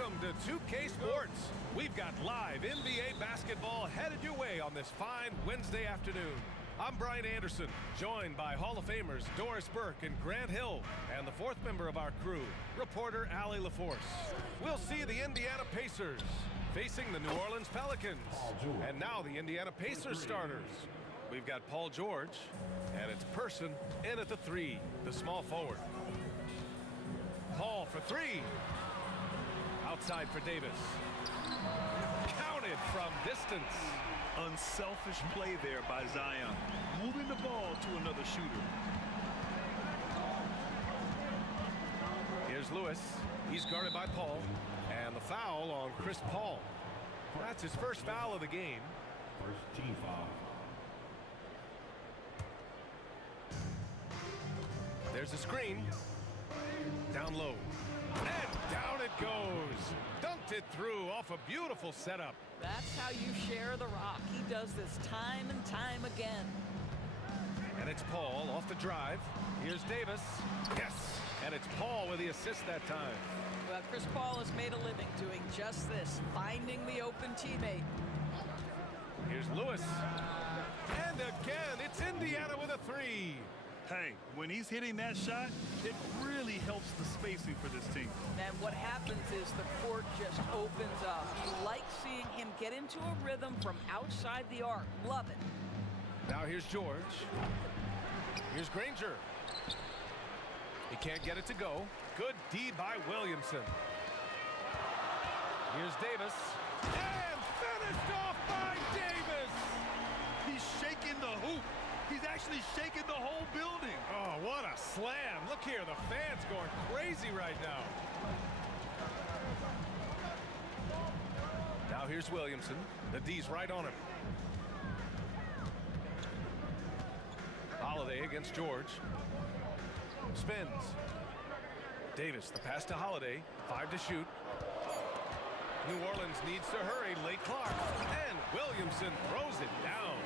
Welcome to 2K Sports. We've got live NBA basketball headed your way on this fine Wednesday afternoon. I'm Brian Anderson, joined by Hall of Famers Doris Burke and Grant Hill, and the fourth member of our crew, reporter Allie LaForce. We'll see the Indiana Pacers facing the New Orleans Pelicans. And now the Indiana Pacers starters. We've got Paul George, and it's Person in at the 3, the small forward. Paul for 3. Outside for Davis. Counted from distance. Unselfish play there by Zion, moving the ball to another shooter. Here's Lewis. He's guarded by Paul. And the foul on Chris Paul. That's his first foul of the game. First team foul. There's a screen. Down low. And down it goes. Dunked it through off a beautiful setup. That's how you share the rock. He does this time and time again. And it's Paul off the drive. Here's Davis. Yes. And it's Paul with the assist that time. Well, Chris Paul has made a living doing just this, finding the open teammate. Here's Lewis. And again, it's Indiana with a 3. Hey, when he's hitting that shot, it really helps the spacing for this team. And what happens is the court just opens up. You like seeing him get into a rhythm from outside the arc. Love it. Now here's George. Here's Granger. He can't get it to go. Good D by Williamson. Here's Davis. And finished off by Davis. He's shaking the hoop. He's actually shaking the whole building. Oh, what a slam. Look here, the fans going crazy right now. Now here's Williamson. The D's right on him. Holiday against George. Spins. Davis, the pass to Holiday. 5 to shoot. New Orleans needs to hurry. Late clock. And Williamson throws it down.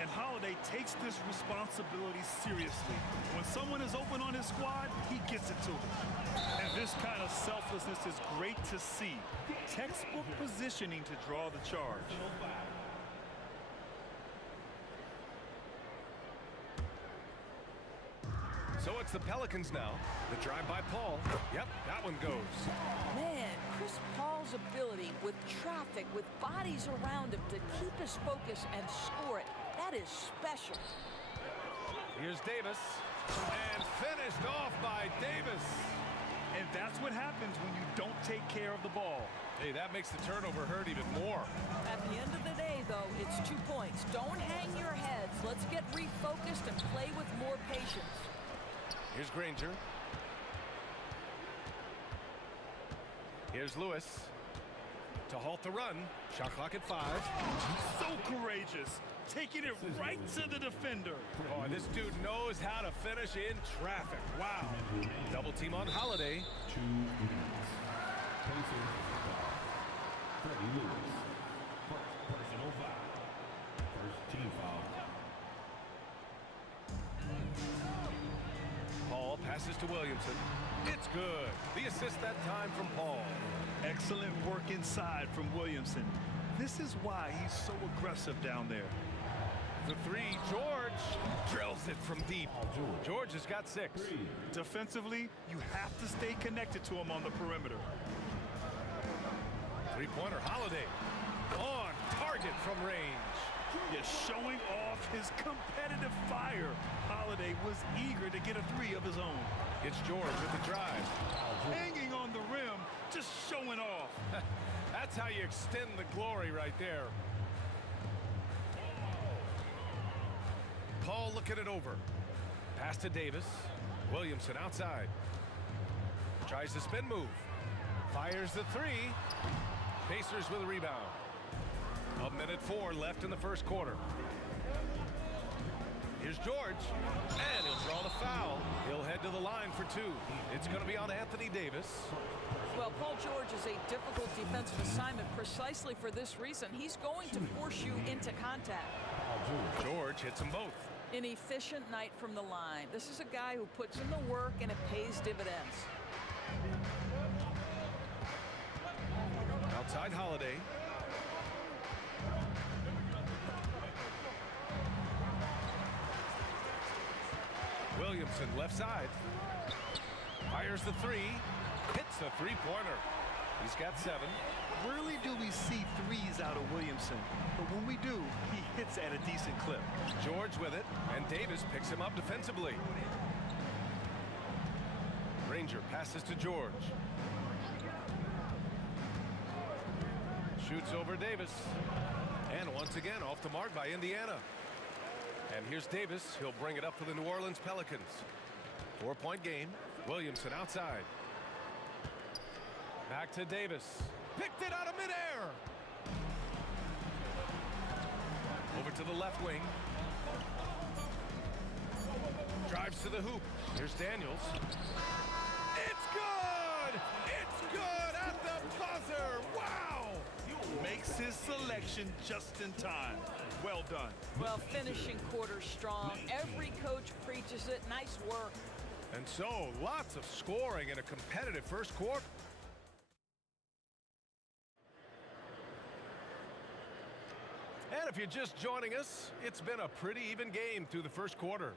And Holiday takes this responsibility seriously. When someone is open on his squad, he gets it to them. And this kind of selflessness is great to see. Textbook positioning to draw the charge. So it's the Pelicans now. The drive by Paul. Yep, that one goes. Man, Chris Paul's ability with traffic, with bodies around him to keep his focus and score it, that is special. Here's Davis. And finished off by Davis. And that's what happens when you don't take care of the ball. Hey, that makes the turnover hurt even more. At the end of the day, though, it's 2 points. Don't hang your heads. Let's get refocused and play with more patience. Here's Granger. Here's Lewis to halt the run. Shot clock at 5. So courageous, taking it right to the defender. Oh, this dude knows how to finish in traffic. Wow. Double team on Holiday. 2 minutes. Pacers foul. Freddie Lewis. First personal foul. First team foul. Paul passes to Williamson. It's good. The assist that time from Paul. Excellent work inside from Williamson. This is why he's so aggressive down there. The 3, George drills it from deep. George has got 6. Defensively, you have to stay connected to him on the perimeter. 3-pointer Holiday. On target from range. Yes, showing off his competitive fire. Holiday was eager to get a 3 of his own. It's George with the drive. Hanging on the rim, just showing off. That's how you extend the glory right there. Paul looking it over. Pass to Davis. Williamson outside. Tries the spin move. Fires the 3. Pacers with a rebound. 1:04 left in the first quarter. Here's George. And he'll draw the foul. He'll head to the line for 2. It's going to be on Anthony Davis. Well, Paul George is a difficult defensive assignment precisely for this reason. He's going to force you into contact. George hits them both. An efficient night from the line. This is a guy who puts in the work and it pays dividends. Outside Holiday. Williamson, left side. Fires the three. Hits a three-pointer. He's got 7. Rarely do we see threes out of Williamson, but when we do, he hits at a decent clip. George with it, and Davis picks him up defensively. Granger passes to George. Shoots over Davis. And once again, off the mark by Indiana. And here's Davis. He'll bring it up for the New Orleans Pelicans. 4-point game. Williamson outside. Back to Davis. Picked it out of midair. Over to the left wing. Drives to the hoop. Here's Daniels. It's good! It's good at the buzzer! Wow! Makes his selection just in time. Well done. Well, finishing quarter strong. Every coach preaches it. Nice work. And so, lots of scoring in a competitive first quarter. And if you're just joining us, it's been a pretty even game through the first quarter.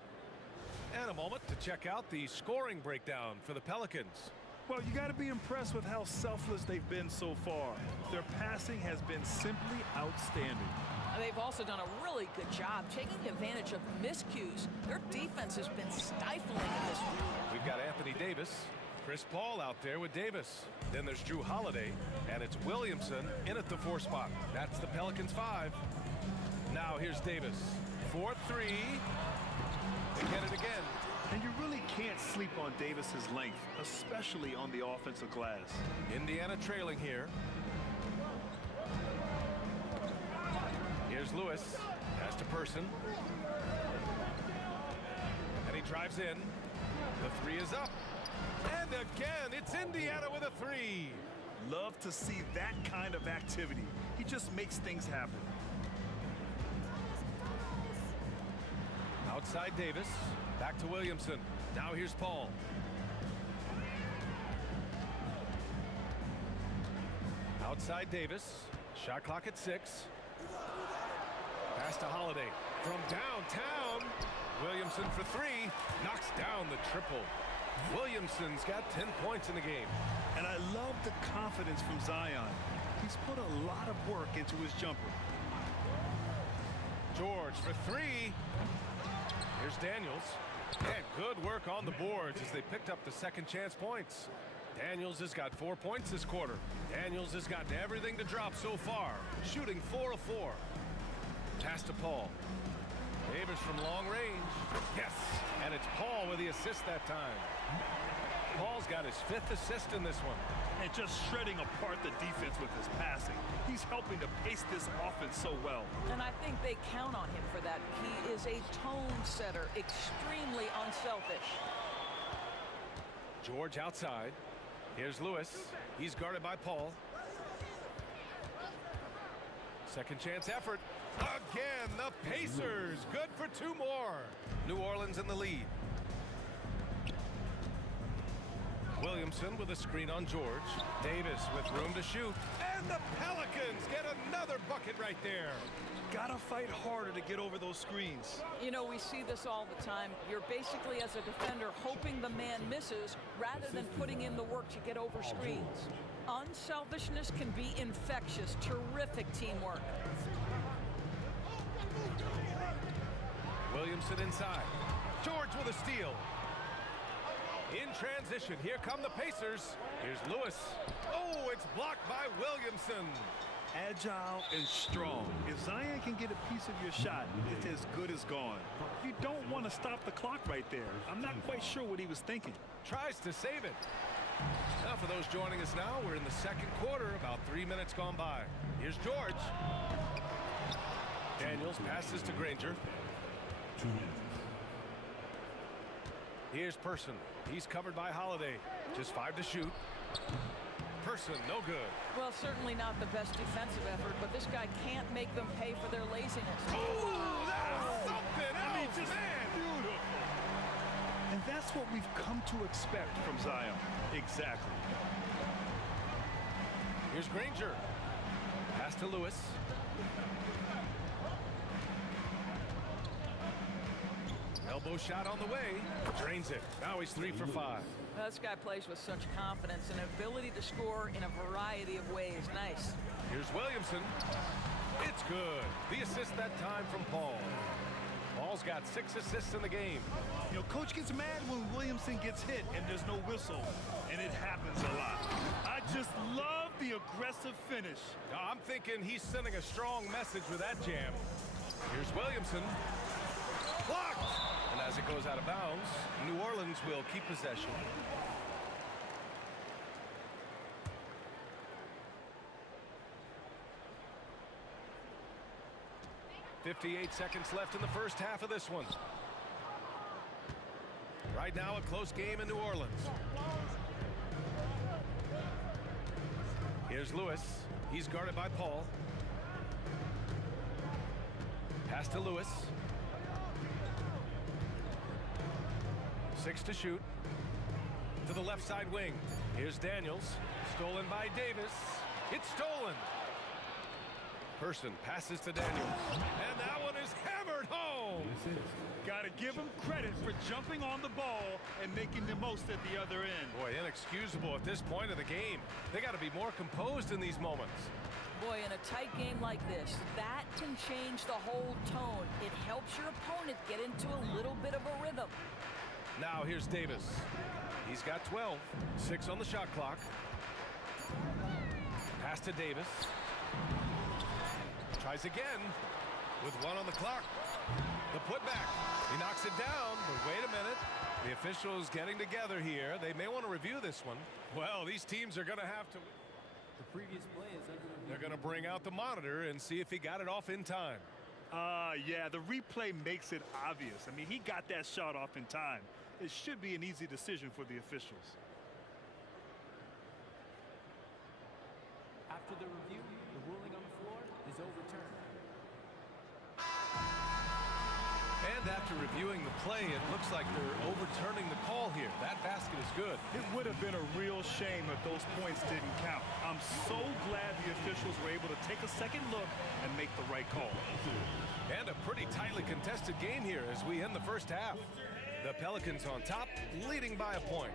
And a moment to check out the scoring breakdown for the Pelicans. Well, you got to be impressed with how selfless they've been so far. Their passing has been simply outstanding. They've also done a really good job taking advantage of miscues. Their defense has been stifling in this one. We've got Anthony Davis, Chris Paul out there with Davis. Then there's Drew Holiday, and it's Williamson in at the 4 spot. That's the Pelicans 5. Now here's Davis. 4-3. They get it again. And you really can't sleep on Davis's length, especially on the offensive glass. Indiana trailing here. Here's Lewis. Pass to Person. And he drives in. The 3 is up. And again, it's Indiana with a 3. Love to see that kind of activity. He just makes things happen. Outside Davis. Back to Williamson. Now here's Paul. Outside Davis. Shot clock at 6. Pass to Holiday. From downtown. Williamson for 3. Knocks down the triple. Williamson's got 10 points in the game. And I love the confidence from Zion. He's put a lot of work into his jumper. George for 3. Here's Daniels. And good work on the boards as they picked up the second chance points. Daniels has got 4 points this quarter. Daniels has gotten everything to drop so far, shooting 4 of 4. Pass to Paul. Davis from long range. Yes, and it's Paul with the assist that time. Paul's got his 5th assist in this one. And just shredding apart the defense with his passing. He's helping to pace this offense so well. And I think they count on him for that. He is a tone setter, extremely unselfish. George outside. Here's Lewis. He's guarded by Paul. Second chance effort. Again, the Pacers. Good for 2 more. New Orleans in the lead. Williamson with a screen on George. Davis with room to shoot. And the Pelicans get another bucket right there. Gotta fight harder to get over those screens. You know, we see this all the time. You're basically, as a defender, hoping the man misses rather than putting in the work to get over screens. Unselfishness can be infectious. Terrific teamwork. Williamson inside. George with a steal. In transition, here come the Pacers. Here's Lewis. Oh, it's blocked by Williamson. Agile and strong. If Zion can get a piece of your shot, it's as good as gone. You don't want to stop the clock right there. I'm not quite sure what he was thinking. Tries to save it. Now for those joining us now, we're in the second quarter, about 3 minutes gone by. Here's George. Daniels passes to Granger. 2 minutes. Here's Person. He's covered by Holiday. Just 5 to shoot. Person, no good. Well, certainly not the best defensive effort, but this guy can't make them pay for their laziness. Oh, that's something else, man! Beautiful. And that's what we've come to expect from Zion. Exactly. Here's Granger. Pass to Elbow shot on the way. Drains it. Now he's 3 for 5. This guy plays with such confidence and ability to score in a variety of ways. Nice. Here's Williamson. It's good. The assist that time from Paul. Paul's got 6 assists in the game. You know, coach gets mad when Williamson gets hit and there's no whistle, and it happens a lot. I just love the aggressive finish. I'm thinking he's sending a strong message with that jam. Here's Williamson. Blocked! And as it goes out of bounds, New Orleans will keep possession. .58 seconds left in the first half of this one. Right now, a close game in New Orleans. Here's Lewis. He's guarded by Paul. Pass to Lewis. 6 to shoot. To the left side wing. Here's Daniels. Stolen by Davis. It's stolen. Person passes to Daniels. And that one is hammered home. Got to give him credit for jumping on the ball and making the most at the other end. Boy, inexcusable at this point of the game. They got to be more composed in these moments. Boy, in a tight game like this, that can change the whole tone. It helps your opponent get into a little bit of a rhythm. Now here's Davis. He's got 12. 6 on the shot clock. Pass to Davis. Tries again with 1 on the clock. The putback. He knocks it down, but wait a minute. The officials getting together here. They may want to review this one. Well, these teams are going to have to. The previous play is under review. They're going to bring out the monitor and see if he got it off in time. Yeah, the replay makes it obvious. I mean, he got that shot off in time. It should be an easy decision for the officials. After the review, the ruling on the floor is overturned. And after reviewing the play, it looks like they're overturning the call here. That basket is good. It would have been a real shame if those points didn't count. I'm so glad the officials were able to take a second look and make the right call. And a pretty tightly contested game here as we end the first half. The Pelicans on top, leading by a point.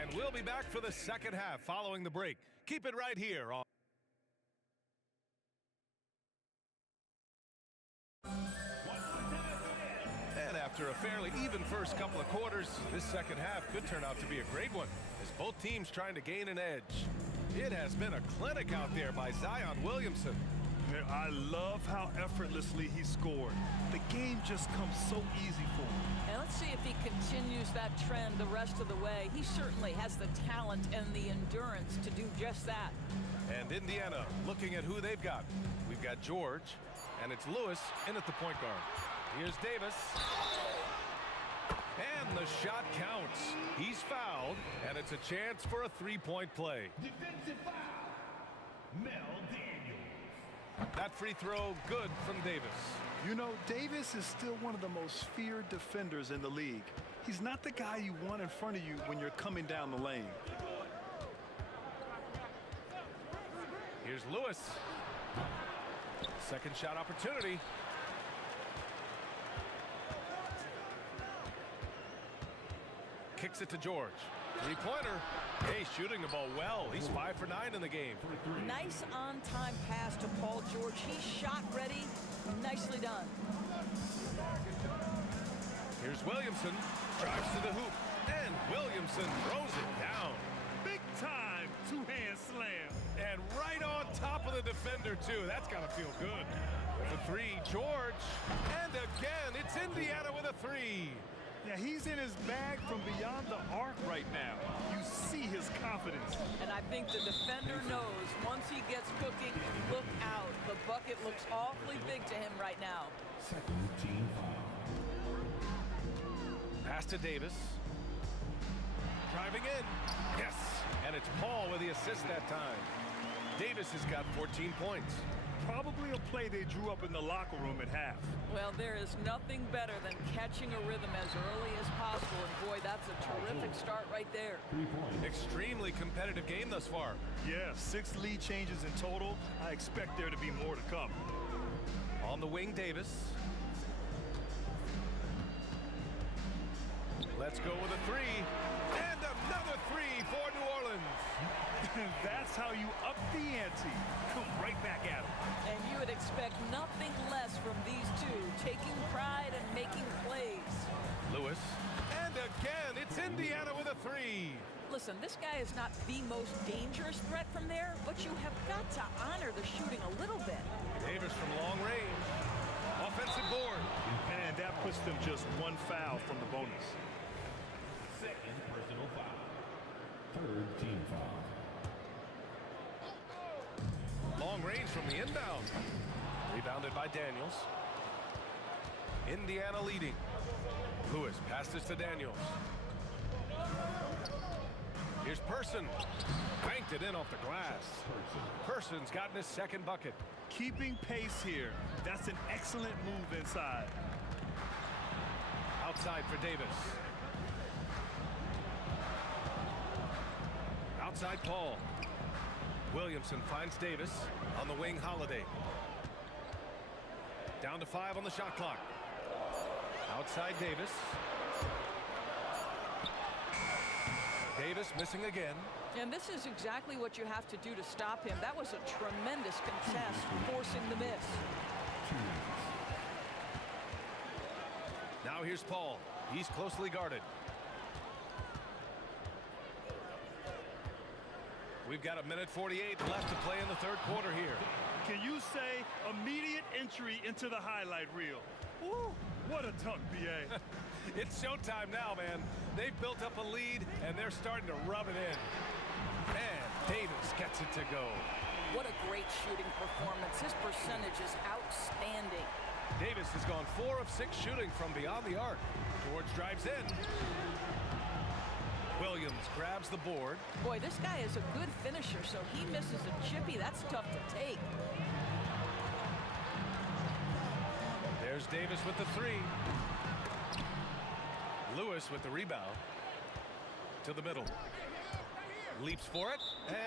And we'll be back for the second half following the break. Keep it right here on. And after a fairly even first couple of quarters, this second half could turn out to be a great one as both teams trying to gain an edge. It has been a clinic out there by Zion Williamson. I love how effortlessly he scored. The game just comes so easy for him. And let's see if he continues that trend the rest of the way. He certainly has the talent and the endurance to do just that. And Indiana looking at who they've got. We've got George, and it's Lewis in at the point guard. Here's Davis. And the shot counts. He's fouled, and it's a chance for a three-point play. Defensive foul. Mel Daniels. That free throw good from Davis. You know, Davis is still one of the most feared defenders in the league. He's not the guy you want in front of you when you're coming down the lane. Here's Lewis. Second shot opportunity. Kicks it to George. Three-pointer. Hey, shooting the ball well. He's 5 for 9 in the game. Nice on-time pass to Paul George. He's shot ready. Nicely done. Here's Williamson. Drives to the hoop. And Williamson throws it down. Big time two-hand slam. And right on top of the defender, too. That's got to feel good. The three, George. And again, it's Indiana with a three. Yeah, he's in his bag from beyond the arc right now. You see his confidence. And I think the defender knows once he gets cooking, look out. The bucket looks awfully big to him right now. Second team foul. Pass to Davis. Driving in. Yes. And it's Paul with the assist that time. Davis has got 14 points. Probably a play they drew up in the locker room at half. Well, there is nothing better than catching a rhythm as early as possible. And boy, that's a terrific start right there. 3 points. Extremely competitive game thus far. Yeah, 6 lead changes in total. I expect there to be more to come. On the wing, Davis. Let's go with a three. And another three for New Orleans. That's how you up the ante. Come right back at him. And you would expect nothing less from these two, taking pride and making plays. Lewis. And again, it's Indiana with a three. Listen, this guy is not the most dangerous threat from there, but you have got to honor the shooting a little bit. Davis from long range. Offensive board. And that puts them just one foul from the bonus. Second personal foul. Third team foul. Long range from the inbound. Rebounded by Daniels. Indiana leading. Lewis passes to Daniels. Here's Person. Banked it in off the glass. Person's gotten his second bucket. Keeping pace here. That's an excellent move inside. Outside for Davis. Outside Paul. Williamson finds Davis on the wing. Holiday. Down to 5 on the shot clock. Outside Davis. Davis missing again. And this is exactly what you have to do to stop him. That was a tremendous contest, forcing the miss. Now here's Paul. He's closely guarded. We've got 1:48 left to play in the third quarter here. Can you say immediate entry into the highlight reel? Woo, what a dunk, B.A. It's showtime now, man. They've built up a lead, and they're starting to rub it in. And Davis gets it to go. What a great shooting performance. His percentage is outstanding. Davis has gone 4 of 6 shooting from beyond the arc. George drives in. Williams grabs the board. Boy, this guy is a good finisher, so he misses a chippy. That's tough to take. There's Davis with the three. Lewis with the rebound. To the middle. Leaps for it,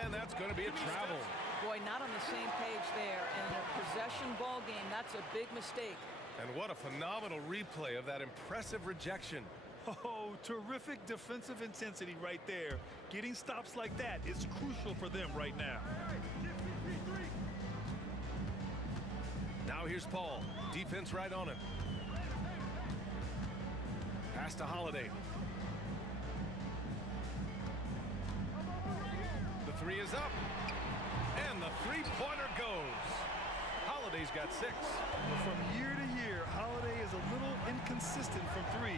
and that's going to be a travel. Boy, not on the same page there. And in a possession ball game, that's a big mistake. And what a phenomenal replay of that impressive rejection. Oh, terrific defensive intensity right there. Getting stops like that is crucial for them right now. Now here's Paul. Defense right on him. Pass to Holiday. The three is up. And the three-pointer goes. Holiday's got 6. From year to year, Holiday is a little inconsistent from 3,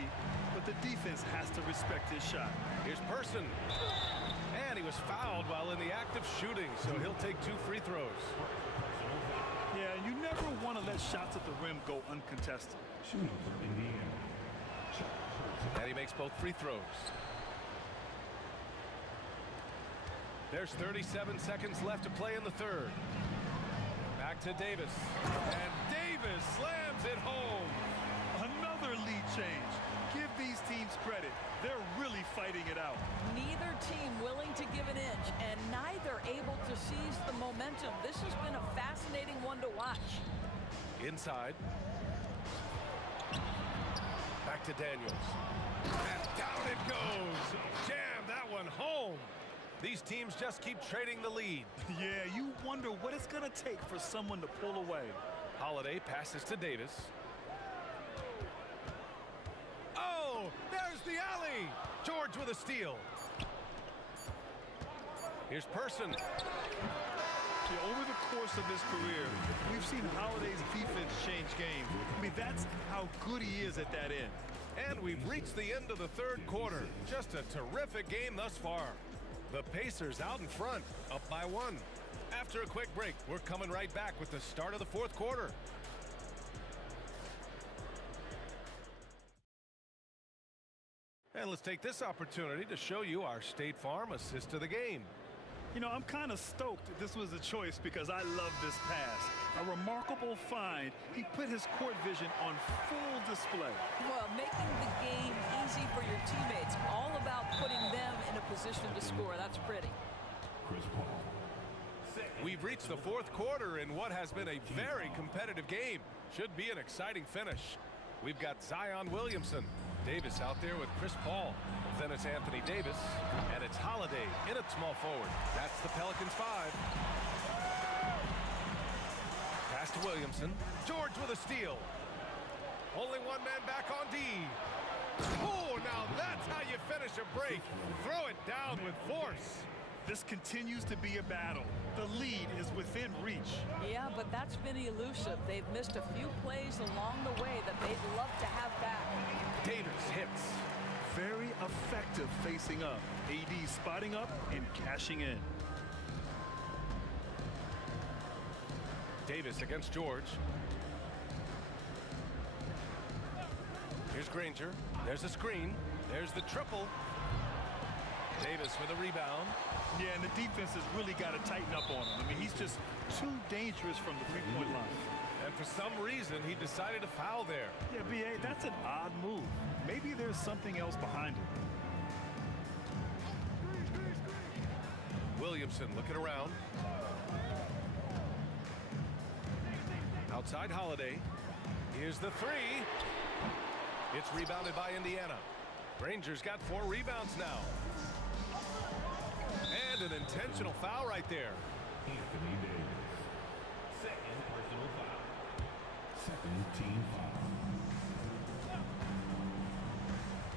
but the defense has to respect his shot. Here's Person. And he was fouled while in the act of shooting, so he'll take 2 free throws. Yeah, you never want to let shots at the rim go uncontested. Shooting for Indiana. And he makes both free throws. There's 37 seconds left to play in the third. Back to Davis. And Davis slams it home. Another lead change. Give these teams credit. They're really fighting it out. Neither team willing to give an inch, and neither able to seize the momentum. This has been a fascinating one to watch. Inside. Back to Daniels. And down it goes. Jam that one home. These teams just keep trading the lead. Yeah, you wonder what it's going to take for someone to pull away. Holiday passes to Davis. Oh, there's the alley. George with a steal. Here's Person. Yeah, over the course of his career, we've seen Holiday's defense change games. I mean, that's how good he is at that end. And we've reached the end of the third quarter. Just a terrific game thus far. The Pacers out in front, up by 1. After a quick break, we're coming right back with the start of the fourth quarter. And let's take this opportunity to show you our State Farm assist of the game. You know, I'm kind of stoked this was a choice because I love this pass. A remarkable find. He put his court vision on full display. Well, making the game easy for your teammates. All about putting them in a position to score. That's pretty. Chris Paul. We've reached the fourth quarter in what has been a very competitive game. Should be an exciting finish. We've got Zion Williamson Davis out there with Chris Paul. Then it's Anthony Davis, and it's Holiday in at small forward. That's the Pelicans 5. Pass to Williamson. George with a steal. Only one man back on D. Oh, now that's how you finish a break. Throw it down with force. This continues to be a battle. The lead is within reach. Yeah, but that's been elusive. They've missed a few plays along the way that they'd love to have back. Davis hits. Very effective facing up. AD spotting up and cashing in. Davis against George. Here's Granger. There's a screen. There's the triple. Davis with a rebound. Yeah, and the defense has really got to tighten up on him. I mean, he's just too dangerous from the three-point line. And for some reason, he decided to foul there. Yeah, B.A., that's an odd move. Maybe there's something else behind it. Williamson looking around. Outside Holiday. Here's the three. It's rebounded by Indiana. Granger's got 4 rebounds now. And an intentional foul right there. Anthony Davis. Second personal foul. Second team foul.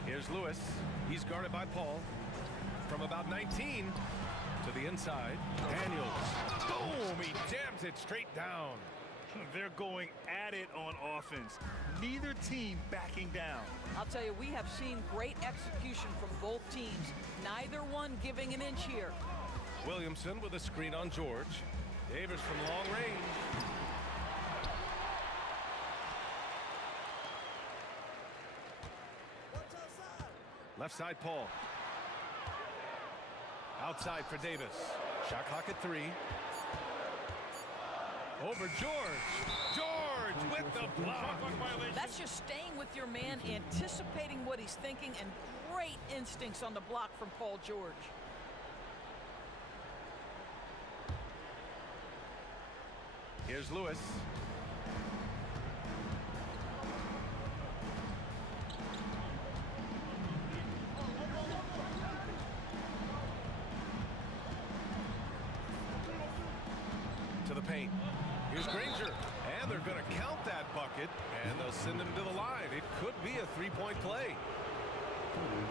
Here's Lewis. He's guarded by Paul. From about 19 to the inside. Daniels. Boom! He jams it straight down. They're going at it on offense. Neither team backing down. I'll tell you, we have seen great execution from both teams. Neither one giving an inch here. Williamson with a screen on George. Davis from long range. Left side, Paul. Outside for Davis. Shot clock at 3. Over George. George with the block. That's just staying with your man, anticipating what he's thinking, and great instincts on the block from Paul George. Here's Lewis. To the paint. Here's Granger. And they're going to count that bucket, and they'll send him to the line. It could be a three-point play.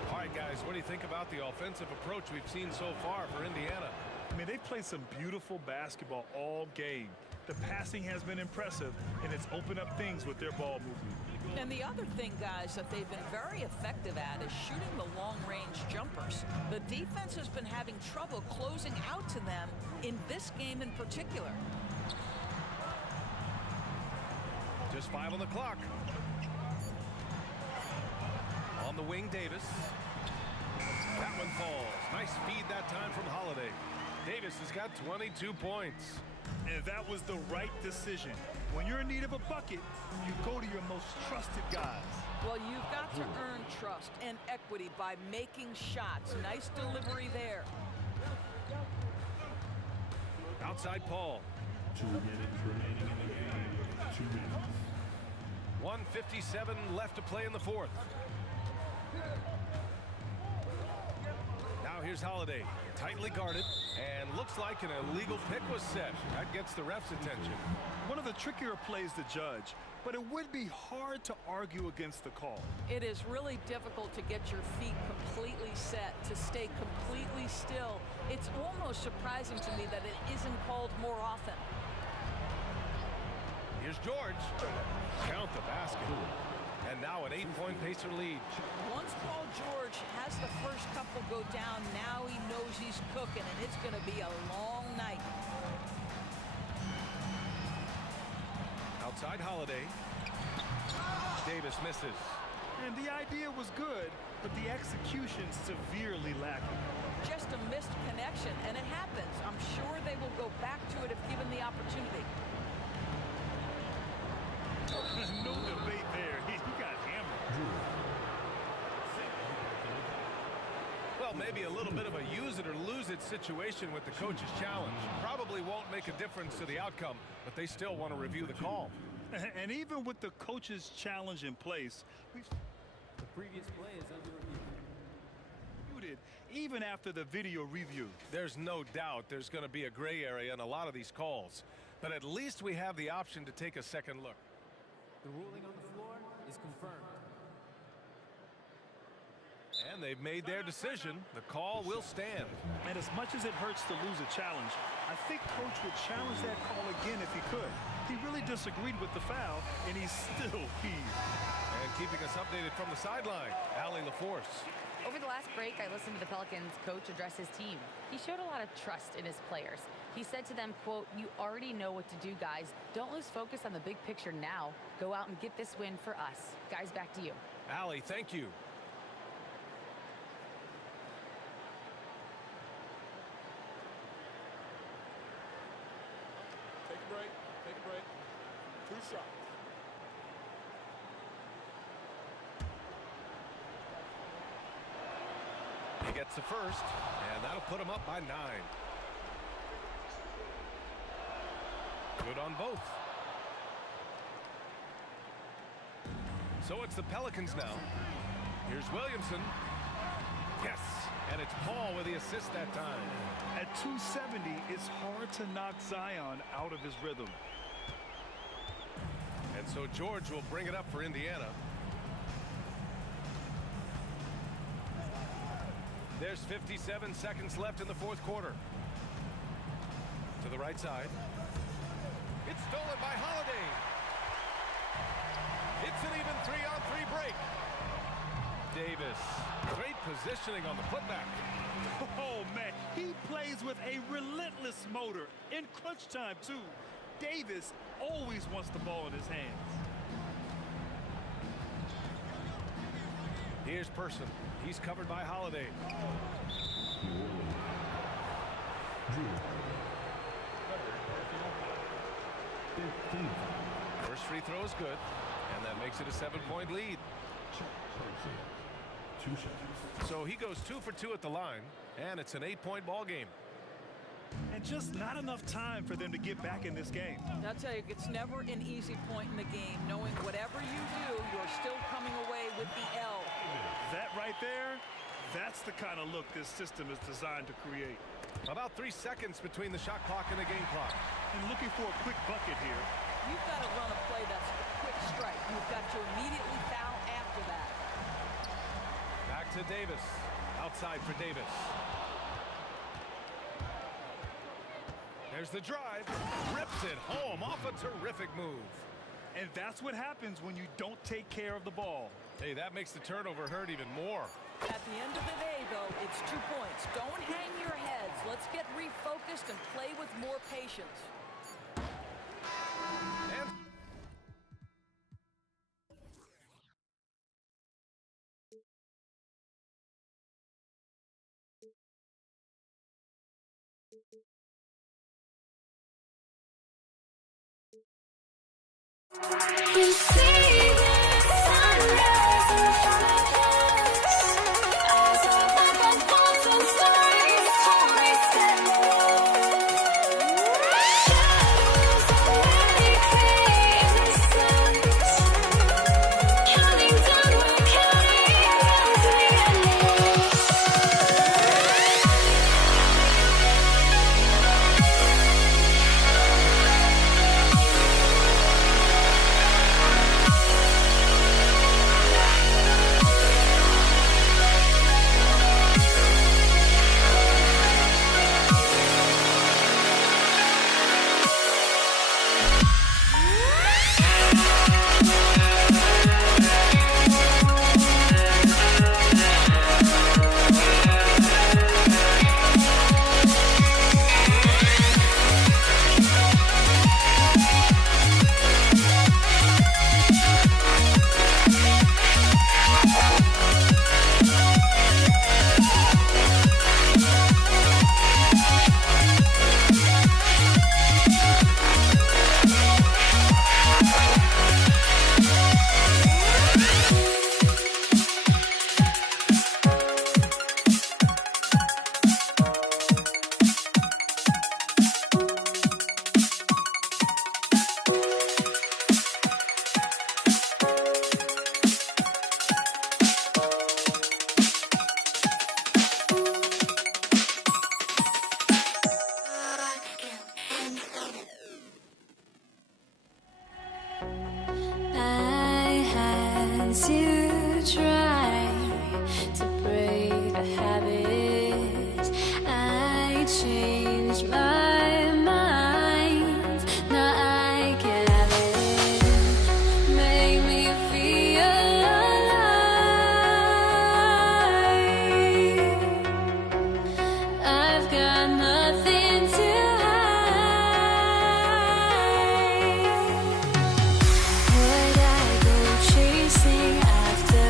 All right, guys, what do you think about the offensive approach we've seen so far for Indiana? I mean, they've played some beautiful basketball all game. The passing has been impressive, and it's opened up things with their ball movement. And the other thing, guys, that they've been very effective at is shooting the long-range jumpers. The defense has been having trouble closing out to them in this game in particular. Just 5 on the clock. On the wing, Davis. That one falls. Nice feed that time from Holiday. Davis has got 22 points. And that was the right decision. When you're in need of a bucket, you go to your most trusted guys. Well, you've got to earn trust and equity by making shots. Nice delivery there. Outside Paul. 2 minutes remaining in the game. 2 minutes. 1:57 left to play in the fourth. Now here's Holiday. Tightly guarded, and looks like an illegal pick was set. That gets the ref's attention. One of the trickier plays to judge, but it would be hard to argue against the call. It is really difficult to get your feet completely set, to stay completely still. It's almost surprising to me that it isn't called more often. Here's George. Count the basket. And now an 8-point Pacer lead. Once Paul George has the first couple go down, now he knows he's cooking, and it's going to be a long night. Outside Holiday. Davis misses. And the idea was good, but the execution severely lacking. Just a missed connection, and it happens. I'm sure they will go back to it if given the opportunity. No debate there. He got hammered. Well, maybe a little bit of a use it or lose it situation with the coach's challenge. Probably won't make a difference to the outcome, but they still want to review the call. And even with the coach's challenge in place, we've... The previous play is under review. Even after the video review. There's no doubt there's going to be a gray area in a lot of these calls, but at least we have the option to take a second look. The ruling on the floor is confirmed. And they've made their decision. The call will stand. And as much as it hurts to lose a challenge, I think Coach would challenge that call again if he could. He really disagreed with the foul, and he's still peeved. And keeping us updated from the sideline, Allie LaForce. Over the last break, I listened to the Pelicans coach address his team. He showed a lot of trust in his players. He said to them, quote, "You already know what to do, guys. Don't lose focus on the big picture now. Go out and get this win for us." Guys, back to you. Allie, thank you. Take a break. Take a break. 2 shots. He gets the first, and that'll put him up by 9. Good on both. So it's the Pelicans now. Here's Williamson. Yes, and it's Paul with the assist that time. At 270, it's hard to knock Zion out of his rhythm. And so George will bring it up for Indiana. There's 57 seconds left in the fourth quarter. To the right side. It's stolen by Holiday. It's an even 3-on-3 break. Davis. Great positioning on the putback. Oh, man, he plays with a relentless motor in crunch time, too. Davis always wants the ball in his hands. Here's Person. He's covered by Holiday. First free throw is good, and that makes it a 7-point lead. 2 shots. So he goes 2 for 2 at the line, and it's an 8-point ball game. And just not enough time for them to get back in this game. I'll tell you, it's never an easy point in the game. Knowing whatever you do, you're still coming away with the L. That right there, that's the kind of look this system is designed to create. About 3 seconds between the shot clock and the game clock. And looking for a quick bucket here. You've got to run a play that's a quick strike. You've got to immediately foul after that. Back to Davis. Outside for Davis. There's the drive. Rips it home off a terrific move. And that's what happens when you don't take care of the ball. Hey, that makes the turnover hurt even more. At the end of the day, though, it's 2 points. Don't hang your heads. Let's get refocused and play with more patience. And You see the sunrise in front of us. Eyes are like balls and stars, always stand shadows of many innocence. Counting down, we're counting down to the endless. once you try to break the habit, I changed my mind. Now I can have it. Make me feel alive. I've got nothing to would I go chasing after?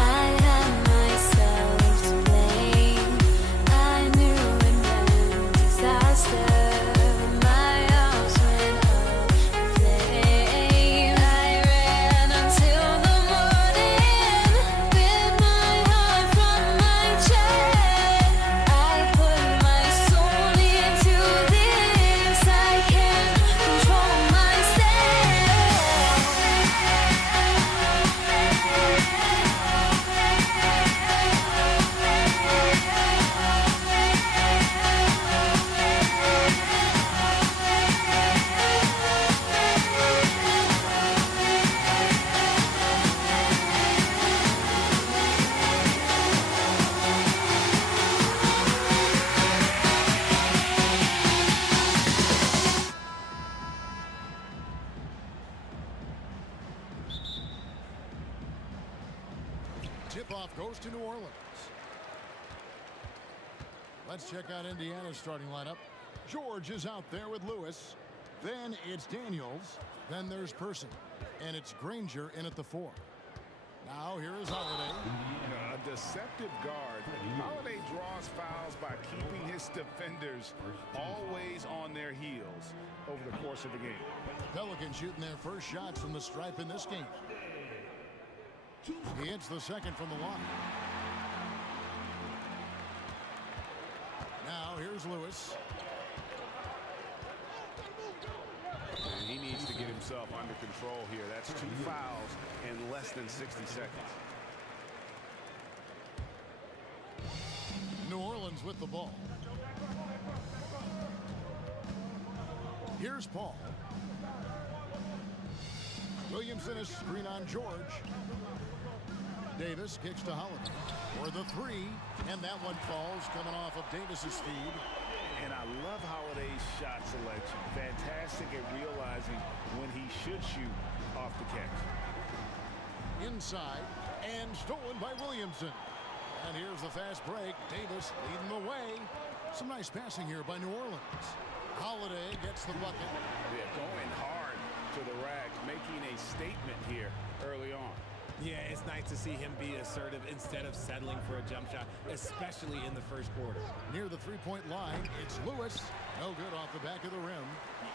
I had myself to blame. I knew it meant disaster. My arms went up in flames. I ran until the morning with my heart from my chest. I put my soul into this. I can't control myself. Tip-off goes to New Orleans. Let's check out Indiana's starting lineup. George is out there with Lewis. Then it's Daniels. Then there's Person. And it's Granger in at the 4. Now here is Holiday. A deceptive guard. Holiday draws fouls by keeping his defenders always on their heels over the course of the game. Pelicans shooting their first shots from the stripe in this game. He hits the second from the line. Now here's Lewis. And he needs to get himself under control here. That's 2 fouls in less than 60 seconds. New Orleans with the ball. Here's Paul. Williamson is screen on George. Davis kicks to Holiday for the 3, and that one falls coming off of Davis's feed. And I love Holiday's shot selection. Fantastic at realizing when he should shoot off the catch. Inside and stolen by Williamson. And here's the fast break. Davis leading the way. Some nice passing here by New Orleans. Holiday gets the bucket. Yeah, going hard to the rack, making a statement here early on. Yeah, it's nice to see him be assertive instead of settling for a jump shot, especially in the first quarter. Near the three-point line, it's Lewis. No good off the back of the rim.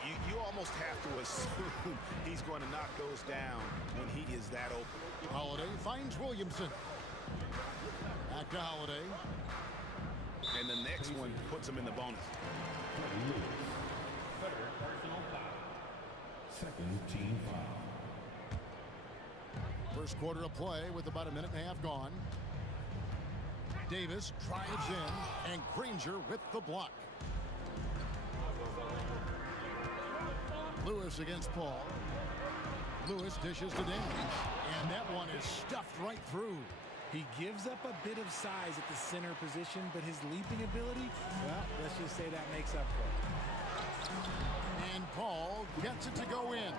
You almost have to assume he's going to knock those down when he is that open. Holiday finds Williamson. Back to Holiday. And the next one puts him in the bonus. Second team foul. First quarter of play with about a minute and a half gone. Davis drives in, and Granger with the block. Lewis against Paul. Lewis dishes to Daniels, and that one is stuffed right through. He gives up a bit of size at the center position, but his leaping ability, well, let's just say that makes up for it. And Paul gets it to go in.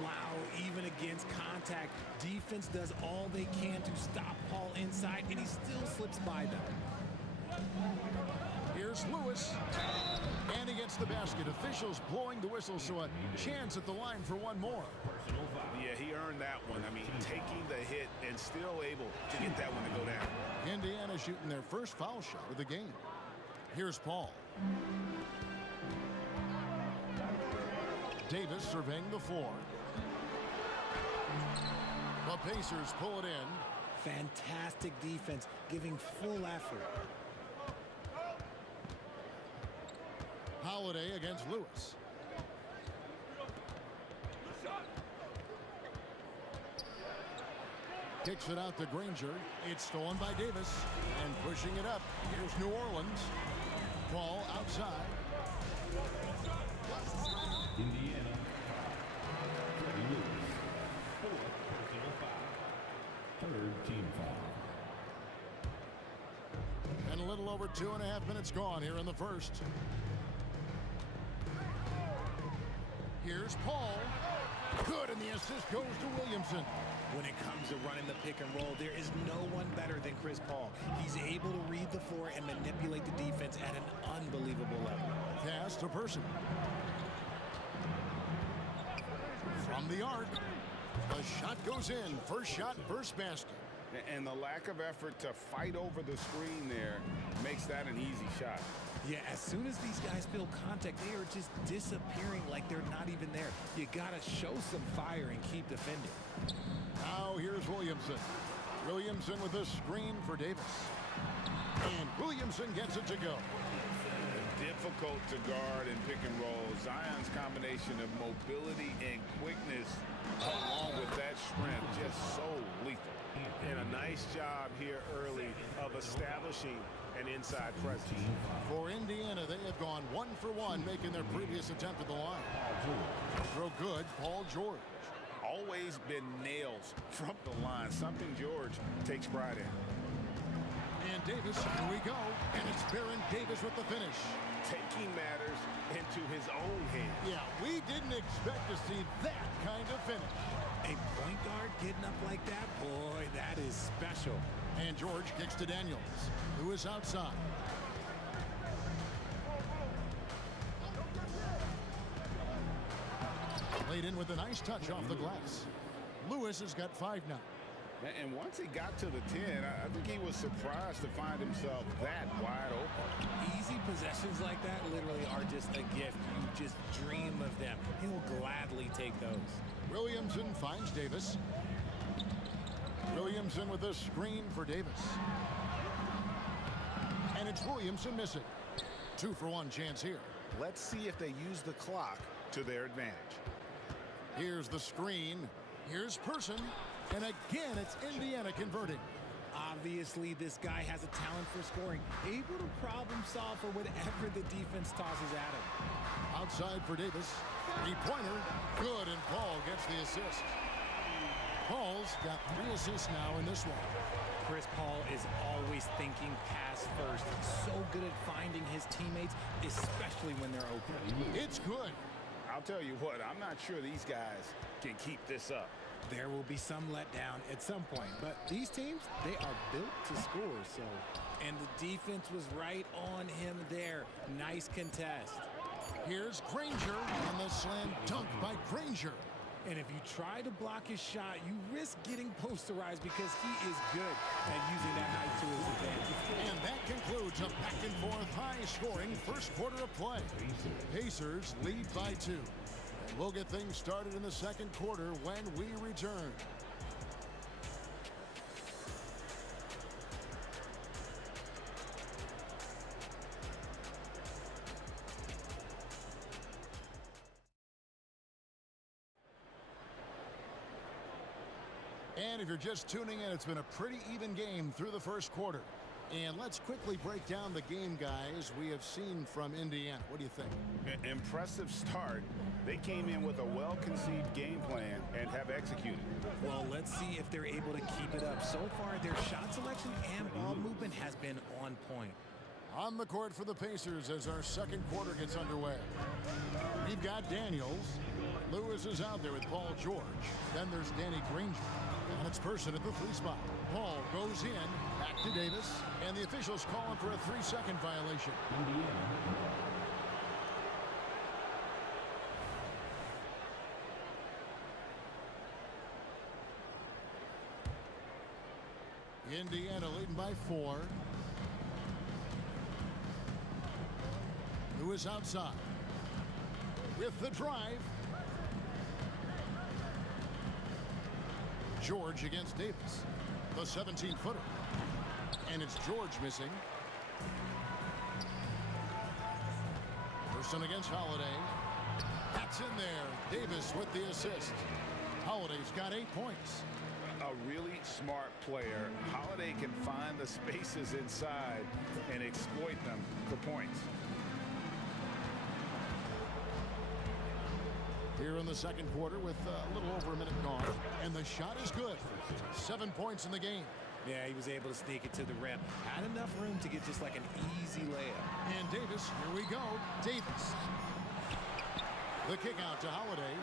Wow, even against contact, defense does all they can to stop Paul inside, and he still slips by them. Here's Lewis, and he gets the basket. Officials blowing the whistle, so a chance at the line for one more. Yeah, he earned that one. I mean, taking the hit and still able to get that one to go down. Indiana shooting their first foul shot of the game. Here's Paul. Davis surveying the floor. The Pacers pull it in. Fantastic defense, giving full effort. Holiday against Lewis. Kicks it out to Granger. It's stolen by Davis. And pushing it up. Here's New Orleans. Ball outside. Indiana. Freddie Lewis. 4th personal foul. little over 2.5 minutes gone here in the first. Here's Paul. Good, and the assist goes to Williamson. When it comes to running the pick and roll, there is no one better than Chris Paul. He's able to read the floor and manipulate the defense at an unbelievable level. Pass to Person. From the arc, the shot goes in. First shot, first basket. And the lack of effort to fight over the screen there makes that an easy shot. Yeah, as soon as these guys feel contact, they are just disappearing like they're not even there. You gotta show some fire and keep defending. Now here's Williamson. Williamson with a screen for Davis. And Williamson gets it to go. Difficult to guard and pick and roll. Zion's combination of mobility and quickness along with that strength just so lethal. And a nice job here early of establishing an inside presence. For Indiana, they have gone 1 for 1, making their previous attempt at the line. Throw good, Paul George. Always been nails from the line, something George takes pride in. And Davis, here we go. And it's Baron Davis with the finish. Taking matters into his own hands. Yeah, we didn't expect to see that kind of finish. A point guard getting up like that, boy, that is special. And George kicks to Daniels, who is outside. Laid in with a nice touch off the glass. Lewis has got 5 now. And once he got to the 10, I think he was surprised to find himself that wide open. Easy possessions like that literally are just a gift. You just dream of them. He will gladly take those. Williamson finds Davis. Williamson with a screen for Davis. And it's Williamson missing. 2 for 1 chance here. Let's see if they use the clock to their advantage. Here's the screen. Here's Person. And again, it's Indiana converting. Obviously, this guy has a talent for scoring. Able to problem solve for whatever the defense tosses at him. Outside for Davis. 3-pointer. Good, and Paul gets the assist. Paul's got 3 assists now in this one. Chris Paul is always thinking pass first. He's so good at finding his teammates, especially when they're open. It's good. I'll tell you what, I'm not sure these guys can keep this up. There will be some letdown at some point, but these teams, they are built to score, so. And the defense was right on him there. Nice contest. Here's Granger, and the slam dunk by Granger. And if you try to block his shot, you risk getting posterized because he is good at using that height to his advantage. And that concludes a back-and-forth high-scoring first quarter of play. Pacers lead by 2. And we'll get things started in the second quarter when we return. And if you're just tuning in, it's been a pretty even game through the first quarter. And let's quickly break down the game, guys, we have seen from Indiana. What do you think? Impressive start. They came in with a well-conceived game plan and have executed. Well, let's see if they're able to keep it up. So far, their shot selection and ball movement has been on point. On the court for the Pacers as our second quarter gets underway. We've got Daniels. Lewis is out there with Paul George. Then there's Danny Granger. And it's Person at the 3 spot. Paul goes in, back to Davis, and the officials calling for a 3-second violation. Indiana leading by 4. Lewis outside. With the drive. George against Davis. The 17-footer. And it's George missing. Person against Holiday. That's in there. Davis with the assist. Holiday's got 8 points. A really smart player. Holiday can find the spaces inside and exploit them for points. Here in the second quarter with a little over a minute gone. And the shot is good. 7 points in the game. Yeah, he was able to sneak it to the rim. Had enough room to get just like an easy layup. And Davis, here we go. Davis. The kick out to Holiday.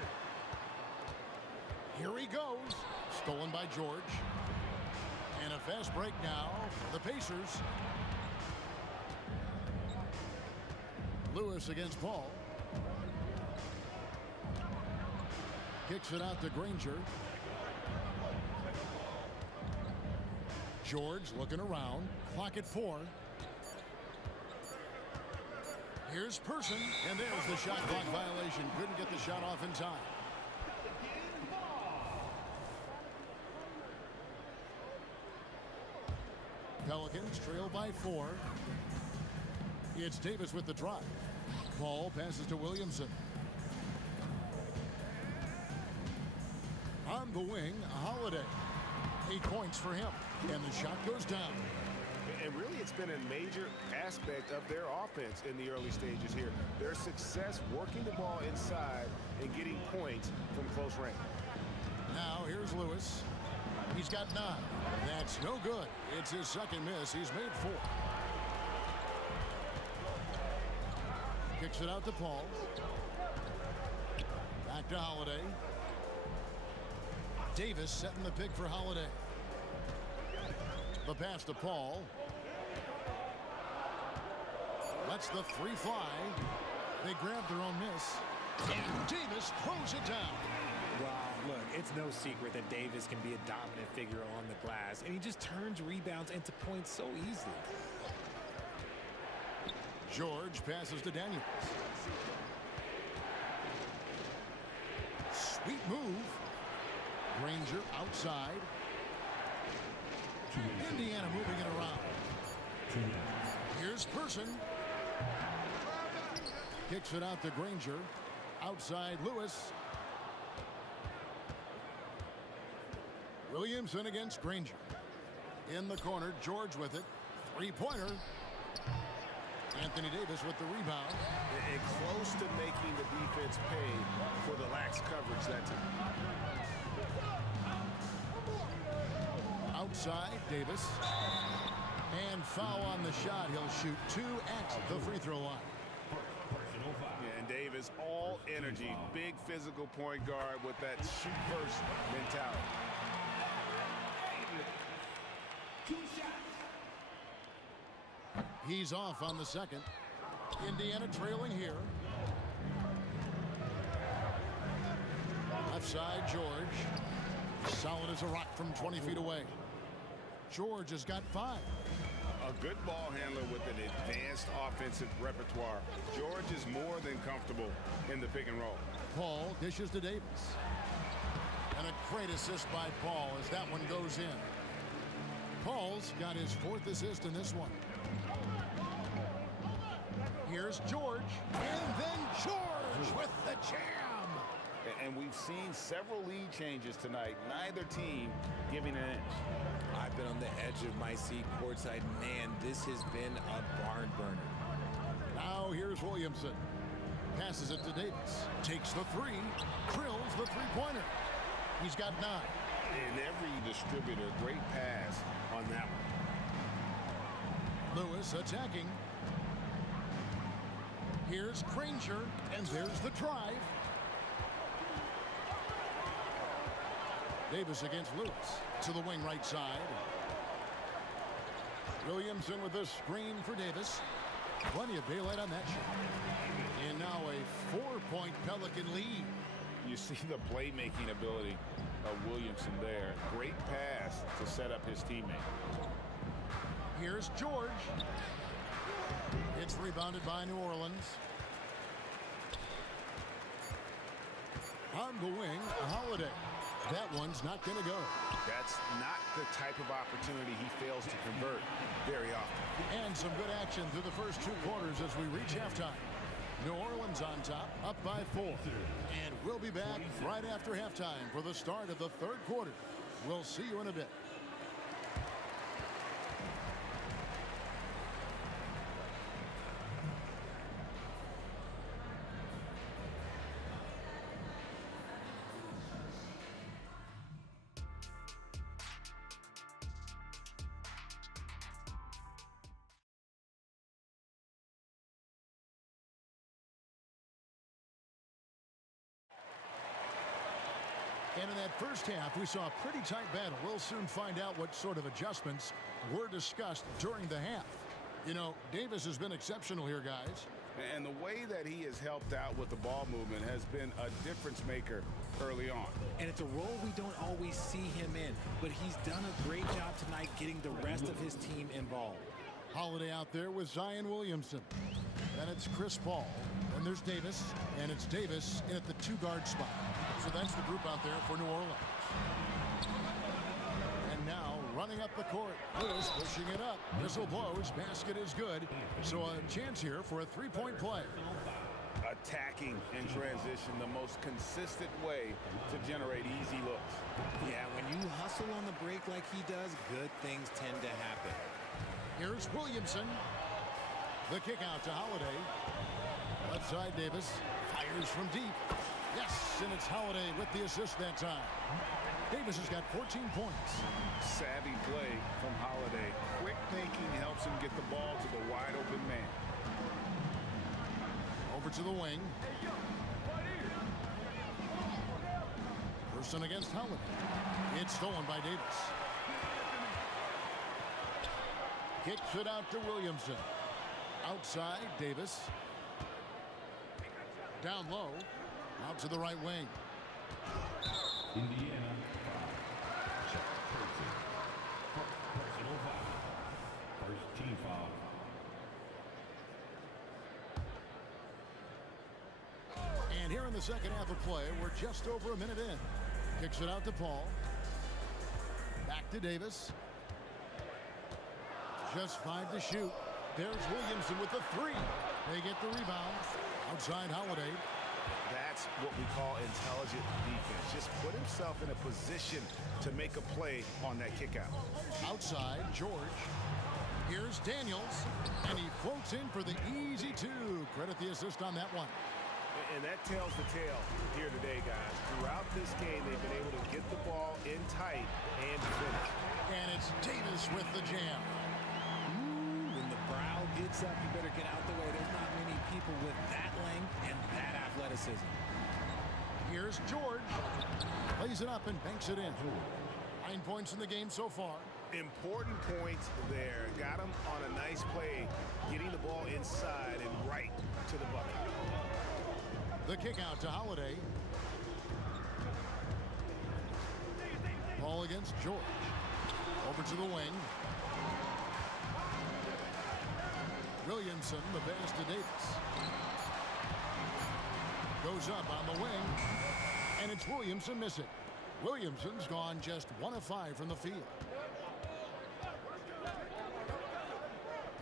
Here he goes. Stolen by George. And a fast break now for the Pacers. Lewis against Paul. Kicks it out to Granger. George looking around. Clock at 4. Here's Person, and there's the shot clock violation. Couldn't get the shot off in time. Pelicans trail by 4. It's Davis with the drive. Paul passes to Williamson. On the wing, Holiday. 8 points for him. And the shot goes down. And really, it's been a major aspect of their offense in the early stages here. Their success working the ball inside and getting points from close range. Now here's Lewis. He's got 9. That's no good. It's his second miss. He's made 4. Kicks it out to Paul. Back to Holiday. Davis setting the pick for Holiday. The pass to Paul. Lets the 3 fly. They grab their own miss. And Davis throws it down. Wow, look, it's no secret that Davis can be a dominant figure on the glass, and he just turns rebounds into points so easily. George passes to Daniels. Sweet move. Granger outside. Indiana moving it around. Here's Person. Kicks it out to Granger. Outside Lewis. Williamson against Granger. In the corner, George with it. 3-pointer. Anthony Davis with the rebound. And close to making the defense pay for the lax coverage that time. Outside, Davis. And foul on the shot. He'll shoot 2 at the free throw line. Yeah, and Davis, all energy. Big physical point guard with that shoot-first mentality. He's off on the second. Indiana trailing here. Left side, George. Solid as a rock from 20 feet away. George has got 5. A good ball handler with an advanced offensive repertoire. George is more than comfortable in the pick and roll. Paul dishes to Davis. And a great assist by Paul as that one goes in. Paul's got his 4th assist in this one. Here's George. And then George with the jam. And we've seen several lead changes tonight. Neither team giving an inch. I've been on the edge of my seat courtside. Man, this has been a barn burner. Now here's Williamson. Passes it to Davis. Takes the 3. Drills the 3-pointer. He's got 9. And every distributor, great pass on that one. Lewis attacking. Here's Granger, and there's the drive. Davis against Lewis. To the wing right side. Williamson with the screen for Davis. Plenty of daylight on that shot. And now a 4-point Pelican lead. You see the playmaking ability of Williamson there. Great pass to set up his teammate. Here's George. It's rebounded by New Orleans. On the wing, Holiday. That one's not going to go. That's not the type of opportunity he fails to convert very often. And some good action through the first 2 quarters as we reach halftime. New Orleans on top, up by 4. And we'll be back right after halftime for the start of the 3rd quarter. We'll see you in a bit. And in that first half, we saw a pretty tight battle. We'll soon find out what sort of adjustments were discussed during the half. You know, Davis has been exceptional here, guys. And the way that he has helped out with the ball movement has been a difference maker early on. And it's a role we don't always see him in, but he's done a great job tonight getting the rest of his team involved. Holiday out there with Zion Williamson. Then it's Chris Paul. Then there's Davis, and it's Davis in at the 2-guard spot. So that's the group out there for New Orleans. And now running up the court. Lewis pushing it up. Whistle blows. Basket is good. So a chance here for a 3-point play. Attacking in transition, the most consistent way to generate easy looks. Yeah, when you hustle on the break like he does, good things tend to happen. Here's Williamson. The kick out to Holiday. Left side, Davis fires from deep. Yes, and it's Holiday with the assist that time. Davis has got 14 points. Savvy play from Holiday. Quick thinking helps him get the ball to the wide open man. Over to the wing. Person against Holiday. It's stolen by Davis. Kicks it out to Williamson. Outside, Davis. Down low. Out to the right wing. Indiana. Check person. Personal foul. First team foul. And here in the second half of play, we're just over a minute in. Kicks it out to Paul. Back to Davis. Just 5 to shoot. There's Williamson with the 3. They get the rebound. Outside Holiday. That's what we call intelligent defense. Just put himself in a position to make a play on that kick out. Outside, George. Here's Daniels. And he floats in for the easy 2. Credit the assist on that one. And that tells the tale here today, guys. Throughout this game, they've been able to get the ball in tight and finish. And it's Davis with the jam. When the brow gets up, you better get out the way. There's not many people with that length and that athleticism. Here's George. Plays it up and banks it in. 9 points in the game so far. Important points there. Got him on a nice play, getting the ball inside and right to the bucket. The kick out to Holiday. Ball against George. Over to the wing. Williamson, the pass to Davis. Goes up on the wing. And it's Williamson missing. Williamson's gone just 1 of 5 from the field.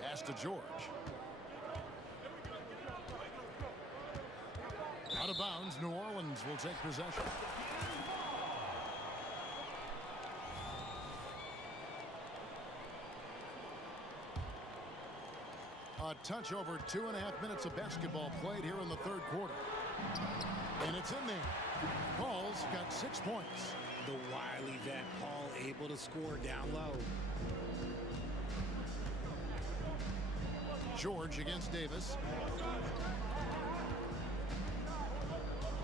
Pass to George. Out of bounds, New Orleans will take possession. A touch over 2.5 minutes of basketball played here in the third quarter. And it's in there. Paul's got 6 points. The wily vet Paul able to score down low. George against Davis.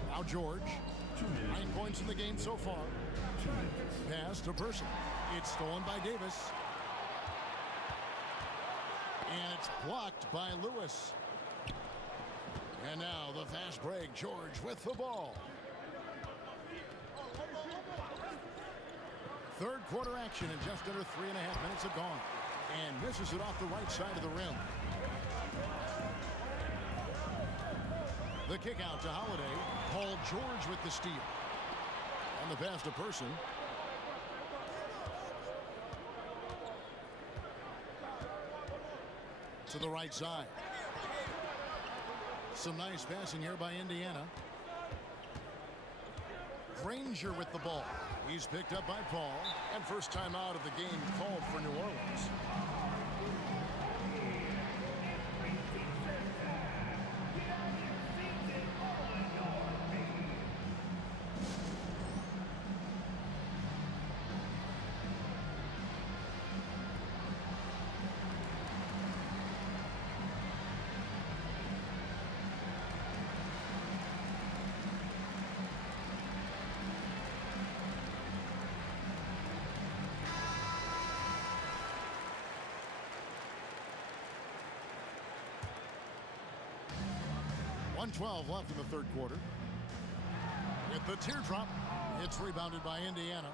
Now George. 9 points in the game so far. Pass to Person. It's stolen by Davis. And it's blocked by Lewis. And now the fast break. George with the ball. Third quarter action and just under 3.5 minutes have gone. And misses it off the right side of the rim. The kick out to Holiday. Paul George with the steal. And the pass to Person. To the right side. Some nice passing here by Indiana. Granger with the ball. He's picked up by Paul. And first time out of the game called for New Orleans. 1:12 left in the third quarter. With the teardrop, it's rebounded by Indiana.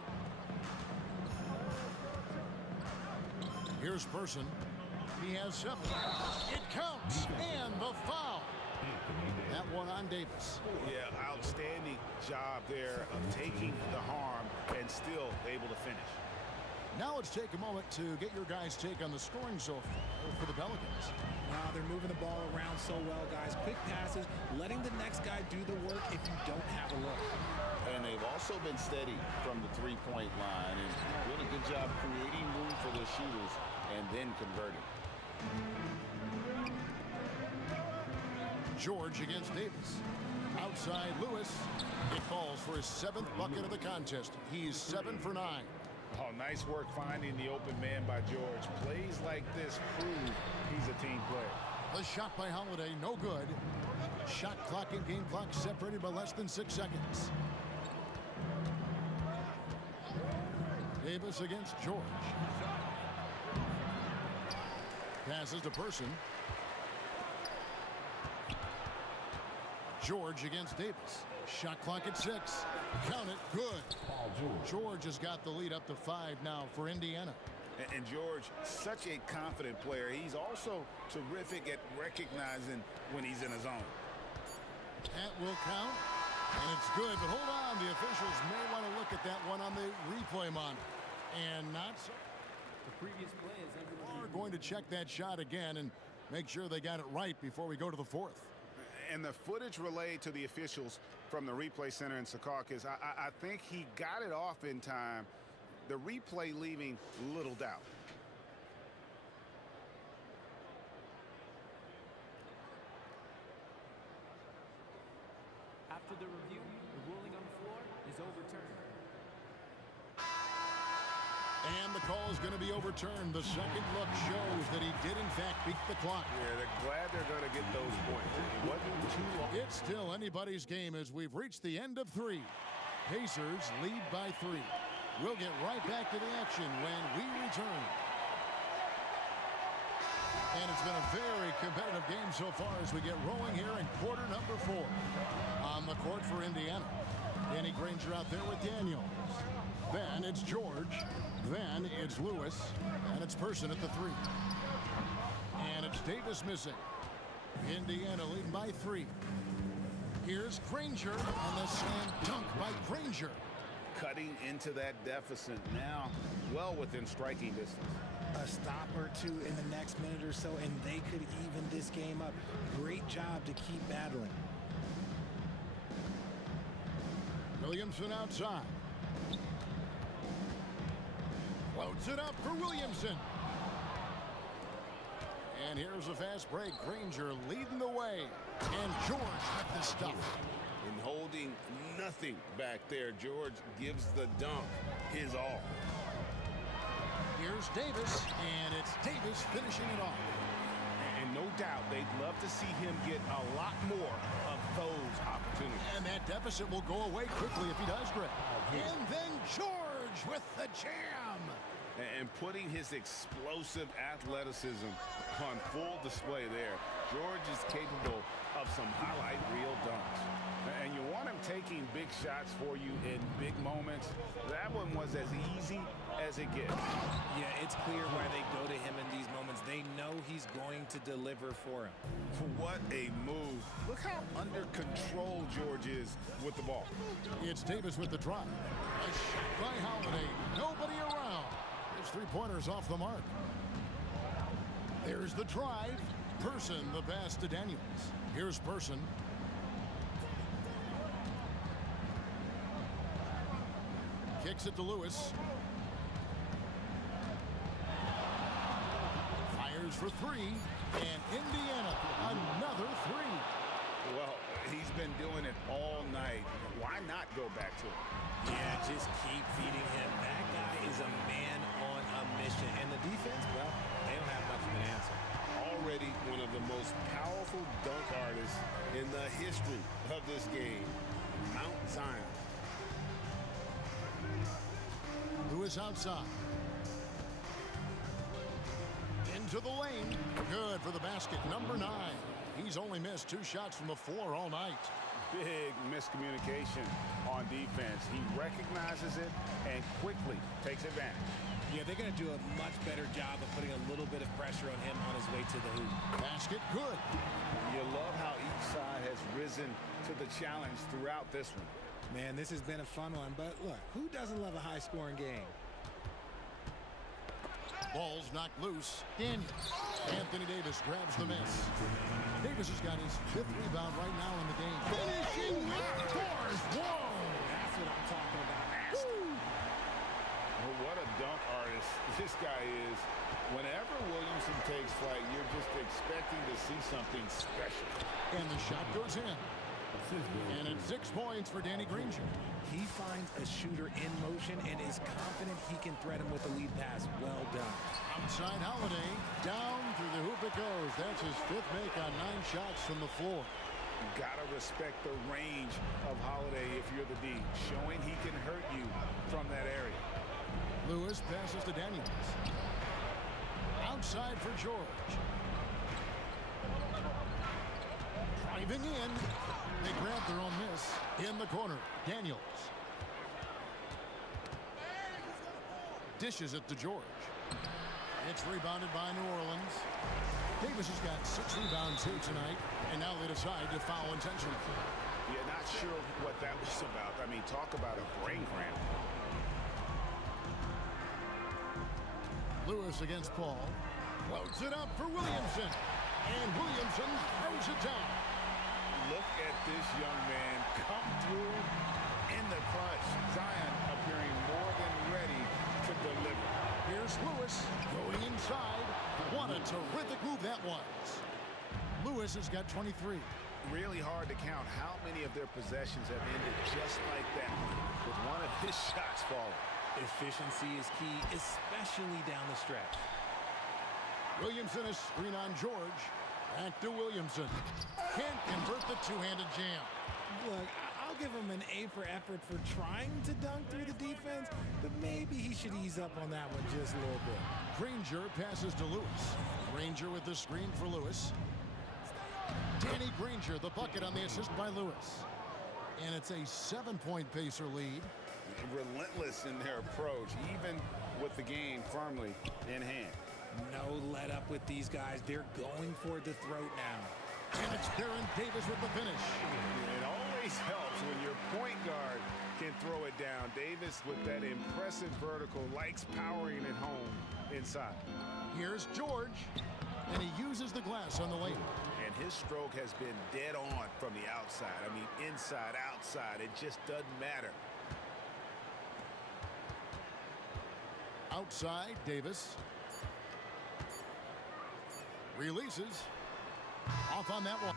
Here's Person. He has 7. It counts, and the foul. That one on Davis. Yeah, outstanding job there of taking the harm and still able to finish. Now let's take a moment to get your guys' take on the scoring so far for the Pelicans. Wow, they're moving the ball around so well, guys. Quick passes, letting the next guy do the work if you don't have a look. And they've also been steady from the three-point line and doing a good job creating room for their shooters and then converting. George against Davis. Outside Lewis. It falls for his 7th bucket of the contest. He's 7 for 9. Oh, nice work finding the open man by George. Plays like this prove he's a team player. The shot by Holiday, no good. Shot clock and game clock separated by less than 6 seconds. Davis against George. Passes to Person. George against Davis. Shot clock at 6. Count it. Good. George has got the lead up to 5 now for Indiana. And George, such a confident player. He's also terrific at recognizing when he's in his zone. That will count. And it's good. But hold on. The officials may want to look at that one on the replay monitor. And not so. The previous play is under We're going to check that shot again and make sure they got it right before we go to the 4th. And the footage relayed to the officials from the replay center in Secaucus, I think he got it off in time. The replay leaving little doubt. After the review, the ruling on the floor is overturned. And the call is going to be overturned. The second look shows that he did, in fact, beat the clock. Yeah, they're glad they're going to get those points. It wasn't too long. It's still anybody's game as we've reached the end of 3. Pacers lead by 3. We'll get right back to the action when we return. And it's been a very competitive game so far as we get rolling here in quarter number 4. On the court for Indiana. Danny Granger out there with Daniels. Then it's George. Then it's Lewis. And it's Person at the 3. And it's Davis missing. Indiana leading by 3. Here's Granger on the slam dunk by Granger. Cutting into that deficit now, well within striking distance. A stop or two in the next minute or so, and they could even this game up. Great job to keep battling. Williamson outside. Floats it up for Williamson. And here's a fast break. Granger leading the way. And George with the stuff. And holding nothing back there, George gives the dunk his all. Here's Davis, and it's Davis finishing it off. And no doubt they'd love to see him get a lot more of those opportunities. And that deficit will go away quickly if he does, Greg. And then George with the jam. And putting his explosive athleticism on full display there. George is capable of some highlight reel dunks. And you want him taking big shots for you in big moments. That one was as easy as it gets. Yeah, it's clear why they go to him in these moments. They know he's going to deliver for him. What a move. Look how under control George is with the ball. It's Davis with the drive. A shot by Holiday. Nobody around. His three-pointers off the mark. There's the drive. Person, the pass to Daniels. Here's Person. Kicks it to Lewis. Fires for 3. And Indiana, another 3. Well, he's been doing it all night. Why not go back to him? Yeah, just keep feeding him. That guy is a man on a mission. And the defense, well, they don't have much of an answer. Already one of the most powerful dunk artists in the history of this game, Mount Zion. Lewis outside. Into the lane. Good for the basket. Number 9. He's only missed 2 shots from the floor all night. Big miscommunication on defense. He recognizes it and quickly takes advantage. Yeah, they're going to do a much better job of putting a little bit of pressure on him on his way to the hoop. Basket good. You love how each side has risen to the challenge throughout this one. Man, this has been a fun one, but look, who doesn't love a high-scoring game? Ball's knocked loose. Daniels. Anthony Davis grabs the miss. Davis has got his 5th rebound right now in the game. Finishing with force. Whoa! That's what I'm talking about. Well, what a dunk artist this guy is. Whenever Williamson takes flight, you're just expecting to see something special. And the shot goes in. And it's 6 points for Danny Granger. He finds a shooter in motion and is confident he can thread him with the lead pass. Well done. Outside Holiday. Down through the hoop it goes. That's his 5th make on 9 shots from the floor. You gotta respect the range of Holiday if you're the D, showing he can hurt you from that area. Lewis passes to Daniels. Outside for George. Driving in. They grab their own miss in the corner. Daniels. Dishes it to George. It's rebounded by New Orleans. Davis has got 6 rebounds here tonight, and now they decide to foul intentionally. Yeah, not sure what that was about. I mean, talk about a brain cramp. Lewis against Paul. Floats it up for Williamson. And Williamson throws it down. Look at this young man come through in the clutch. Zion appearing more than ready to deliver. Here's Lewis going inside. What a terrific move that was. Lewis has got 23. Really hard to count how many of their possessions have ended just like that, with one of his shots falling. Efficiency is key, especially down the stretch. Williamson is screen on George. Back to Williamson. Can't convert the two-handed jam. Look, I'll give him an A for effort for trying to dunk through the defense, but maybe he should ease up on that one just a little bit. Granger passes to Lewis. Granger with the screen for Lewis. Danny Granger, the bucket on the assist by Lewis. And it's a 7-point Pacer lead. Relentless in their approach, even with the game firmly in hand. No let up with these guys. They're going for the throat now. And it's Baron Davis with the finish. It always helps when your point guard can throw it down. Davis with that impressive vertical likes powering it home inside. Here's George, and he uses the glass on the lane. And his stroke has been dead on from the outside. I mean, inside, outside, it just doesn't matter. Outside, Davis. Releases. Off on that one.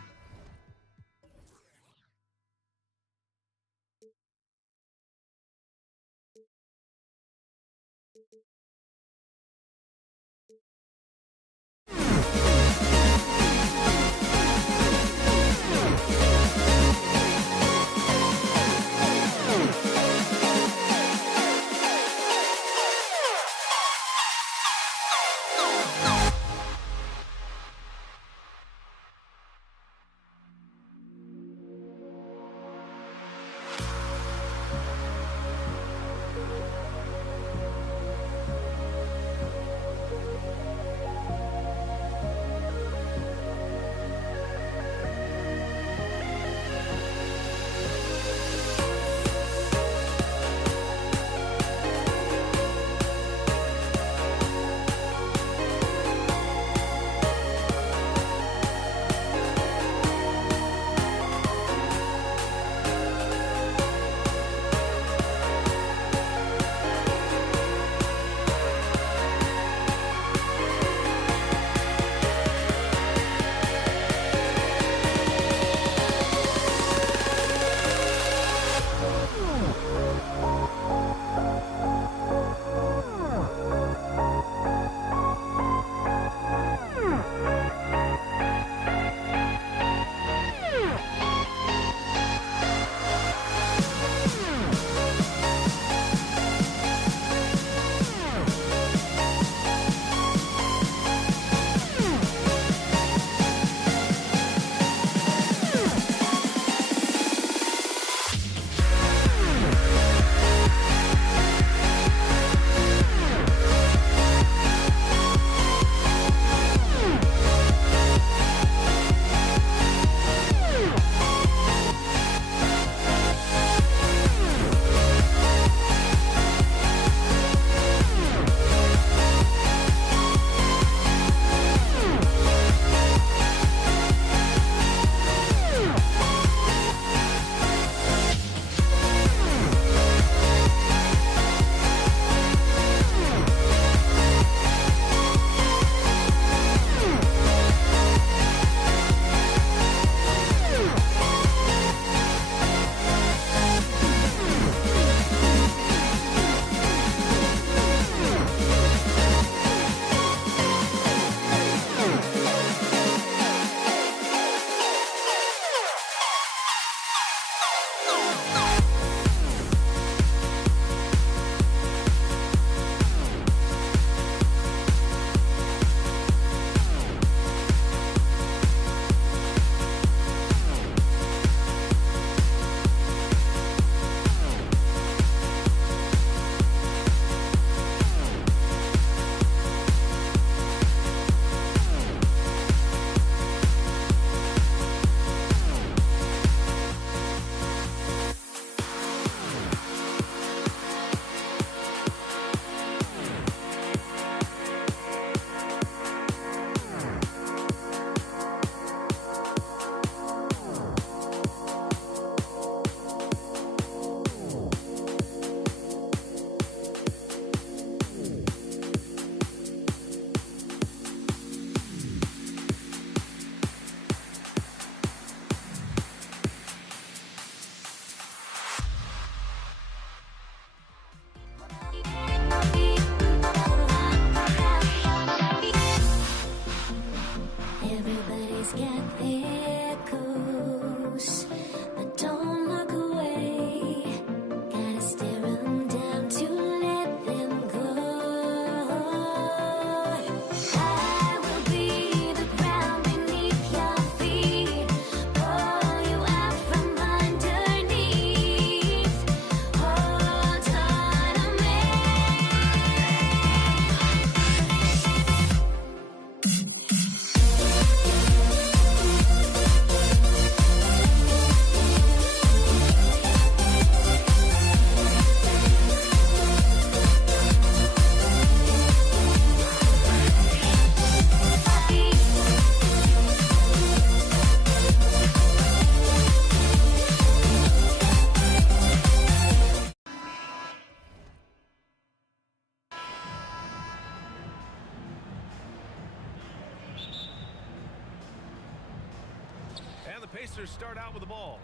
Pacers start out with the ball.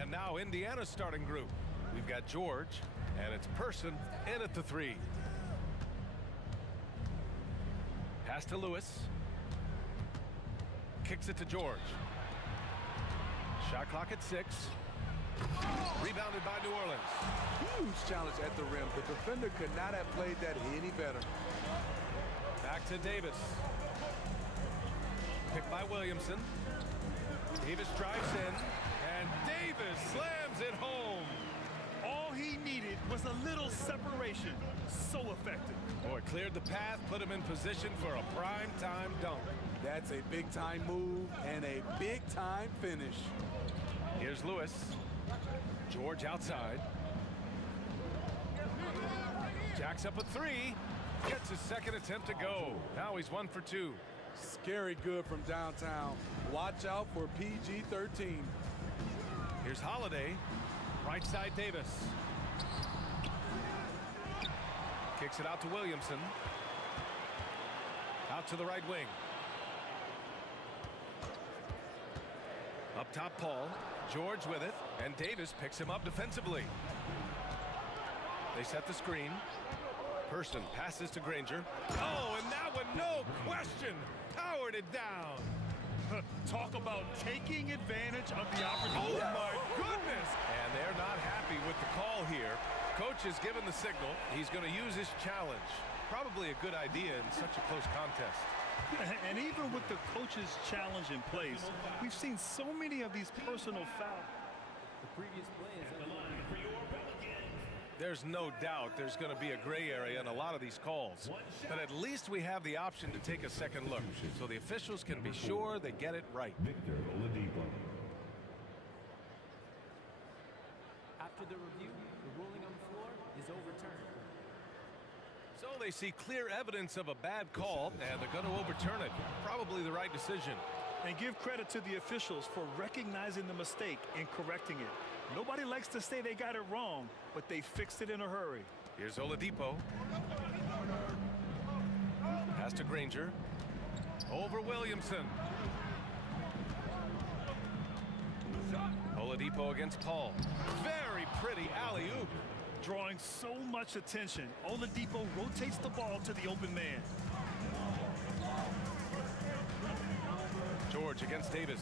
And now Indiana's starting group. We've got George, and it's Person in at the 3. Pass to Lewis. Kicks it to George. Shot clock at 6. Rebounded by New Orleans. Huge challenge at the rim. The defender could not have played that any better. Back to Davis. Picked by Williamson. Davis drives in, and Davis slams it home. All he needed was a little separation. So effective. Boy, cleared the path, put him in position for a prime-time dunk. That's a big-time move and a big-time finish. Here's Lewis. George outside. Jacks up a 3. Gets his second attempt to go. Now he's 1 for 2. Scary good from downtown. Watch out for PG-13. Here's Holiday. Right side Davis. Kicks it out to Williamson. Out to the right wing. Up top Paul. George with it. And Davis picks him up defensively. They set the screen. Person passes to Granger. Oh, and that one, no question, powered it down. Talk about taking advantage of the opportunity. Oh, my goodness. And they're not happy with the call here. Coach has given the signal. He's going to use his challenge. Probably a good idea in such a close contest. And even with the coach's challenge in place, we've seen so many of these personal fouls. The previous play is underway. There's no doubt there's going to be a gray area in a lot of these calls. But at least we have the option to take a second look so the officials can be sure they get it right. Victor Oladipo. After the review, the ruling on the floor is overturned. So they see clear evidence of a bad call, and they're going to overturn it. Probably the right decision. And give credit to the officials for recognizing the mistake and correcting it. Nobody likes to say they got it wrong, but they fixed it in a hurry. Here's Oladipo. Pass to Granger. Over Williamson. Oladipo against Paul. Very pretty alley-oop. Drawing so much attention, Oladipo rotates the ball to the open man. George against Davis.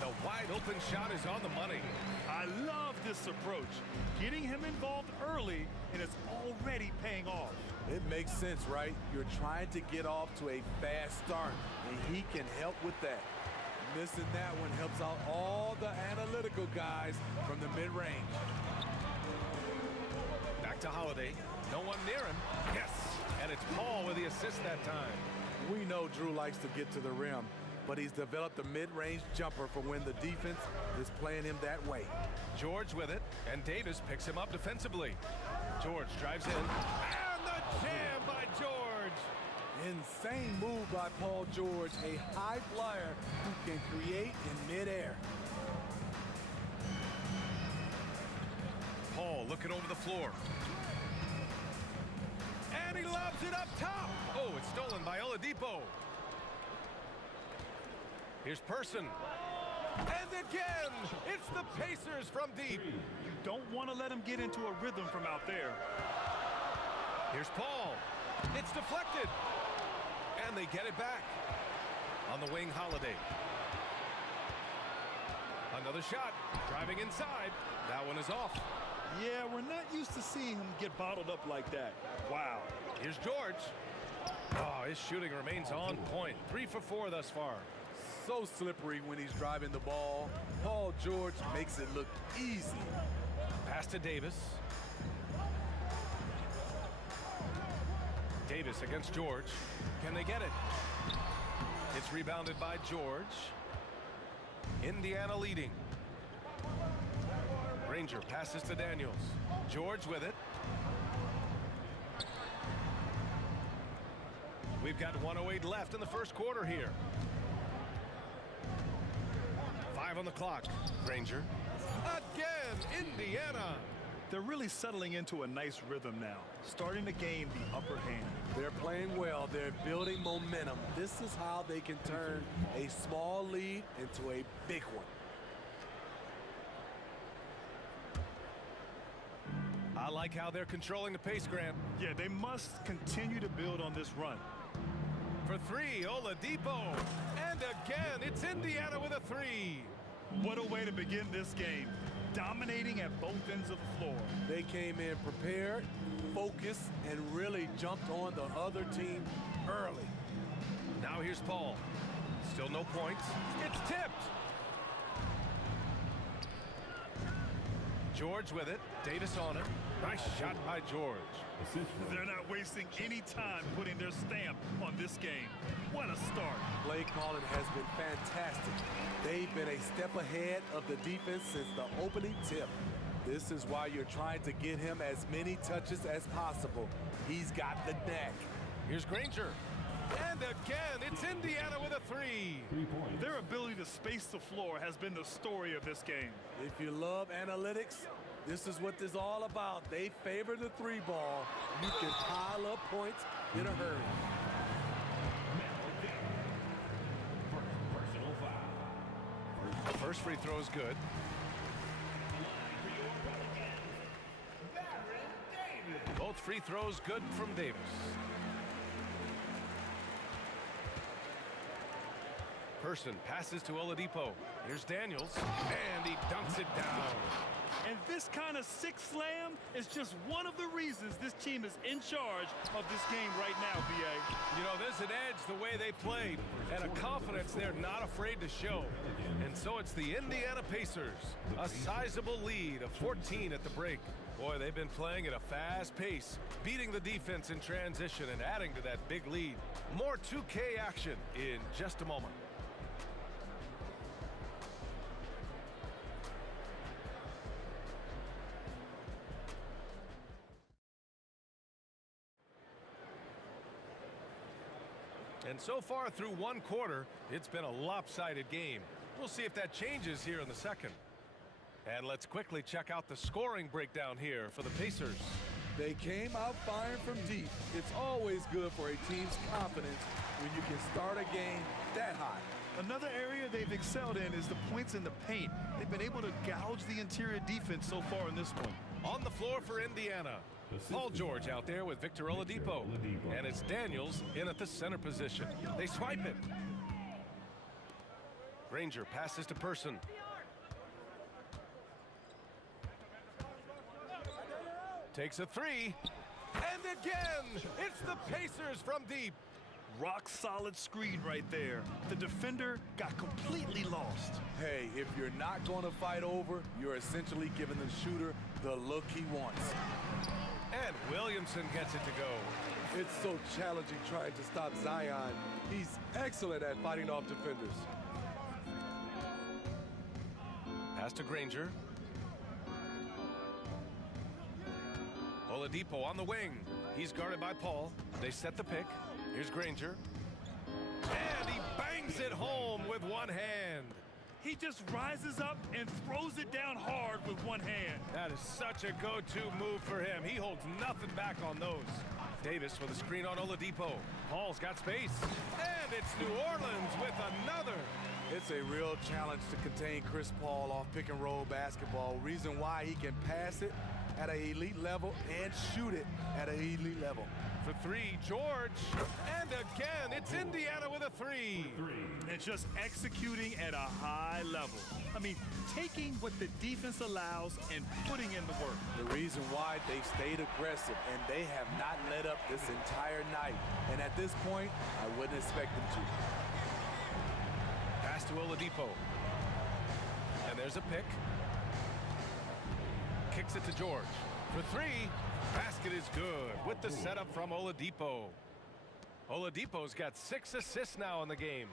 The wide open shot is on the money. I love this approach. Getting him involved early, and it's already paying off. It makes sense, right? You're trying to get off to a fast start, and he can help with that. Missing that one helps out all the analytical guys from the mid-range. Back to Holiday. No one near him. Yes, and it's Paul with the assist that time. We know Drew likes to get to the rim, but he's developed a mid-range jumper for when the defense is playing him that way. George with it, and Davis picks him up defensively. George drives in, and the jam by George. Insane move by Paul George, a high flyer who can create in midair. Paul looking over the floor. And he lobs it up top. Oh, it's stolen by Oladipo. Here's Person. And again, it's the Pacers from deep. You don't want to let him get into a rhythm from out there. Here's Paul. It's deflected. And they get it back. On the wing, Holiday. Another shot. Driving inside. That one is off. Yeah, we're not used to seeing him get bottled up like that. Wow. Here's George. Oh, his shooting remains on point. 3 for 4 thus far. So slippery when he's driving the ball. Paul George makes it look easy. Pass to Davis. Davis against George. Can they get it? It's rebounded by George. Indiana leading. Granger passes to Daniels. George with it. We've got 1:08 left in the first quarter here. 5 on the clock. Granger. Again, Indiana. They're really settling into a nice rhythm now, starting to gain the upper hand. They're playing well. They're building momentum. This is how they can turn a small lead into a big one. I like how they're controlling the pace, Grant. Yeah, they must continue to build on this run. For three, Oladipo. And again, it's Indiana with a three. What a way to begin this game. Dominating at both ends of the floor. They came in prepared, focused, and really jumped on the other team early. Now here's Paul. Still no points. It's tipped. George with it. Davis on it. Nice shot by George. They're not wasting any time putting their stamp on this game. What a start. Play calling has been fantastic. They've been a step ahead of the defense since the opening tip. This is why you're trying to get him as many touches as possible. He's got the knack. Here's Granger. And again, it's Indiana with a three. Their ability to space the floor has been the story of this game. If you love analytics, this is what this is all about. They favor the three ball. You can pile up points in a hurry. First free throw is good. Both free throws good from Davis. Person passes to Oladipo. Here's Daniels, and he dunks it down. And this kind of six slam is just one of the reasons this team is in charge of this game right now, B.A. You know, there's an edge the way they play, and a confidence they're not afraid to show. And so it's the Indiana Pacers, a sizable lead of 14 at the break. Boy, they've been playing at a fast pace, beating the defense in transition and adding to that big lead. More 2K action in just a moment. And so far through one quarter, it's been a lopsided game. We'll see if that changes here in the second. And let's quickly check out the scoring breakdown here for the Pacers. They came out firing from deep. It's always good for a team's confidence when you can start a game that high. Another area they've excelled in is the points in the paint. They've been able to gouge the interior defense so far in this one. On the floor for Indiana, Paul George out there with Victor Oladipo. And it's Daniels in at the center position. They swipe it. Granger passes to Person. Takes a three. And again, it's the Pacers from deep. Rock solid screen right there. The defender got completely lost. Hey, if you're not going to fight over, you're essentially giving the shooter the look he wants. And Williamson gets it to go. It's so challenging trying to stop Zion. He's excellent at fighting off defenders. Pass to Granger. Oladipo on the wing. He's guarded by Paul. They set the pick. Here's Granger. And he bangs it home with one hand. He just rises up and throws it down hard with one hand. That is such a go-to move for him. He holds nothing back on those. Davis with a screen on Oladipo. Paul's got space. And it's New Orleans with another. It's a real challenge to contain Chris Paul off pick-and-roll basketball. Reason why he can pass it at an elite level and shoot it at an elite level. For three, George. And again, it's Indiana with a three. And just executing at a high level. I mean, taking what the defense allows and putting in the work. The reason why they've stayed aggressive and they have not let up this entire night. And at this point, I wouldn't expect them to. Pass to Oladipo. And there's a pick. Kicks it to George. For three, basket is good with the setup from Oladipo. Oladipo's got 6 assists now in the game.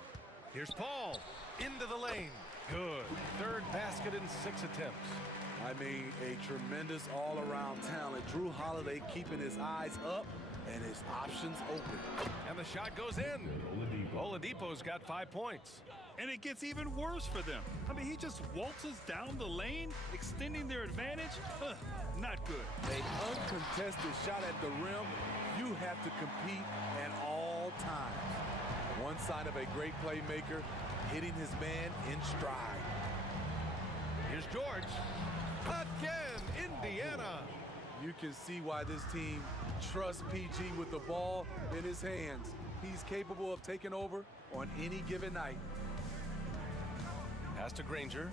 Here's Paul into the lane. Good. Third basket in 6 attempts. I mean, a tremendous all-around talent. Drew Holiday keeping his eyes up and his options open. And the shot goes in. Oladipo's got 5 points. And it gets even worse for them. I mean, he just waltzes down the lane, extending their advantage. Not good. An uncontested shot at the rim, you have to compete at all times. One sign of a great playmaker, hitting his man in stride. Here's George. Again, Indiana. You can see why this team trusts PG with the ball in his hands. He's capable of taking over on any given night. Pass to Granger.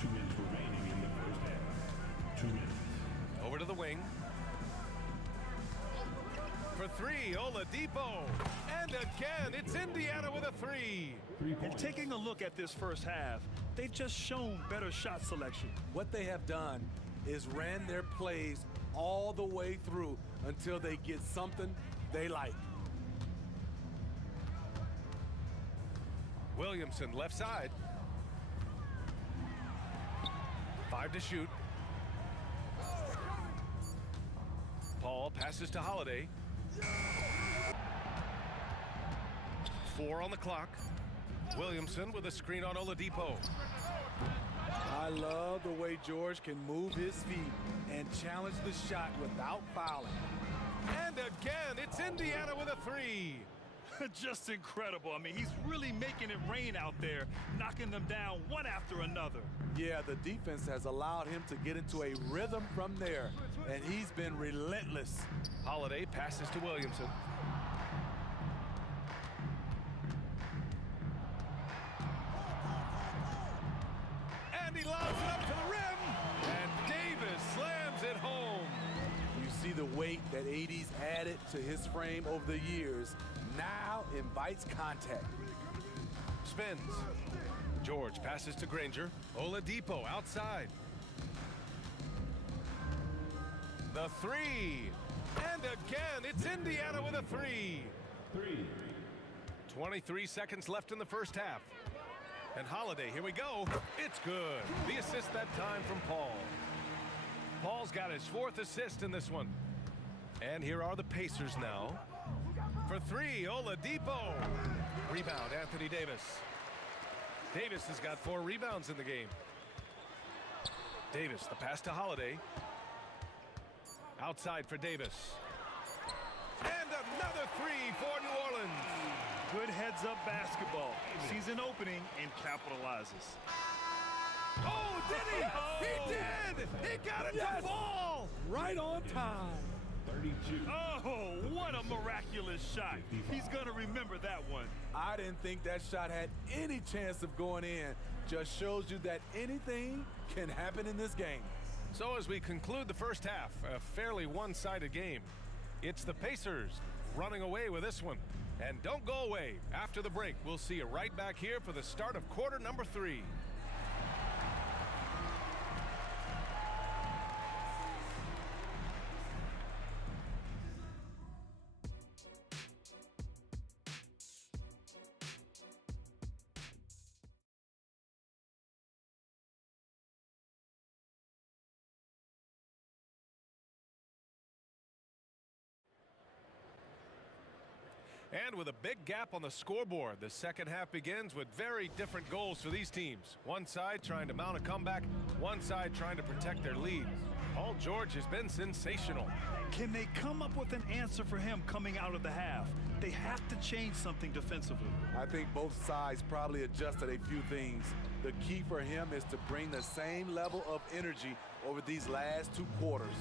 2 minutes remaining in the first half. 2 minutes. Over to the wing. For three, Oladipo. And again, it's Indiana with a three. 3 And points. taking a look at this first half, they've just shown better shot selection. What they have done is ran their plays all the way through until they get something they like. Williamson, left side. 5 to shoot. Paul passes to Holiday. 4 on the clock. Williamson with a screen on Oladipo. I love the way George can move his feet and challenge the shot without fouling. And again, it's Indiana with a three. Just incredible. I mean, he's really making it rain out there, knocking them down one after another. Yeah, the defense has allowed him to get into a rhythm from there, and he's been relentless. Holiday passes to Williamson. And he lobs it up to the rim. And Davis slams it home. You see the weight that AD's added to his frame over the years. Now invites contact. Spins. George passes to Granger. Oladipo outside. The three. And again, it's Indiana with a three. 3. 23 seconds left in the first half. And Holiday, here we go. It's good. The assist that time from Paul. Paul's got his 4th assist in this one. And here are the Pacers now. For three, Oladipo. Rebound, Anthony Davis. Davis has got 4 rebounds in the game. Davis, the pass to Holiday. Outside for Davis. And another three for New Orleans. Good heads-up basketball. Sees an opening and capitalizes. Oh, did he? Oh. He did! He got it to fall! Right on time. 32. Oh, what a miraculous shot. He's going to remember that one. I didn't think that shot had any chance of going in. Just shows you that anything can happen in this game. So as we conclude the first half, a fairly one-sided game. It's the Pacers running away with this one. And don't go away. After the break, we'll see you right back here for the start of quarter number 3. And with a big gap on the scoreboard, the second half begins with very different goals for these teams. One side trying to mount a comeback, one side trying to protect their lead. Paul George has been sensational. Can they come up with an answer for him coming out of the half? They have to change something defensively. I think both sides probably adjusted a few things. The key for him is to bring the same level of energy over these last 2 quarters.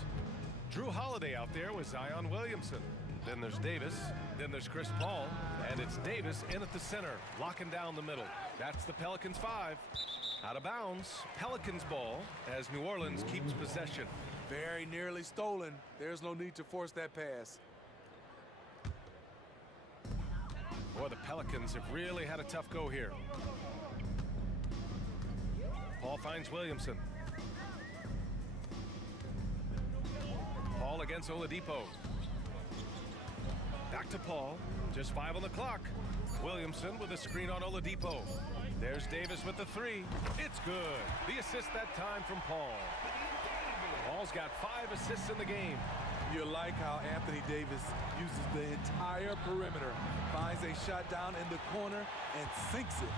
Drew Holiday out there with Zion Williamson. Then there's Davis, then there's Chris Paul, and it's Davis in at the center, locking down the middle. That's the Pelicans 5. Out of bounds, Pelicans ball as New Orleans keeps possession. Very nearly stolen. There's no need to force that pass. Boy, the Pelicans have really had a tough go here. Paul finds Williamson. Paul against Oladipo. Back to Paul. Just 5 on the clock. Williamson with a screen on Oladipo. There's Davis with the 3. It's good. The assist that time from Paul. Paul's got 5 assists in the game. You like how Anthony Davis uses the entire perimeter, finds a shot down in the corner, and sinks it.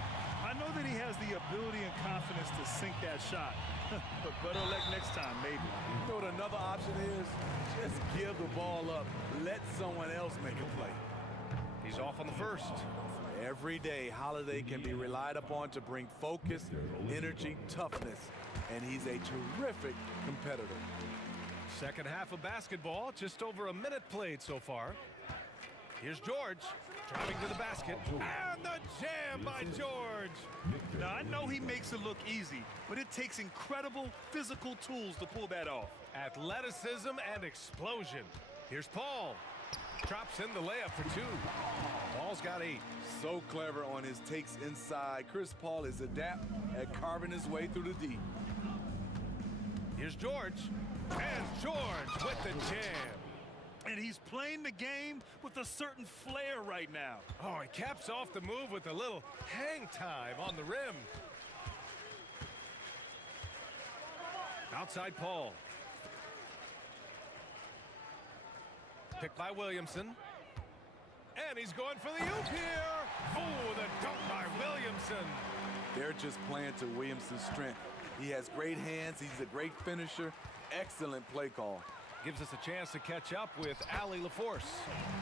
I know that he has the ability and confidence to sink that shot, but better luck next time, maybe. You know what another option is? Just give the ball up. Let someone else make a play. He's off on the first. Every day, Holiday can be relied upon to bring focus, energy, toughness, and he's a terrific competitor. Second half of basketball, just over a minute played so far. Here's George, driving to the basket, and the jam by George. Now, I know he makes it look easy, but it takes incredible physical tools to pull that off. Athleticism and explosion. Here's Paul. Drops in the layup for 2. Paul's got 8. So clever on his takes inside. Chris Paul is adept at carving his way through the D. Here's George. And George with the jam. And he's playing the game with a certain flair right now. Oh, he caps off the move with a little hang time on the rim. Outside Paul. Picked by Williamson. And he's going for the oop here. Oh, the dunk by Williamson. They're just playing to Williamson's strength. He has great hands. He's a great finisher. Excellent play call. Gives us a chance to catch up with Allie LaForce.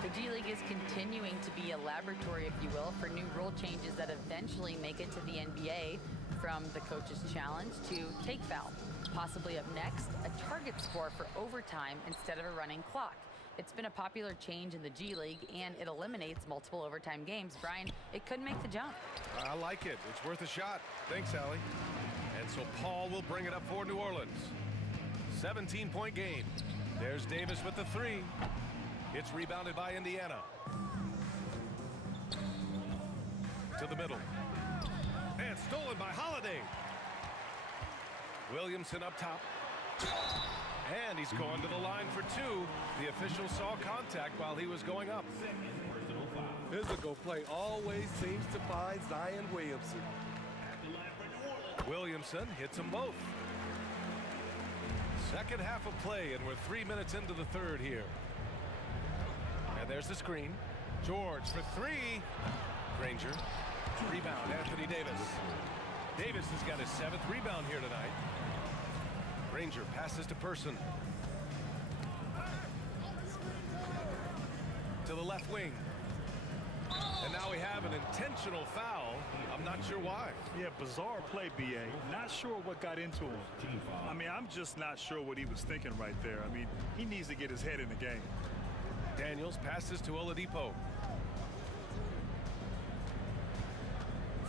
The G League is continuing to be a laboratory, if you will, for new rule changes that eventually make it to the NBA, from the coach's challenge to take foul. Possibly up next, a target score for overtime instead of a running clock. It's been a popular change in the G League, and it eliminates multiple overtime games. Brian, it could make the jump. I like it. It's worth a shot. Thanks, Allie. And so Paul will bring it up for New Orleans. 17-point game. There's Davis with the 3. It's rebounded by Indiana. To the middle. And stolen by Holiday. Williamson up top. And he's going to the line for 2. The official saw contact while he was going up. Physical play always seems to find Zion Williamson. Williamson hits them both. Second half of play, and we're 3 minutes into the third here. And there's the screen. George for 3. Granger. Rebound, Anthony Davis. Davis has got his 7th rebound here tonight. Granger passes to Person. To the left wing. And now we have an intentional foul. I'm not sure why. Yeah, bizarre play, B.A. Not sure what got into him. I mean, I'm just not sure what he was thinking right there. I mean, he needs to get his head in the game. Daniels passes to Oladipo.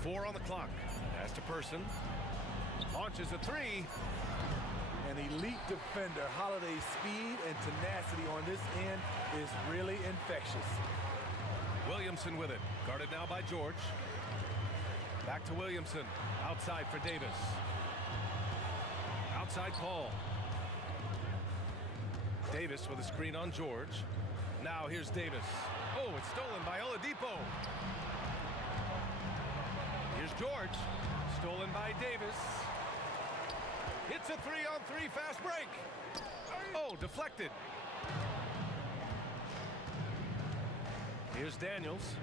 4 on the clock. Pass to Person. Launches a 3. An elite defender. Holiday's speed and tenacity on this end is really infectious. Williamson with it. Guarded now by George. Back to Williamson. Outside for Davis. Outside Paul. Davis with a screen on George. Now here's Davis. Oh, it's stolen by Oladipo. Here's George. Stolen by Davis. It's a 3-on-3 fast break. Oh, deflected. Here's Daniels.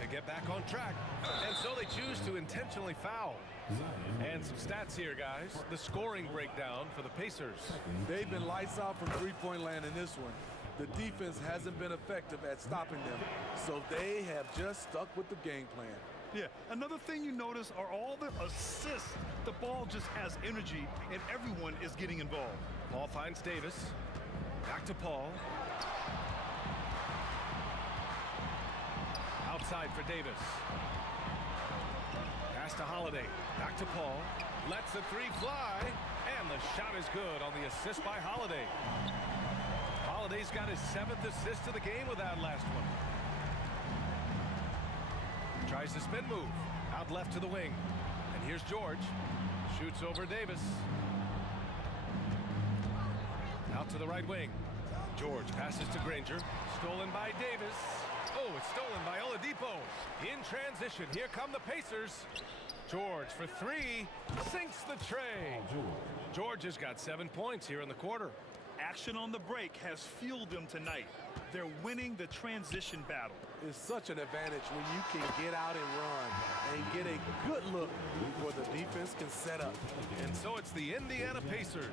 To get back on track. And so they choose to intentionally foul. And some stats here, guys. The scoring breakdown for the Pacers. They've been lights out from three-point land in this one. The defense hasn't been effective at stopping them, so they have just stuck with the game plan. Yeah, another thing you notice are all the assists. The ball just has energy, and everyone is getting involved. Paul finds Davis. Back to Paul. Outside for Davis. Pass to Holiday. Back to Paul. Lets the 3 fly. And the shot is good on the assist by Holiday. Holiday's got his 7th assist of the game with that last one. Tries the spin move. Out left to the wing. And here's George. Shoots over Davis. Out to the right wing. George passes to Granger. Stolen by Davis. Oh, Oh, it's stolen by Oladipo. In transition, here come the Pacers. George for three, sinks the tray. George has got 7 points here in the quarter. Action on the break has fueled them tonight. They're winning the transition battle. It's such an advantage when you can get out and run and get a good look before the defense can set up. And so it's the Indiana Pacers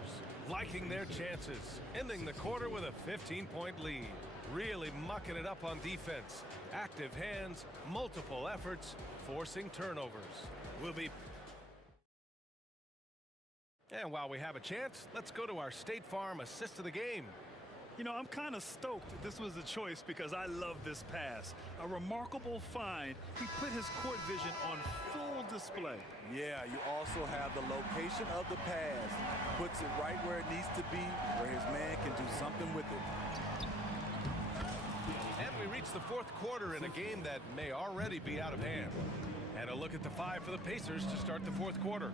liking their chances, ending the quarter with a 15-point lead. Really mucking it up on defense. Active hands, multiple efforts, forcing turnovers. And while we have a chance, let's go to our State Farm assist of the game. You know, I'm kind of stoked that this was a choice because I love this pass. A remarkable find. He put his court vision on full display. Yeah, you also have the location of the pass. Puts it right where it needs to be, where his man can do something with it. And we reach the fourth quarter in a game that may already be out of hand. And a look at the five for the Pacers to start the fourth quarter.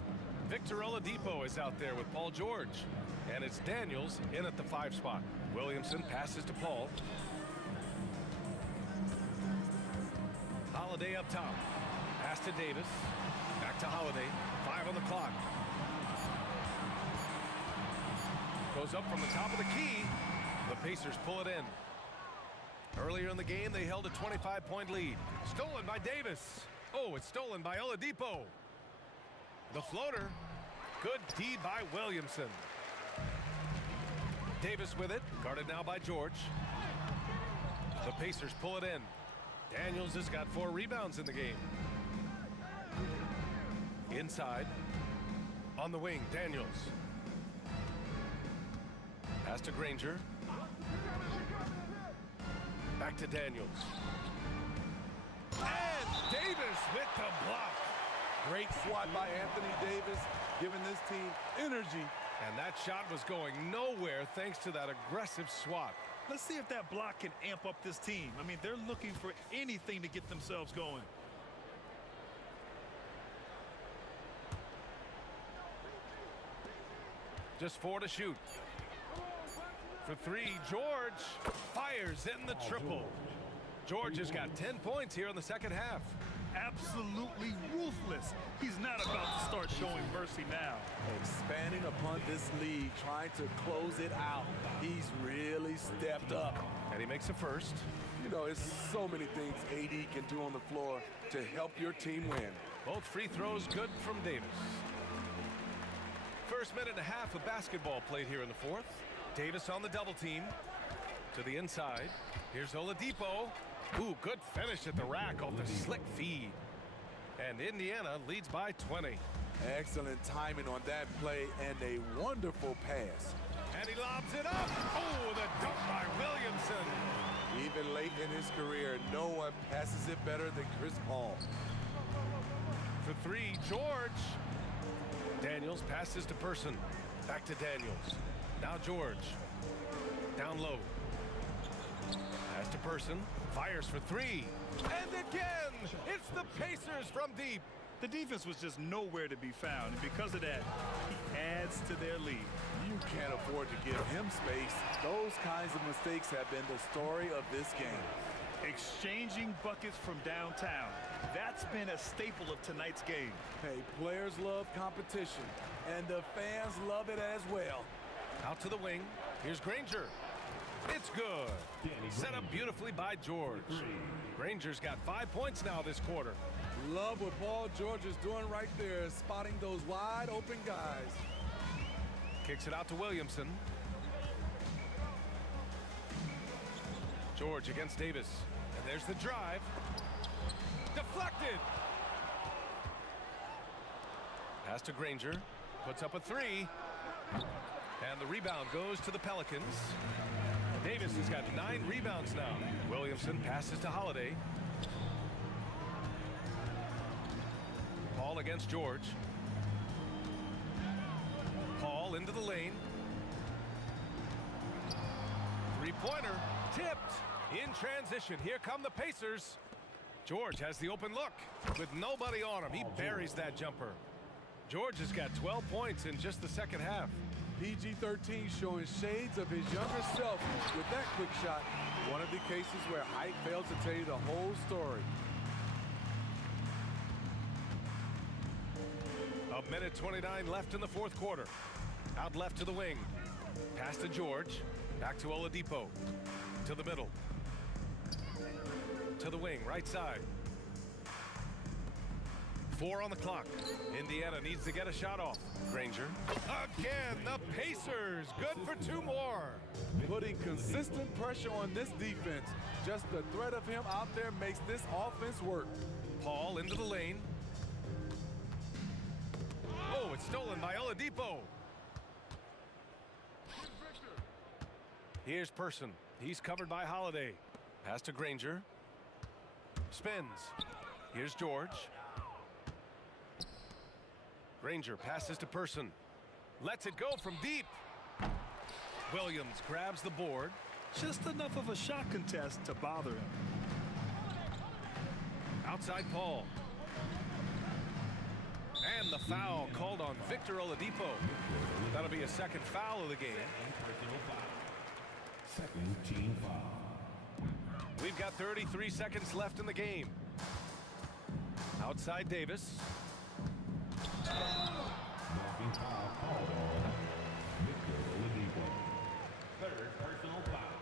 Victor Oladipo is out there with Paul George. And it's Daniels in at the 5 spot. Williamson passes to Paul. Holiday up top. Pass to Davis. Back to Holiday. 5 on the clock. Goes up from the top of the key. The Pacers pull it in. Earlier in the game, they held a 25-point lead. Stolen by Davis. Oh, it's stolen by Oladipo. The floater. Good D by Williamson. Davis with it, guarded now by George. The Pacers pull it in. Daniels has got 4 rebounds in the game. Inside. On the wing, Daniels. Pass to Granger. Back to Daniels. And Davis with the block. Great swat by Anthony Davis, giving this team energy. And that shot was going nowhere thanks to that aggressive swat. Let's see if that block can amp up this team. I mean, they're looking for anything to get themselves going. Just 4 to shoot. For 3, George fires in the triple. George has got 10 points here in the second half. Absolutely ruthless. He's not about to start showing mercy now. Expanding upon this lead, trying to close it out. He's really stepped up. And he makes a first. You know, it's so many things AD can do on the floor to help your team win. Both free throws good from Davis. First minute and a half of basketball played here in the fourth. Davis on the double team. To the inside. Here's Oladipo. Ooh, good finish at the rack off the slick feed. And Indiana leads by 20. Excellent timing on that play and a wonderful pass. And he lobs it up. Oh, the dunk by Williamson. Even late in his career, no one passes it better than Chris Paul. For 3, George. Daniels passes to Person. Back to Daniels. Now George. Down low. Pass to Person. Fires for 3. And again, it's the Pacers from deep. The defense was just nowhere to be found, and because of that, he adds to their lead. You can't afford to give him space. Those kinds of mistakes have been the story of this game. Exchanging buckets from downtown. That's been a staple of tonight's game. Hey, players love competition, and the fans love it as well. Out to the wing. Here's Granger. It's good. Set up beautifully by George. Granger's got 5 points now this quarter. Love what Paul George is doing right there, spotting those wide open guys. Kicks it out to Williamson. George against Davis. And there's the drive. Deflected. Pass to Granger. Puts up a 3. And the rebound goes to the Pelicans. Davis has got 9 rebounds now. Williamson passes to Holiday. Paul against George. Paul into the lane. 3-pointer tipped in transition. Here come the Pacers. George has the open look with nobody on him. He buries that jumper. George has got 12 points in just the second half. PG-13 showing shades of his younger self with that quick shot. One of the cases where height fails to tell you the whole story. A minute 29 left in the fourth quarter. Out left to the wing. Pass to George. Back to Oladipo. To the middle. To the wing, right side. 4 on the clock. Indiana needs to get a shot off. Granger. Again, the Pacers. Good for 2 more. Putting consistent pressure on this defense. Just the threat of him out there makes this offense work. Paul into the lane. Oh, it's stolen by Oladipo. Here's Person. He's covered by Holiday. Pass to Granger. Spins. Here's George. Granger passes to Person. Lets it go from deep. Williams grabs the board. Just enough of a shot contest to bother him. Outside Paul. And the foul called on Victor Oladipo. That'll be a second foul of the game. Second team foul. We've got 33 seconds left in the game. Outside Davis. Knocking foul called on Victor Oladipo. Third personal foul.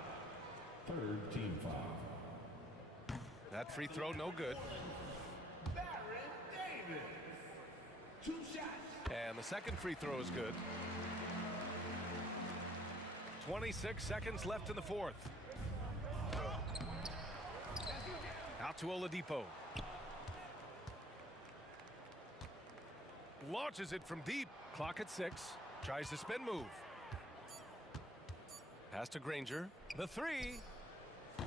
Third team foul. That free throw no good. Baron Davis. 2 shots. And the second free throw is good. 26 seconds left in the fourth. Out to Oladipo. Launches it from deep. Clock at 6. Tries to spin move. Pass to Granger. The 3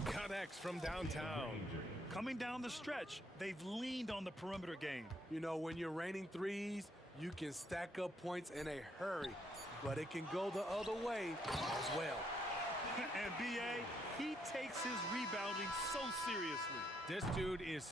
connects from downtown. Coming down the stretch, they've leaned on the perimeter game. You know, when you're raining threes, you can stack up points in a hurry, but it can go the other way as well. And B.A., he takes his rebounding so seriously. This dude is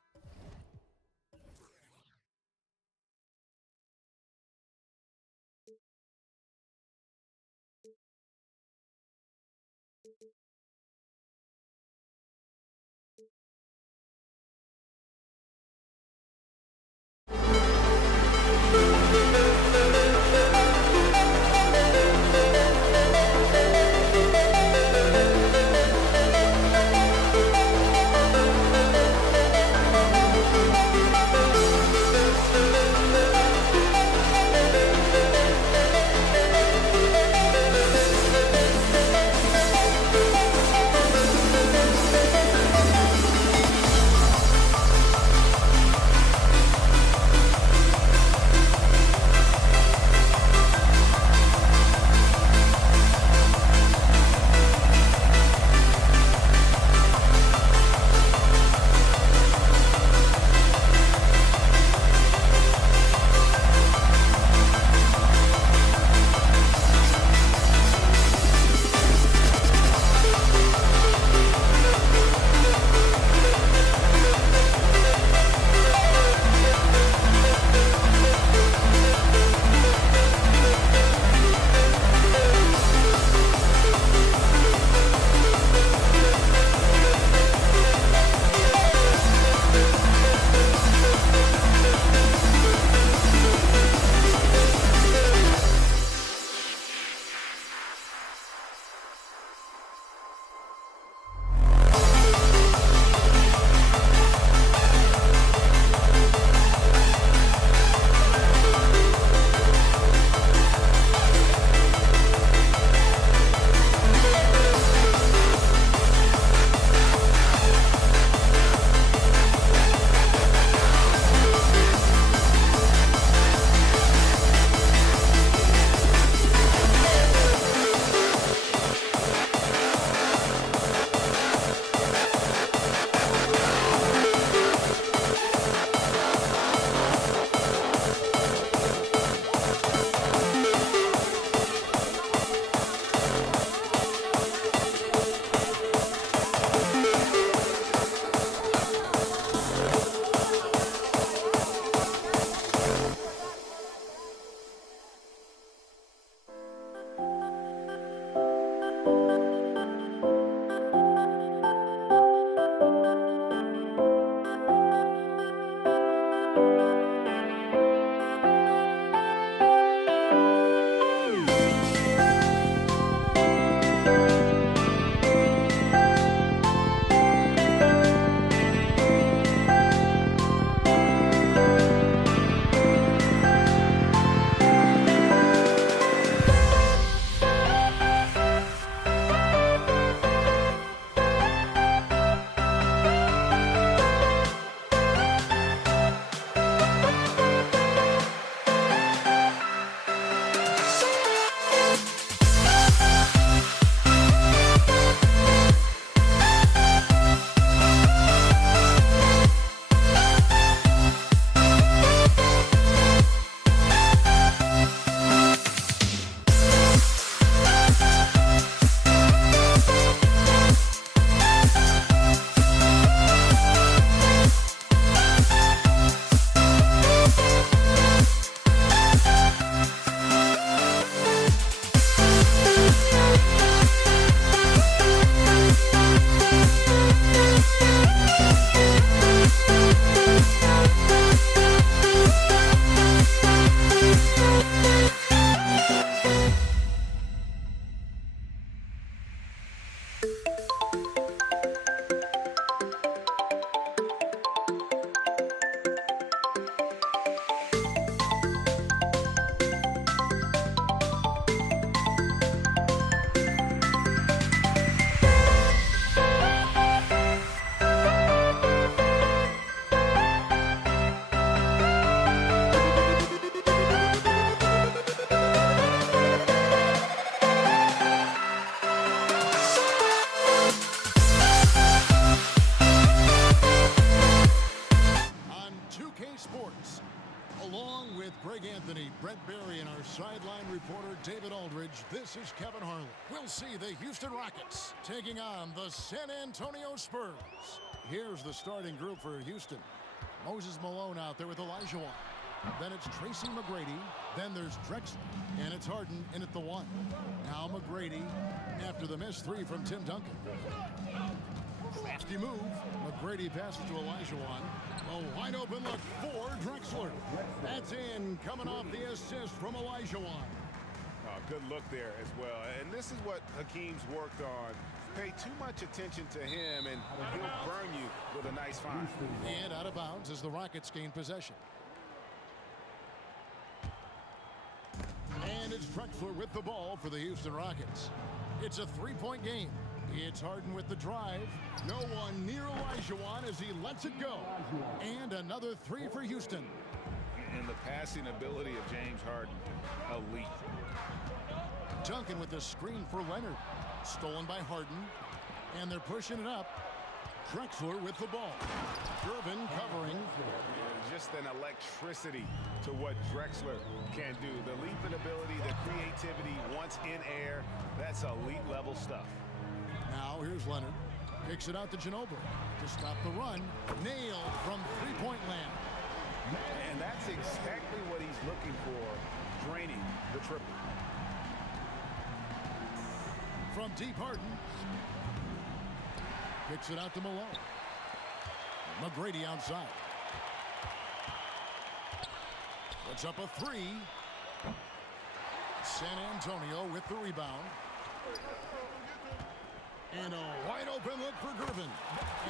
Along with Greg Anthony, Brett Barry, and our sideline reporter David Aldridge, this is Kevin Harlan. We'll see the Houston Rockets taking on the San Antonio Spurs. Here's the starting group for Houston. Moses Malone out there with Olajuwon. Then it's Tracy McGrady. Then there's Drexler. And it's Harden in at the 1. Now McGrady after the missed 3 from Tim Duncan. Crafty move. McGrady passes to Olajuwon. A wide open look for Drexler. That's in, coming off the assist from Olajuwon. Oh, good look there as well. And this is what Hakeem's worked on. Pay too much attention to him, and he'll burn you with a nice find. And out of bounds as the Rockets gain possession. And it's Drexler with the ball for the Houston Rockets. It's a 3-point game. It's Harden with the drive. No one near Olajuwon as he lets it go. And another 3 for Houston. And the passing ability of James Harden, elite. Duncan with the screen for Leonard. Stolen by Harden. And they're pushing it up. Drexler with the ball. Gervin covering. Just an electricity to what Drexler can do. The leaping ability, the creativity once in air. That's elite level stuff. Now here's Leonard. Kicks it out to Ginobili to stop the run. Nailed from 3-point land. And that's exactly what he's looking for, draining the triple. From deep, Harden. Kicks it out to Malone. McGrady outside. Puts up a 3. San Antonio with the rebound. And a wide open look for Gervin.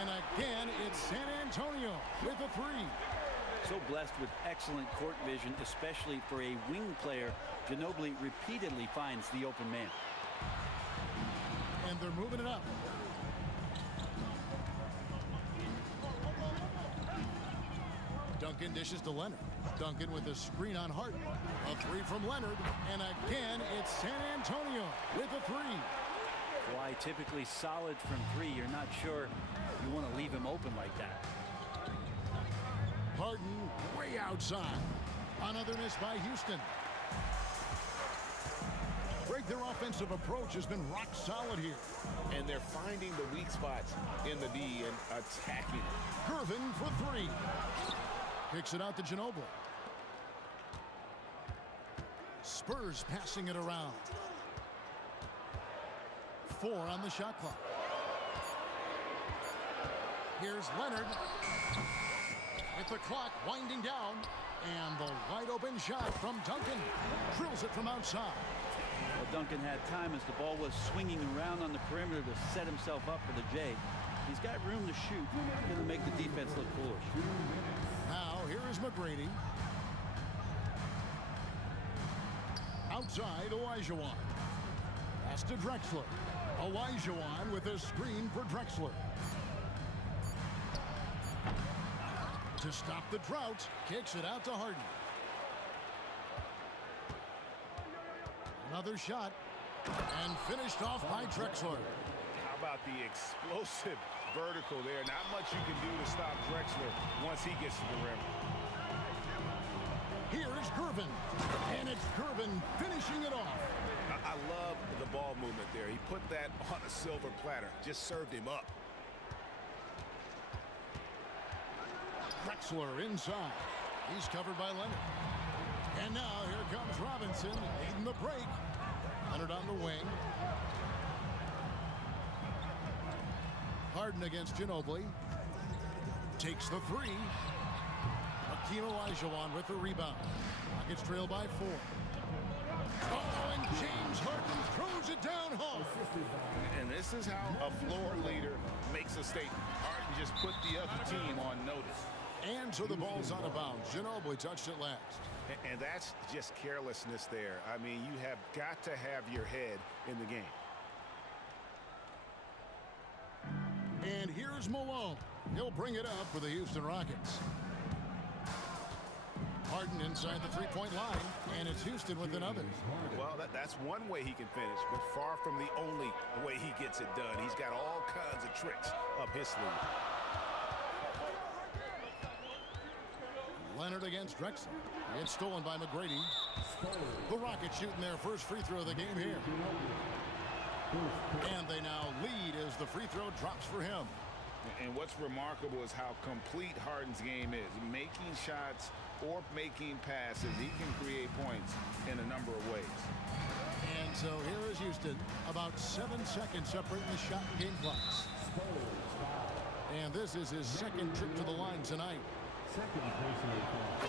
And again, it's San Antonio with a 3. So blessed with excellent court vision, especially for a wing player. Ginobili repeatedly finds the open man. And they're moving it up. Duncan dishes to Leonard. Duncan with a screen on Harden. A 3 from Leonard. And again, it's San Antonio with a 3. Why typically solid from 3. You're not sure you want to leave him open like that. Harden way outside. Another miss by Houston. Greg, their offensive approach has been rock solid here. And they're finding the weak spots in the D and attacking it. Gervin for 3. Kicks it out to Ginobili. Spurs passing it around. 4 on the shot clock. Here's Leonard. With the clock winding down. And the wide open shot from Duncan. Drills it from outside. Well, Duncan had time as the ball was swinging around on the perimeter to set himself up for the J. He's got room to shoot. Going to make the defense look foolish. Now, here is McGrady. Outside, Olajuwon. Pass to Drexler. Olajuwon with a screen for Drexler. To stop the drought, kicks it out to Harden. Another shot. And finished off by Drexler. How about the explosive vertical there? Not much you can do to stop Drexler once he gets to the rim. Here's Gervin. And it's Gervin finishing it off. I love the ball movement there. He put that on a silver platter. Just served him up. Drexler inside. He's covered by Leonard. And now here comes Robinson leading the break. Leonard on the wing. Harden against Ginobili. Takes the 3. Hakeem Olajuwon with the rebound. Rockets trail by 4. Oh, and James Harden throws it down home. And this is how a floor leader makes a statement. Harden just put the other team on notice. And so the ball's out of bounds. Ginobili touched it last. And that's just carelessness there. I mean, you have got to have your head in the game. And here's Malone. He'll bring it up for the Houston Rockets. Harden inside the 3-point line, and it's Houston with another. Well, that's one way he can finish, but far from the only way he gets it done. He's got all kinds of tricks up his sleeve. Leonard against Drexler. It's stolen by McGrady. The Rockets shooting their first free throw of the game here. And they now lead as the free throw drops for him. And what's remarkable is how complete Harden's game is. Making shots or making passes, he can create points in a number of ways. And so here is Houston, about 7 seconds separating the shot and game clocks. And this is his second trip to the line tonight.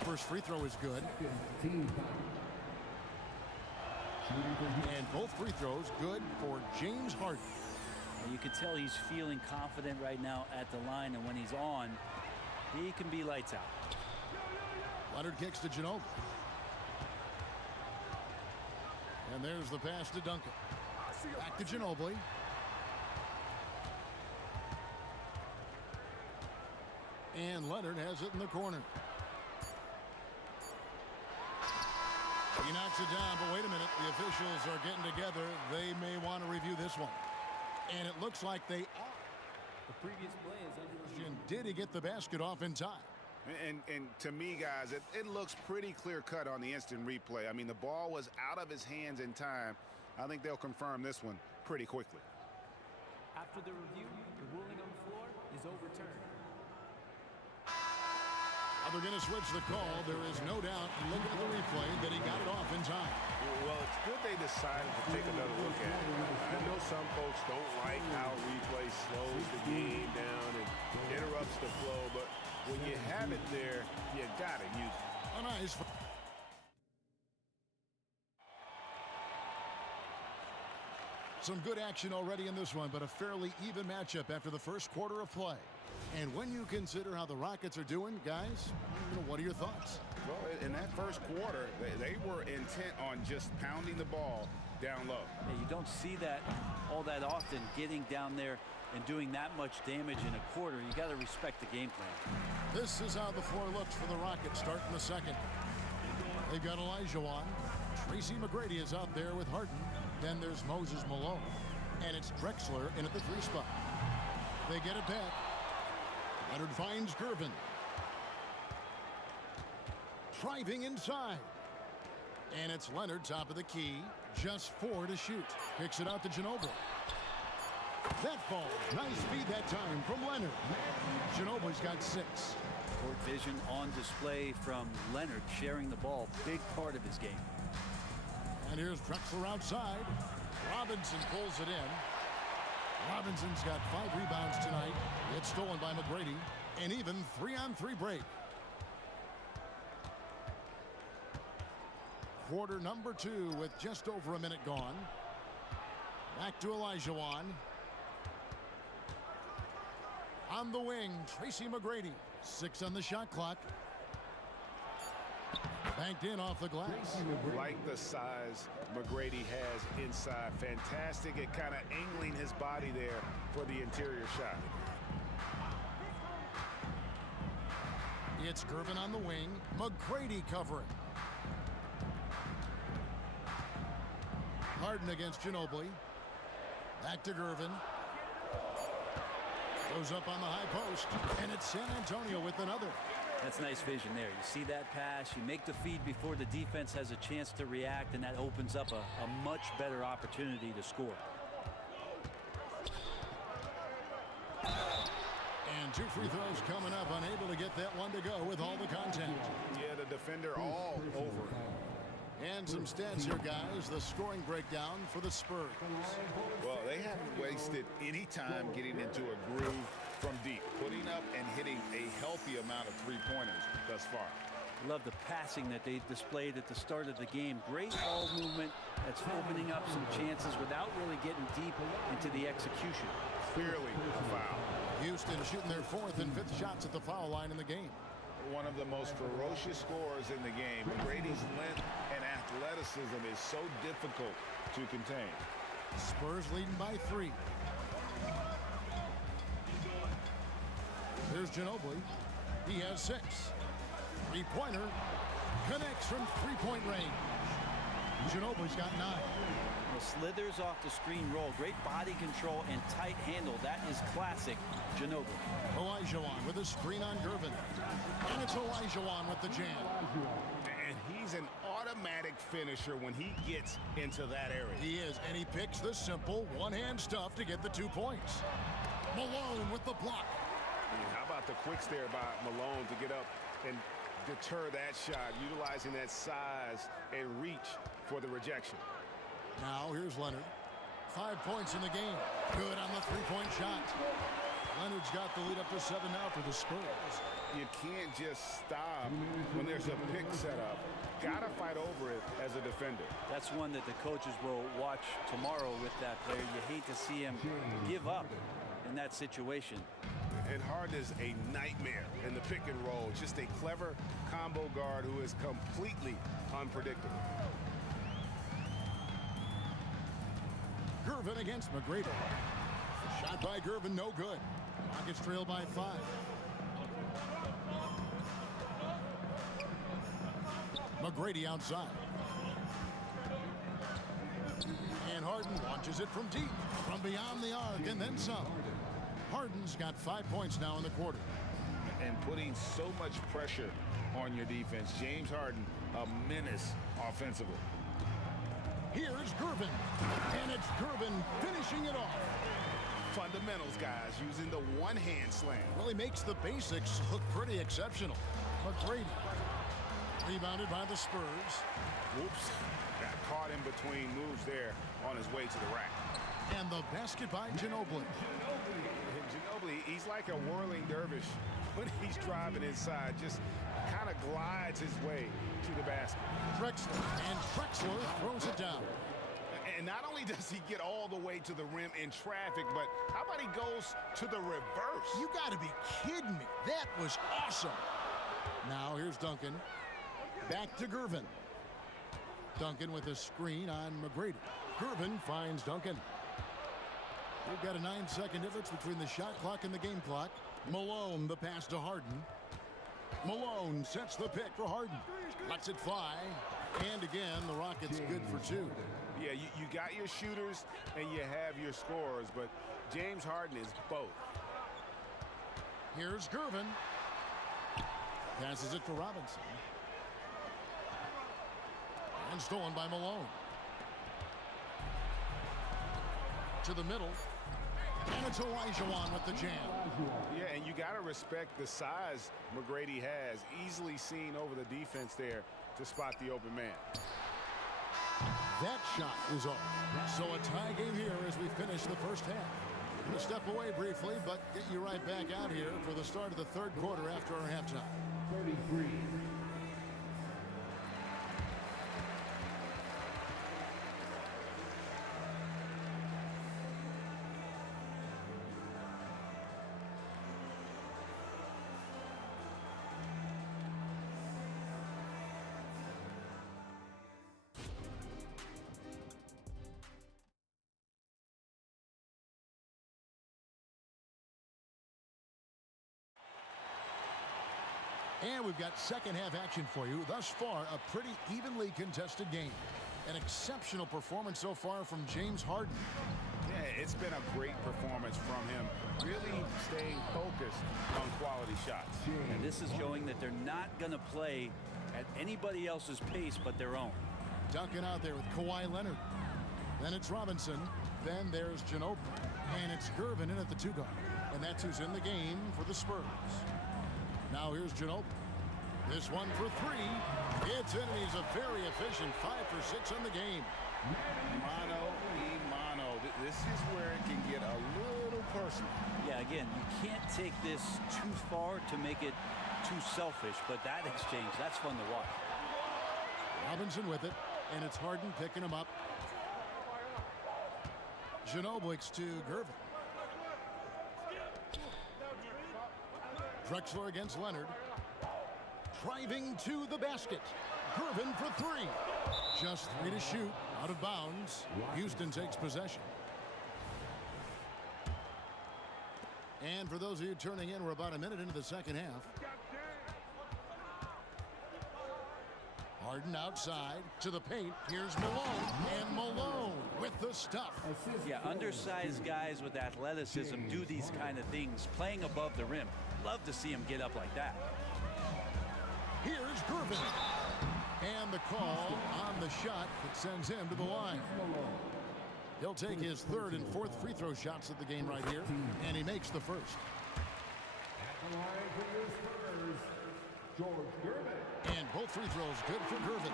First free throw is good. And both free throws good for James Harden. You can tell he's feeling confident right now at the line, and when he's on, he can be lights out. Leonard kicks to Ginobili. And there's the pass to Duncan. Back to Ginobili. And Leonard has it in the corner. He knocks it down, but wait a minute. The officials are getting together. They may want to review this one. And it looks like they are. The previous play is under review. Did he get the basket off in time? And to me, guys, it looks pretty clear-cut on the instant replay. I mean, the ball was out of his hands in time. I think they'll confirm this one pretty quickly. After the review, the ruling on the floor is overturned. They're going to switch the call. There is no doubt, looking at the replay, that he got it off in time. Well, it's good they decided to take another look at it. I know some folks don't like how replay slows the game down and interrupts the flow, but when you have it there, you got to use it. Oh, nice. Some good action already in this one, but a fairly even matchup after the first quarter of play. And when you consider how the Rockets are doing, guys, what are your thoughts? Well, in that first quarter, they were intent on just pounding the ball down low. Yeah, you don't see that all that often, getting down there and doing that much damage in a quarter. You got to respect the game plan. This is how the floor looks for the Rockets starting the second. They've got Elijah on. Tracy McGrady is out there with Harden. Then there's Moses Malone. And it's Drexler in at the 3 spot. They get it back. Leonard finds Gervin. Driving inside. And it's Leonard top of the key. Just 4 to shoot. Kicks it out to Ginobili. That falls. Nice feed that time from Leonard. Ginobili's got 6. Court vision on display from Leonard, sharing the ball. Big part of his game. And here's Drexler outside. Robinson pulls it in. Robinson's got 5 rebounds tonight. It's stolen by McGrady. An even 3-on-3 break. Quarter number 2 with just over a minute gone. Back to Elijah. On the wing, Tracy McGrady. 6 on the shot clock. Banked in off the glass. Like the size McGrady has inside. Fantastic at kind of angling his body there for the interior shot. It's Gervin on the wing. McGrady covering. Harden against Ginobili. Back to Gervin. Goes up on the high post. And it's San Antonio with another. That's nice vision there. You see that pass, you make the feed before the defense has a chance to react, and that opens up a much better opportunity to score. And 2 free throws coming up, unable to get that one to go with all the contact. Yeah, the defender all over. And some stats here, guys. The scoring breakdown for the Spurs. Well, they haven't wasted any time getting into a groove from deep, putting up and hitting a healthy amount of 3-pointers thus far. Love the passing that they displayed at the start of the game. Great ball movement that's opening up some chances without really getting deep into the execution. Clearly a foul. Houston shooting their 4th and 5th shots at the foul line in the game. One of the most ferocious scorers in the game. McGrady's length and athleticism is so difficult to contain. Spurs leading by 3. Here's Ginobili. He has 6. 3-pointer connects from 3-point range. Ginobili's got 9. Well, slithers off the screen roll. Great body control and tight handle. That is classic Ginobili. Olajuwon with a screen on Gervin. And it's Olajuwon with the jam. And he's an automatic finisher when he gets into that area. He is, and he picks the simple one-hand stuff to get the 2 points. Malone with the block. How about the quick stare by Malone to get up and deter that shot, utilizing that size and reach for the rejection. Now here's Leonard. 5 points in the game. Good on the three-point shot. Leonard's got the lead up to 7 now for the Spurs. You can't just stop when there's a pick set up. Gotta fight over it as a defender. That's one that the coaches will watch tomorrow with that player. You hate to see him give up in that situation. And Harden is a nightmare in the pick and roll. Just a clever combo guard who is completely unpredictable. Gervin against McGrady. Shot by Gervin, no good. Rockets trail by 5. McGrady outside. And Harden launches it from deep, from beyond the arc, and then some. Harden's got 5 points now in the quarter. And putting so much pressure on your defense. James Harden, a menace offensively. Here's Gervin. And it's Gervin finishing it off. Fundamentals, guys, using the one-hand slam. Well, he makes the basics look pretty exceptional. McGrady. Rebounded by the Spurs. Whoops. Got caught in between moves there on his way to the rack. And the basket by Ginobili. Ginobili, he's like a whirling dervish when he's driving inside. Just kind of glides his way to the basket. Drexler. And Drexler throws it down. And not only does he get all the way to the rim in traffic, but how about he goes to the reverse? You got to be kidding me. That was awesome. Now here's Duncan. Back to Gervin. Duncan with a screen on McGrady. Gervin finds Duncan. We've got a 9-second difference between the shot clock and the game clock. Malone, the pass to Harden. Malone sets the pick for Harden. Lets it fly. And again, the Rockets good for 2. Yeah, you got your shooters and you have your scorers, but James Harden is both. Here's Gervin. Passes it to Robinson. And stolen by Malone. To the middle. And it's Olajuwon with the jam. Yeah, and you got to respect the size McGrady has. Easily seen over the defense there to spot the open man. That shot is off. So a tie game here as we finish the first half. We'll step away briefly, but get you right back out here for the start of the third quarter after our halftime. 33. And we've got second half action for you. Thus far, a pretty evenly contested game. An exceptional performance so far from James Harden. Yeah, it's been a great performance from him. Really staying focused on quality shots. And this is showing that they're not going to play at anybody else's pace but their own. Duncan out there with Kawhi Leonard. Then it's Robinson. Then there's Ginobili. And it's Gervin in at the 2 guard. And that's who's in the game for the Spurs. Now here's Ginobili. This one for 3. It's in, and he's a very efficient 5 for 6 on the game. Mano y mano. This is where it can get a little personal. Yeah, again, you can't take this too far to make it too selfish, but that exchange, that's fun to watch. Robinson with it, and it's Harden picking him up. Ginobili to Gervin. Drexler against Leonard. Driving to the basket. Gervin for 3. Just 3 to shoot. Out of bounds. Houston takes possession. And for those of you turning in, we're about a minute into the second half. Harden outside to the paint. Here's Malone, and Malone with the stuff. Yeah, undersized guys with athleticism do these kind of things, playing above the rim. Love to see him get up like that. Here's Gervin. And the call on the shot that sends him to the line. He'll take his third and fourth free throw shots of the game right here, and he makes the first. At the line for the Spurs, George Gervin. And both free throws good for Gervin.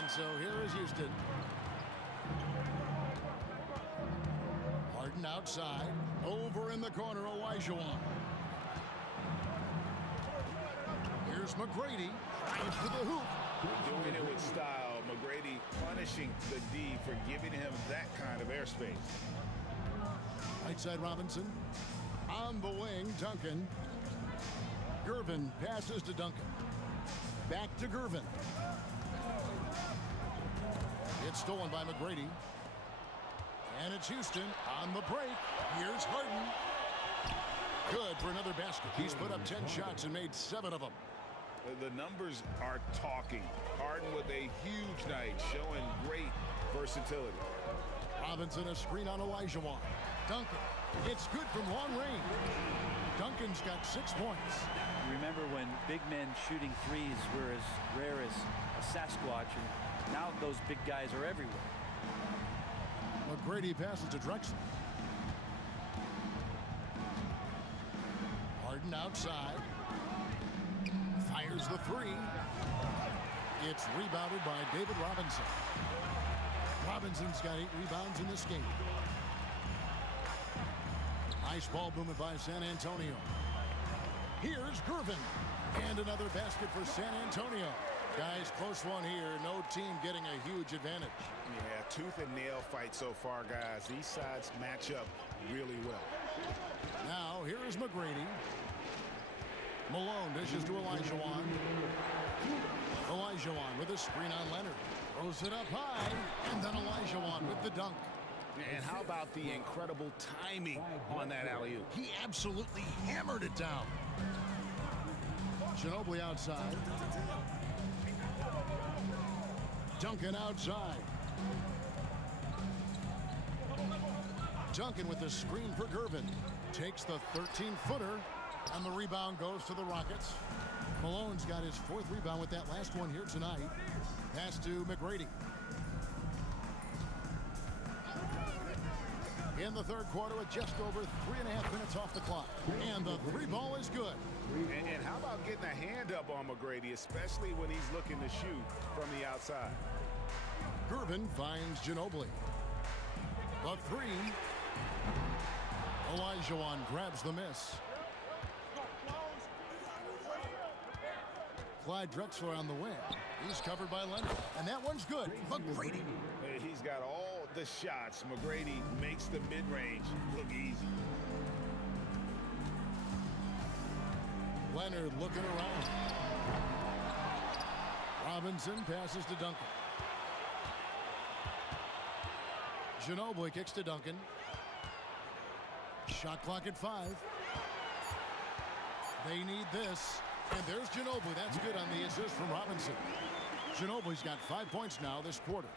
And so here is Houston. Harden outside. Over in the corner, Olajuwon. Here's McGrady. Drives to the hoop. Doing it with style. McGrady punishing the D for giving him that kind of airspace. Right side Robinson. On the wing, Duncan. Gervin passes to Duncan. Back to Gervin. It's stolen by McGrady. And it's Houston on the break. Here's Harden. Good for another basket. He's put up 10 shots and made 7 of them. The numbers are talking. Harden with a huge night, showing great versatility. Robinson a screen on Olajuwon. Duncan. It's good from long range. Duncan's got 6 points. Remember when big men shooting threes were as rare as a Sasquatch, and now those big guys are everywhere. McGrady passes to Drexler. Harden outside. Fires the three. It's rebounded by David Robinson. Robinson's got 8 rebounds in this game. Nice ball movement by San Antonio. Here's Gervin. And another basket for San Antonio. Guys, close one here. No team getting a huge advantage. Yeah, tooth and nail fight so far, guys. These sides match up really well. Now, here is McGrady. Malone dishes to Olajuwon. Olajuwon with a screen on Leonard. Throws it up high. And then Olajuwon with the dunk. And how about the incredible timing on that alley-oop? He absolutely hammered it down. Ginobili outside. Duncan outside. Duncan with the screen for Gervin. Takes the 13-footer. And the rebound goes to the Rockets. Malone's got his 4th rebound with that last one here tonight. Pass to McGrady. In the third quarter with just over 3.5 minutes off the clock. And the 3 ball is good. And how about getting a hand up on McGrady, especially when he's looking to shoot from the outside? Gervin finds Ginobili. The 3. Olajuwon grabs the miss. Clyde Drexler on the wing. He's covered by Leonard. And that one's good. McGrady. He's got all the shots. McGrady makes the mid-range look easy. Leonard looking around. Robinson passes to Duncan. Ginobili kicks to Duncan. Shot clock at 5. They need this. And there's Ginobili. That's good on the assist from Robinson. Ginobili's got 5 points now this quarter.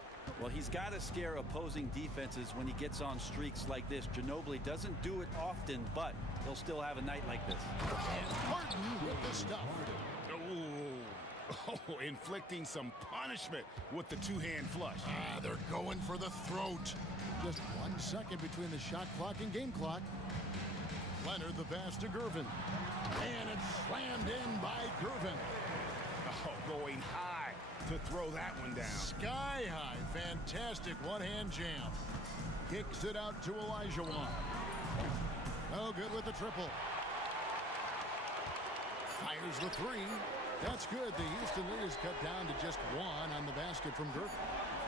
Well, he's got to scare opposing defenses when he gets on streaks like this. Ginobili doesn't do it often, but he'll still have a night like this. And Harden with the stuff. Oh, inflicting some punishment with the 2-hand flush. They're going for the throat. Just 1 second between the shot clock and game clock. Leonard the pass to Gervin. And it's slammed in by Gervin. Oh, going high to throw that one down. Sky high. Fantastic one-hand jam. Kicks it out to Olajuwon. Oh, good with the triple. Fires the 3. That's good. The Houston lead is cut down to just 1 on the basket from Gervin.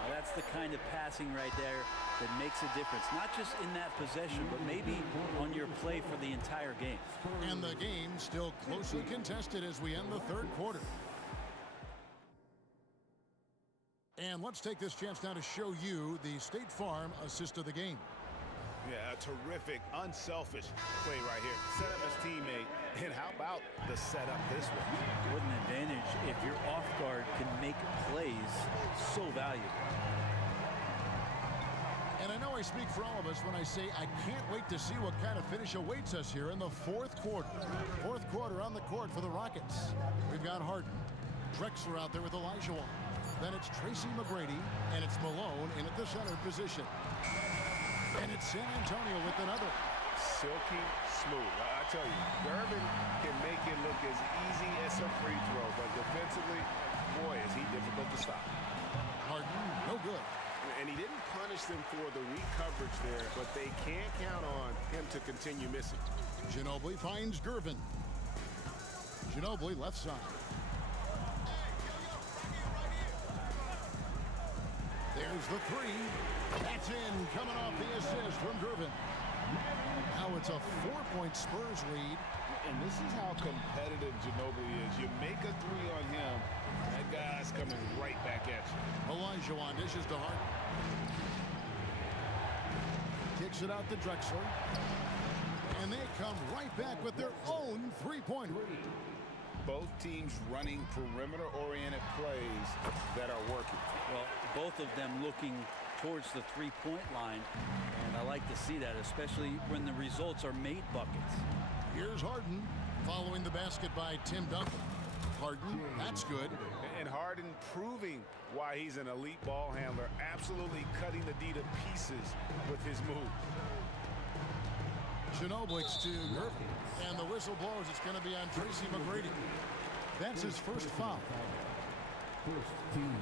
Now that's the kind of passing right there that makes a difference. Not just in that possession, but maybe on your play for the entire game. And the game still closely contested as we end the third quarter. And let's take this chance now to show you the State Farm assist of the game. Yeah, a terrific, unselfish play right here. Set up his teammate, and how about the setup this way? What an advantage if your off guard can make plays so valuable. And I know I speak for all of us when I say I can't wait to see what kind of finish awaits us here in the fourth quarter. Fourth quarter on the court for the Rockets. We've got Harden, Drexler out there with Olajuwon. Then it's Tracy McGrady, and it's Malone in at the center position. And it's San Antonio with another. Silky smooth. I tell you, Durbin can make it look as easy as a free throw, but defensively, boy, is he difficult to stop. Harden, no good. And he didn't punish them for the weak coverage there, but they can't count on him to continue missing. Ginobili finds Gervin. Ginobili left side. There's the three. That's in, coming off the assist from Gervin. Now it's a 4-point Spurs lead. And this is how competitive Ginobili is. You make a three on him, that guy's coming right back at you. Olajuwon dishes to Harden. Kicks it out to Drexler. And they come right back with their own three-point. Both teams running perimeter-oriented plays that are working. Well, both of them looking towards the three-point line, and I like to see that, especially when the results are made buckets. Here's Harden following the basket by Tim Duncan. Harden, that's good. And Harden proving why he's an elite ball handler, absolutely cutting the D to pieces with his move. Ginobili to Gervin. And the whistle blows. It's going to be on Tracy McGrady. That's his first foul. First team.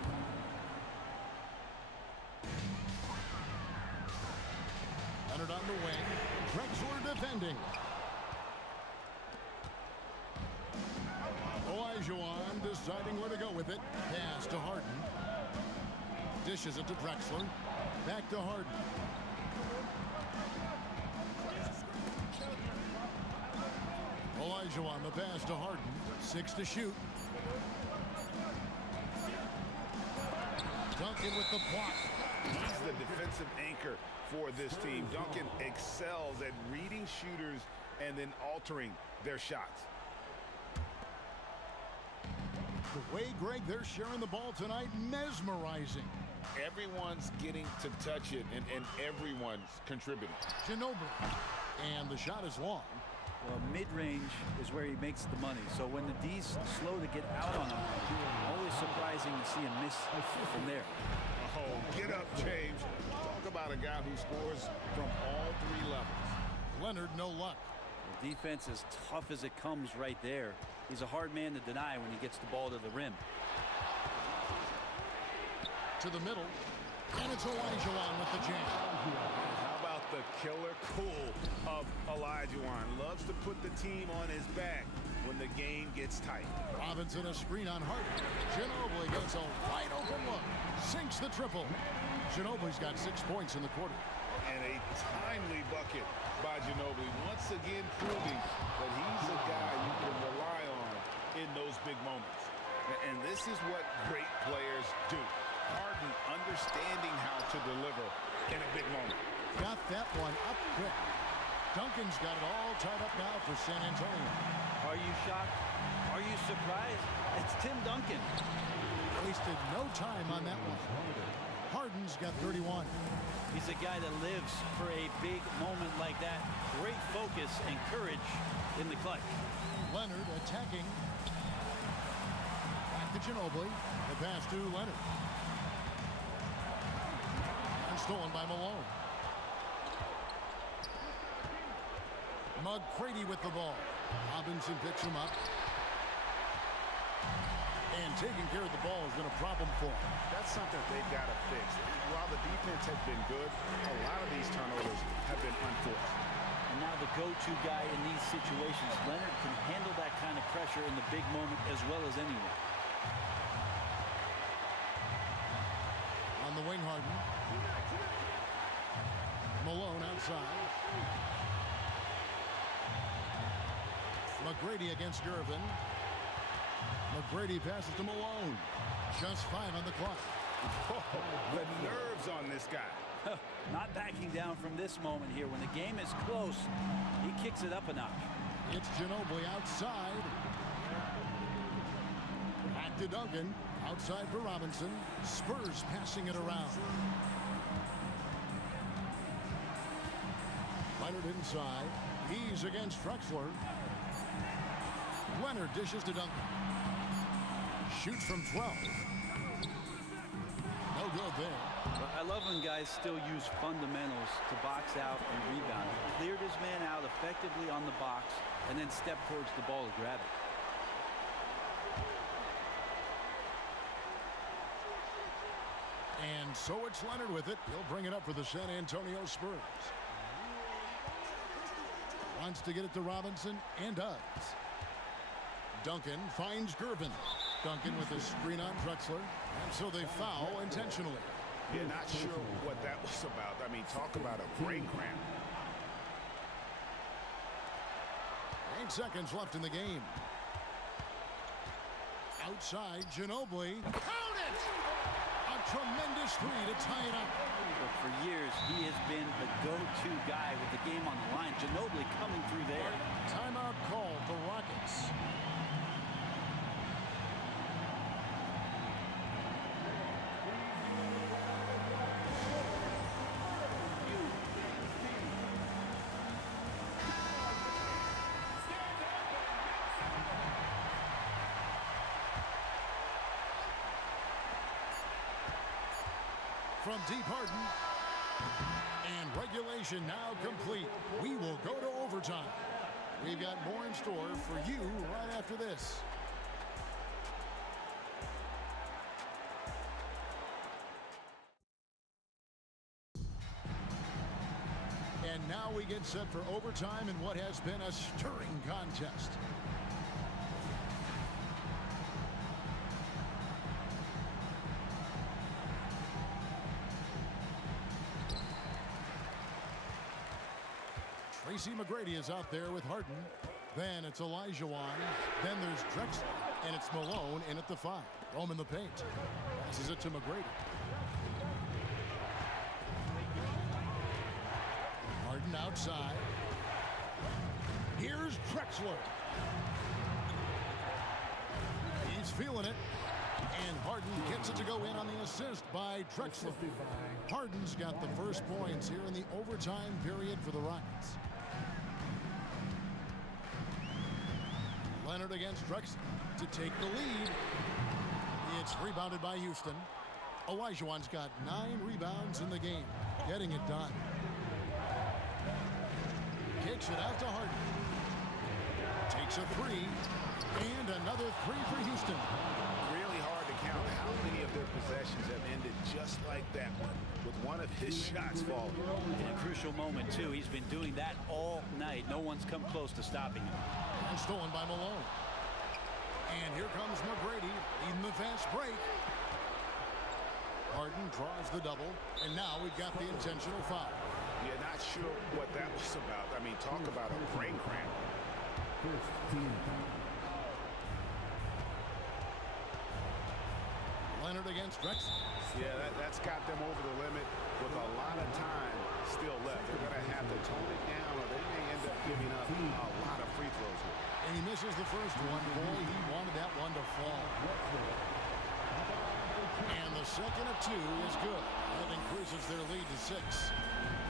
Leonard on the wing. Drexler defending. Olajuwon deciding where to go with it. Pass to Harden. Dishes it to Drexler. Back to Harden. Olajuwon, the pass to Harden. 6 to shoot. Duncan with the block. He's the defensive anchor for this team. Duncan excels at reading shooters and then altering their shots. The way, Greg, they're sharing the ball tonight, mesmerizing. Everyone's getting to touch it, and everyone's contributing. Ginobili. And the shot is long. Well, mid-range is where he makes the money. So when the D's slow to get out on him, always surprising to see him miss from there. Oh, get up, James. Talk about a guy who scores from all three levels. Leonard, no luck. The defense is tough as it comes right there. He's a hard man to deny when he gets the ball to the rim. To the middle. And it's Olajuwon with the jam. How about the killer cool of Olajuwon? Loves to put the team on his back when the game gets tight. Robinson a screen on Harden. Ginobili gets a wide open look. Sinks the triple. Ginobili's got 6 points in the quarter. And a timely bucket by Ginobili. Once again proving that he's a guy you can rely on in those big moments. And this is what great players do. Harden understanding how to deliver in a big moment. Got that one up quick. Duncan's got it all tied up now for San Antonio. Are you shocked? Are you surprised? It's Tim Duncan. Wasted no time on that one. Harden's got 31. He's a guy that lives for a big moment like that. Great focus and courage in the clutch. Leonard attacking. Back to Ginobili. The pass to Leonard. And stolen by Malone. McGrady with the ball. Robinson picks him up. And taking care of the ball has been a problem for him. That's something they've got to fix. While the defense has been good, a lot of these turnovers have been unforced. And now the go-to guy in these situations, Leonard can handle that kind of pressure in the big moment as well as anyone. On the wing, Harden. Malone outside. McGrady against Gervin. McGrady passes to Malone. Just 5 on the clock. Oh, the nerves on this guy. Not backing down from this moment here. When the game is close, he kicks it up a notch. It's Ginobili outside. Back to Duncan. Outside for Robinson. Spurs passing it around. Leonard inside. He's against Drexler. Leonard dishes to Duncan. Shoots from 12. No good there. I love when guys still use fundamentals to box out and rebound. He cleared his man out effectively on the box and then stepped towards the ball to grab it. And so it's Leonard with it. He'll bring it up for the San Antonio Spurs. Wants to get it to Robinson and does. Duncan finds Gervin. Duncan with a screen on Drexler. And so they foul intentionally. Yeah, not sure what that was about. I mean, talk about a brain cramp. 8 seconds left in the game. Outside, Ginobili. Count it! A tremendous three to tie it up. But for years, he has been the go-to guy with the game on the line. Ginobili coming through there. Timeout called the Rockets. From deep, Harden. And regulation now complete. We will go to overtime. We've got more in store for you right after this. And now we get set for overtime in what has been a stirring contest. Tracy McGrady is out there with Harden. Then it's Olajuwon. Then there's Drexler. And it's Malone in at the 5. Rome in the paint. Passes it to McGrady. Harden outside. Here's Drexler. He's feeling it. And Harden gets it to go in on the assist by Drexler. Harden's got the first points here in the overtime period for the Rockets. Leonard against Drexler to take the lead. It's rebounded by Houston. Olajuwon's got 9 rebounds in the game, getting it done. Kicks it out to Harden. Takes a 3, and another 3 for Houston. Really hard to count how many of their possessions have ended just like that one, with one of his shots falling. In a crucial moment, too. He's been doing that all night. No one's come close to stopping him. And stolen by Malone. And here comes McGrady leading the fast break. Harden draws the double, and now we've got the intentional foul. Yeah, not sure what that was about. I mean, talk about a brain cramp. Leonard against Drexler. Yeah, that's got them over the limit with a lot of time still left. They're going to have to tone it down, or they may end up giving up a lot of free throws here. And he misses the first one. Boy, he wanted that one to fall. And the second of 2 is good. That increases their lead to 6.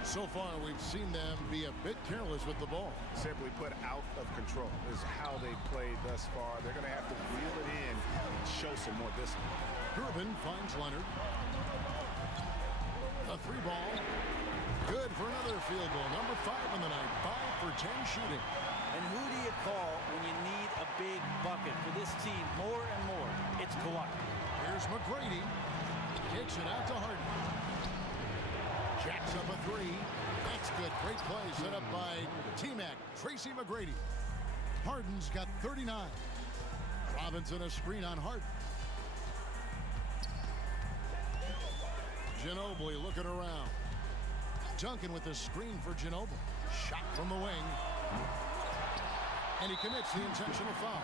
So far, we've seen them be a bit careless with the ball. Simply put, out of control is how they played thus far. They're going to have to reel it in and show some more discipline. Gervin finds Leonard. A 3 ball. Good for another field goal. Number 5 on the night. 5 for 10 shooting. And who do you call when you need a big bucket for this team more and more? It's Kawhi. Here's McGrady. Kicks it out to Harden. Jacks up a 3. That's good. Great play set up by T-Mac. Tracy McGrady. Harden's got 39. Robinson a screen on Harden. Ginobili looking around. Duncan with the screen for Ginobili. Shot from the wing. And he commits the intentional foul.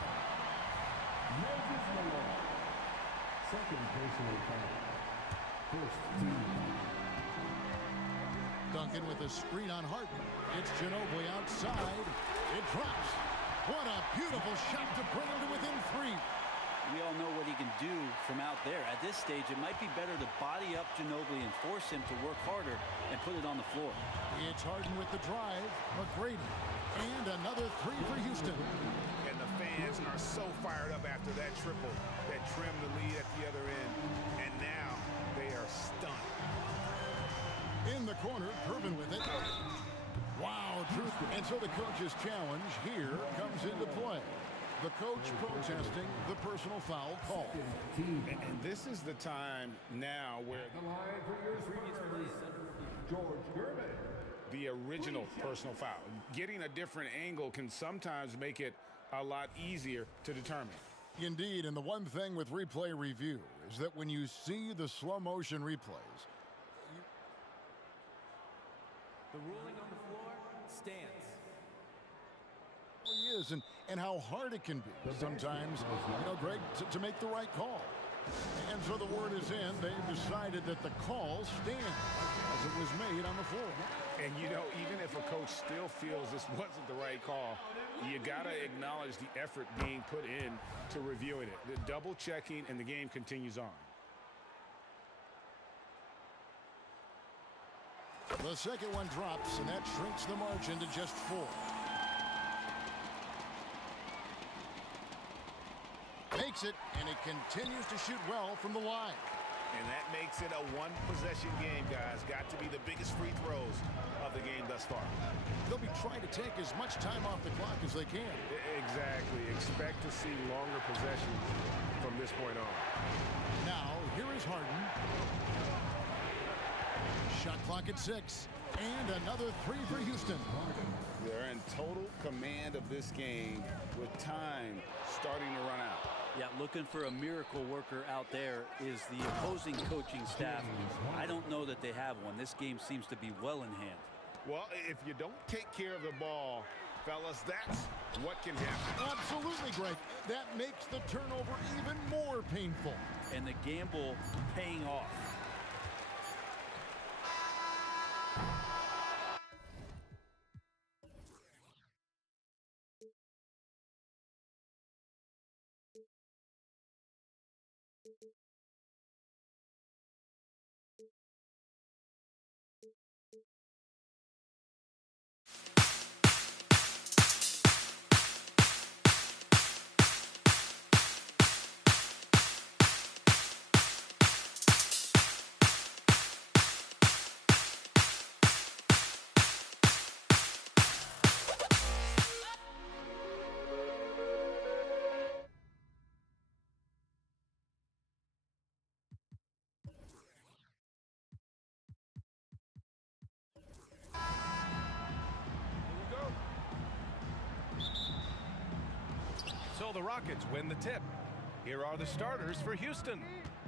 Second personal foul. First team foul. Duncan with a screen on Harden. It's Ginobili outside. It drops. What a beautiful shot to bring him to within 3. We all know what he can do from out there. At this stage, it might be better to body up Ginobili and force him to work harder and put it on the floor. It's Harden with the drive. McGrady. And another 3 for Houston. And the fans are so fired up after that triple that trimmed the lead at the other end. And now they are stunned. In the corner, Gervin with it. Wow, truth. And so the coach's challenge here comes into play. The coach protesting the personal foul call. And this is the time now where The line for your Spurs, George Gervin. the original personal foul. Getting a different angle can sometimes make it a lot easier to determine. Indeed, and the one thing with replay review is that when you see the slow motion replays, The ruling on the floor stands. is and how hard it can be sometimes, Greg, to make the right call. And so the word is in. They've decided that the call stands as it was made on the floor. And even if a coach still feels this wasn't the right call, you got to acknowledge the effort being put in to reviewing it. The double checking, and the game continues on. The second one drops, and that shrinks the margin to just 4. Makes it, and it continues to shoot well from the line. And that makes it a one-possession game, guys. Got to be the biggest free throws of the game thus far. They'll be trying to take as much time off the clock as they can. Exactly. Expect to see longer possessions from this point on. Now, here is Harden. Shot clock at 6. And another 3 for Houston. They're in total command of this game with time starting to run out. Yeah, looking for a miracle worker out there is the opposing coaching staff. I don't know that they have one. This game seems to be well in hand. Well, if you don't take care of the ball, fellas, that's what can happen. Absolutely, Greg. That makes the turnover even more painful. And the gamble paying off. So the Rockets win the tip. Here are the starters for Houston.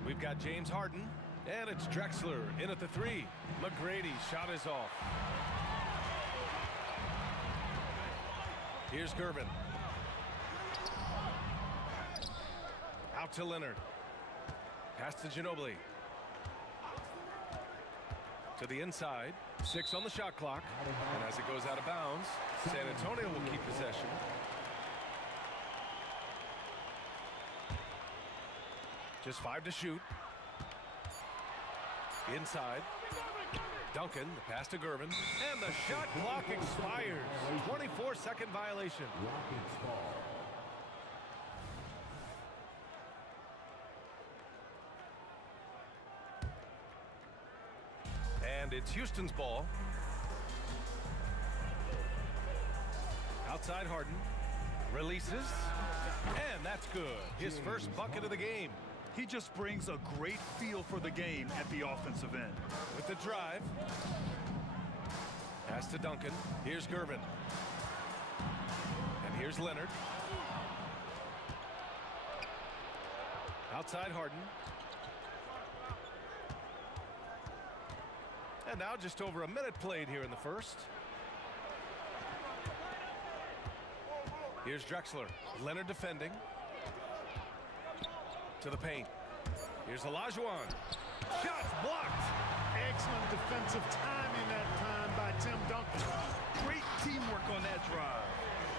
We've got James Harden, and it's Drexler in at the 3. McGrady shot is off. Here's Gervin. Out to Leonard. Pass to Ginobili. To the inside. 6 on the shot clock. And as it goes out of bounds, San Antonio will keep possession. Just 5 to shoot. Inside. Duncan, the pass to Gervin. And the shot clock expires. 24-second violation. Rockets ball. And it's Houston's ball. Outside Harden. Releases. And that's good. His first bucket of the game. He just brings a great feel for the game at the offensive end. With the drive. Pass to Duncan. Here's Gervin. And here's Leonard. Outside Harden. And now just over a minute played here in the first. Here's Drexler. Leonard defending. To the paint. Here's Olajuwon. Shots blocked. Excellent defensive timing that time. Tim Duncan. Great teamwork on that drive.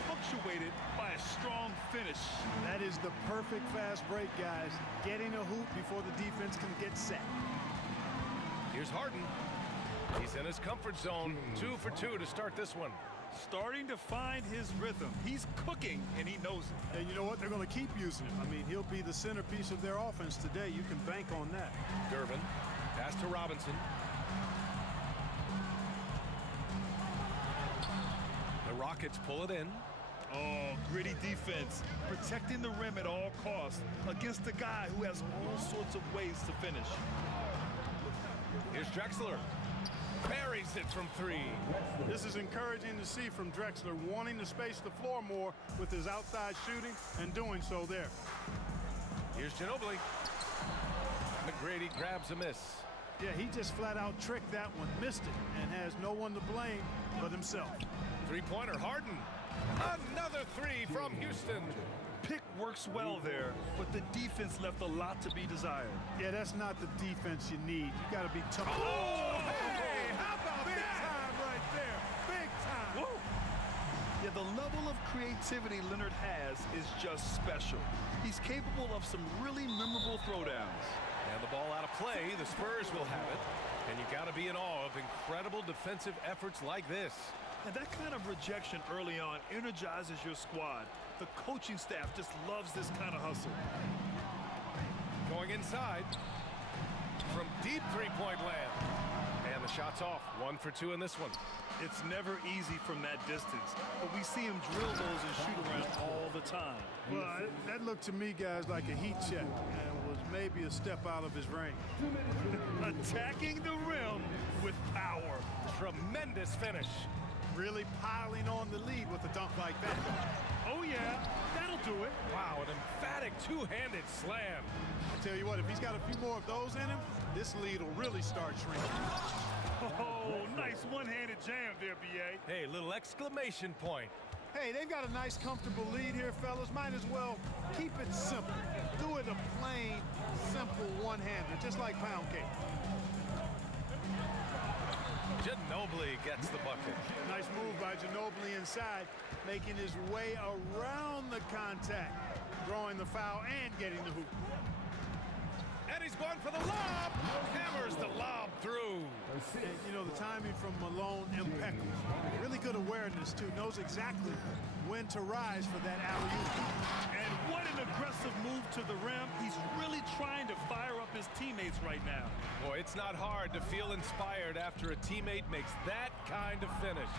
Punctuated by a strong finish. That is the perfect fast break, guys. Getting a hoop before the defense can get set. Here's Harden. He's in his comfort zone. 2 for 2 to start this one. Starting to find his rhythm. He's cooking, and he knows it. And you know what? They're going to keep using him. I mean, he'll be the centerpiece of their offense today. You can bank on that. Gervin. Pass to Robinson. The Rockets pull it in. Oh, gritty defense. Protecting the rim at all costs against a guy who has all sorts of ways to finish. Here's Drexler. Buries it from 3. This is encouraging to see from Drexler, wanting to space the floor more with his outside shooting and doing so there. Here's Ginobili. McGrady grabs a miss. Yeah, he just flat out tricked that one, missed it, and has no one to blame but himself. Three-pointer, Harden. Another 3 from Houston. Pick works well there, but the defense left a lot to be desired. Yeah, that's not the defense you need. You got to be tough. Oh, hey, how about big that? time right there. Big time. Whoa. Yeah, the level of creativity Leonard has is just special. He's capable of some really memorable throwdowns. And the ball out of play, the Spurs will have it. And you got to be in awe of incredible defensive efforts like this. And that kind of rejection early on energizes your squad. The coaching staff just loves this kind of hustle. Going inside from deep three-point land. And the shot's off. 1 for 2 in this one. It's never easy from that distance, but we see him drill those and shoot around all the time. Well, that looked to me, guys, like a heat check and was maybe a step out of his range. Attacking the rim with power. Tremendous finish. Really piling on the lead with a dunk like that. Oh, yeah, that'll do it. Wow, an emphatic two-handed slam. I tell you what, if he's got a few more of those in him, this lead will really start shrinking. Oh, nice one-handed jam there, B.A. Hey, little exclamation point. Hey, they've got a nice, comfortable lead here, fellas. Might as well keep it simple. Do it a plain, simple one-hander, just like pound cake. Ginobili gets the bucket. Nice move by Ginobili inside, making his way around the contact, drawing the foul and getting the hoop. And he's going for the lob. Hammers the lob through. And, you know, the timing from Malone, impeccable. Really good awareness, too. Knows exactly when to rise for that alley-oop. And what an aggressive move to the rim. He's really trying to fire up his teammates right now. Boy, it's not hard to feel inspired after a teammate makes that kind of finish.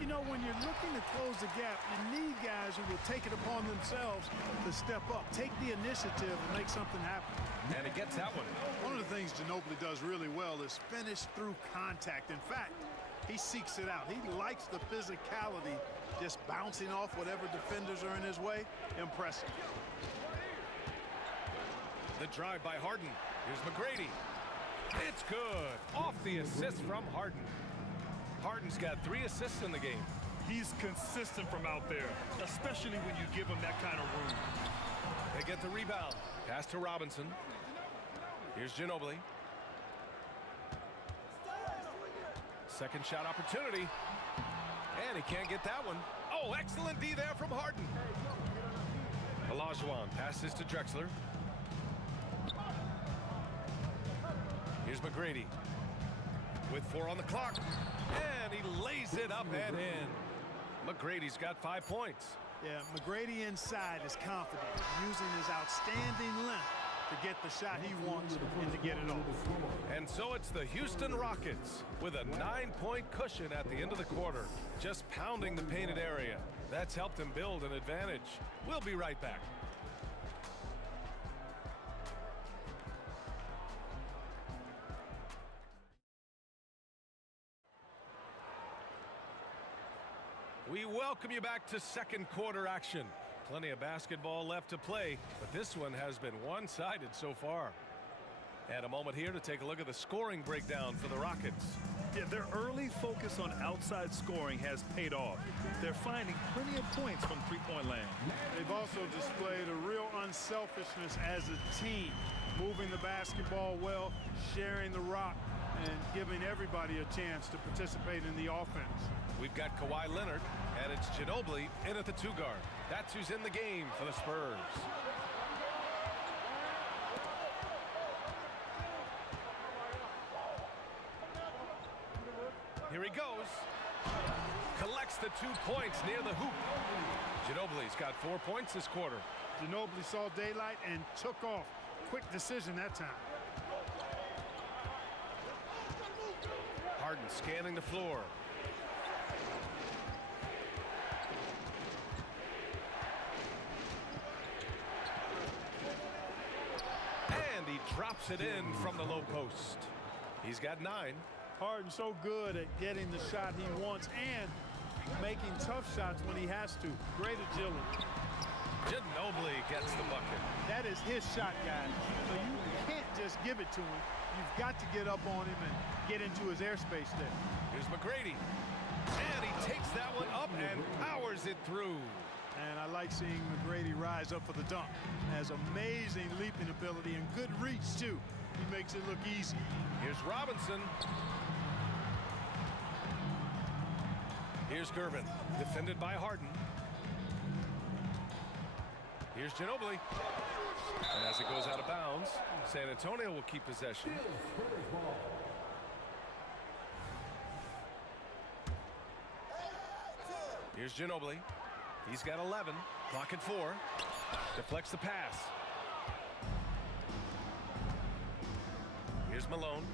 You know, when you're looking to close the gap, you need guys who will take it upon themselves to step up, take the initiative, and make something happen. And he gets that one. One of the things Ginobili does really well is finish through contact. In fact, he seeks it out. He likes the physicality, just bouncing off whatever defenders are in his way. Impressive. The drive by Harden. Here's McGrady. It's good. Off the assist from Harden. Harden's got 3 assists in the game. He's consistent from out there, especially when you give him that kind of room. They get the rebound. Pass to Robinson. Here's Ginobili. Second shot opportunity. And he can't get that one. Oh, excellent D there from Harden. Olajuwon passes to Drexler. Here's McGrady with 4 on the clock. And he lays it up and in. McGrady's got 5 points. Yeah, McGrady inside is confident, using his outstanding length to get the shot he wants and to get it off. And so it's the Houston Rockets with a 9-point cushion at the end of the quarter, just pounding the painted area. That's helped them build an advantage. We'll be right back. We welcome you back to second quarter action. Plenty of basketball left to play, but this one has been one-sided so far. And a moment here to take a look at the scoring breakdown for the Rockets. Yeah, their early focus on outside scoring has paid off. They're finding plenty of points from three-point land. They've also displayed a real unselfishness as a team. moving the basketball well, sharing the rock, and giving everybody a chance to participate in the offense. We've got Kawhi Leonard, and it's Ginobili in at the 2 guard. That's who's in the game for the Spurs. Here he goes. Collects the 2 points near the hoop. Ginobili's got 4 points this quarter. Ginobili saw daylight and took off. Quick decision that time. Harden scanning the floor. And he drops it in from the low post. He's got 9. Harden's so good at getting the shot he wants and making tough shots when he has to. Great agility. Ginobili gets the bucket. That is his shot, guys. So you can't just give it to him. You've got to get up on him and get into his airspace there. Here's McGrady. And he takes that one up and powers it through. And I like seeing McGrady rise up for the dunk. Has amazing leaping ability and good reach, too. He makes it look easy. Here's Robinson. Here's Gervin, defended by Harden. Here's Ginobili. And as it goes out of bounds, San Antonio will keep possession. Here's Ginobili. He's got 11. Clock at 4. Deflects the pass. Here's Malone.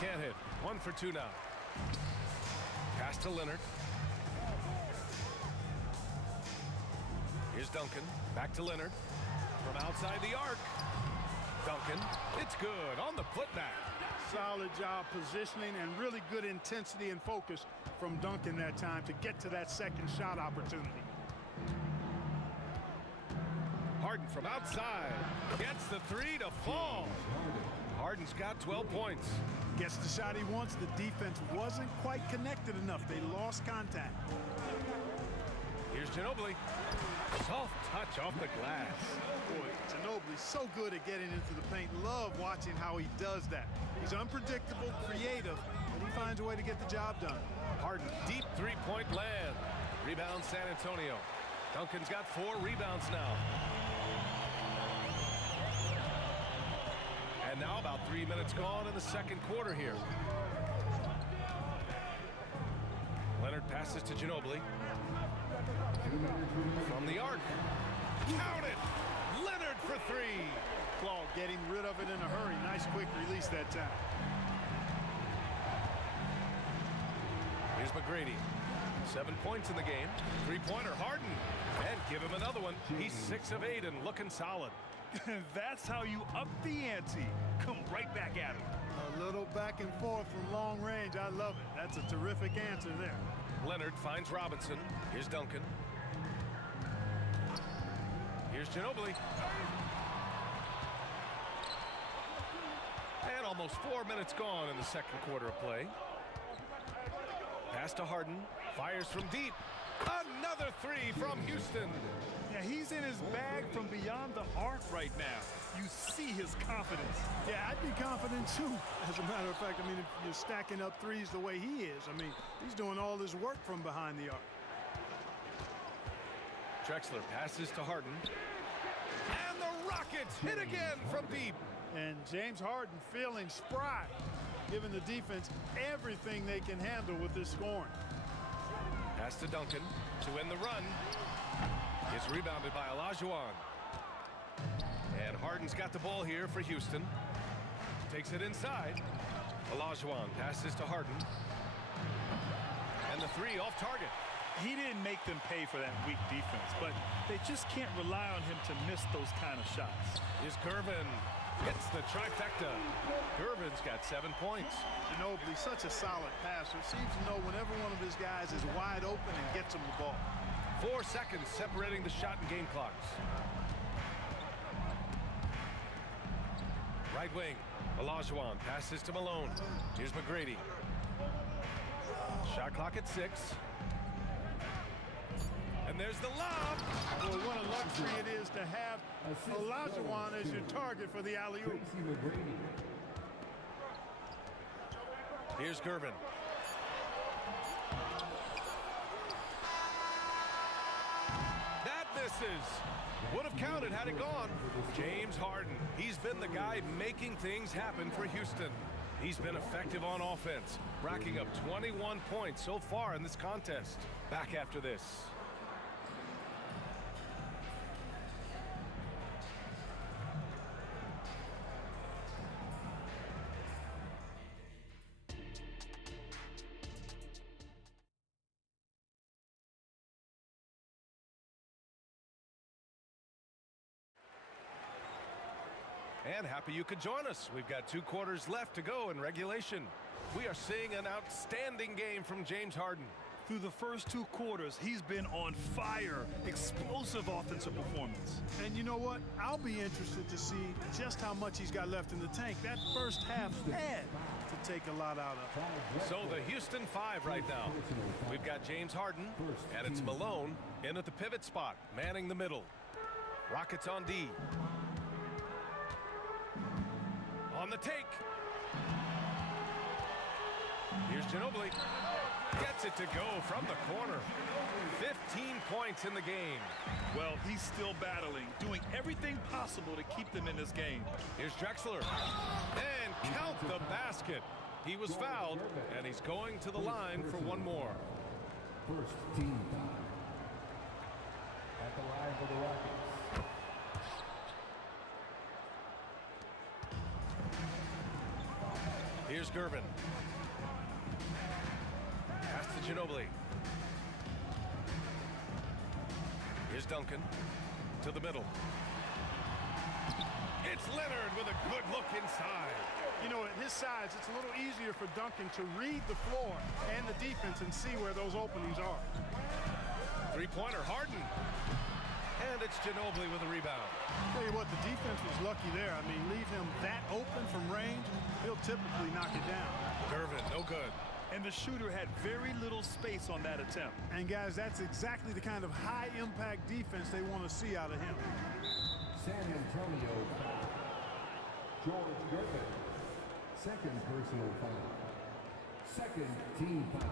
Can't hit. 1 for 2 now. Pass to Leonard. Here's Duncan. Back to Leonard. From outside the arc. Duncan. It's good on the putback. Solid job positioning and really good intensity and focus from Duncan that time to get to that second shot opportunity. Harden from outside. Gets the 3 to fall. Harden's got 12 points. Gets the shot he wants. The defense wasn't quite connected enough. They lost contact. Here's Ginobili. Soft touch off the glass. Boy, Ginobili's so good at getting into the paint. Love watching how he does that. He's unpredictable, creative, but he finds a way to get the job done. Harden, deep 3-point land. Rebound San Antonio. Duncan's got 4 rebounds now. And now about 3 minutes gone in the second quarter here. Leonard passes to Ginobili. From the arc. Count it! Leonard for 3. Claw getting rid of it in a hurry. Nice quick release that time. Here's McGrady. 7 points in the game. 3-pointer Harden. And give him another one. He's 6 of 8 and looking solid. That's how you up the ante. Come right back at him. A little back and forth from long range. I love it. That's a terrific answer there. Leonard finds Robinson. Here's Duncan. Here's Ginobili. And almost 4 minutes gone in the second quarter of play. Pass to Harden. Fires from deep. Another 3 from Houston. Yeah, he's in his bag from beyond the arc right now. You see his confidence. Yeah, I'd be confident too. As a matter of fact, I mean, if you're stacking up threes the way he is, I mean, he's doing all his work from behind the arc. Drexler passes to Harden. And the Rockets hit again from deep. And James Harden feeling spry, giving the defense everything they can handle with this scoring. Pass to Duncan to end the run. Gets rebounded by Olajuwon. And Harden's got the ball here for Houston. Takes it inside. Olajuwon passes to Harden. And the 3 off target. He didn't make them pay for that weak defense, but they just can't rely on him to miss those kind of shots. Here's Gervin. Gets the trifecta. Gervin's got 7 points. Ginobili, such a solid passer. Seems to know whenever one of his guys is wide open and gets him the ball. 4 seconds separating the shot and game clocks. Right wing. Olajuwon passes to Malone. Here's McGrady. Shot clock at 6. And And there's the lob. Well, what a luxury it is to have Olajuwon as your target for the alley-oop. Here's Gervin. That misses. Would have counted had it gone. James Harden. He's been the guy making things happen for Houston. He's been effective on offense, racking up 21 points so far in this contest. Back after this. And happy you could join us. We've got 2 quarters left to go in regulation. We are seeing an outstanding game from James Harden. Through the first 2 quarters, he's been on fire. Explosive offensive performance. And you know what? I'll be interested to see just how much he's got left in the tank. That first half had to take a lot out of him. So the Houston 5 right now. We've got James Harden, and it's Malone in at the pivot spot, manning the middle. Rockets on D. On the take. Here's Ginobili. Gets it to go from the corner. 15 points in the game. Well, he's still battling, doing everything possible to keep them in this game. Here's Drexler. And count the basket. He was fouled, and he's going to the line for one more. First team foul. At the line for the Rockets. Here's Gervin. Pass to Ginobili. Here's Duncan to the middle. It's Leonard with a good look inside. You know, at his size, it's a little easier for Duncan to read the floor and the defense and see where those openings are. Three-pointer, Harden. And it's Ginobili with a rebound. Tell you what, the defense was lucky there. I mean, leave him that open from range, he'll typically knock it down. Gervin, no good. And the shooter had very little space on that attempt. And guys, that's exactly the kind of high-impact defense they want to see out of him. San Antonio foul. George Gervin. Second personal foul. Second team foul.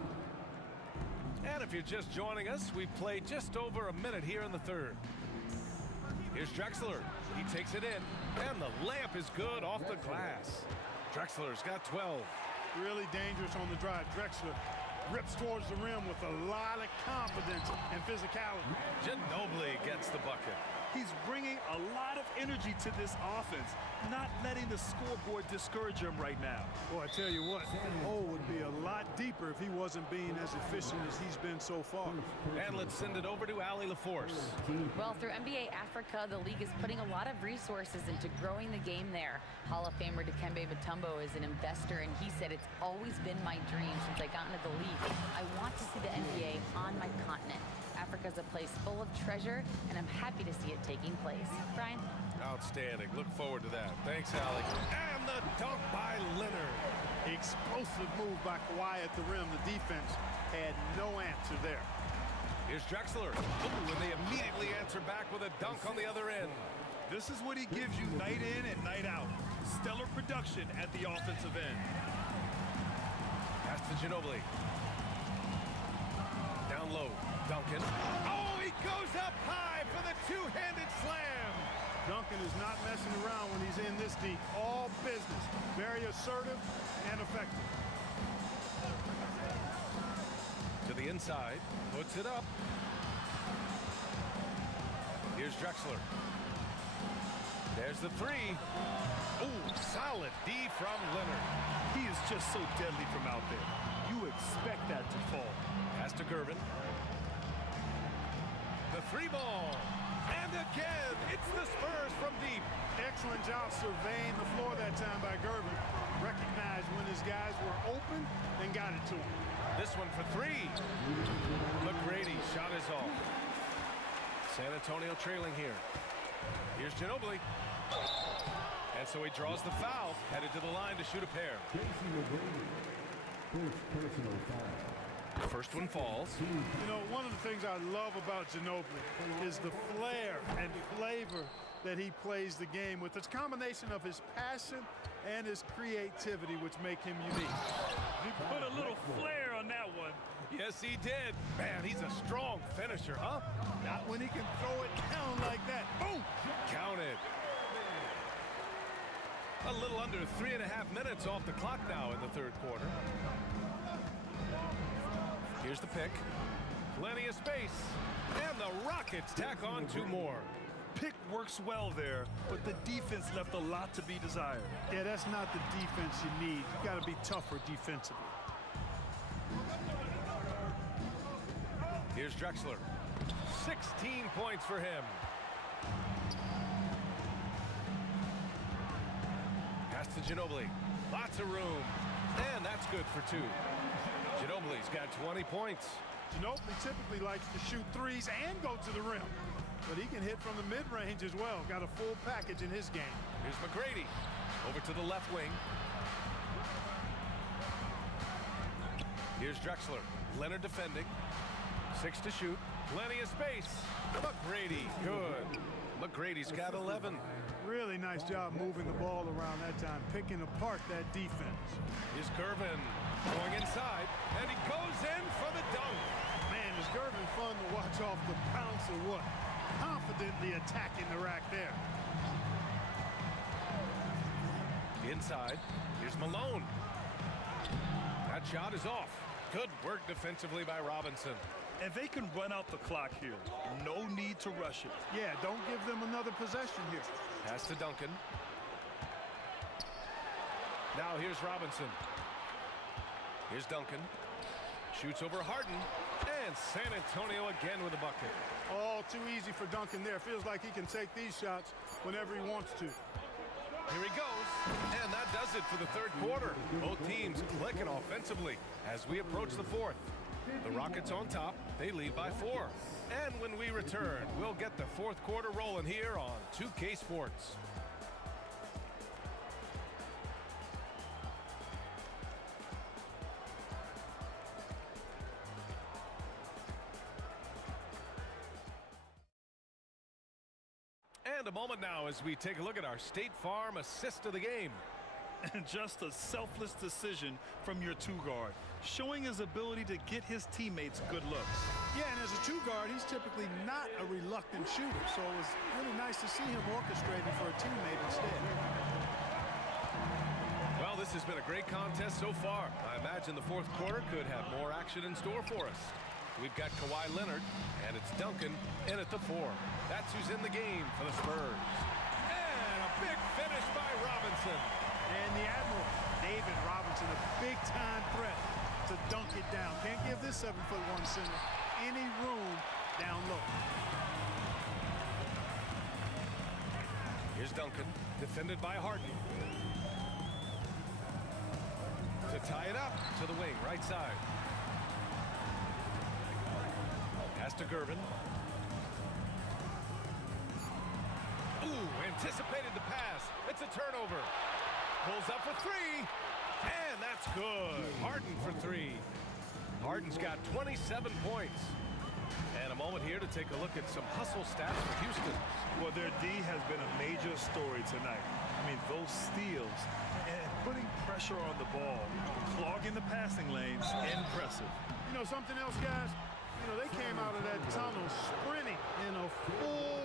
And if you're just joining us, we've played just over a minute here in the third. Here's Drexler. He takes it in, and the layup is good off the glass. Drexler's got 12. Really dangerous on the drive. Drexler rips towards the rim with a lot of confidence and physicality. Ginobili gets the bucket. He's bringing a lot of energy to this offense, not letting the scoreboard discourage him right now. Well, I tell you what, the hole would be a lot deeper if he wasn't being as efficient as he's been so far. And let's send it over to Allie LaForce. Well, through NBA Africa, the league is putting a lot of resources into growing the game there. Hall of Famer Dikembe Mutombo is an investor, and he said, "It's always been my dream since I got into the league. I want to see the NBA on my continent. Africa's a place full of treasure, and I'm happy to see it taking place." Brian? Outstanding. Look forward to that. Thanks, Allie. And the dunk by Leonard. Explosive move by Kawhi at the rim. The defense had no answer there. Here's Drexler. Ooh, and they immediately answer back with a dunk on the other end. This is what he gives you night in and night out. Stellar production at the offensive end. Pass to Ginobili. Down low. Duncan. Oh, he goes up high for the two-handed slam. Duncan is not messing around when he's in this deep. All business. Very assertive and effective. To the inside. Puts it up. Here's Drexler. There's the three. Ooh, solid D from Leonard. He is just so deadly from out there. You expect that to fall. Pass to Gervin. The three ball. And again, it's the Spurs from deep. Excellent job surveying the floor that time by Gervin. Recognized when his guys were open and got it to him. This one for three. McGrady shot is off. San Antonio trailing here. Here's Ginobili. And so he draws the foul, headed to the line to shoot a pair. First personal foul. First one falls. You know, one of the things I love about Ginobili is the flair and flavor that he plays the game with. It's a combination of his passion and his creativity, which make him unique. He put a little flair on that one. Yes, he did. Man, he's a strong finisher, huh? Not when he can throw it down like that. Boom! Counted. A little under 3.5 minutes off the clock now in the third quarter. Here's the pick. Plenty of space. And the Rockets tack on 2 more. Pick works well there, but the defense left a lot to be desired. Yeah, that's not the defense you need. You got to be tougher defensively. Here's Drexler. 16 points for him. Pass to Ginobili. Lots of room. And that's good for 2. Ginobili's got 20 points. Ginobili typically likes to shoot threes and go to the rim. But he can hit from the mid-range as well. Got a full package in his game. Here's McGrady. Over to the left wing. Here's Drexler. Leonard defending. 6 to shoot. Plenty of space. McGrady. Good. McGrady's got 11. Really nice job moving the ball around that time, picking apart that defense. Here's Gervin going inside, and he goes in for the dunk. Man, is Gervin fun to watch off the bounce or what? Confidently attacking the rack there. Inside, here's Malone. That shot is off. Good work defensively by Robinson. And they can run out the clock here. No need to rush it. Yeah, don't give them another possession here. Pass to Duncan. Now here's Robinson. Here's Duncan. Shoots over Harden. And San Antonio again with a bucket. All too easy for Duncan there. Feels like he can take these shots whenever he wants to. Here he goes. And that does it for the third quarter. Both teams clicking offensively as we approach the fourth. The Rockets on top. They lead by 4. And when we return, we'll get the fourth quarter rolling here on 2K Sports. And a moment now as we take a look at our State Farm assist of the game. And just a selfless decision from your 2-guard, showing his ability to get his teammates good looks. Yeah, and as a 2-guard, he's typically not a reluctant shooter, so it was really nice to see him orchestrating for a teammate instead. Well, this has been a great contest so far. I imagine the fourth quarter could have more action in store for us. We've got Kawhi Leonard, and it's Duncan in at the 4. That's who's in the game for the Spurs. And a big finish by Robinson. And the Admiral, David Robinson, a big-time threat to dunk it down. Can't give this 7'1" center any room down low. Here's Duncan, defended by Harden. To tie it up to the wing, right side. Pass to Gervin. Ooh, anticipated the pass. It's a turnover. Pulls up for 3, and that's good. Harden for 3. Harden's got 27 points. And a moment here to take a look at some hustle stats for Houston. Well, their D has been a major story tonight. I mean, those steals and putting pressure on the ball, clogging the passing lanes, impressive. You know something else, guys? You know, they came out of that tunnel sprinting in a full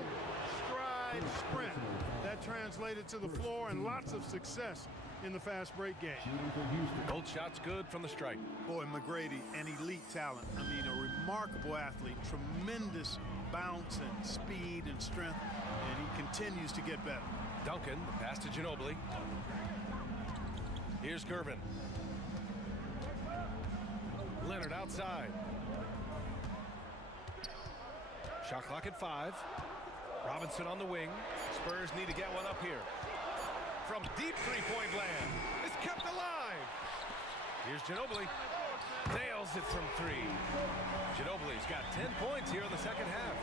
stride sprint. That translated to the floor and lots of success in the fast break game. Both shots good from the strike. Boy, McGrady, an elite talent. I mean, a remarkable athlete, tremendous bounce and speed and strength, and he continues to get better. Duncan, the pass to Ginobili. Here's Gervin. Leonard outside. Shot clock at 5. Robinson on the wing. Spurs need to get one up here. From deep three-point land. It's kept alive. Here's Ginobili. Nails it from 3. Ginobili's got 10 points here in the second half.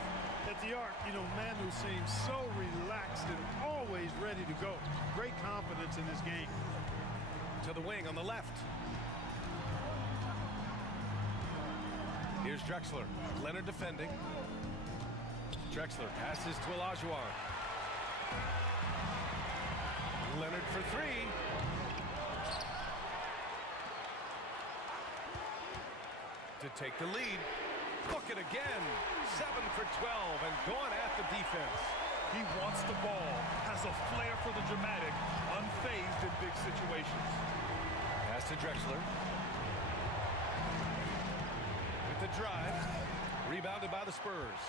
At the arc, you know, Manu seems so relaxed and always ready to go. Great confidence in his game. To the wing on the left. Here's Drexler. Leonard defending. Drexler passes to Olajuwon. Leonard for three. To take the lead. Look it again. 7 for 12 and going at the defense. He wants the ball, has a flair for the dramatic, unfazed in big situations. Pass to Drexler. With the drive. Rebounded by the Spurs.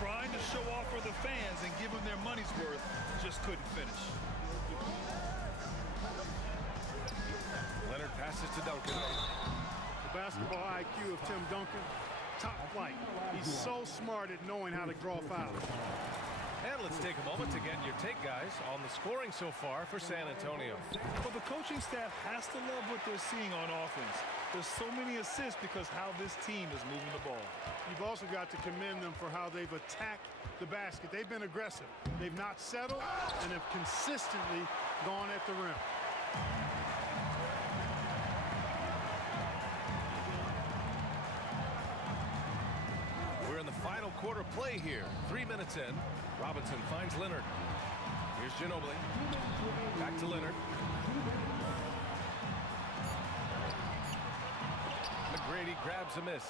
Trying to show off for the fans and give them their money's worth, just couldn't finish. Leonard passes to Duncan. The basketball IQ of Tim Duncan, top flight. He's so smart at knowing how to draw fouls. And let's take a moment to get your take, guys, on the scoring so far for San Antonio. Well, the coaching staff has to love what they're seeing on offense. There's so many assists because how this team is moving the ball. You've also got to commend them for how they've attacked the basket. They've been aggressive. They've not settled and have consistently gone at the rim. We're in the final quarter play here. 3 minutes in. Robinson finds Leonard. Here's Ginobili. Back to Leonard. McGrady grabs a miss.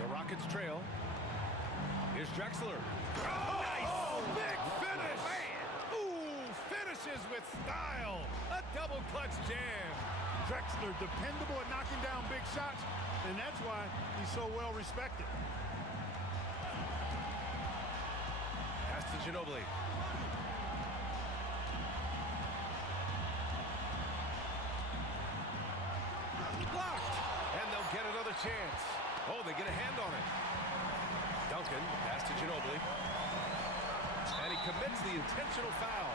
The Rockets trail. Here's Drexler. Oh, nice! Big finish! Ooh, finishes with style. A double clutch jam. Drexler, dependable at knocking down big shots, and that's why he's so well respected. Pass to Ginobili. Blocked! And they'll get another chance. Oh, they get a hand on it. Duncan, pass to Ginobili. And he commits the intentional foul.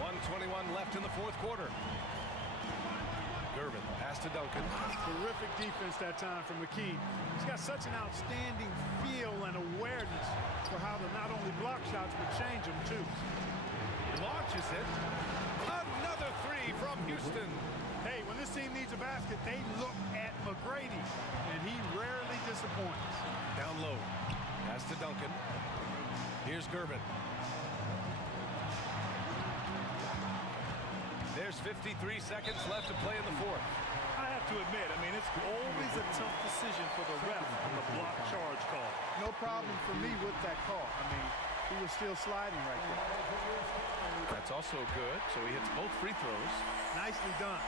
1:21 left in the fourth quarter. Gervin, pass to Duncan. Terrific defense that time from McKee. He's got such an outstanding feel and awareness for how to not only block shots, but change them too. Launches it. Another three from Houston. Hey, when this team needs a basket, they look at McGrady, and he rarely disappoints. Down low. Pass to Duncan. Here's Gervin. There's 53 seconds left to play in the fourth. I have to admit, it's always a tough decision for the ref on the block charge call. No problem for me with that call. He was still sliding right there. That's also good, so he hits both free throws. Nicely done.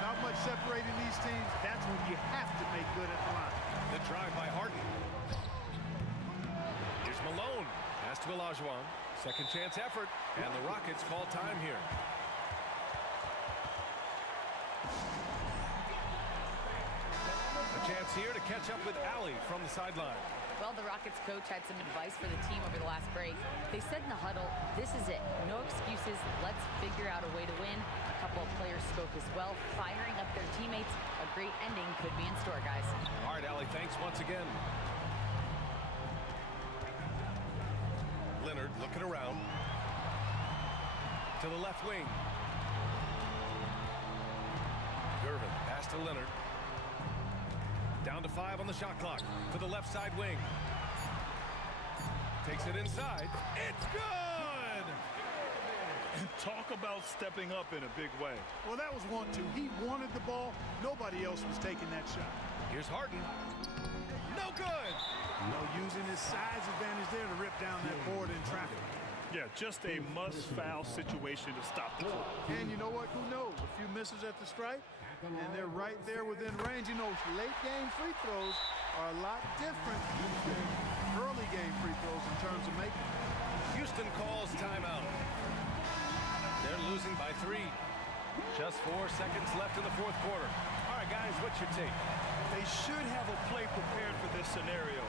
Without much separating these teams, that's when you have to make good at the line. The drive by Harden. Here's Malone. Pass to Olajuwon. Second chance effort, and the Rockets call time here. A chance here to catch up with Allie from the sideline. Well, the Rockets coach had some advice for the team over the last break. They said in the huddle, this is it. No excuses. Let's figure out a way to win. A couple of players spoke as well, firing up their teammates. A great ending could be in store, guys. All right, Allie, thanks once again. Leonard looking around. To the left wing. Gervin, pass to Leonard. Down to 5 on the shot clock. To the left side wing. Takes it inside. It's good! And talk about stepping up in a big way. Well, that was 1-2. He wanted the ball. Nobody else was taking that shot. Here's Harden. No good! Using his size advantage there to rip down that board in traffic. Yeah, just a must-foul situation to stop the clock. And you know what? Who knows? A few misses at the stripe, and they're right there within range. Late-game free throws are a lot different than early-game free throws in terms of making. Houston calls timeout. They're losing by 3. Just 4 seconds left in the fourth quarter. All right, guys, what's your take? They should have a play prepared for this scenario.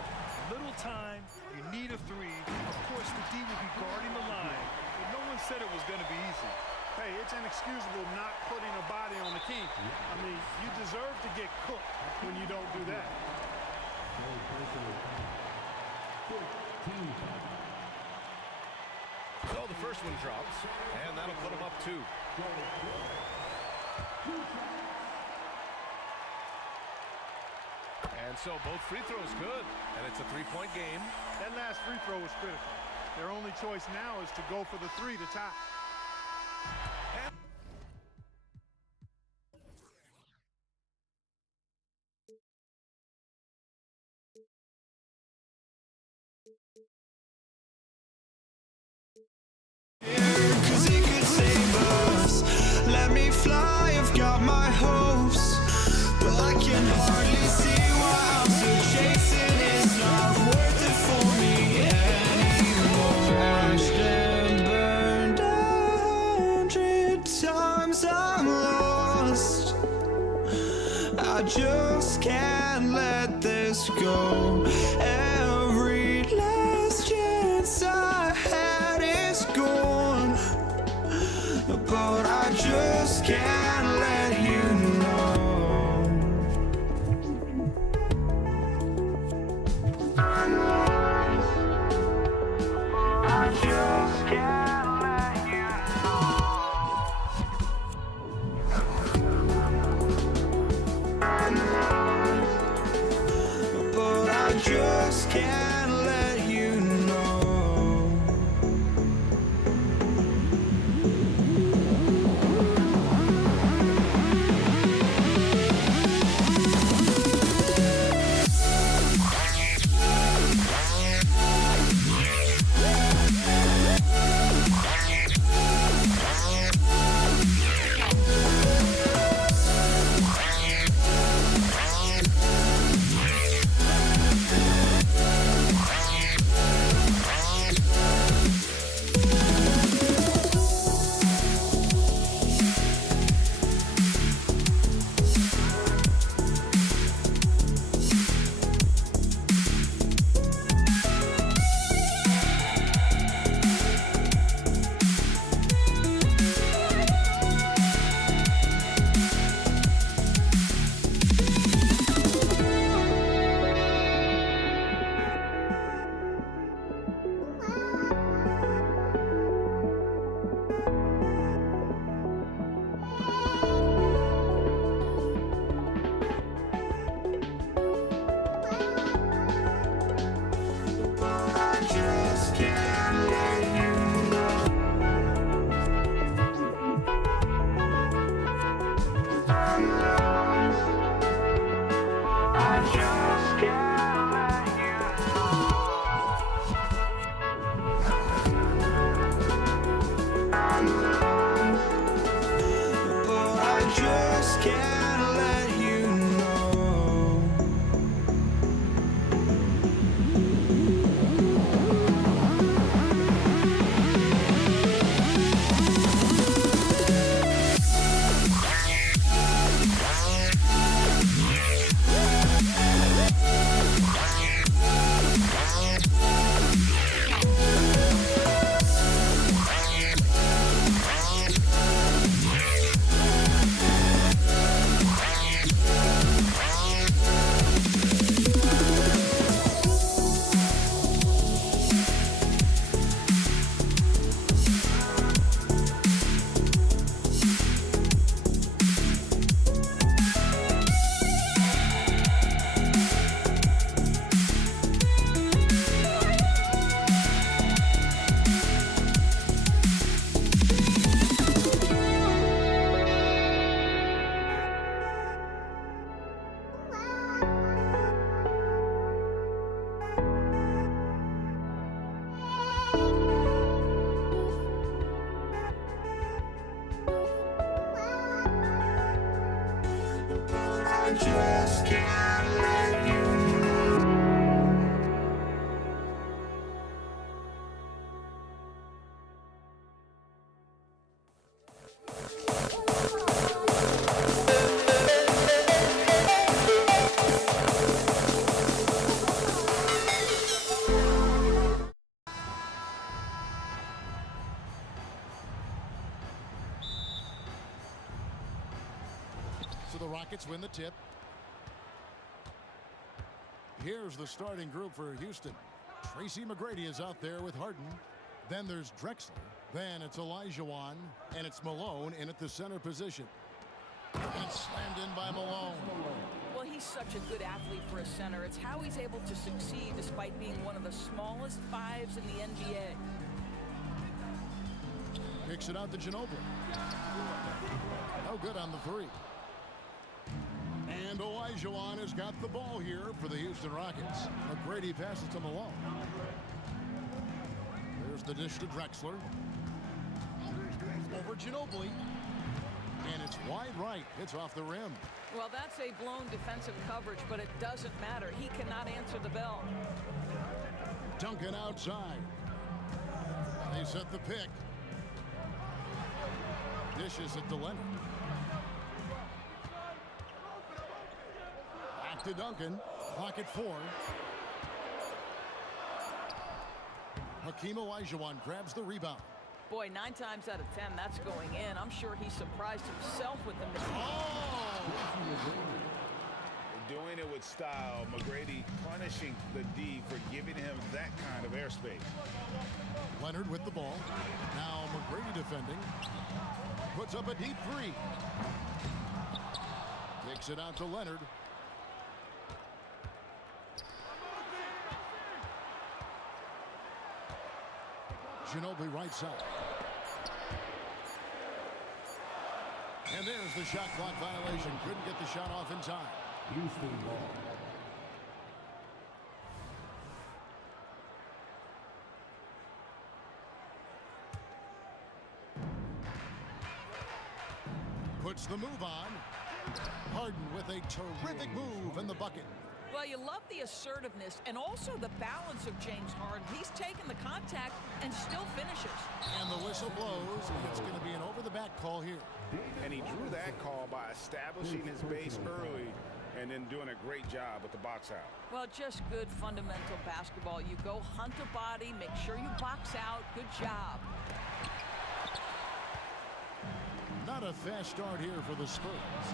Little time, you need a 3. Of course, the D will be guarding the line, but no one said it was going to be easy. Hey, it's inexcusable not putting a body on the key. You deserve to get cooked when you don't do that. So the first one drops, and that'll put him up 2. And so both free throws good, and it's a 3-point game. That last free throw was critical. Their only choice now is to go for the 3 to tie. Cause it could save us. Let me fly, I've got my hopes, but I can hardly see why I'm still chasing. It's not worth it for me anymore. Crashed and burned 100 times, I'm lost. I just can't let this go. Every last chance I had is gone, but I just can't let you know. I just can't let you know. But I just can't let you know. just can't let you So the Rockets win the tip. Here's the starting group for Houston. Tracy McGrady is out there with Harden. Then there's Drexler. Then it's Olajuwon, and it's Malone in at the center position. And it's slammed in by Malone. Well, he's such a good athlete for a center. It's how he's able to succeed despite being one of the smallest fives in the NBA. Kicks it out to Ginobili. No good on the three. And Olajuwon has got the ball here for the Houston Rockets. McGrady passes to Malone. There's the dish to Drexler. Over Ginobili. And it's wide right. It's off the rim. Well, that's a blown defensive coverage, but it doesn't matter. He cannot answer the bell. Duncan outside. They set the pick. Dishes it to Leonard. Back to Duncan. Clock at 4. Hakeem Olajuwon grabs the rebound. Boy, 9 times out of 10, that's going in. I'm sure he surprised himself with the mistake. Doing it with style. McGrady punishing the D for giving him that kind of airspace. Leonard with the ball. Now McGrady defending. Puts up a deep three. Takes it out to Leonard. Ginobili right side. And there's the shot clock violation. Couldn't get the shot off in time. Houston ball. Puts the move on. Harden with a terrific move in the bucket. Well, you love the assertiveness and also the balance of James Harden. He's taken the contact and still finishes. And the whistle blows. It's going to be an over-the-back call here. And he drew that call by establishing his base early and then doing a great job with the box out. Well, just good fundamental basketball. You go hunt a body, make sure you box out. Good job. Not a fast start here for the Spurs.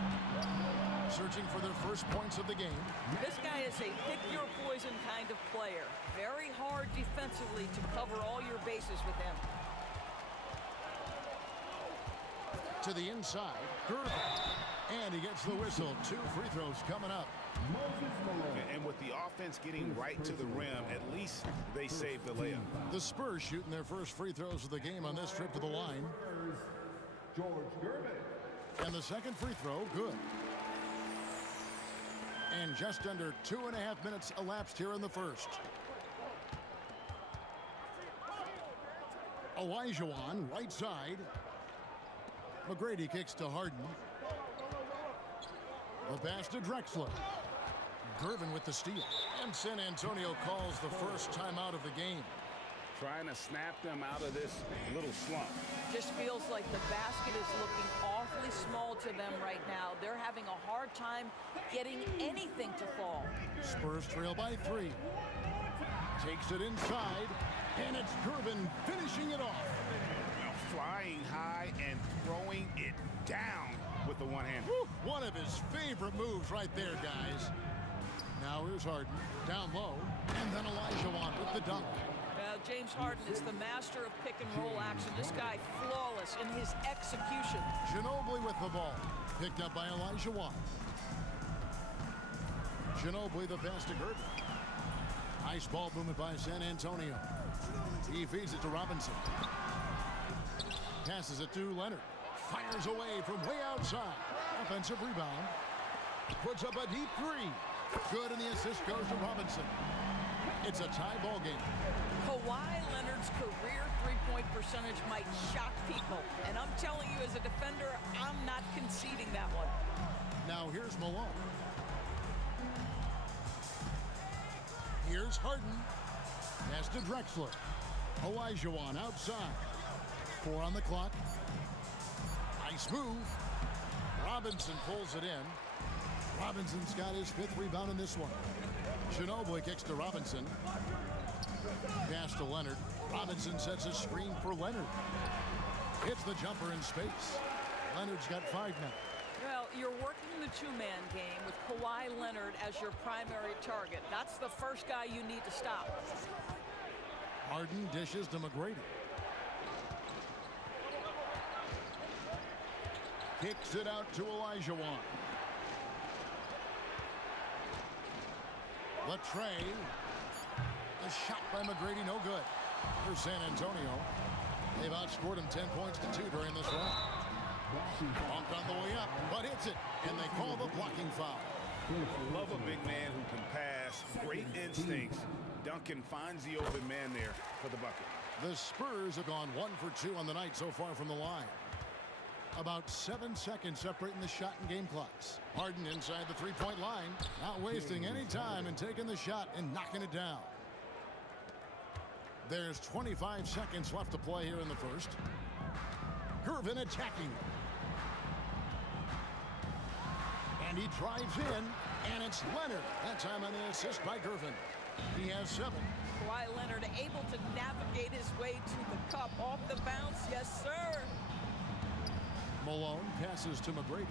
Searching for their first points of the game. This guy is a pick-your-poison kind of player. Very hard defensively to cover all your bases with him. To the inside, Gervin. And he gets the whistle. 2 free throws coming up. And with the offense getting right to the rim, at least they saved the layup. The Spurs shooting their first free throws of the game on this trip to the line. George Gervin. And the second free throw, good. And just under 2.5 minutes elapsed here in the first. Olajuwon, right side. McGrady kicks to Harden. The pass to Drexler. Gervin with the steal. And San Antonio calls the first timeout of the game. Trying to snap them out of this little slump. Just feels like the basket is looking awfully small to them right now. They're having a hard time getting anything to fall. Spurs trail by 3. Takes it inside, and it's Gervin finishing it off. Flying high and throwing it down with the one hand. One of his favorite moves right there, guys. Now here's Harden, down low, and then Olajuwon with the dunk. James Harden is the master of pick-and-roll action. This guy flawless in his execution. Ginobili with the ball. Picked up by Olajuwon. Ginobili the pass to Gervin. Nice ball movement by San Antonio. He feeds it to Robinson. Passes it to Leonard. Fires away from way outside. Offensive rebound. Puts up a deep 3. Good, and the assist goes to Robinson. It's a tie ball game. Kawhi Leonard's career three-point percentage might shock people. And I'm telling you, as a defender, I'm not conceding that one. Now here's Malone. Here's Harden. Pass to Drexler. Olajuwon outside. 4 on the clock. Nice move. Robinson pulls it in. Robinson's got his 5th rebound in this one. Ginobili kicks to Robinson. Pass to Leonard. Robinson sets a screen for Leonard. Hits the jumper in space. Leonard's got 5 now. Well, you're working the two-man game with Kawhi Leonard as your primary target. That's the first guy you need to stop. Harden dishes to McGrady. Kicks it out to Olajuwon. The tray. The shot by McGrady, no good. For San Antonio. They've outscored him 10 points to 2 during this run. Bumped on the way up, but hits it. And they call the blocking foul. Love a big man who can pass. Great instincts. Duncan finds the open man there for the bucket. The Spurs have gone 1 for 2 on the night so far from the line. About 7 seconds separating the shot and game clocks. Harden inside the three-point line, not wasting any time and taking the shot and knocking it down. There's 25 seconds left to play here in the first. Gervin attacking. And he drives in, and it's Leonard. That time on the assist by Gervin. He has 7. Kawhi Leonard able to navigate his way to the cup off the bounce. Yes, sir. Malone passes to McGrady.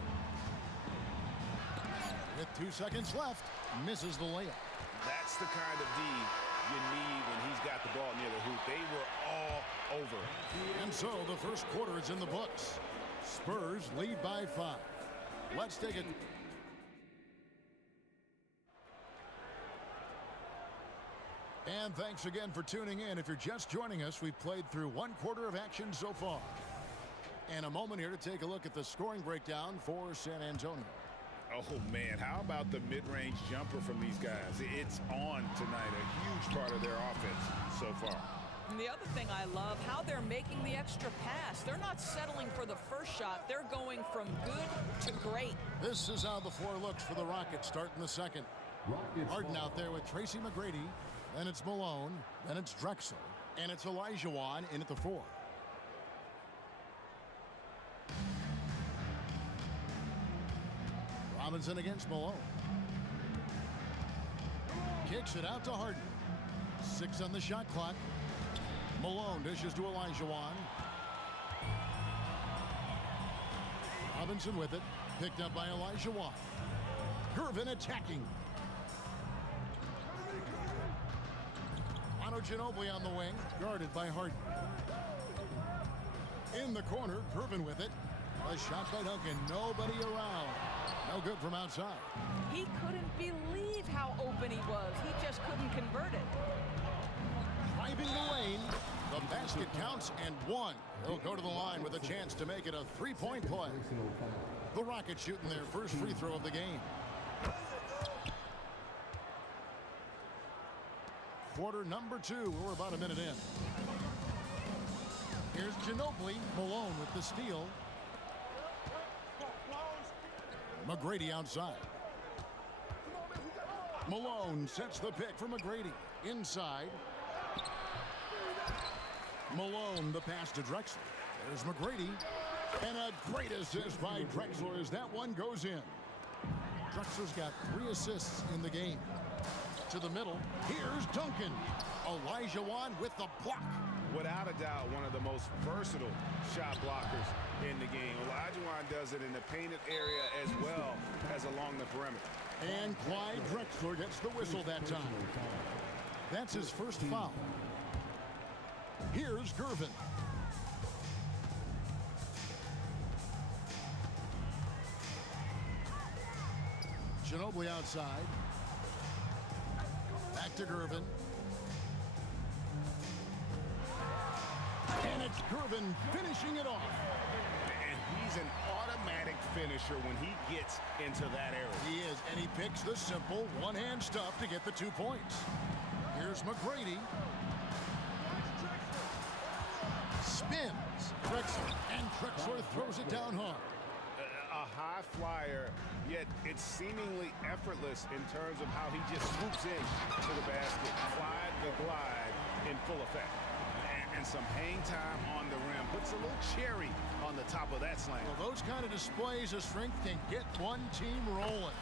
With 2 seconds left, misses the layup. That's the kind of D you need when he's got the ball near the hoop. They were all over. And so the first quarter is in the books. Spurs lead by 5. Let's take it. And thanks again for tuning in. If you're just joining us, we've played through 1 quarter of action so far. And a moment here to take a look at the scoring breakdown for San Antonio. Oh, man, how about the mid-range jumper from these guys? It's on tonight, a huge part of their offense so far. And the other thing I love, how they're making the extra pass. They're not settling for the first shot. They're going from good to great. This is how the floor looks for the Rockets starting the second. Harden out there with Tracy McGrady. Then it's Malone. Then it's Drexel. And it's Olajuwon in at the 4. Robinson against Malone. Kicks it out to Harden. 6 on the shot clock. Malone dishes to Olajuwon. Robinson with it. Picked up by Olajuwon. Gervin attacking. Ginobili on the wing, guarded by Harden. In the corner, Gervin with it. A shot by Duncan, nobody around. No good from outside. He couldn't believe how open he was. He just couldn't convert it. Driving the lane, the basket counts and 1. He'll go to the line with a chance to make it a 3-point play. The Rockets shooting their first free throw of the game. Quarter number 2. We're about a minute in. Here's Ginobili. Malone with the steal. McGrady outside. Malone sets the pick for McGrady. Inside. Malone the pass to Drexler. There's McGrady. And a great assist by Drexler as that one goes in. Drexler's got 3 assists in the game. To the middle. Here's Duncan. Olajuwon with the block. Without a doubt, one of the most versatile shot blockers in the game. Olajuwon does it in the painted area as well as along the perimeter. And Clyde Drexler gets the whistle that time. That's his first foul. Here's Gervin. Ginobili outside. Back to Gervin. And it's Gervin finishing it off. And he's an automatic finisher when he gets into that area. He is, and he picks the simple one-hand stuff to get the 2 points. Here's McGrady. Spins. Drexler. And Drexler throws it down hard. A high flyer, yet it's seemingly effortless in terms of how he just swoops in to the basket. Clyde the glide in full effect. And some hang time on the rim. Puts a little cherry on the top of that slam. Well, those kind of displays of strength can get one team rolling.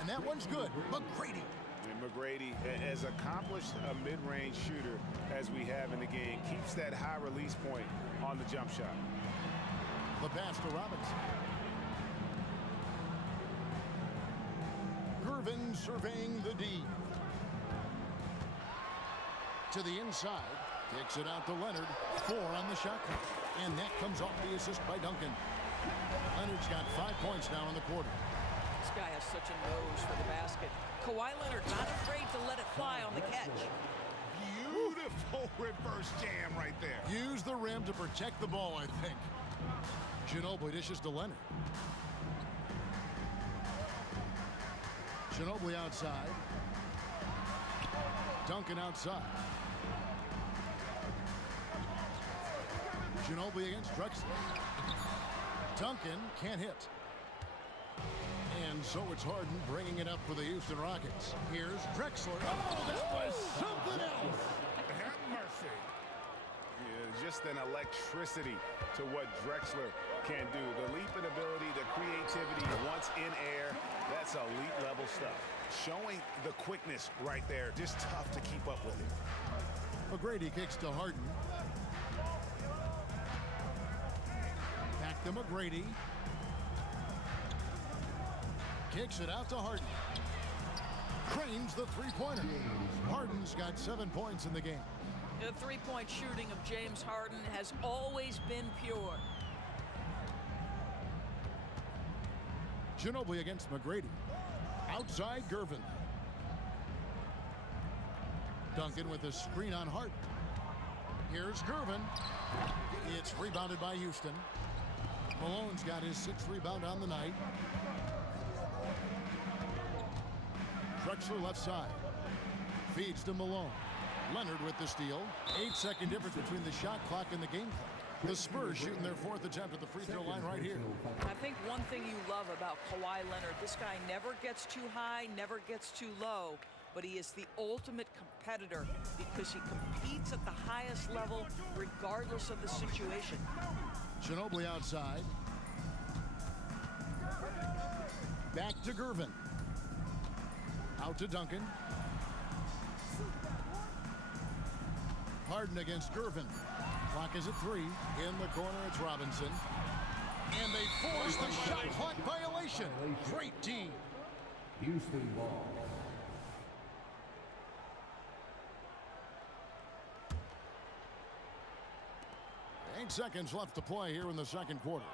And that one's good. McGrady. And McGrady, as accomplished a mid-range shooter as we have in the game, keeps that high release point on the jump shot. The pass to Robinson. Gervin surveying the D. To the inside. Kicks it out to Leonard. 4 on the shot clock. And that comes off the assist by Duncan. Leonard's got 5 points now in the quarter. This guy has such a nose for the basket. Kawhi Leonard not afraid to let it fly on the catch. Beautiful reverse jam right there. Use the rim to protect the ball, I think. Ginobili dishes to Leonard. Ginobili outside. Duncan outside. Ginobili against Drexler. Duncan can't hit. And so it's Harden bringing it up for the Houston Rockets. Here's Drexler. Oh, that was something else. Have mercy. Yeah, just an electricity to what Drexler can do. The leaping ability, the creativity once in air, that's elite level stuff. Showing the quickness right there. Just tough to keep up with it. McGrady kicks to Harden. Back to McGrady. Kicks it out to Harden. Cranes the three-pointer. Harden's got 7 points in the game. The three-point shooting of James Harden has always been pure. Ginobili against McGrady. Outside Gervin. Duncan with a screen on Harden. Here's Gervin. It's rebounded by Houston. Malone's got his 6th rebound on the night. Drexler left side. Feeds to Malone. Leonard with the steal. 8-second difference between the shot clock and the game clock. The Spurs shooting their 4th attempt at the free throw line right here. I think one thing you love about Kawhi Leonard, this guy never gets too high, never gets too low, but he is the ultimate competitor because he competes at the highest level regardless of the situation. Ginobili outside. Back to Gervin. Out to Duncan. Harden against Gervin. Clock is at 3. In the corner, it's Robinson. And they force the shot clock violation. Great team. Houston ball. 8 seconds left to play here in the second quarter.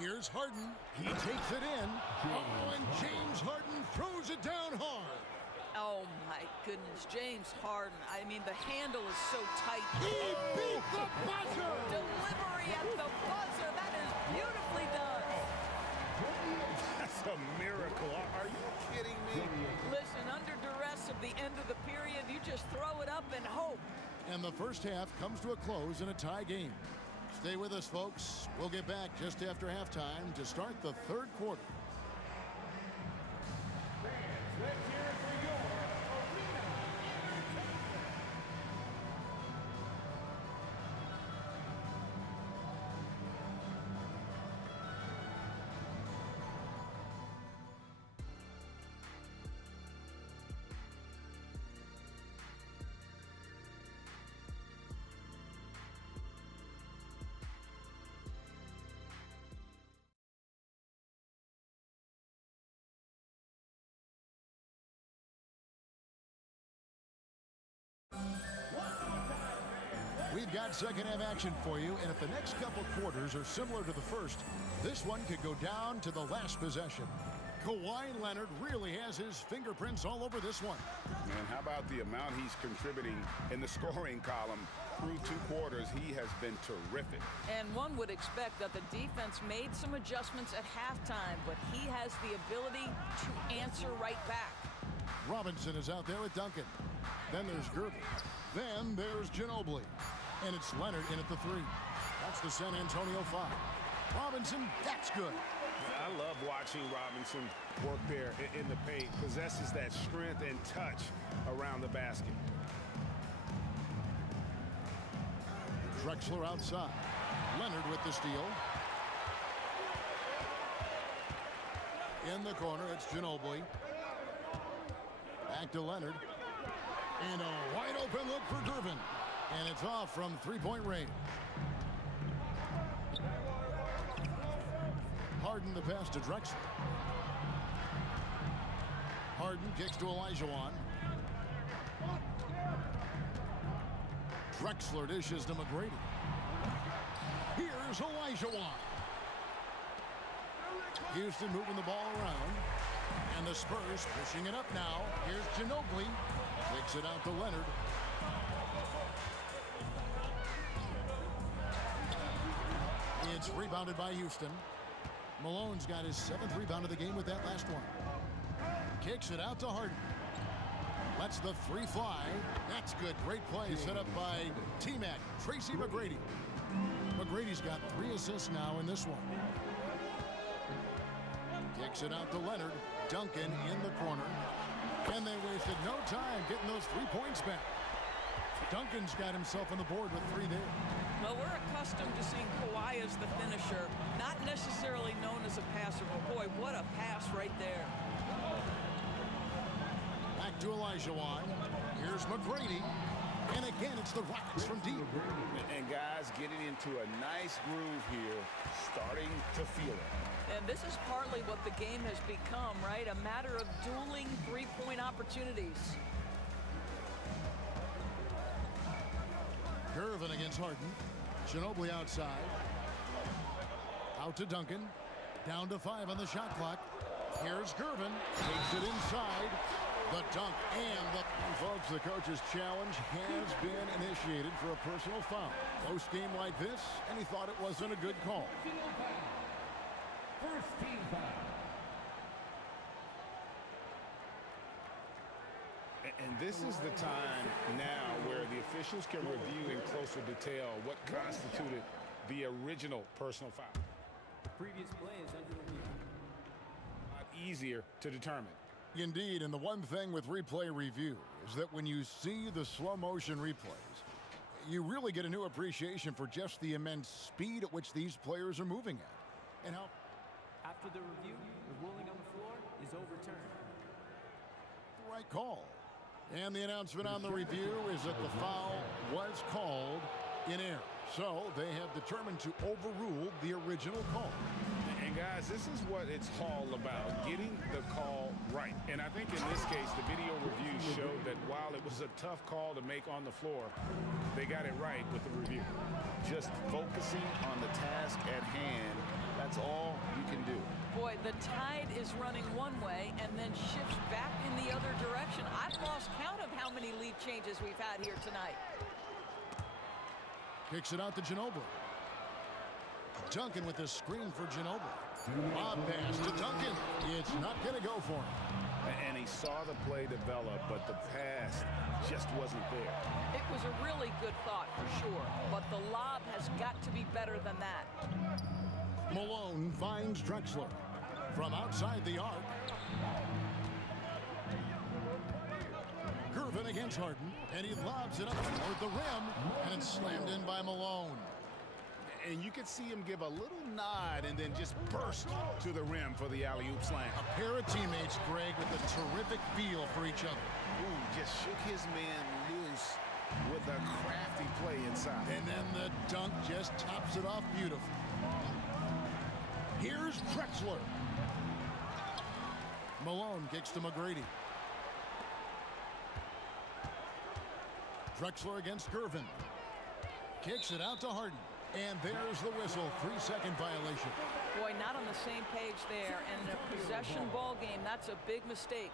Here's Harden. He takes it in. Oh, and James Harden throws it down hard. Oh, my goodness. James Harden. I mean, the handle is so tight. He beat the buzzer. Delivery at the buzzer. That is beautifully done. That's a miracle. Are you kidding me? Listen, under duress of the end of the period, you just throw it up and hope. And the first half comes to a close in a tie game. Stay with us, folks. We'll get back just after halftime to start the third quarter. Let's hear it for your arena. We've got second half action for you, and if the next couple quarters are similar to the first, this one could go down to the last possession. Kawhi Leonard really has his fingerprints all over this one. And how about the amount he's contributing in the scoring column? Through 2 quarters, he has been terrific. And one would expect that the defense made some adjustments at halftime, but he has the ability to answer right back. Robinson is out there with Duncan. Then there's Gervin. Then there's Ginobili. And it's Leonard in at the 3. That's the San Antonio 5. Robinson, that's good. I love watching Robinson work there in the paint. Possesses that strength and touch around the basket. Drexler outside. Leonard with the steal. In the corner, it's Ginobili. Back to Leonard. And a wide open look for Gervin. And it's off from three-point range. Harden the pass to Drexler. Harden kicks to Olajuwon. Drexler dishes to McGrady. Here's Olajuwon. Houston moving the ball around. And the Spurs pushing it up now. Here's Ginobili. Takes it out to Leonard. It's rebounded by Houston. Malone's got his 7th rebound of the game with that last one. Kicks it out to Harden. Lets the 3 fly. That's good. Great play set up by T-Mac, Tracy McGrady. McGrady's got 3 assists now in this one. Kicks it out to Leonard. Duncan in the corner. And they wasted no time getting those 3 points back. Duncan's got himself on the board with 3 there. Well, we're accustomed to seeing Kawhi as the finisher, not necessarily known as a passer. But boy, what a pass right there. Back to Olajuwon. Here's McGrady. And again, it's the Rockets from deep. And guys getting into a nice groove here, starting to feel it. And this is partly what the game has become, right? A matter of dueling 3-point opportunities. Gervin against Harden. Ginobili outside. Out to Duncan. Down to 5 on the shot clock. Here's Gervin. Takes it inside. The dunk and the... Folks, the coach's challenge has been initiated for a personal foul. Close game like this, and he thought it wasn't a good call. First team foul. And this is the time now where the officials can review in closer detail what constituted the original personal foul. The previous play is under review. Easier to determine. Indeed, and the one thing with replay review is that when you see the slow motion replays, you really get a new appreciation for just the immense speed at which these players are moving at. And how... After the review, the ruling on the floor is overturned. The right call. And the announcement on the review is that the foul was called in error. So they have determined to overrule the original call. And guys, this is what it's all about, getting the call right. And I think in this case, the video review showed that while it was a tough call to make on the floor, they got it right with the review. Just focusing on the task at hand, that's all you can do. Boy, the tide is running one way and then shifts back in the other direction. I've lost count of how many lead changes we've had here tonight. Kicks it out to Ginobili. Duncan with the screen for Ginobili. Lob pass to Duncan. It's not going to go for him. And he saw the play develop, but the pass just wasn't there. It was a really good thought for sure, but the lob has got to be better than that. Malone finds Drexler from outside the arc. Gervin against Harden, and he lobs it up toward the rim, and it's slammed in by Malone. And you could see him give a little nod and then just burst to the rim for the alley-oop slam. A pair of teammates, Greg, with a terrific feel for each other. Ooh, just shook his man loose with a crafty play inside. And then the dunk just tops it off beautifully. Here's Drexler. Malone kicks to McGrady. Drexler against Gervin. Kicks it out to Harden. And there's the whistle. 3-second violation. Boy, not on the same page there. And in a possession ball game, that's a big mistake.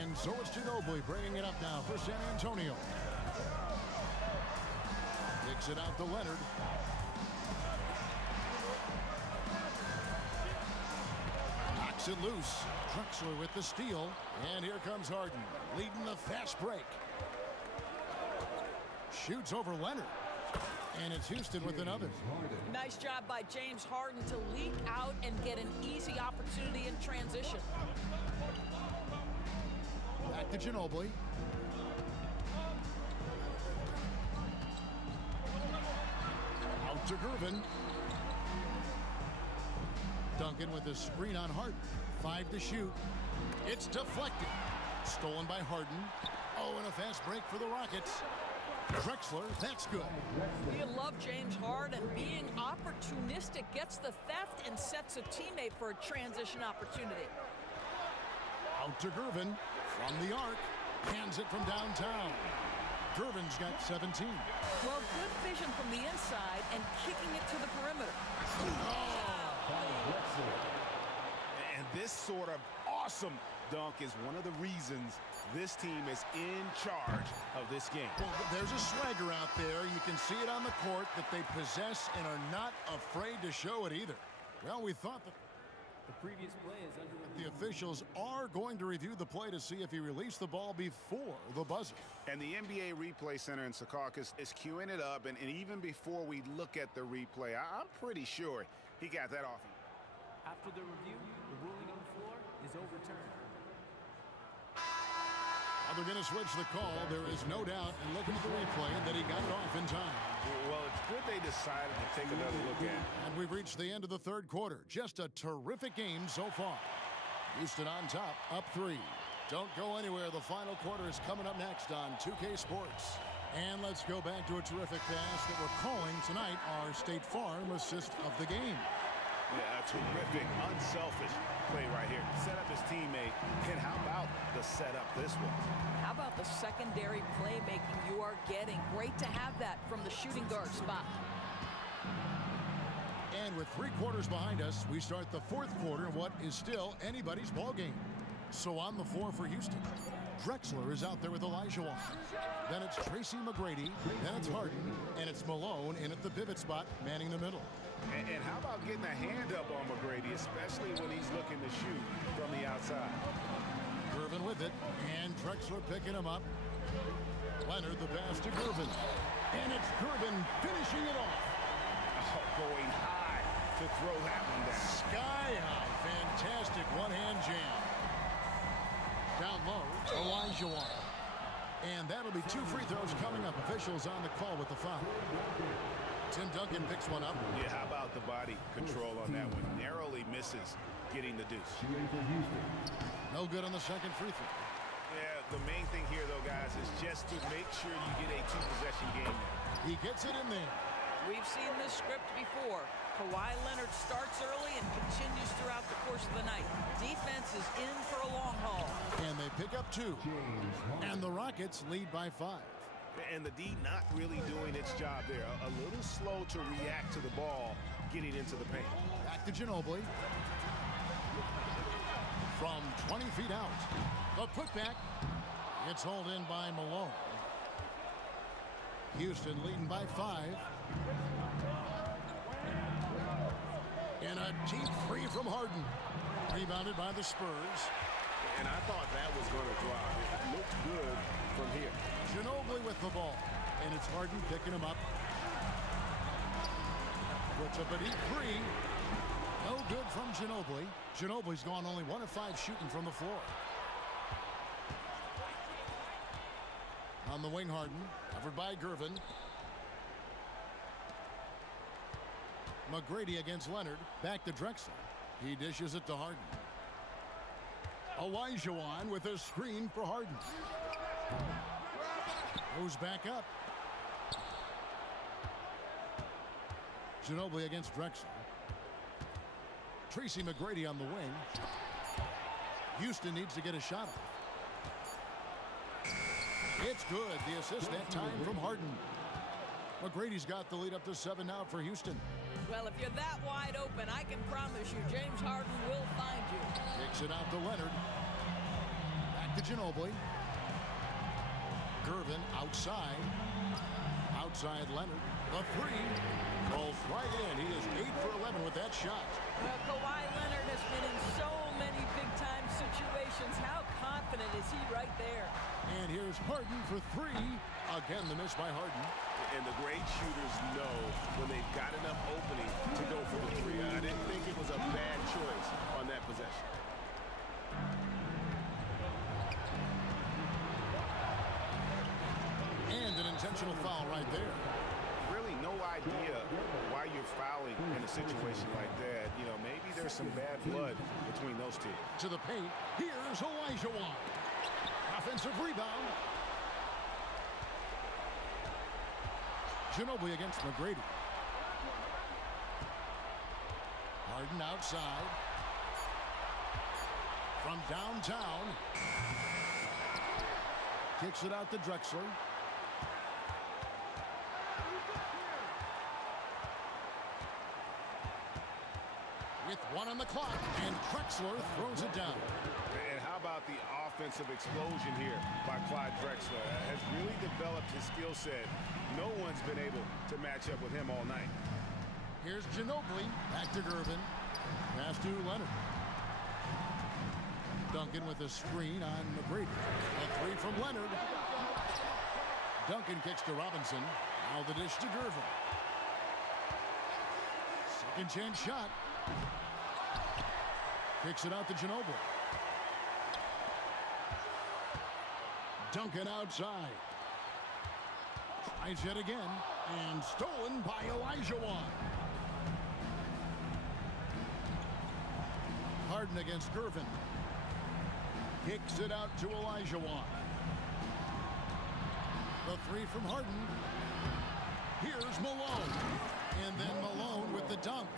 And so it's Ginobili bringing it up now for San Antonio. Kicks it out to Leonard. Knocks it loose. Drexler with the steal. And here comes Harden, leading the fast break. Shoots over Leonard. And it's Houston with another. Nice job by James Harden to leak out and get an easy opportunity in transition. Back to Ginobili. Out to Gervin. Duncan with the screen on Harden. 5 to shoot. It's deflected. Stolen by Harden. Oh, and a fast break for the Rockets. Drexler, that's good. You love James Harden being opportunistic, gets the theft and sets a teammate for a transition opportunity. Out to Gervin from the arc. Hands it from downtown. Gervin's got 17. Well, good vision from the inside and kicking it to the perimeter. And this sort of awesome dunk is one of the reasons this team is in charge of this game. Well, there's a swagger out there. You can see it on the court that they possess and are not afraid to show it either. Well, we thought that The previous play is under the officials are going to review the play to see if he released the ball before the buzzer. And the NBA Replay Center in Secaucus is queuing it up, and even before we look at the replay, I'm pretty sure he got that off him. After the review, the ruling on the floor is overturned. Well, they're going to switch the call. There is no doubt, and looking at the replay, that he got it off in time. Well, it's good they decided to take another look at it. And we've reached the end of the third quarter. Just a terrific game so far. Houston on top, up 3. Don't go anywhere. The final quarter is coming up next on 2K Sports. And let's go back to a terrific pass that we're calling tonight our State Farm assist of the game. Yeah, a terrific, unselfish play right here. Set up his teammate. And how about the setup this one? How about the secondary playmaking you are getting? Great to have that from the shooting guard spot. And with 3 quarters behind us, we start the fourth quarter in what is still anybody's ball game. So on the floor for Houston, Drexler is out there with Elijah Wan. Then it's Tracy McGrady. Then it's Harden. And it's Malone in at the pivot spot, manning the middle. And how about getting a hand up on McGrady, especially when he's looking to shoot from the outside? Gervin with it, and Drexler picking him up. Leonard the pass to Gervin. And it's Gervin finishing it off. Oh, going high to throw that one down. Sky high. Fantastic one-hand jam. Down low, Elijah Wan. And that'll be 2 free throws coming up. Officials on the call with the foul. Tim Duncan picks one up. Yeah, how about the body control on that one? Narrowly misses getting the deuce. No good on the second free throw. Yeah, the main thing here, though, guys, is just to make sure you get a 2-possession game now. He gets it in there. We've seen this script before. Kawhi Leonard starts early and continues throughout the course of the night. Defense is in for a long haul. And they pick up 2. And the Rockets lead by 5. And the D not really doing its job there. A little slow to react to the ball getting into the paint. Back to Ginobili. From 20 feet out. The putback. It's hauled in by Malone. Houston leading by 5. And a deep 3 from Harden. Rebounded by the Spurs. And I thought that was going to drive. It looked good from here. Ginobili with the ball. And it's Harden picking him up. Puts up a deep 3. No good from Ginobili. Ginobili's gone only 1 of 5 shooting from the floor. On the wing, Harden. Covered by Gervin. McGrady against Leonard. Back to Drexler. He dishes it to Harden. Elijah Wan with a screen for Harden. Goes back up. Ginobili against Drexler. Tracy McGrady on the wing. Houston needs to get a shot off. It's good. The assist that time from Harden. McGrady's got the lead up to 7 now for Houston. Well, if you're that wide open, I can promise you James Harden will find you. Kicks it out to Leonard. Back to Ginobili. Gervin outside. Outside Leonard. The 3 goes right in. He is 8 for 11 with that shot. Well, Kawhi Leonard has been in so many big-time situations. How confident is he right there? And here's Harden for 3. Again, the miss by Harden. And the great shooters know when they've got enough opening to go for the 3. I didn't think it was a bad choice on that possession. And an intentional foul right there. Really no idea why you're fouling in a situation like that. You know, maybe there's some bad blood between those two. To the paint. Here's Elijah Wan. Offensive rebound. Ginobili against McGrady. Harden outside. From downtown. Kicks it out to Drexler. With one on the clock, and Drexler throws it down. And how about the offensive explosion here by Clyde Drexler? Has really developed his skill set. No one's been able to match up with him all night. Here's Ginobili. Back to Gervin. Pass to Leonard. Duncan with a screen on McGrady. A three from Leonard. Duncan kicks to Robinson. Now the dish to Gervin. Second chance shot. Kicks it out to Ginobili. Duncan outside. Tries yet again. And stolen by Elijah Wan. Harden against Gervin. Kicks it out to Elijah Wan. The three from Harden. Here's Malone. And then Malone with the dunk.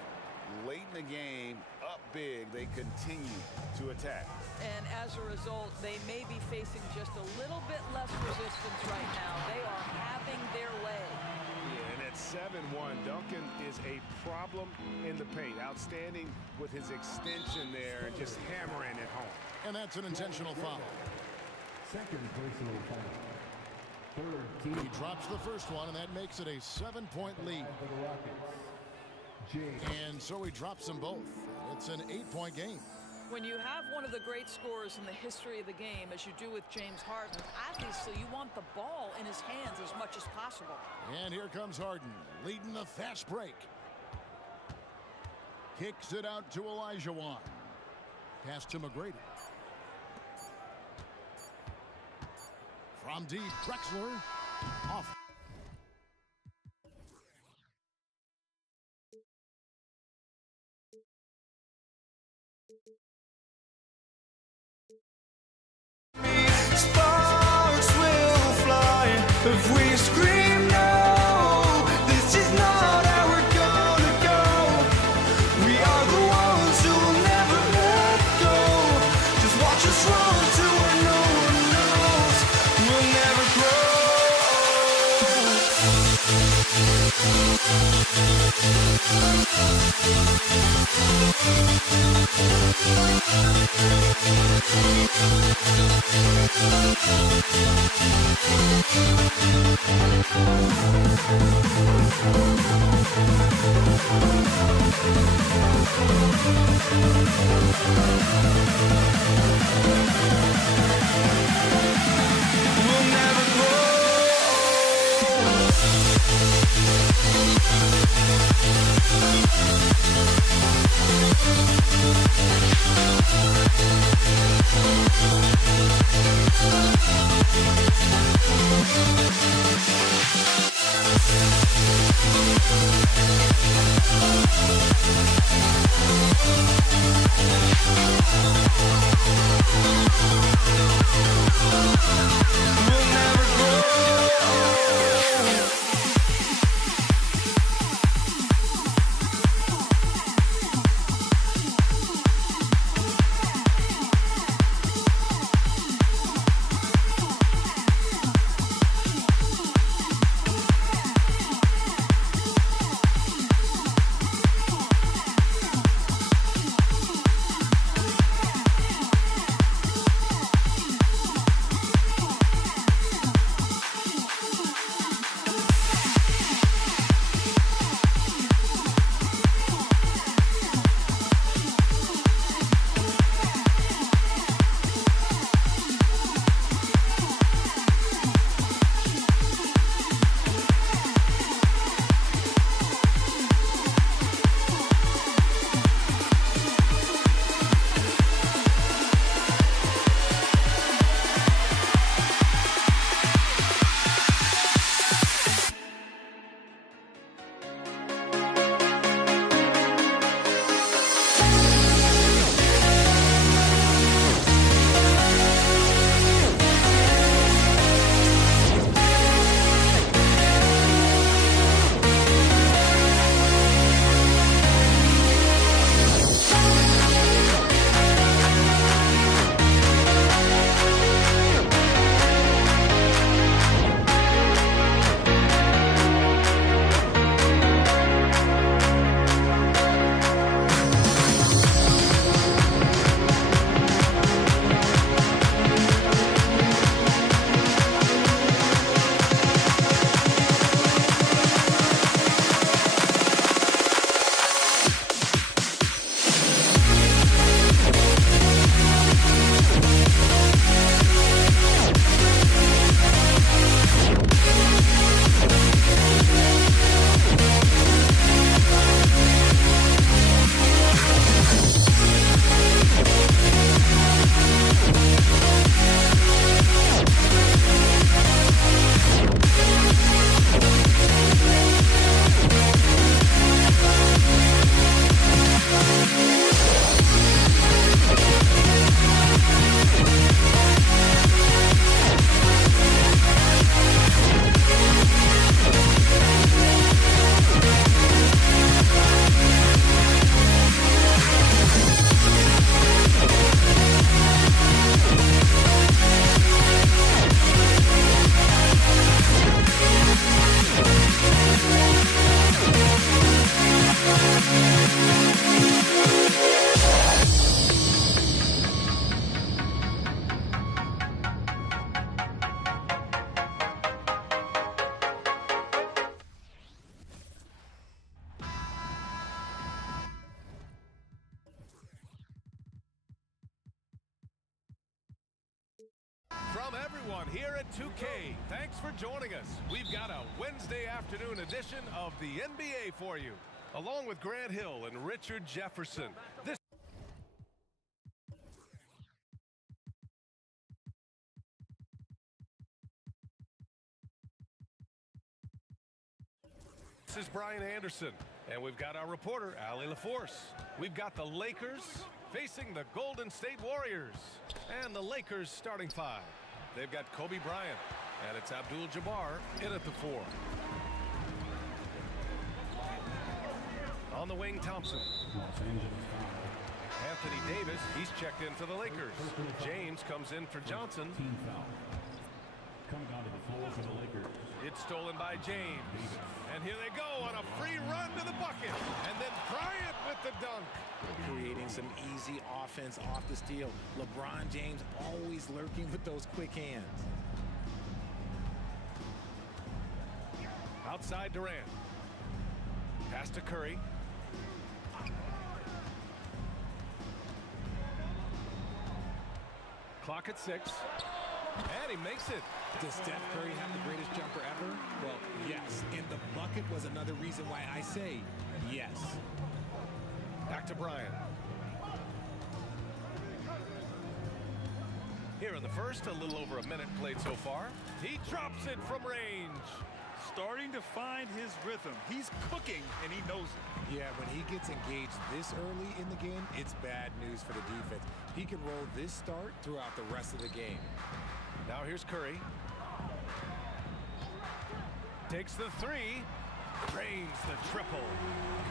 Late in the game, up big, they continue to attack. And as a result, they may be facing just a little bit less resistance right now. They are having their way. Yeah, and at 7-1, Duncan is a problem in the paint. Outstanding with his extension there and just hammering it home. And that's an intentional foul. Second personal foul. Third team. He drops the first one, and that makes it a 7-point lead. For the Rockets. And so he drops them both. It's an 8-point game. When you have one of the great scorers in the history of the game, as you do with James Harden, obviously you want the ball in his hands as much as possible. And here comes Harden, leading the fast break. Kicks it out to Elijah Wan. Pass to McGrady. From deep, Drexler. Off. Sparks will fly if we scream no. This is not how we're gonna go. We are the ones who will never let go. Just watch us run to where no one knows. We'll never Welcome, everyone, here at 2K. Thanks for joining us. We've got a Wednesday afternoon edition of the NBA for you, along with Grant Hill and Richard Jefferson. This is Brian Anderson, and we've got our reporter, Allie LaForce. We've got the Lakers facing the Golden State Warriors, and the Lakers starting five. They've got Kobe Bryant, and it's Abdul-Jabbar in at the 4. On the wing, Thompson. Anthony Davis, he's checked in for the Lakers. James comes in for Johnson. Coming onto the floor for the Lakers. It's stolen by James. And here they go on a free run to the bucket. And then Bryant with the dunk. Creating some easy offense off the steal. LeBron James always lurking with those quick hands. Outside Durant. Pass to Curry. Clock at 6. And he makes it. Does Steph Curry have the greatest jumper ever? Well, yes. And the bucket was another reason why I say yes. Back to Bryant. Here in the first, a little over a minute played so far. He drops it from range. Starting to find his rhythm. He's cooking, and he knows it. Yeah, when he gets engaged this early in the game, it's bad news for the defense. He can roll this start throughout the rest of the game. Now here's Curry. Takes the 3. Drains the triple.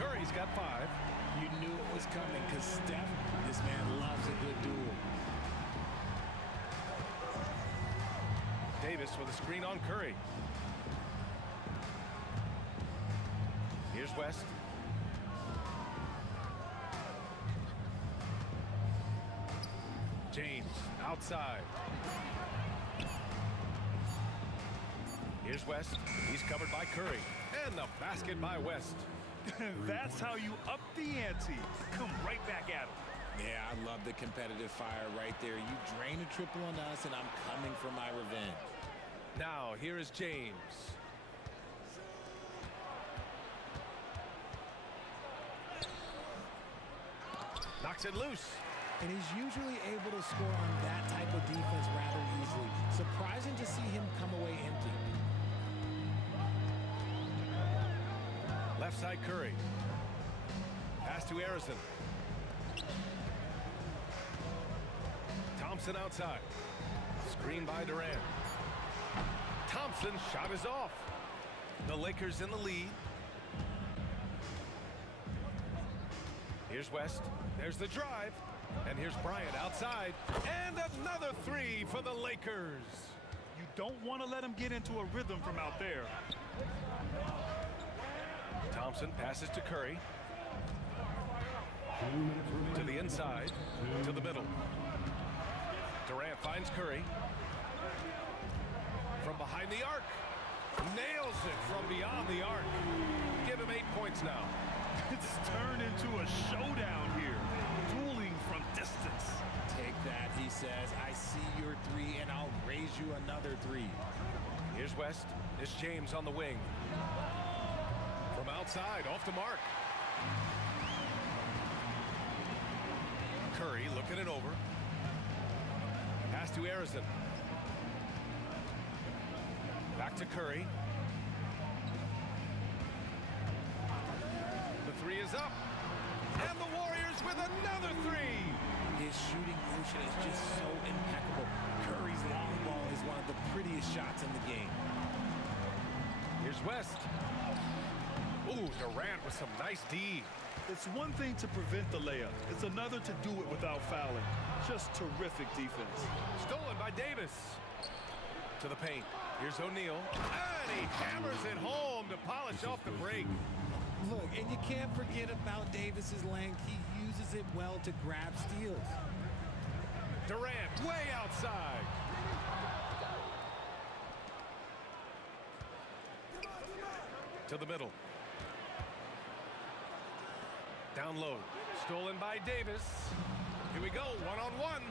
Curry's got 5. You knew it was coming because Steph, this man loves a good duel. Davis with a screen on Curry. Here's West. James outside. Here's West. He's covered by Curry. And the basket by West. That's how you up the ante. Come right back at him. Yeah, I love the competitive fire right there. You drain a triple on us, and I'm coming for my revenge. Now, here is James. Knocks it loose. And he's usually able to score on that type of defense rather easily. Surprising to see him come away empty. Left side Curry. Pass to Harrison. Thompson outside. Screen by Durant. Thompson's shot is off. The Lakers in the lead. Here's West. There's the drive. And here's Bryant outside. And another 3 for the Lakers. You don't want to let him get into a rhythm from out there. Thompson passes to Curry. To the inside. To the middle. Durant finds Curry. From behind the arc. Nails it from beyond the arc. Give him 8 points now. It's turned into a showdown here. Dueling from distance. Take that, he says. I see your 3, and I'll raise you another 3. Here's West. It's James on the wing. From outside, off the mark. Curry looking it over. Pass to Harrison. Back to Curry. The 3 is up. And the Warriors with another 3. His shooting motion is just so impeccable. Curry's long ball is one of the prettiest shots in the game. Here's West. Ooh, Durant with some nice D. It's one thing to prevent the layup. It's another to do it without fouling. Just terrific defense. Stolen by Davis. To the paint. Here's O'Neal. And he hammers it home to polish off the break. Look, and you can't forget about Davis's length. He uses it well to grab steals. Durant way outside. To the middle. Down low. Stolen by Davis. Here we go, one-on-one.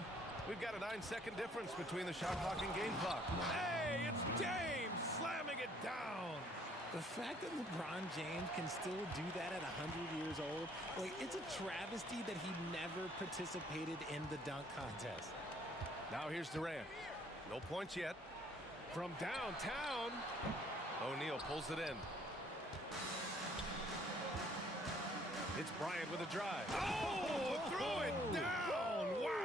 We've got a 9-second difference between the shot clock and game clock. Hey, it's James slamming it down. The fact that LeBron James can still do that at 100 years old, like, it's a travesty that he never participated in the dunk contest. Now here's Durant. No points yet. From downtown, O'Neal pulls it in. It's Bryant with a drive. Oh, throw it down. Wow.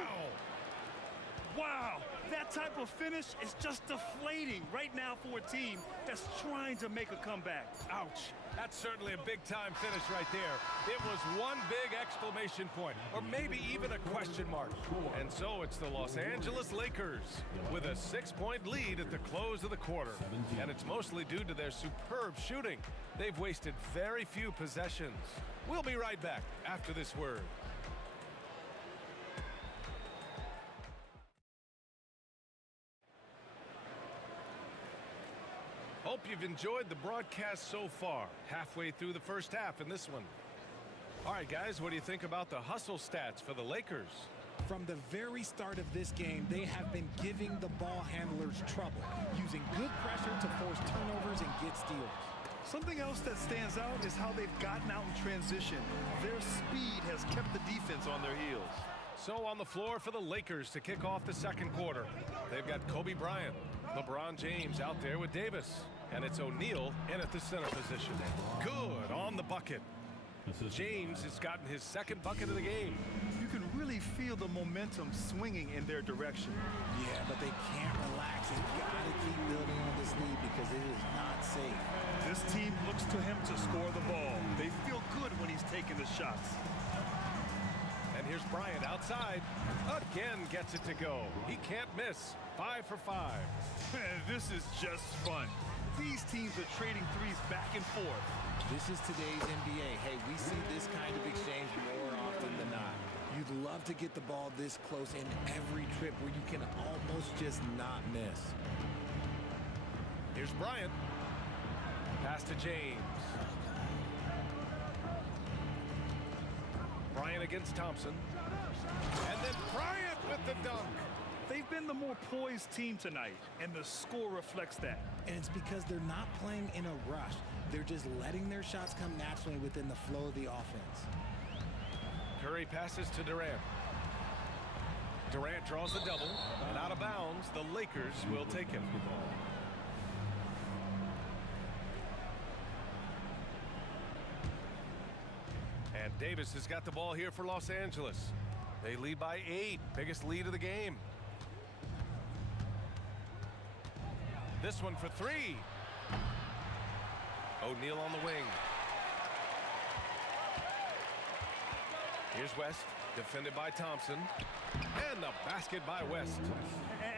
Wow, that type of finish is just deflating right now for a team that's trying to make a comeback. Ouch. That's certainly a big-time finish right there. It was one big exclamation point, or maybe even a question mark. And so it's the Los Angeles Lakers with a 6-point lead at the close of the quarter. And it's mostly due to their superb shooting. They've wasted very few possessions. We'll be right back after this word. Hope you've enjoyed the broadcast so far. Halfway through the first half in this one. All right, guys, what do you think about the hustle stats for the Lakers? From the very start of this game, they have been giving the ball handlers trouble, using good pressure to force turnovers and get steals. Something else that stands out is how they've gotten out in transition. Their speed has kept the defense on their heels. So on the floor for the Lakers to kick off the second quarter, they've got Kobe Bryant, LeBron James out there with Davis, and it's O'Neal in at the center position. Good on the bucket. James has gotten his second bucket of the game. You can really feel the momentum swinging in their direction. Yeah, but they can't relax. They've got to keep building on this lead because it is not safe. This team looks to him to score the ball. They feel good when he's taking the shots. And here's Bryant outside. Again gets it to go. He can't miss. 5 for 5. This is just fun. These teams are trading threes back and forth. This is today's NBA. Hey, we see this kind of exchange more often than not. You'd love to get the ball this close in every trip where you can almost just not miss. Here's Bryant. Pass to James. Bryant against Thompson. And then Bryant with the dunk. They've been the more poised team tonight, and the score reflects that. And it's because they're not playing in a rush. They're just letting their shots come naturally within the flow of the offense. Curry passes to Durant. Durant draws the double, and out of bounds, the Lakers will take him. And Davis has got the ball here for Los Angeles. They lead by 8, biggest lead of the game. This one for 3. O'Neal on the wing. Here's West, defended by Thompson. And the basket by West.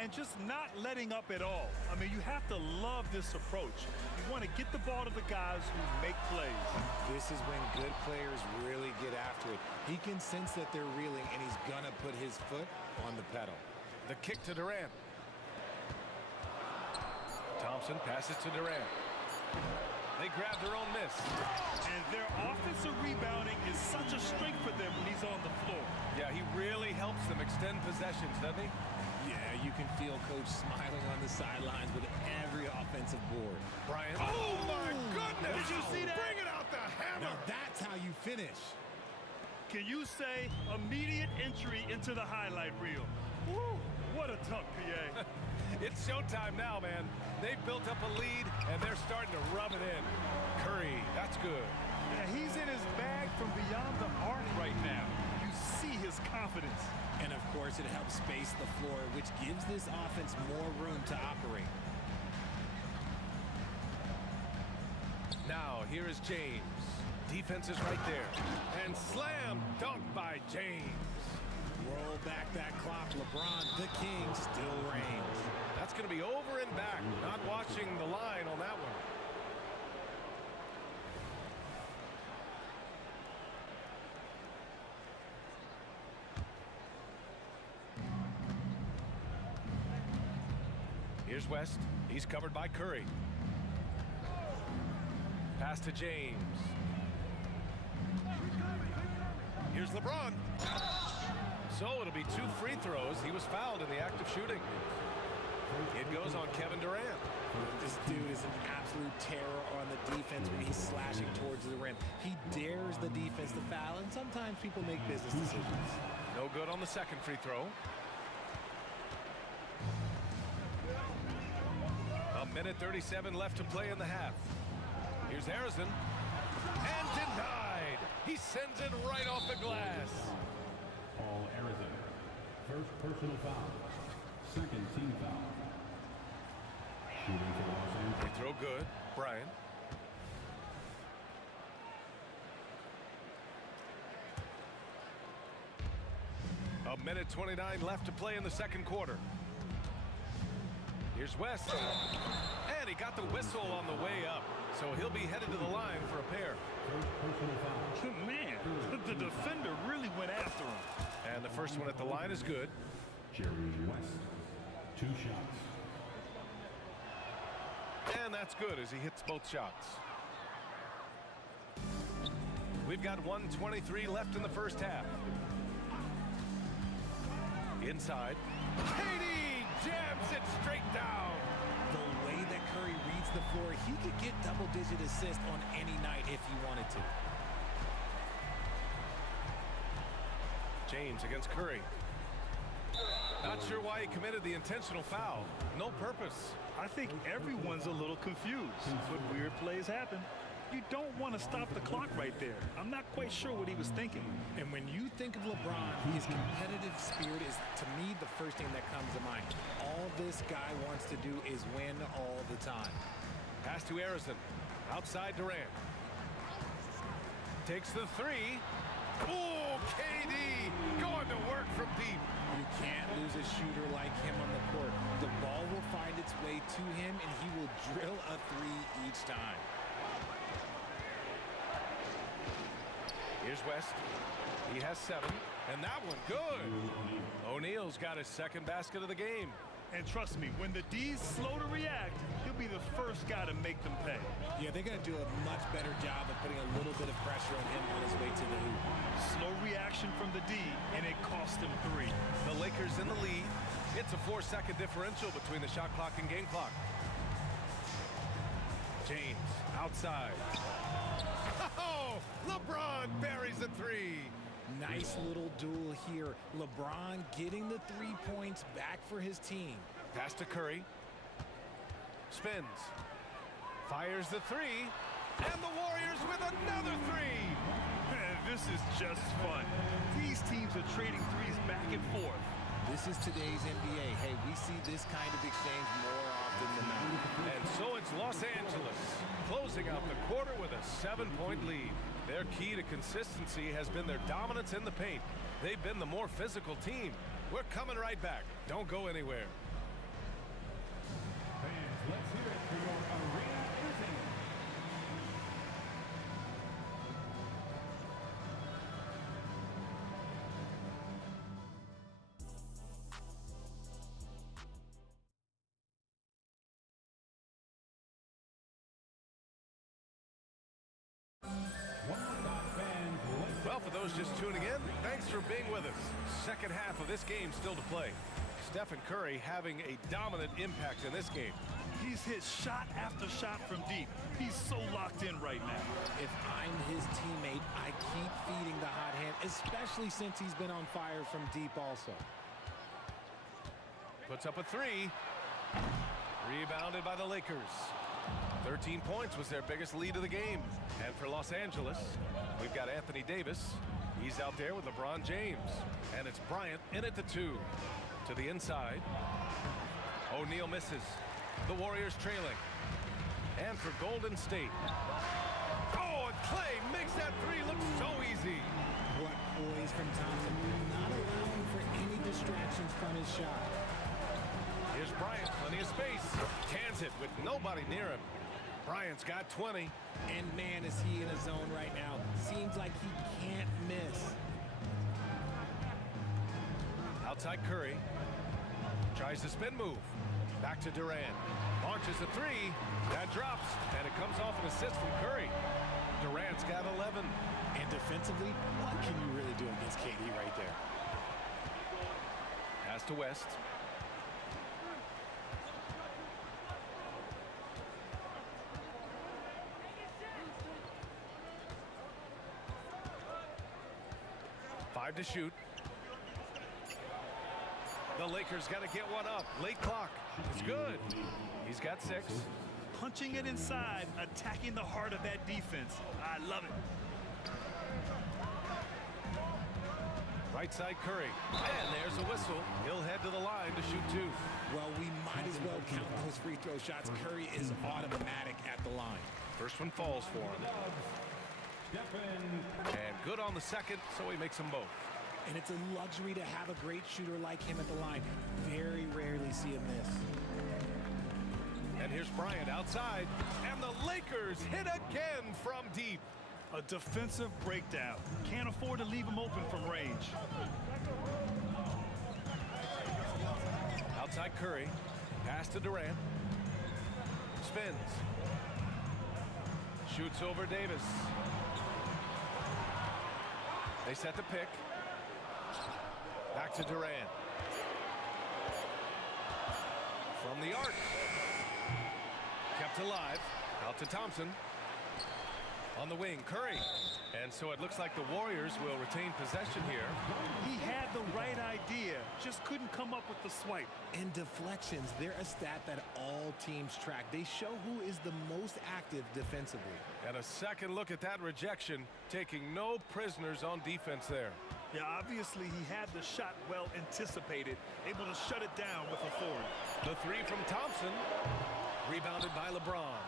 And just not letting up at all. I mean, you have to love this approach. You want to get the ball to the guys who make plays. This is when good players really get after it. He can sense that they're reeling, and he's going to put his foot on the pedal. The kick to Durant. Thompson passes to Durant. They grab their own miss. And their offensive rebounding is such a strength for them when he's on the floor. Yeah, he really helps them extend possessions, doesn't he? Yeah, you can feel Coach smiling on the sidelines with every offensive board. Bryant. Oh, my goodness! Did you see that? Bring it out the hammer! Now that's how you finish. Can you say immediate entry into the highlight reel? Woo! What a dunk, PA. It's showtime now, man. They've built up a lead, and they're starting to rub it in. Curry, that's good. Yeah, he's in his bag from beyond the arc right now. You see his confidence. And, of course, it helps space the floor, which gives this offense more room to operate. Now, here is James. Defense is right there. And slam dunk by James. Roll back that clock. LeBron, the king, still reigns. That's going to be over and back. Not watching the line on that one. Here's West. He's covered by Curry. Pass to James. Here's LeBron. So it'll be 2 free throws. He was fouled in the act of shooting. It goes on Kevin Durant. This dude is an absolute terror on the defense when he's slashing towards the rim. He dares the defense to foul, and sometimes people make business decisions. No good on the second free throw. A minute 37 left to play in the half. Here's Harrison. And denied. He sends it right off the glass. Paul Arizona. First personal foul. Second team foul. Shooting for Los Angeles. Free throw good. Bryant. A minute 29 left to play in the second quarter. Here's West. And he got the whistle on the way up. So he'll be headed to the line for a pair. Man, the defender really went after him. And the first one at the line is good. Jerry West. 2 shots. And that's good as he hits both shots. We've got 1:23 left in the first half. Inside. KD jams it straight down. The way that Curry reads the floor, he could get double-digit assists on any night if he wanted to. James against Curry. Not sure why he committed the intentional foul. No purpose. I think everyone's a little confused, but weird plays happen. You don't want to stop the clock right there. I'm not quite sure what he was thinking. And when you think of LeBron, his competitive spirit is, to me, the first thing that comes to mind. All this guy wants to do is win all the time. Pass to Harrison. Outside Durant. Takes the 3. Oh, KD going to work from deep. You can't lose a shooter like him on the court. The ball will find its way to him, and he will drill a 3 each time. Here's West. He has 7. And that one good. O'Neal's got his second basket of the game. And trust me, when the D's slow to react, he'll be the first guy to make them pay. Yeah, they're going to do a much better job of putting a little bit of pressure on him on his way to the hoop. Slow reaction from the D, and it cost him 3. The Lakers in the lead. It's a 4-second differential between the shot clock and game clock. James outside. Oh, LeBron buries a 3. Nice little duel here. LeBron getting the 3 points back for his team. Pass to Curry. Spins. Fires the 3. And the Warriors with another 3. This is just fun. These teams are trading threes back and forth. This is today's NBA. Hey, we see this kind of exchange more often than not. And so it's Los Angeles closing out the quarter with a 7-point lead. Their key to consistency has been their dominance in the paint. They've been the more physical team. We're coming right back. Don't go anywhere. Fans, let's hear it for your arena entertainment. Well, for those just tuning in, thanks for being with us. Second half of this game still to play. Stephen Curry having a dominant impact in this game. He's hit shot after shot from deep. He's so locked in right now. If I'm his teammate, I keep feeding the hot hand, especially since he's been on fire from deep also. Puts up a 3. Rebounded by the Lakers. 13 points was their biggest lead of the game. And for Los Angeles, we've got Anthony Davis. He's out there with LeBron James. And it's Bryant in at the 2. To the inside. O'Neal misses. The Warriors trailing. And for Golden State. Oh, and Clay makes that 3 look so easy. What poise from Thompson. Not allowing for any distractions from his shot. Here's Bryant, plenty of space. Cans it with nobody near him. Bryant's got 20. And man, is he in a zone right now. Seems like he can't miss. Outside Curry. Tries the spin move. Back to Durant. Launches a 3. That drops. And it comes off an assist from Curry. Durant's got 11. And defensively, what can you really do against KD right there? Pass to West. Five to shoot. The Lakers got to get one up. Late clock. It's good. He's got 6. Punching it inside, attacking the heart of that defense. I love it. Right side Curry. And there's a whistle. He'll head to the line to shoot 2. Well, we might as well count those free throw shots. Curry is automatic at the line. First one falls for him. And good on the second, so he makes them both. And it's a luxury to have a great shooter like him at the line. Very rarely see him miss. And here's Bryant outside. And the Lakers hit again from deep. A defensive breakdown. Can't afford to leave him open from range. Outside Curry. Pass to Durant. Spins. Shoots over Davis. They set the pick. Back to Durant. From the arc. Kept alive. Out to Thompson. On the wing, Curry. And so it looks like the Warriors will retain possession here. He had the right idea, just couldn't come up with the swipe. And deflections, they're a stat that all teams track. They show who is the most active defensively. And a second look at that rejection, taking no prisoners on defense there. Yeah, obviously he had the shot well anticipated, able to shut it down with authority. The 3 from Thompson, rebounded by LeBron.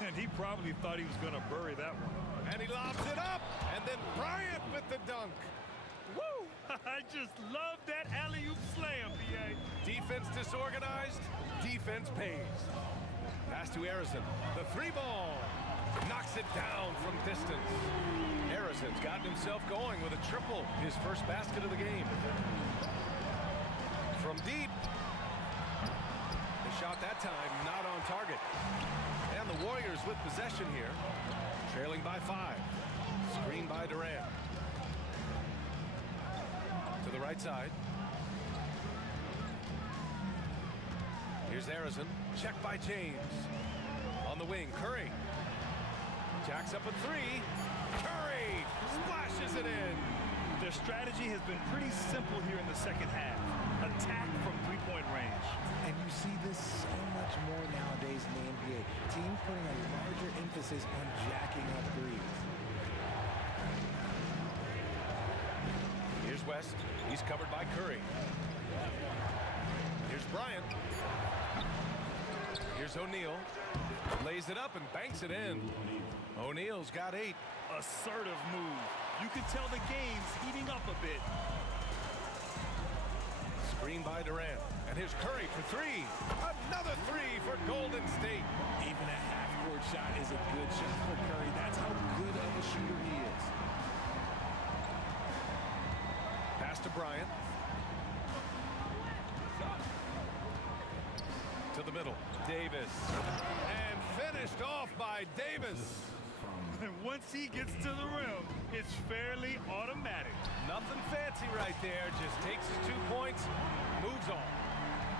And he probably thought he was going to bury that one. And he lobs it up, and then Bryant with the dunk. Woo! I just love that alley-oop slam, PA. Defense disorganized, defense pays. Pass to Harrison. The 3 ball. Knocks it down from distance. Harrison's gotten himself going with a triple, his first basket of the game. From deep. The shot that time not on target. And the Warriors with possession here. Trailing by 5. Screen by Durant. To the right side. Here's Harrison. Check by James. On the wing, Curry. Jacks up a 3. Curry splashes it in. Their strategy has been pretty simple here in the second half. Attack from three-point range. And you see this so much more nowadays in the NBA. Teams putting a larger emphasis on jacking up threes. Here's West. He's covered by Curry. Here's Bryant. Here's O'Neal. Lays it up and banks it in. O'Neal's got 8. Assertive move. You can tell the game's heating up a bit. Screen by Durant. And here's Curry for 3. Another 3 for Golden State. Even a half-court shot is a good shot for Curry. That's how good of a shooter he is. Pass to Bryant. To the middle. Davis. And finished off by Davis. And once he gets to the rim, it's fairly automatic. Nothing fancy right there. Just takes his 2 points, moves on.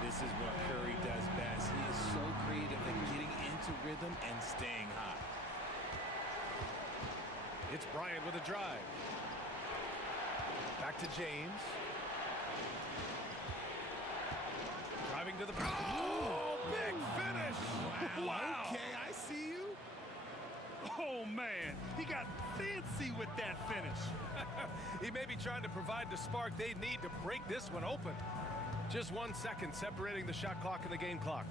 This is what Curry does best. He is so creative at getting into rhythm and staying hot. It's Bryant with a drive. Back to James. Driving to the... Oh, big finish! Wow. Okay, I see you. Oh, man. He got fancy with that finish. He may be trying to provide the spark they need to break this one open. Just 1 second separating the shot clock and the game clock.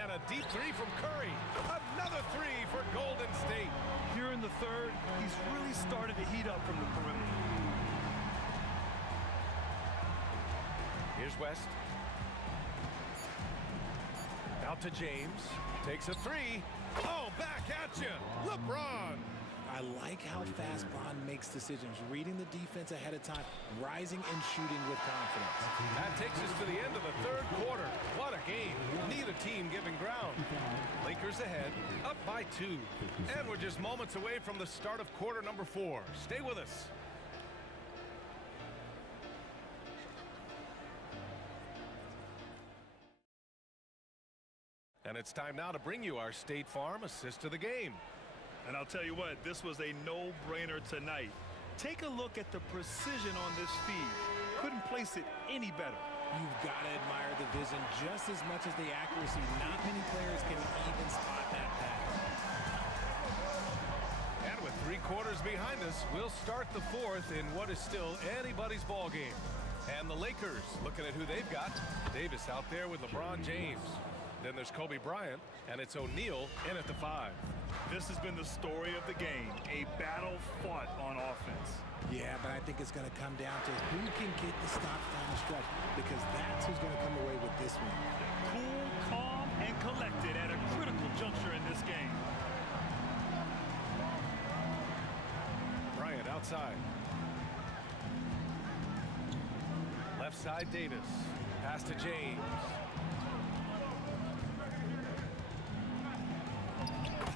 And a deep 3 from Curry. Another 3 for Golden State. Here in the third, he's really started to heat up from the perimeter. Here's West. Out to James. Takes a 3. Oh, back at you. LeBron. I like how fast Bron makes decisions, reading the defense ahead of time, rising and shooting with confidence. That takes us to the end of the third quarter. What a game. Neither team giving ground. Lakers ahead, up by 2. And we're just moments away from the start of quarter number 4. Stay with us. it's time now to bring you our State Farm assist of the game. And I'll tell you what, this was a no-brainer tonight. Take a look at the precision on this feed. Couldn't place it any better. You've got to admire the vision just as much as the accuracy. Not many players can even spot that pass. And with 3 quarters behind us, we'll start the 4th in what is still anybody's ball game. And the Lakers, looking at who they've got. Davis out there with LeBron James. Then there's Kobe Bryant, and it's O'Neal in at the 5. This has been the story of the game, a battle fought on offense. Yeah, but I think it's going to come down to who can get the stops down the stretch, because that's who's going to come away with this one. Cool, calm, and collected at a critical juncture in this game. Bryant outside. Left side, Davis. Pass to James.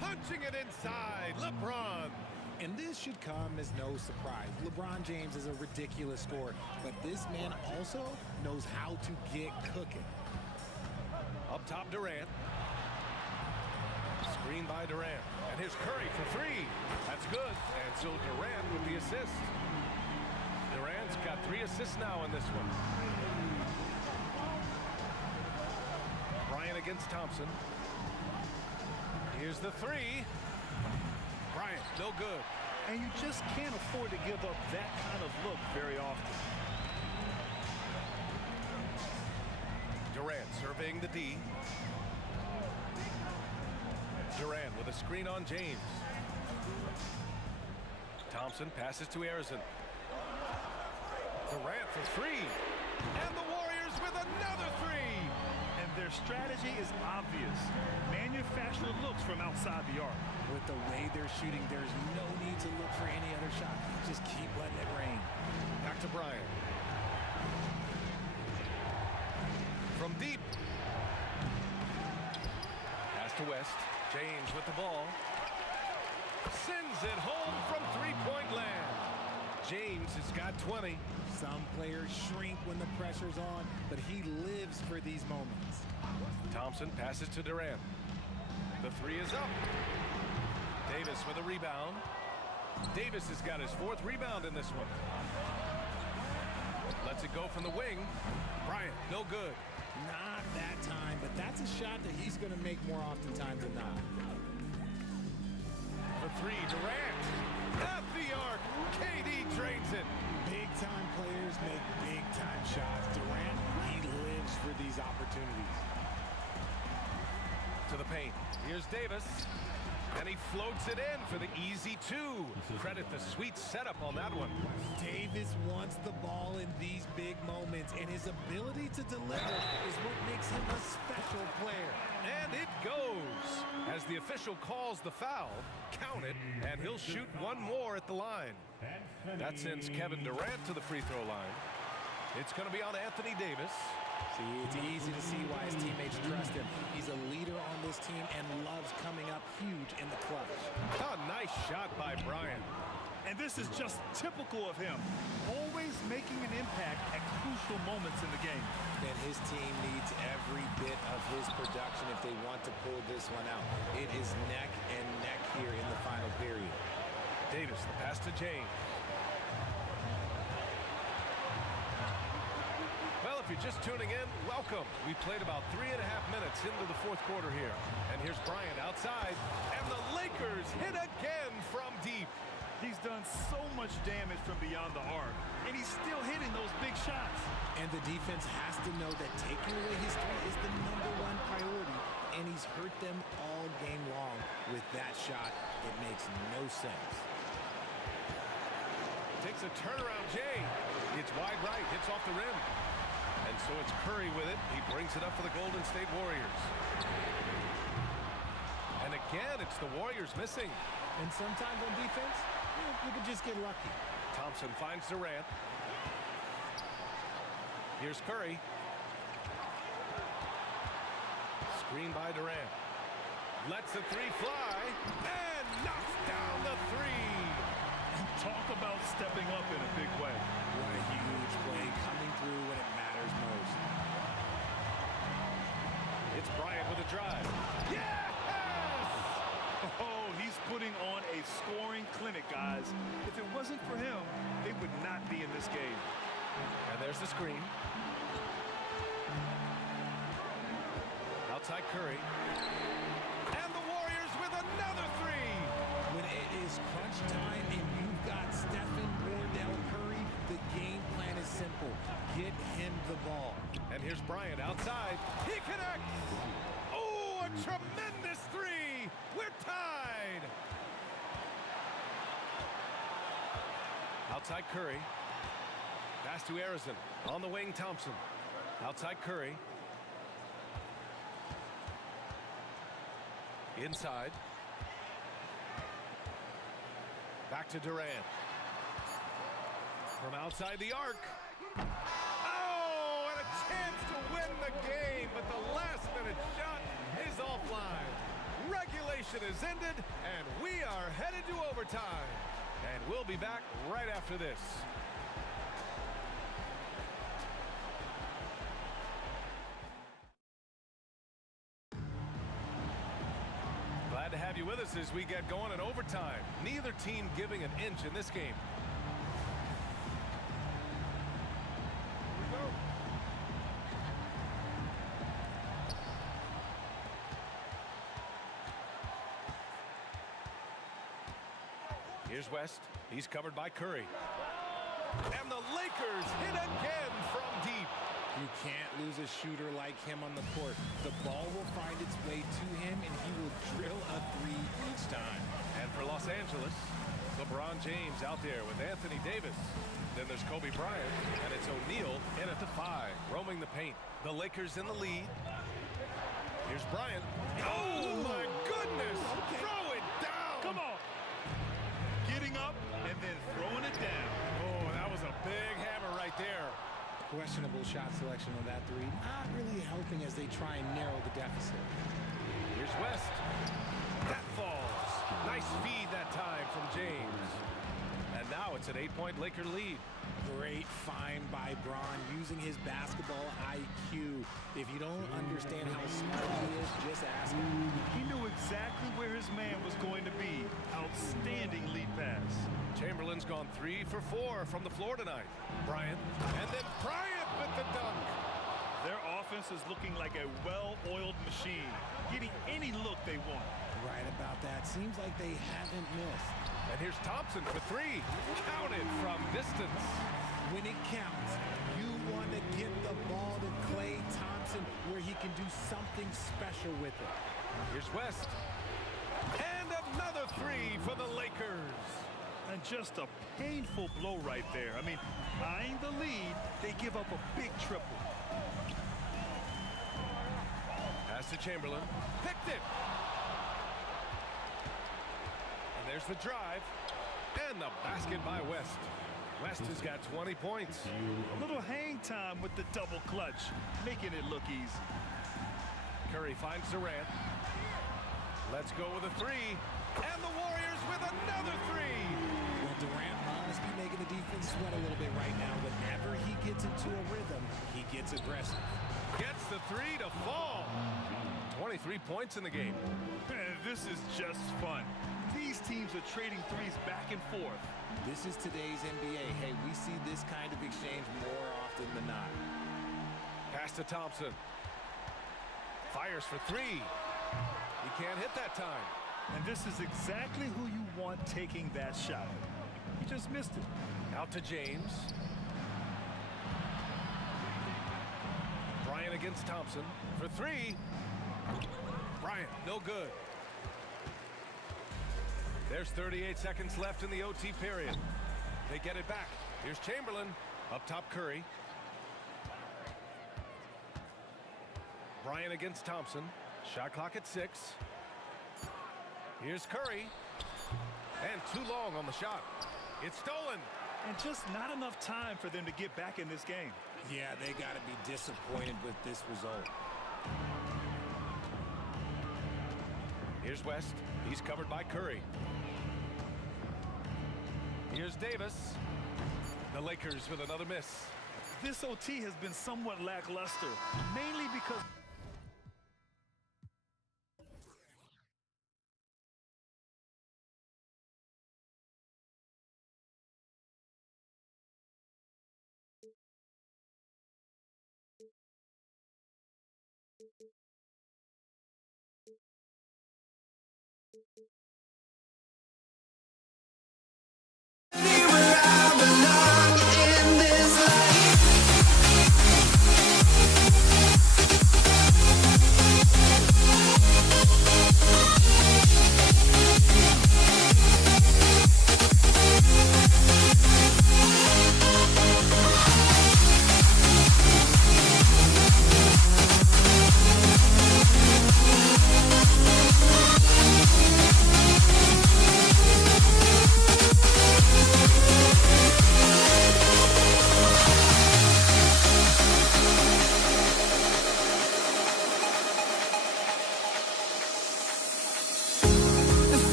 Punching it inside, LeBron. And this should come as no surprise. LeBron James is a ridiculous scorer, but this man also knows how to get cooking. Up top, Durant. Screen by Durant. And here's Curry for 3. That's good. And so Durant with the assist. Durant's got 3 assists now in this one. Bryant against Thompson. Here's the 3. Bryant, no good. And you just can't afford to give up that kind of look very often. Durant surveying the D. Durant with a screen on James. Thompson passes to Arizon. Durant for 3. And the Warriors with another 3. And their strategy is obvious. Manufacture looks from outside the arc. With the way they're shooting, there's no need to look for any other shot. Just keep letting it rain. Back to Bryant. From deep. Pass to West. James with the ball. Sends it home from 3-point land. James has got 20. Some players shrink when the pressure's on, but he lives for these moments. Thompson passes to Durant. The 3 is up. Davis with a rebound. Davis has got his 4th rebound in this one. Lets it go from the wing. Bryant, no good. Not that time, but that's a shot that he's going to make more oftentimes than not. For 3, Durant. At the arc. KD trains it. Big-time players make big-time shots. Durant, he lives for these opportunities. To the paint. Here's Davis. And he floats it in for the easy 2. Credit the sweet setup on that one. Davis wants the ball in these big moments, and his ability to deliver is what makes him a special player. And it goes. As the official calls the foul, count it, and he'll shoot 1 more at the line. That sends Kevin Durant to the free throw line. It's going to be on Anthony Davis. See, it's easy to see why his teammates trust him. He's a leader on this team and loves coming up huge in the clutch. A nice shot by Bryant. And this is just typical of him. Always making an impact at crucial moments in the game. And his team needs every bit of his production if they want to pull this one out. It is neck and neck here in the final period. Davis, the pass to James. Well, if you're just tuning in, welcome. We've played about 3.5 minutes into the 4th quarter here. And here's Bryant outside, and the Lakers hit again from deep. He's done so much damage from beyond the arc, and he's still hitting those big shots. And the defense has to know that taking away his 3 is the #1 priority, and he's hurt them all game long with that shot. It makes no sense. Takes a turnaround, Jay. It's wide right, hits off the rim. And so it's Curry with it. He brings it up for the Golden State Warriors. And again, it's the Warriors missing. And sometimes on defense, you can just get lucky. Thompson finds Durant. Here's Curry. Screen by Durant. Lets the 3 fly. And knocks down the 3. Talk about stepping up in a big way. What a huge play coming through when it matters most. It's Bryant with a drive. Yes! Oh, he's putting on a scoring clinic, guys. If it wasn't for him, they would not be in this game. And there's the screen. Outside Curry. And the Warriors with another three. When it is crunch time and you've got Stephen Wardell Curry, the game plan is simple. Get him the ball. And here's Bryant outside. He connects. Oh, a tremendous three. We're tied. Outside Curry. Pass to Arizon. On the wing, Thompson. Outside Curry. Inside. Back to Durant. From outside the arc. Oh, and a chance to win the game, but the last-minute shot is offline. Regulation is ended, and we are headed to overtime. And we'll be back right after this. Glad to have you with us as we get going in overtime. Neither team giving an inch in this game. Here's West. He's covered by Curry. And the Lakers hit again from deep. You can't lose a shooter like him on the court. The ball will find its way to him, and he will drill a three each time. And for Los Angeles, LeBron James out there with Anthony Davis. Then there's Kobe Bryant, and it's O'Neal in at the 5, roaming the paint. The Lakers in the lead. Here's Bryant. Oh, my goodness! Okay. Throw it down! Come on. Getting up and then throwing it down. Oh, that was a big hammer right there. Questionable shot selection on that three. Not really helping as they try and narrow the deficit. Here's West. That falls. Nice feed that time from James. And now it's an 8-point Laker lead. Great find by Bron using his basketball IQ. If you don't understand how smart he is, just ask him. He knew exactly where his man was going to be. Outstanding lead pass. Chamberlain's gone 3 for 4 from the floor tonight. Bryant. And then Bryant with the dunk. Their offense is looking like a well-oiled machine, getting any look they want. Right about that. Seems like they haven't missed. And here's Thompson for 3. Counted from distance. When it counts, you want to get the ball to Klay Thompson where he can do something special with it. Here's West. And another 3 for the Lakers. And just a painful blow right there. I mean, eyeing the lead, they give up a big triple. Pass to Chamberlain. Picked it. And there's the drive. And the basket by West. West has got 20 points. A little hang time with the double clutch, making it look easy. Curry finds Durant. Let's go with a 3. And the Warriors with another 3. Well, Durant must be making the defense sweat a little bit right now. Whenever he gets into a rhythm, he gets aggressive. Gets the 3 to fall. 23 points in the game. Man, this is just fun. These teams are trading threes back and forth. This is today's NBA. Hey, we see this kind of exchange more often than not. Pass to Thompson. Fires for 3. He can't hit that time. And this is exactly who you want taking that shot. He just missed it. Out to James. Bryant against Thompson for 3. Bryant, no good. There's 38 seconds left in the OT period. They get it back. Here's Chamberlain. Up top, Curry. Bryant against Thompson. Shot clock at 6. Here's Curry. And too long on the shot. It's stolen. And just not enough time for them to get back in this game. Yeah, they got to be disappointed with this result. Here's West. He's covered by Curry. Here's Davis. The Lakers with another miss. This OT has been somewhat lackluster, mainly because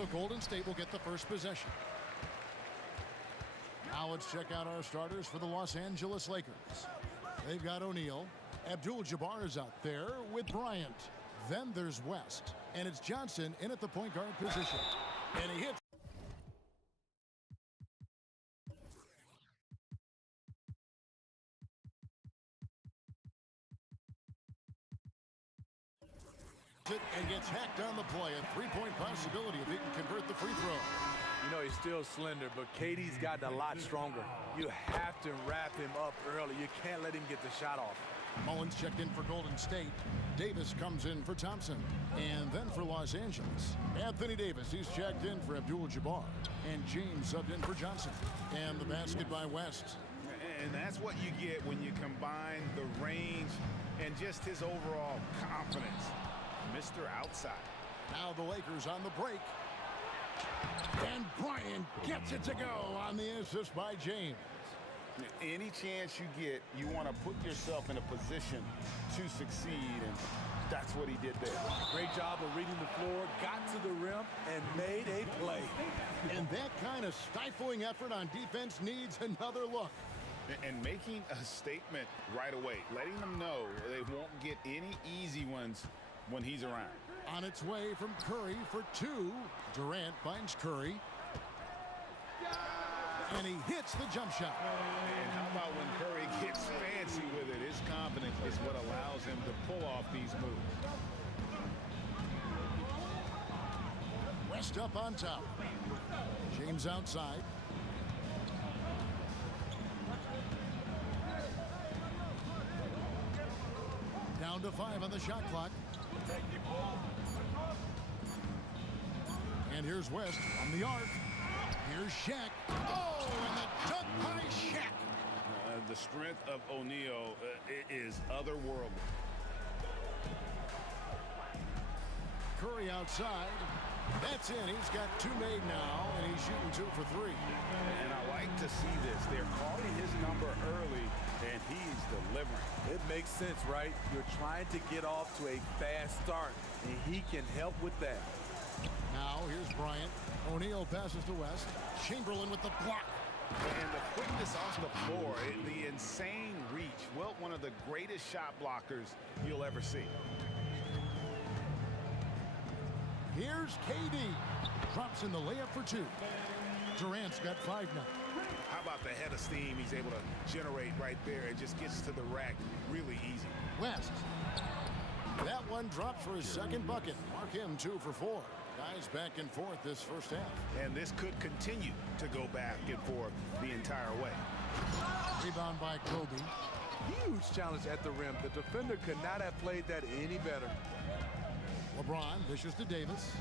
So Golden State will get the first possession. Now let's check out our starters for the Los Angeles Lakers. They've got O'Neal. Abdul-Jabbar is out there with Bryant. Then there's West. And it's Johnson in at the point guard position. And he hits. And gets hacked on the play. A three-point possibility if he can convert the free throw. You know, he's still slender, but KD's gotten a lot stronger. You have to wrap him up early. You can't let him get the shot off. Mullins checked in for Golden State. Davis comes in for Thompson. And then for Los Angeles, Anthony Davis. He's checked in for Abdul-Jabbar. And James subbed in for Johnson. And the basket by West. And that's what you get when you combine the range and just his overall confidence. Mr. Outside. Now the Lakers on the break. And Bryant gets it to go on the assist by James. Any chance you get, you want to put yourself in a position to succeed, and that's what he did there. Great job of reading the floor, got to the rim, and made a play. And that kind of stifling effort on defense needs another look. And making a statement right away, letting them know they won't get any easy ones when he's around. On its way from Curry for two. Durant finds Curry. And he hits the jump shot. And how about when Curry gets fancy with it? His confidence is what allows him to pull off these moves. West up on top. James outside. Down to 5 on the shot clock. And here's West on the arc. Here's Shaq. Oh, and the dunk by Shaq. The strength of O'Neal is otherworldly. Curry outside. That's in. He's got 2 made now, and he's shooting 2 for 3. And I like to see this. They're calling his number early, and he's delivering. It makes sense, right? You're trying to get off to a fast start, and he can help with that. Now here's Bryant. O'Neal passes to West. Chamberlain with the block. And the quickness off the floor, the insane reach. Well, one of the greatest shot blockers you'll ever see. Here's KD. Drops in the layup for 2. Durant's got 5 now. How about the head of steam he's able to generate right there and just gets to the rack really easy. West. That one dropped for his second bucket. Mark him 2 for 4. Guys back and forth this first half. And this could continue to go back and forth the entire way. Rebound by Kobe. Huge challenge at the rim. The defender could not have played that any better. LeBron dishes to Davis.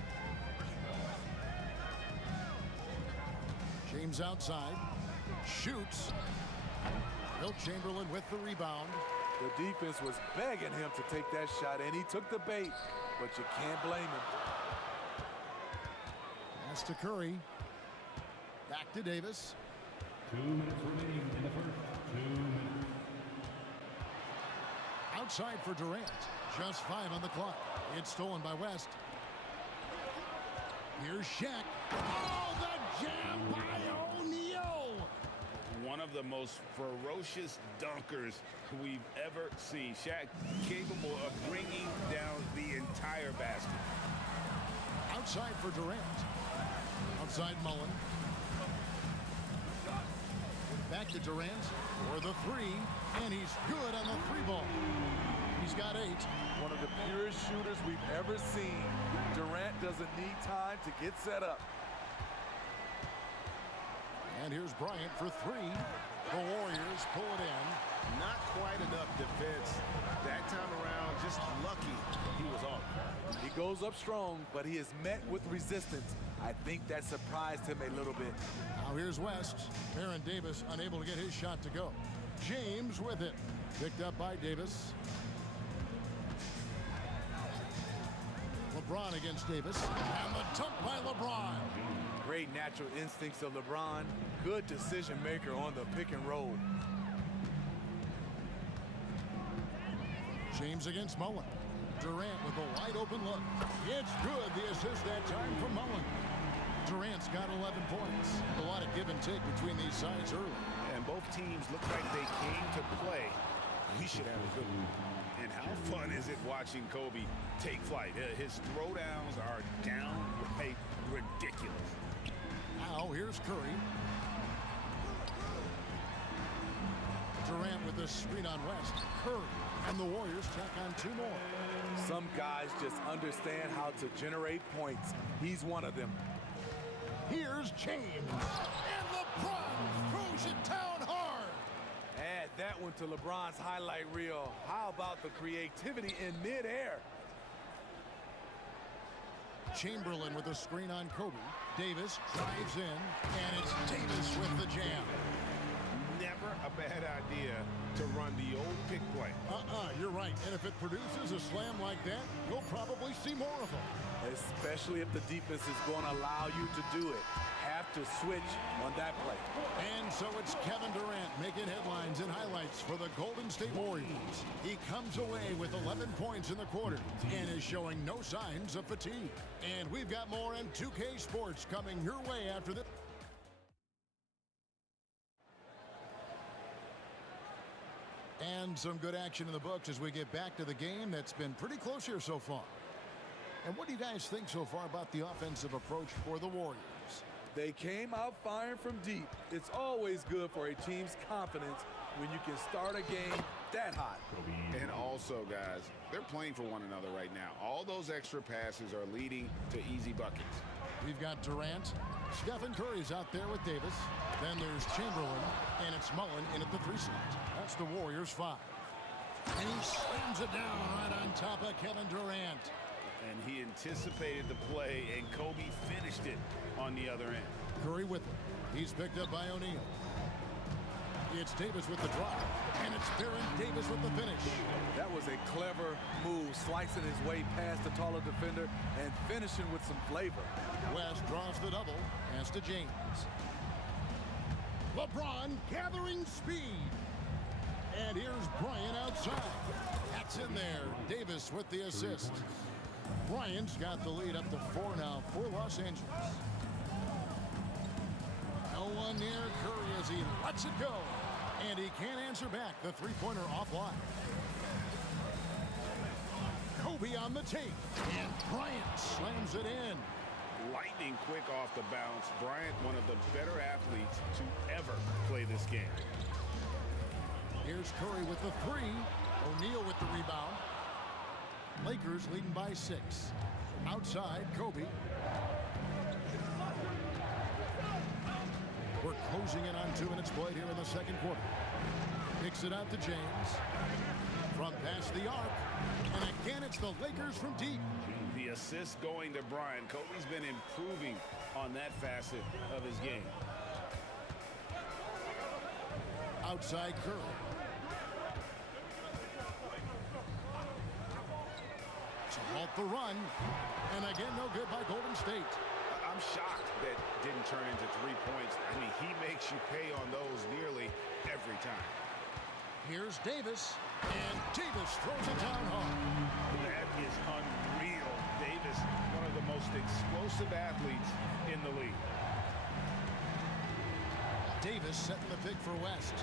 James outside. Shoots. Wilt Chamberlain with the rebound. The defense was begging him to take that shot, and he took the bait, but you can't blame him. Pass to Curry. Back to Davis. 2 minutes remaining in the first. 2 minutes. Outside for Durant. Just 5 on the clock. It's stolen by West. Here's Shaq. Oh, the jam by O'Neal. One of the most ferocious dunkers we've ever seen. Shaq capable of bringing down the entire basket. Outside for Durant. Outside Mullen. Back to Durant for the 3. And he's good on the 3 ball. He's got 8. One of the purest shooters we've ever seen. Durant doesn't need time to get set up. And here's Bryant for 3. The Warriors pull it in. Not quite enough defense that time around. Just lucky he was off. He goes up strong, but he is met with resistance. I think that surprised him a little bit. Now here's West. Baron Davis unable to get his shot to go. James with it. Picked up by Davis. LeBron against Davis. And the dunk by LeBron. Great natural instincts of LeBron. Good decision maker on the pick and roll. James against Mullen. Durant with a wide open look. It's good. The assist that time from Mullen. Durant's got 11 points. A lot of give and take between these sides early. And both teams look like they came to play. We should have a good one. And how fun is it watching Kobe take flight? His throwdowns are downright ridiculous. Now here's Curry. Durant with the screen on West. Curry and the Warriors tack on 2 more. Some guys just understand how to generate points. He's one of them. Here's James. And LeBron throws it down hard. Add that one to LeBron's highlight reel. How about the creativity in midair? Chamberlain with a screen on Kobe. Davis drives in, and it's Davis with the jam. Never a bad idea to run the old pick play. You're right. And if it produces a slam like that, you'll probably see more of them. Especially if the defense is going to allow you to do it. Have to switch on that play. And so it's Kevin Durant making headlines and highlights for the Golden State Warriors. He comes away with 11 points in the quarter and is showing no signs of fatigue. And we've got more on 2K Sports coming your way after this. And some good action in the books as we get back to the game that's been pretty close here so far. And what do you guys think so far about the offensive approach for the Warriors? They came out firing from deep. It's always good for a team's confidence when you can start a game that hot. And also, guys, they're playing for one another right now. All those extra passes are leading to easy buckets. We've got Durant. Stephen Curry's out there with Davis. Then there's Chamberlain, and it's Mullen in at the 3 slot. That's the Warriors 5. And he slams it down right on top of Kevin Durant. And he anticipated the play, and Kobe finished it on the other end. Curry with him. He's picked up by O'Neal. It's Davis with the drive, and it's Baron Davis with the finish. That was a clever move, slicing his way past the taller defender and finishing with some flavor. West draws the double. Pass to James. LeBron gathering speed. And here's Bryant outside. That's in there. Davis with the assist. Bryant's got the lead up to 4 now for Los Angeles. No one near Curry as he lets it go. And he can't answer back. The 3-pointer offline. Kobe on the tape. And Bryant slams it in. Lightning quick off the bounce. Bryant, one of the better athletes to ever play this game. Here's Curry with the 3. O'Neal with the rebound. Lakers leading by 6. Outside, Kobe. We're closing in on 2 minutes played here in the second quarter. Kicks it out to James. From past the arc. And again, it's the Lakers from deep. The assist going to Bryant. Kobe's been improving on that facet of his game. Outside Curry. To halt the run. And again, no good by Golden State. I'm shocked that didn't turn into 3 points. I mean, he makes you pay on those nearly every time. Here's Davis. And Davis throws it down hard. That is unreal. Davis, one of the most explosive athletes in the league. Davis setting the pick for West.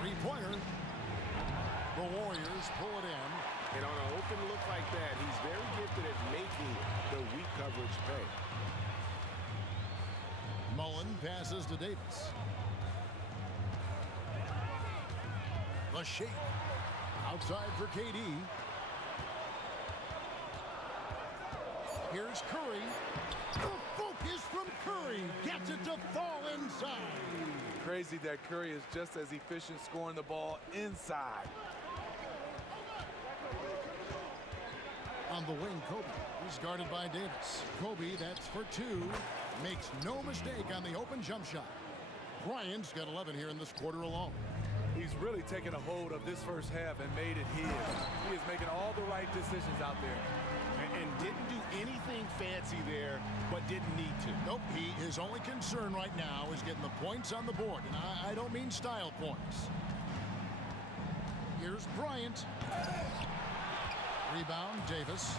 3-pointer. The Warriors pull it in. And on an open look like that, he's very gifted at making the weak coverage pay. Mullen passes to Davis. The shake. Outside for KD. Here's Curry. The focus from Curry gets it to fall inside. Crazy that Curry is just as efficient scoring the ball inside. On the wing, Kobe. He's guarded by Davis. Kobe, that's for 2. Makes no mistake on the open jump shot. Bryant's got 11 here in this quarter alone. He's really taken a hold of this first half and made it his. He is making all the right decisions out there. And didn't do anything fancy there, but didn't need to. Nope, his only concern right now is getting the points on the board. And I don't mean style points. Here's Bryant. Rebound, Davis.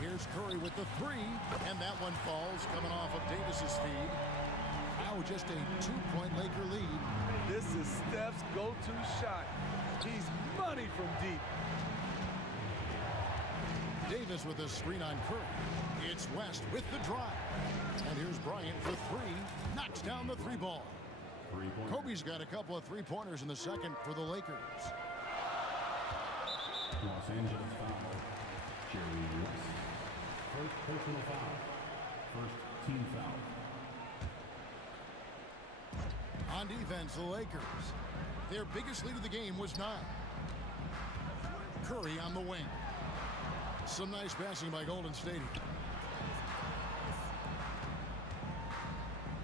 Here's Here's Curry with the three, and that one falls coming off of Davis's feed. Now just a 2-point Laker lead. This is Steph's go-to shot. He's money from deep. Davis with a screen on Curry. It's West with the drive. And here's Bryant for three. Knocks down the three ball. Kobe's got a couple of three-pointers in the second for the Lakers. Los Angeles foul. Jerry West. First personal foul. First team foul. On defense, the Lakers. Their biggest lead of the game was 9. Curry on the wing. Some nice passing by Golden State.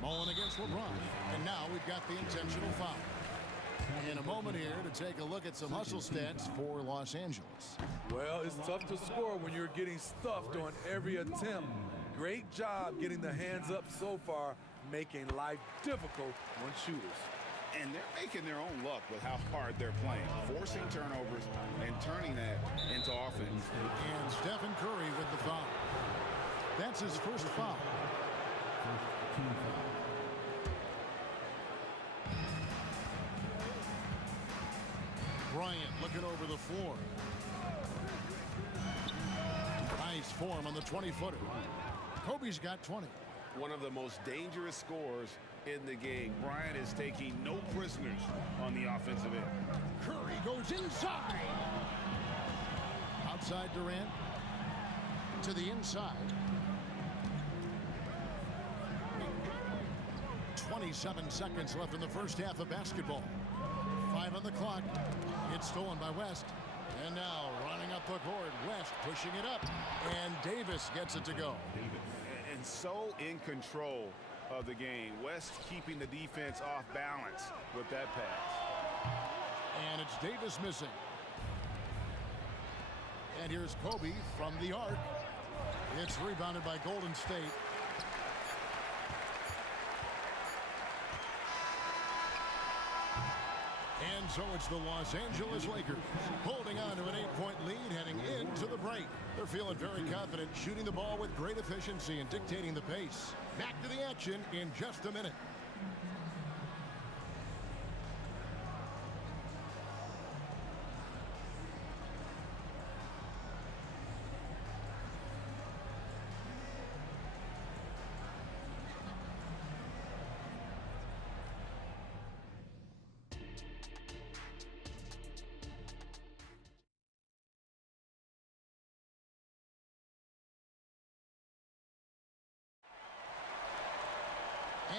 Mullen against LeBron. And now we've got the intentional foul. In a moment here to take a look at some hustle stats for Los Angeles. Well, it's tough to score when you're getting stuffed on every attempt. Great job getting the hands up so far, making life difficult on shooters. And they're making their own luck with how hard they're playing, forcing turnovers and turning that into offense. And Stephen Curry with the foul. That's his first foul. First team foul. Bryant looking over the floor. Nice form on the 20-footer. Kobe's got 20. One of the most dangerous scorers in the game. Bryant is taking no prisoners on the offensive end. Curry goes inside. Outside Durant. To the inside. 27 seconds left in the first half of basketball. 5 on the clock. It's stolen by West. And now running up the court. West pushing it up. And Davis gets it to go. And so in control of the game. West keeping the defense off balance with that pass. And it's Davis missing. And here's Kobe from the arc. It's rebounded by Golden State. And so it's the Los Angeles Lakers holding on to an 8-point lead heading into the break. They're feeling very confident, shooting the ball with great efficiency and dictating the pace. Back to the action in just a minute.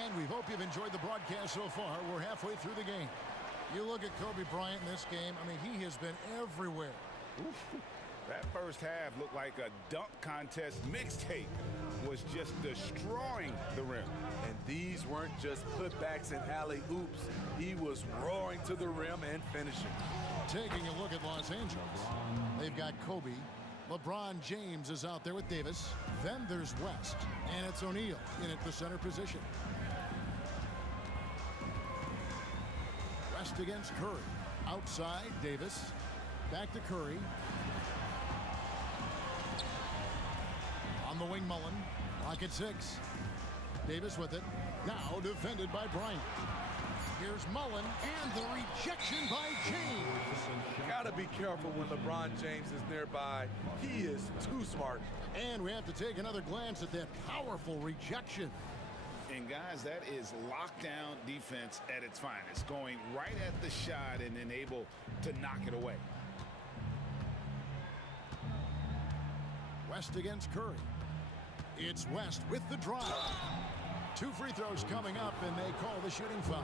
And we hope you've enjoyed the broadcast so far. We're halfway through the game. You look at Kobe Bryant in this game, I mean, he has been everywhere. Oof. That first half looked like a dunk contest mixtape. Was just destroying the rim. And these weren't just putbacks and alley-oops. He was roaring to the rim and finishing. Taking a look at Los Angeles. They've got Kobe. LeBron James is out there with Davis. Then there's West. And it's O'Neal in at the center position. West against Curry. Outside, Davis. Back to Curry. On the wing, Mullen. Clock at 6. Davis with it. Now defended by Bryant. Here's Mullen, and the rejection by James. Gotta be careful when LeBron James is nearby. He is too smart. And we have to take another glance at that powerful rejection. And guys, that is lockdown defense at its finest. Going right at the shot and then able to knock it away. West against Curry. It's West with the drive. 2 free throws coming up, and they call the shooting foul.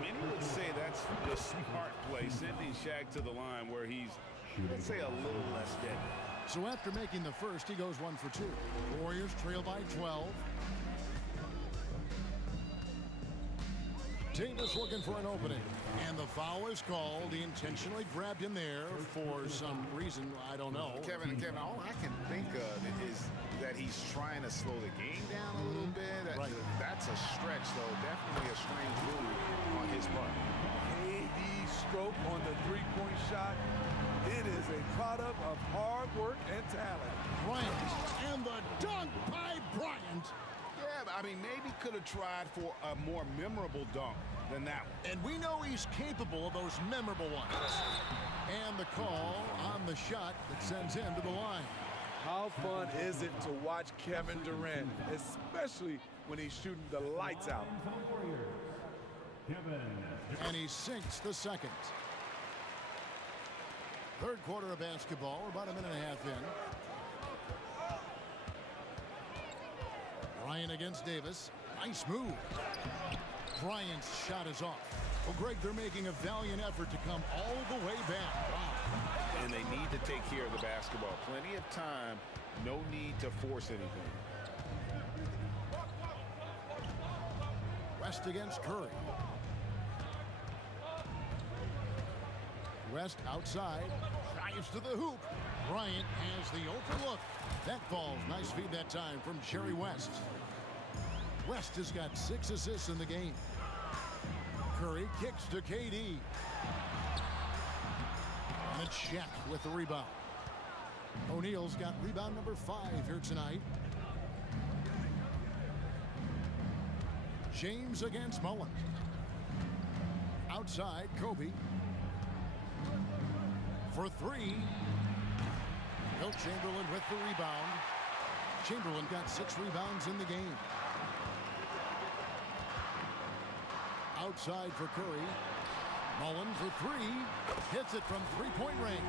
Many would say that's the smart play, sending Shaq to the line where he's, let's say, a little less dead. So after making the first, he goes 1 for 2. Warriors trail by 12. Davis looking for an opening. And the foul is called. He intentionally grabbed him there for some reason. I don't know. Kevin, all I can think of is that he's trying to slow the game down a little bit. Right. That's a stretch, though. Definitely a strange move on his part. KD stroke on the three-point shot. It is a product of hard work and talent. Bryant, and the dunk by Bryant. Yeah, but I mean, maybe could have tried for a more memorable dunk than that one. And we know he's capable of those memorable ones. And the call on the shot that sends him to the line. How fun is it to watch Kevin Durant, especially when he's shooting the lights out? And he sinks the second. Third quarter of basketball. We're about a minute and a half in. Bryant against Davis. Nice move. Bryant's shot is off. Well, Greg, they're making a valiant effort to come all the way back. Wow. And they need to take care of the basketball. Plenty of time. No need to force anything. West against Curry. West outside. Drives to the hoop. Bryant has the open look. That falls. Nice feed that time from Jerry West. West has got 6 assists in the game. Curry kicks to KD. And it's Shaq with the rebound. O'Neal's got rebound number 5 here tonight. James against Mullen. Outside, Kobe. For 3. Wilt Chamberlain with the rebound. Chamberlain got 6 rebounds in the game. Outside for Curry. Mullen for 3. Hits it from three-point range.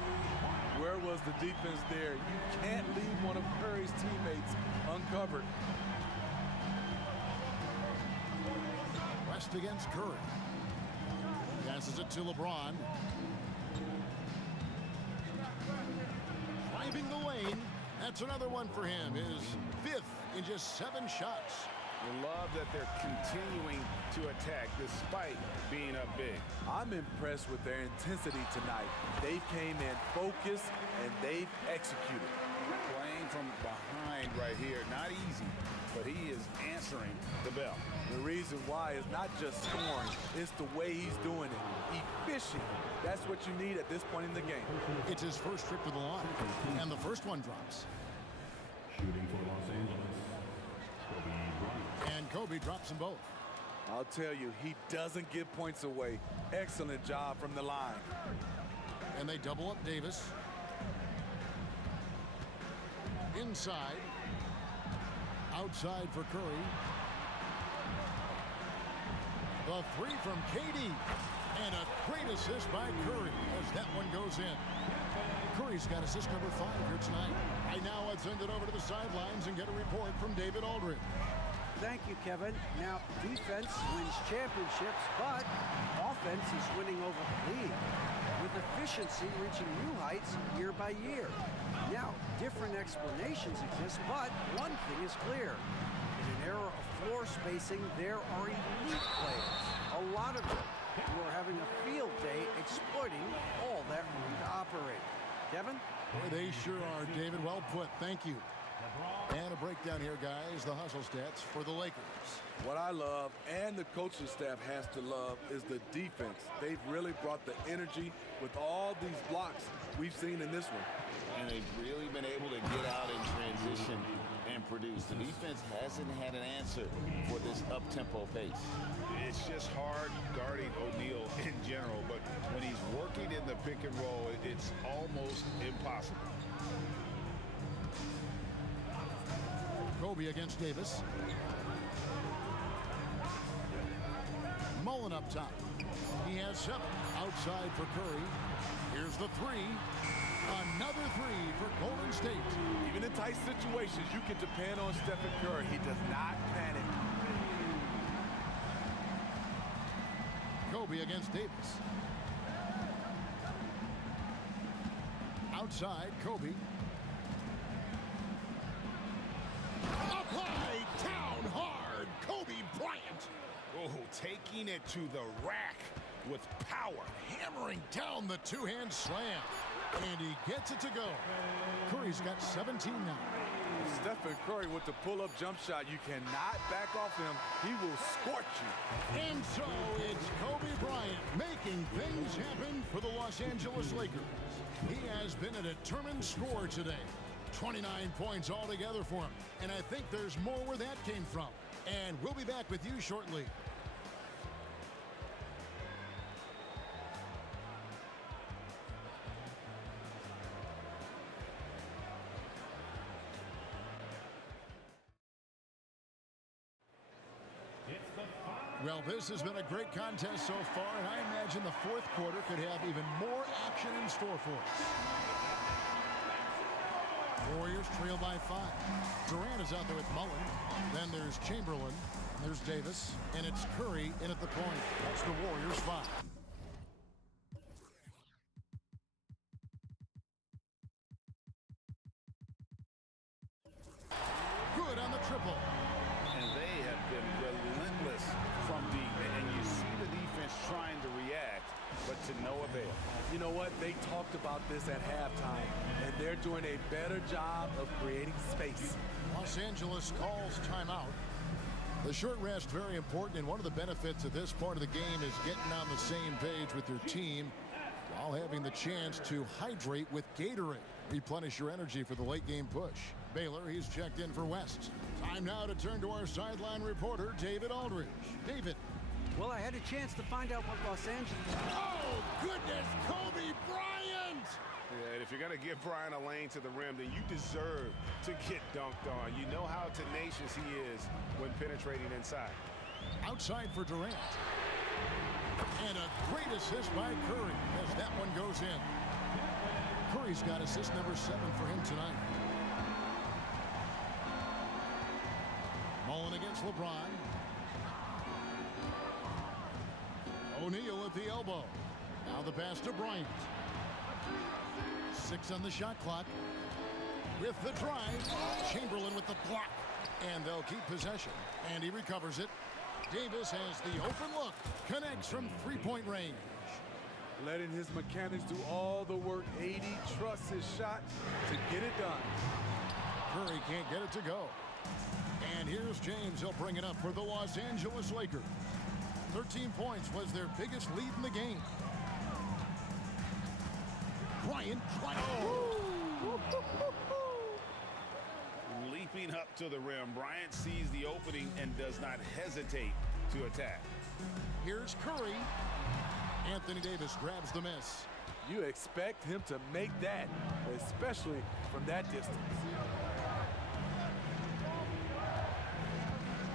Where was the defense there? You can't leave one of Curry's teammates uncovered. West against Curry. Passes it to LeBron. Driving the lane. That's another one for him. His 5th in just 7 shots. I love that they're continuing to attack despite being up big. I'm impressed with their intensity tonight. They came in focused and they've executed. Playing from behind right here, not easy, but he is answering the bell. The reason why is not just scoring, it's the way he's doing it. Efficient. That's what you need at this point in the game. It's his first trip to the line, and the first one drops. Shooting for Los Angeles, Kobe Bryant. And Kobe drops them both. I'll tell you, he doesn't give points away. Excellent job from the line. And they double up Davis. Inside. Outside for Curry. The 3 from KD. And a great assist by Curry as that one goes in. Curry's got assist number 5 here tonight. Right now, let's send it over to the sidelines and get a report from David Aldridge. Thank you, Kevin. Now, defense wins championships, but offense is winning over the league, with efficiency reaching new heights year by year. Now, different explanations exist, but one thing is clear. In an era of floor spacing, there are elite players, a lot of them, who are having a field day exploiting all that room to operate. Kevin? Boy, they sure are, David. Well put. Thank you. And a breakdown here, guys. The hustle stats for the Lakers. What I love, and the coaching staff has to love, is the defense. They've really brought the energy with all these blocks we've seen in this one. And they've really been able to get out in transition and produce. The defense hasn't had an answer for this up-tempo pace. It's just hard guarding O'Neal in general, but when he's working in the pick and roll, it's almost impossible. Kobe against Davis. Mullen up top. He has 7. Outside for Curry. Here's the 3. Another 3 for Golden State. Even in tight situations, you can depend on Stephen Curry. He does not panic. Kobe against Davis. Outside, Kobe. Up high, down hard, Kobe Bryant. Oh, taking it to the rack with power. Hammering down the 2-hand slam. And he gets it to go. Curry's got 17 now. Stephen Curry with the pull-up jump shot. You cannot back off him. He will scorch you. And so it's Kobe Bryant making things happen for the Los Angeles Lakers. He has been a determined scorer today. 29 points altogether for him. And I think there's more where that came from. And we'll be back with you shortly. Well, this has been a great contest so far, and I imagine the fourth quarter could have even more action in store for us. Warriors trail by 5. Durant is out there with Mullen. Then there's Chamberlain. There's Davis. And it's Curry in at the point. That's the Warriors' 5. Good on the triple. And they have been relentless from deep. And you see the defense trying to react, but to no avail. You know what? They talked about this at halftime, and they're doing a better job of creating space. Los Angeles calls timeout. The short rest very important, and one of the benefits of this part of the game is getting on the same page with your team while having the chance to hydrate with Gatorade. Replenish your energy for the late game push. Baylor, he's checked in for West. Time now to turn to our sideline reporter, David Aldridge. David. Well, I had a chance to find out what Los Angeles... Oh, goodness, Kobe Bryant! Yeah, and if you're going to give Bryant a lane to the rim, then you deserve to get dunked on. You know how tenacious he is when penetrating inside. Outside for Durant. And a great assist by Curry as that one goes in. Curry's got assist number 7 for him tonight. Mullen against LeBron. O'Neal at the elbow. Now the pass to Bryant. 6 on the shot clock. With the drive, Chamberlain with the block. And they'll keep possession. And he recovers it. Davis has the open look. Connects from three-point range. Letting his mechanics do all the work. 80 trusts his shot to get it done. Curry can't get it to go. And here's James. He'll bring it up for the Los Angeles Lakers. 13 points was their biggest lead in the game. Bryant. Leaping up to the rim, Bryant sees the opening and does not hesitate to attack. Here's Curry. Anthony Davis grabs the miss. You expect him to make that, especially from that distance.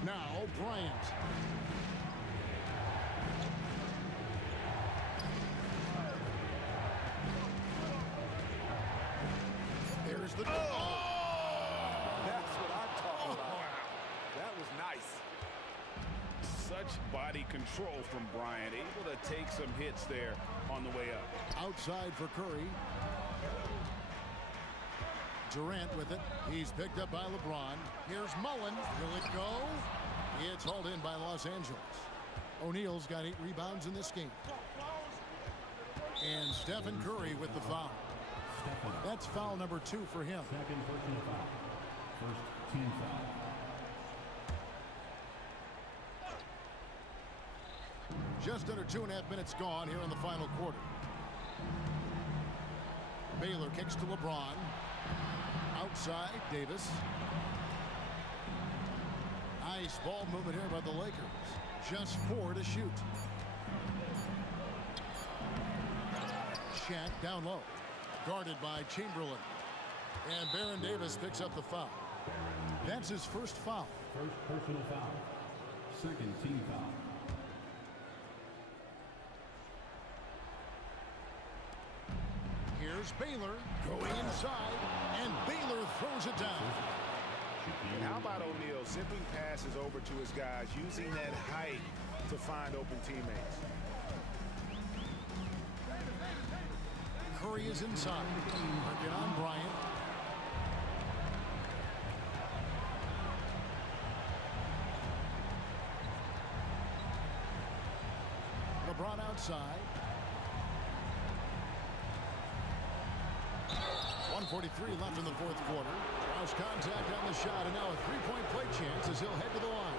Now Bryant. There's the... Oh! That's what I'm talking about. That was nice. Such body control from Bryant, able to take some hits there on the way up. Outside for Curry. Durant with it. He's picked up by LeBron. Here's Mullen. Will it go? It's hauled in by Los Angeles. O'Neal's got 8 rebounds in this game. And Stephen Curry with the foul. That's foul number 2 for him. Second personal foul. First team foul. Just under 2.5 minutes gone here in the final quarter. Baylor kicks to LeBron. Outside, Davis. Nice ball movement here by the Lakers. Just 4 to shoot. Shaq down low. Guarded by Chamberlain. And Baron Davis picks up the foul. That's his first foul. First personal foul. Second team foul. Here's Baylor going inside, and Baylor throws it down. And how about O'Neal zipping passes over to his guys, using that height to find open teammates. Curry is inside. Working on Bryant. LeBron outside. 1:43 left in the fourth quarter. Lost contact on the shot, and now a three-point play chance as he'll head to the line.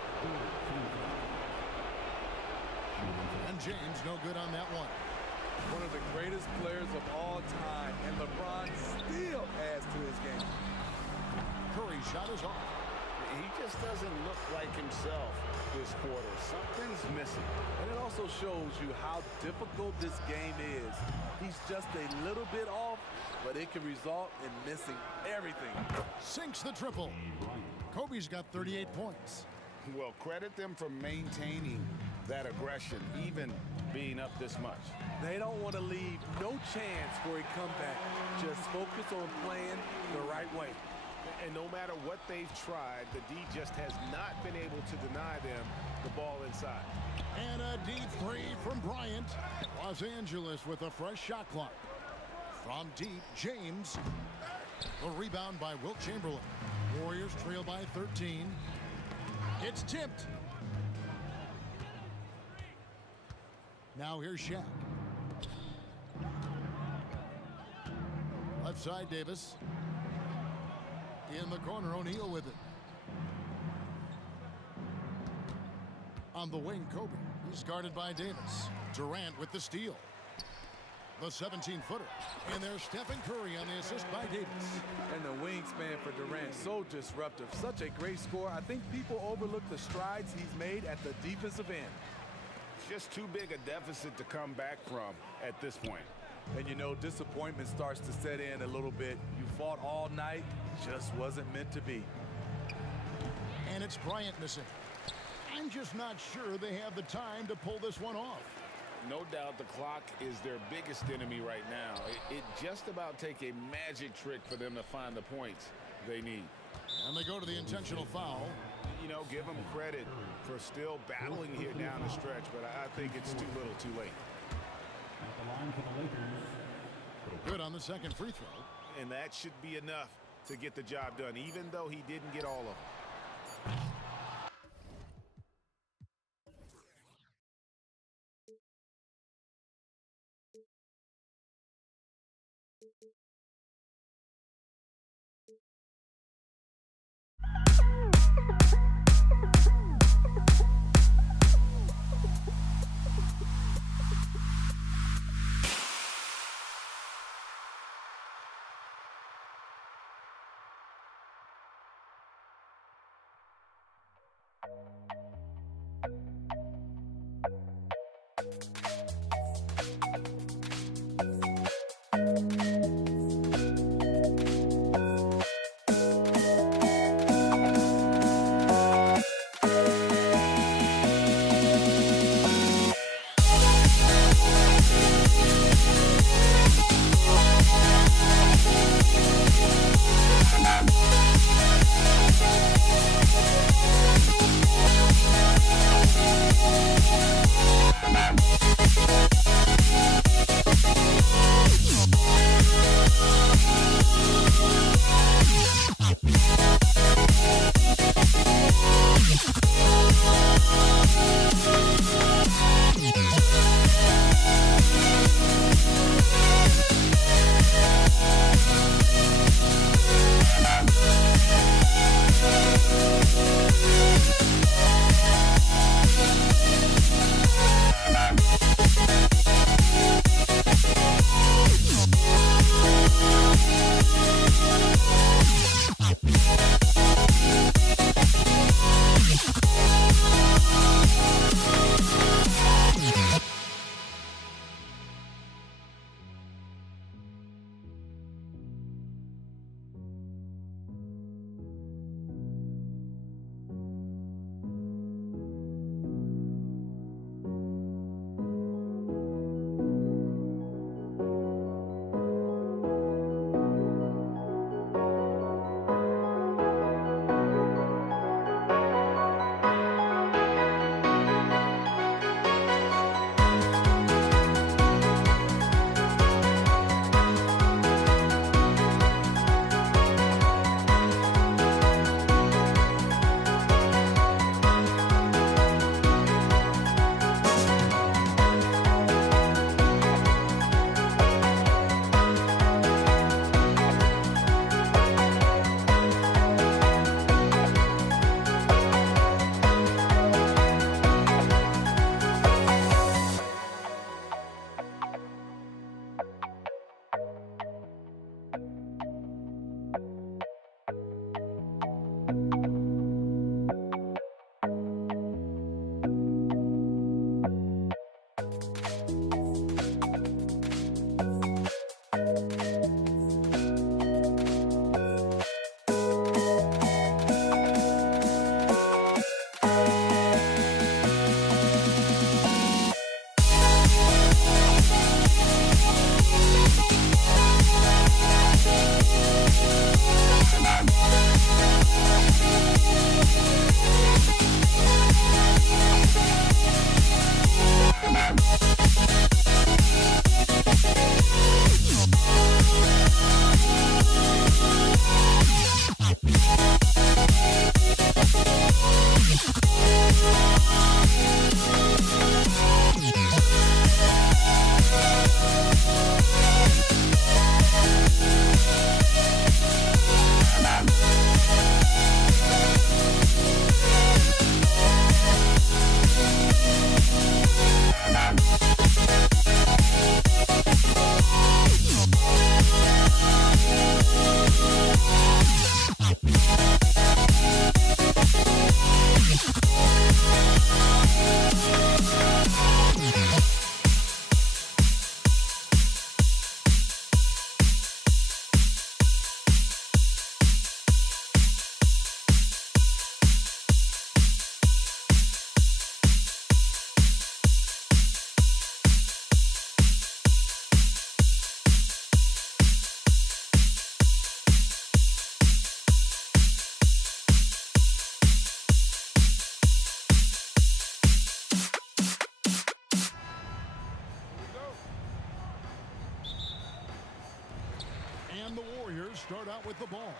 And James no good on that one. One of the greatest players of all time, and LeBron still adds to his game. Curry's shot is off. He just doesn't look like himself this quarter. Something's missing. And it also shows you how difficult this game is. He's just a little bit off, but it can result in missing everything. Sinks the triple. Kobe's got 38 points. Well, credit them for maintaining that aggression, even being up this much. They don't want to leave no chance for a comeback. Just focus on playing the right way. And no matter what they've tried, the D just has not been able to deny them the ball inside. And a deep three from Bryant. Los Angeles with a fresh shot clock. From deep, James. The rebound by Wilt Chamberlain. Warriors trail by 13. It's tipped. Now here's Shaq. Left side, Davis. In the corner, O'Neal with it. On the wing, Kobe. He's guarded by Davis. Durant with the steal. The 17-footer. And there's Stephen Curry on the assist by Davis. And the wingspan for Durant, so disruptive. Such a great score. I think people overlook the strides he's made at the defensive end. Just too big a deficit to come back from at this point. And you know, disappointment starts to set in a little bit. You fought all night, just wasn't meant to be. And it's Bryant missing. I'm just not sure they have the time to pull this one off. No doubt the clock is their biggest enemy right now. It just about take a magic trick for them to find the points they need. And they go to the intentional foul. You know, give them credit for still battling here down the stretch, but I think it's too little too late. At the line for the Lakers. Good on the second free throw. And that should be enough to get the job done, even though he didn't get all of them. with the ball.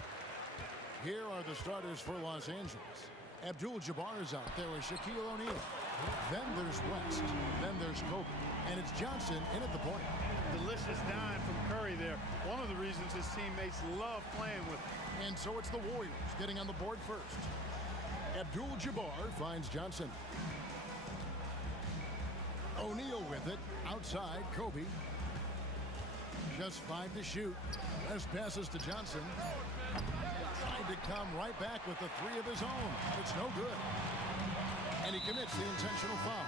Here are the starters for Los Angeles. Abdul-Jabbar is out there with Shaquille O'Neal. Then there's West. Then there's Kobe. And it's Johnson in at the point. Delicious dime from Curry there. One of the reasons his teammates love playing with him. And so it's the Warriors getting on the board first. Abdul-Jabbar finds Johnson. O'Neal with it. Outside, Kobe. Just 5 to shoot. West passes to Johnson. Trying to come right back with the 3 of his own. It's no good. And he commits the intentional foul.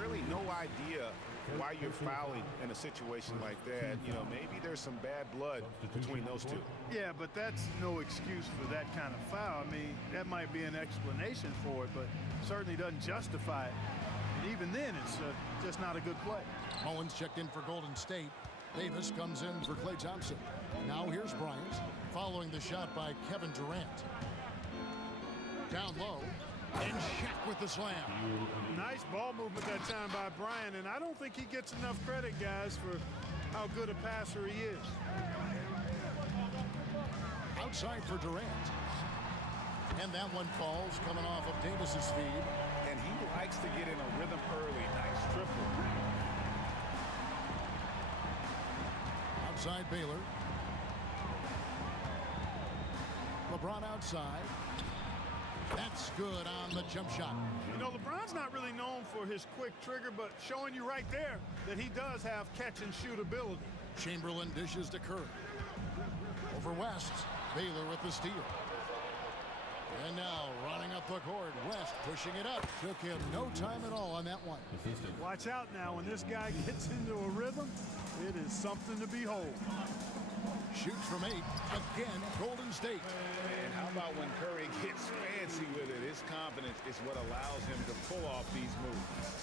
Really no idea why you're fouling in a situation like that. You know, maybe there's some bad blood between those two. Yeah, but that's no excuse for that kind of foul. I mean, that might be an explanation for it, but certainly doesn't justify it. And even then, it's just not a good play. Mullins checked in for Golden State. Davis comes in for Klay Thompson. Now here's Bryant, following the shot by Kevin Durant. Down low, and Shaq with the slam. Nice ball movement that time by Bryant, and I don't think he gets enough credit, guys, for how good a passer he is. Outside for Durant. And that one falls coming off of Davis's feed. And he likes to get in a rhythm early. Nice triple. Outside Baylor. LeBron outside. That's good on the jump shot. You know, LeBron's not really known for his quick trigger, but showing you right there that he does have catch-and-shoot ability. Chamberlain dishes to Curry. Over West. Baylor with the steal. And now running up the court. West pushing it up. Took him no time at all on that one. Watch out now. When this guy gets into a rhythm, it is something to behold. Shoots from 8. Again, Golden State. And how about when Curry gets fancy with it? His confidence is what allows him to pull off these moves.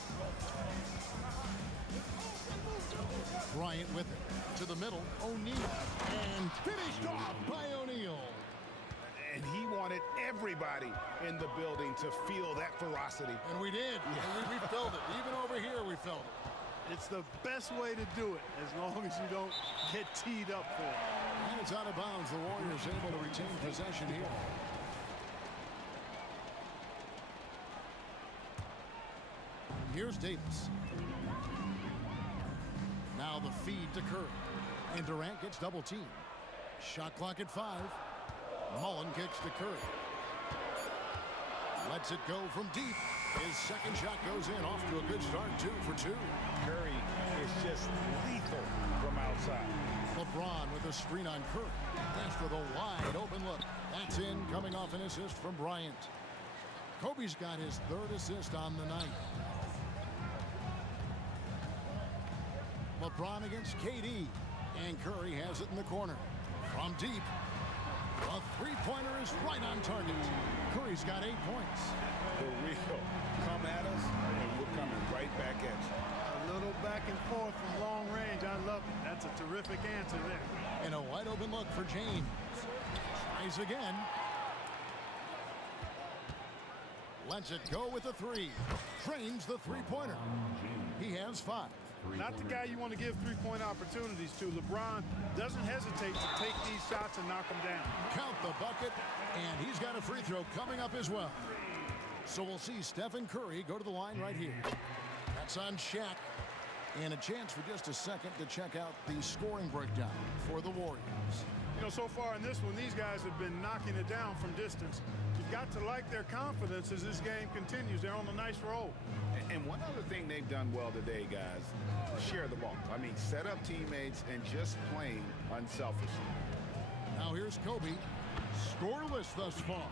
Bryant with it. To the middle. O'Neal. And finished off by O'Neal. And he wanted everybody in the building to feel that ferocity. And we did. Yeah. And we felt it. Even over here, we felt it. It's the best way to do it, as long as you don't get teed up for it. And it's out of bounds. The Warriors able to retain possession here. Here's Davis. Now the feed to Curry. And Durant gets double teamed. Shot clock at 5. Mullen kicks to Curry. Lets it go from deep. His second shot goes in, off to a good start, 2 for 2. Curry is just lethal from outside. LeBron with a screen on Curry. That's with a wide open look. That's in, coming off an assist from Bryant. Kobe's got his 3rd assist on the night. LeBron against KD. And Curry has it in the corner. From deep. A 3-pointer is right on target. Curry's got 8 points. The real come at us, and we're coming right back at you. A little back and forth from long range. I love it. That's a terrific answer there. And a wide open look for James. Tries again. Lets it go with a 3. Trains the 3-pointer. He has 5. Not the guy you want to give 3-point opportunities to. LeBron doesn't hesitate to take these shots and knock them down. Count the bucket, and he's got a free throw coming up as well. So we'll see Stephen Curry go to the line right here. That's on Shaq. And a chance for just a second to check out the scoring breakdown for the Warriors. You know, so far in this one, these guys have been knocking it down from distance. You've got to like their confidence as this game continues. They're on a nice roll. And one other thing they've done well today, guys, share the ball. I mean, set up teammates and just playing unselfishly. Now here's Kobe. Scoreless thus far.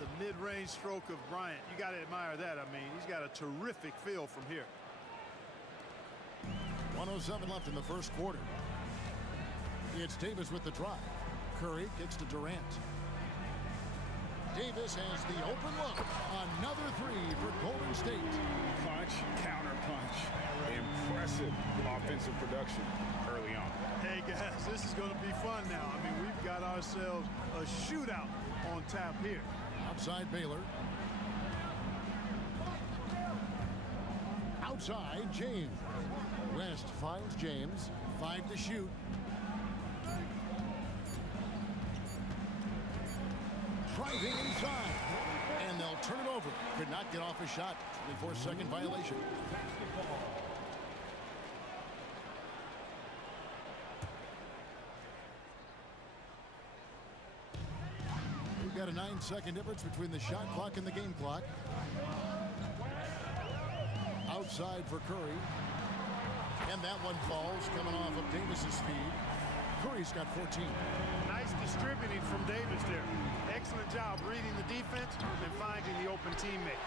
The mid-range stroke of Bryant. You got to admire that. I mean, he's got a terrific feel from here. 1:07 left in the first quarter. It's Davis with the drive. Curry kicks to Durant. Davis has the open look. Another 3 for Golden State. Punch, counter punch. Impressive offensive production early on. Hey, guys, this is going to be fun now. I mean, we've got ourselves a shootout on tap here. Outside Baylor. Outside James. West finds James. 5 to shoot. driving inside. And they'll turn it over. Could not get off a shot. 24-second violation. We've got a 9-second difference between the shot clock and the game clock. Outside for Curry. And that one falls coming off of Davis's feed. Curry's got 14. Nice distributing from Davis there. Excellent job reading the defense and finding the open teammate.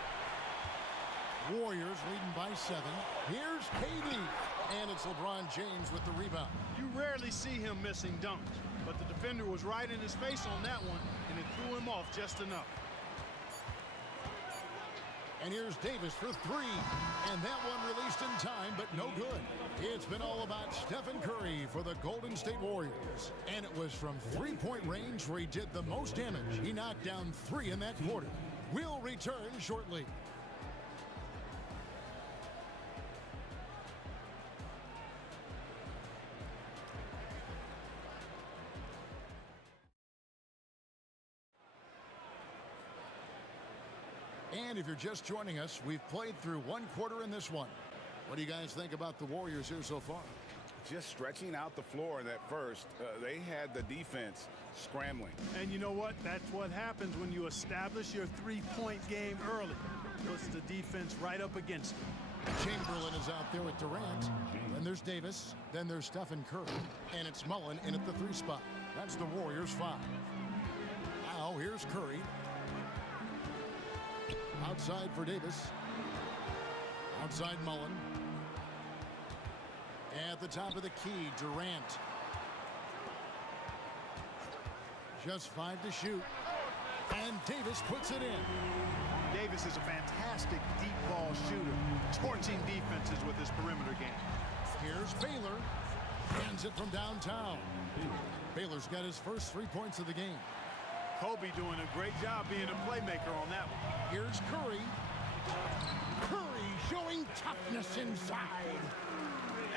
Warriors leading by 7. Here's KD. And it's LeBron James with the rebound. You rarely see him missing dunks, but the defender was right in his face on that one, and it threw him off just enough. And here's Davis for 3. And that one released in time, but no good. It's been all about Stephen Curry for the Golden State Warriors. And it was from three-point range where he did the most damage. He knocked down 3 in that quarter. We'll return shortly. And if you're just joining us, we've played through one quarter in this one. What do you guys think about the Warriors here so far? Just stretching out the floor in that first. They had the defense scrambling. And you know what? That's what happens when you establish your three-point game early. Puts the defense right up against it. Chamberlain is out there with Durant. Then there's Davis. Then there's Stephen Curry. And it's Mullen in at the 3 spot. That's the Warriors' 5. Now here's Curry. Outside for Davis. Outside Mullen. At the top of the key, Durant. Just 5 to shoot. And Davis puts it in. Davis is a fantastic deep ball shooter, torching defenses with his perimeter game. Here's Baylor. Hands it from downtown. Baylor's got his first 3 points of the game. Kobe doing a great job being a playmaker on that one. Here's Curry. Curry showing toughness inside.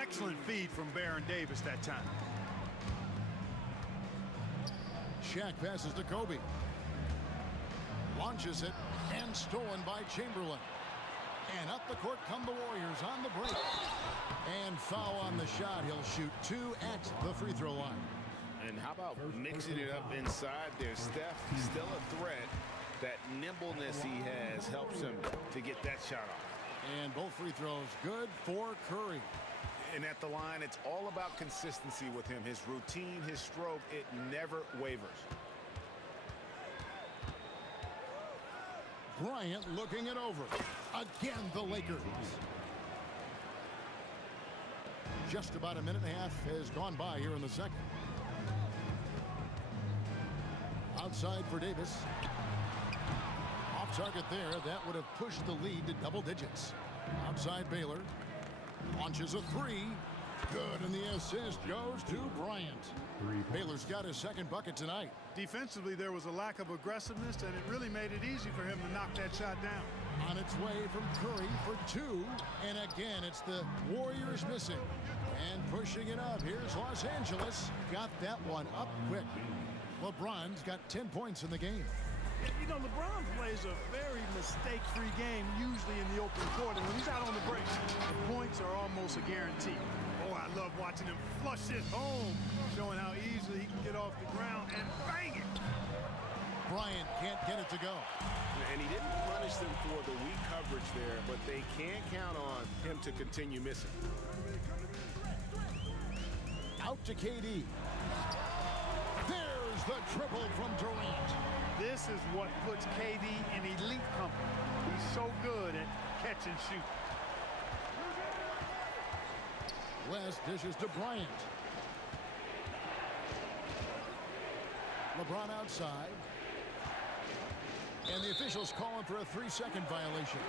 Excellent feed from Baron Davis that time. Shaq passes to Kobe. Launches it and stolen by Chamberlain. And up the court come the Warriors on the break. And foul on the shot. He'll shoot 2 at the free throw line. And how about mixing it up inside there? Steph, still a threat. That nimbleness he has helps him to get that shot off. And both free throws good for Curry. And at the line, it's all about consistency with him. His routine, his stroke, it never wavers. Bryant looking it over. Again, the Lakers. Just about a minute and a half has gone by here in the second. Outside for Davis. Off target there. That would have pushed the lead to double digits. Outside Baylor. Launches a 3. Good, and the assist goes to Bryant. Baylor's got his second bucket tonight. Defensively, there was a lack of aggressiveness, and it really made it easy for him to knock that shot down. On its way from Curry for 2. And again, it's the Warriors missing. And pushing it up. Here's Los Angeles. Got that one up quick. LeBron's got 10 points in the game. You know, LeBron plays a very mistake-free game, usually in the open court, and when he's out on the break, the points are almost a guarantee. Oh, I love watching him flush it home, showing how easily he can get off the ground and bang it. Bryant can't get it to go. And he didn't punish them for the weak coverage there, but they can't count on him to continue missing. Out to KD. There's the triple from Durant. This is what puts KD in elite company. He's so good at catch and shoot. West dishes to Bryant. LeBron outside. And the officials calling for a 3-second violation.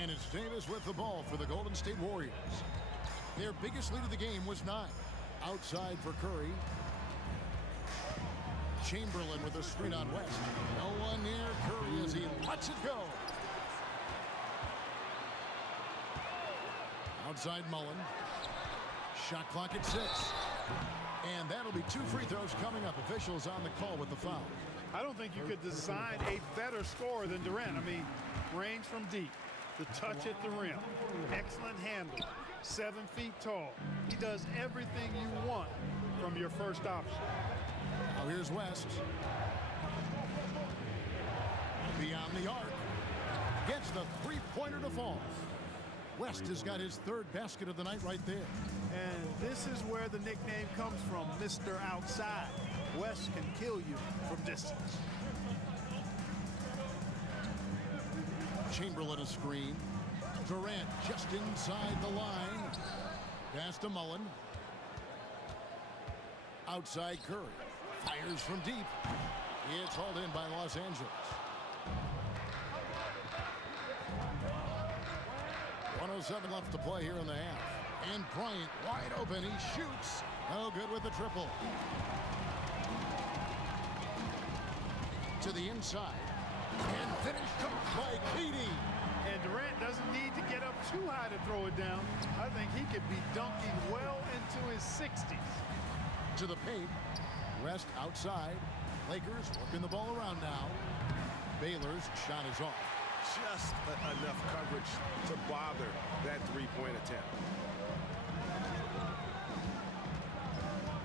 And it's Davis with the ball for the Golden State Warriors. Their biggest lead of the game was 9. Outside for Curry. Chamberlain with a screen on West. No one near Curry as he lets it go. Outside Mullen. Shot clock at 6. And that'll be 2 free throws coming up. Officials on the call with the foul. I don't think you could design a better scorer than Durant. I mean, range from deep, the touch at the rim, excellent handle, 7 feet tall. He does everything you want from your first option. Now here's West. Beyond the arc. Gets the three-pointer to fall. West has got his 3rd basket of the night right there. And this is where the nickname comes from, Mr. Outside. West can kill you from distance. Chamberlain a screen. Durant just inside the line. Pass to Mullen. Outside Curry. Fires from deep. It's hauled in by Los Angeles. 1:07 left to play here in the half. And Bryant wide open. He shoots. No good with the triple. To the inside. And finished up by KD. And Durant doesn't need to get up too high to throw it down. I think he could be dunking well into his 60s. To the paint. West outside. Lakers working the ball around now. Baylor's shot is off. Just enough coverage to bother that three-point attempt.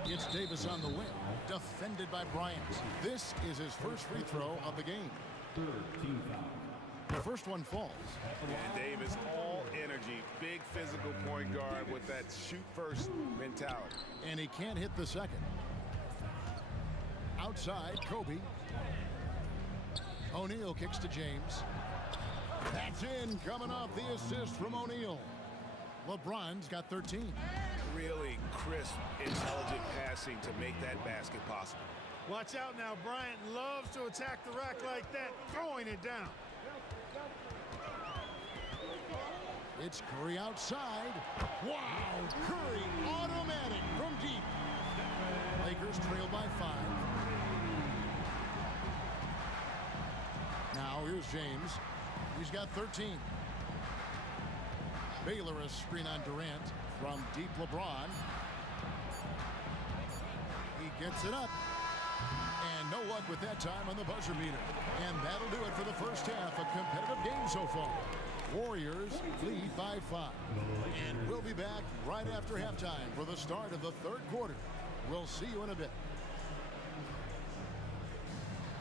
It's Davis on the wing. Defended by Bryant. This is his first free throw of the game. The first one falls. And Davis, all energy, big physical point guard with that shoot-first mentality. And he can't hit the second. Outside, Kobe. O'Neal kicks to James. That's in, coming off the assist from O'Neal. LeBron's got 13. Really crisp, intelligent passing to make that basket possible. Watch out now. Bryant loves to attack the rack like that, throwing it down. It's Curry outside. Wow, Curry automatic from deep. Lakers trail by 5. Now here's James. He's got 13. Baylor a screen on Durant from deep LeBron. He gets it up. And no luck with that time on the buzzer beater. And that'll do it for the first half. A competitive game so far. Warriors lead by 5. And we'll be back right after halftime for the start of the 3rd quarter. We'll see you in a bit.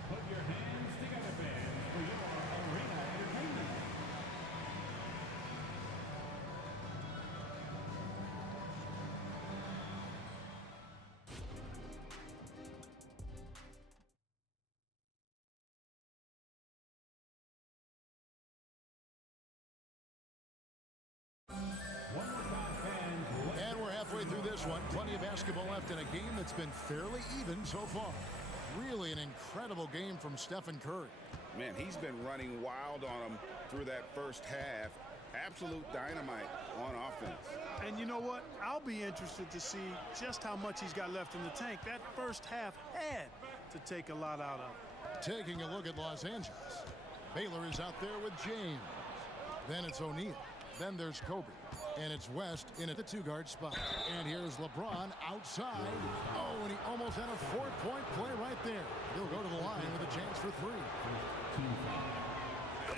Put your hands together, fans, for your arena entertainment. And we're halfway through this one. Plenty of basketball left in a game that's been fairly even so far. Really an incredible game from Stephen Curry. Man, he's been running wild on him through that first half. Absolute dynamite on offense. And you know what? I'll be interested to see just how much he's got left in the tank. That first half had to take a lot out of him. Taking a look at Los Angeles. Baylor is out there with James. Then it's O'Neal. Then there's Kobe. And it's West in at the 2-guard spot. And here's LeBron outside. Oh, and he almost had a 4-point play right there. He'll go to the line with a chance for 3.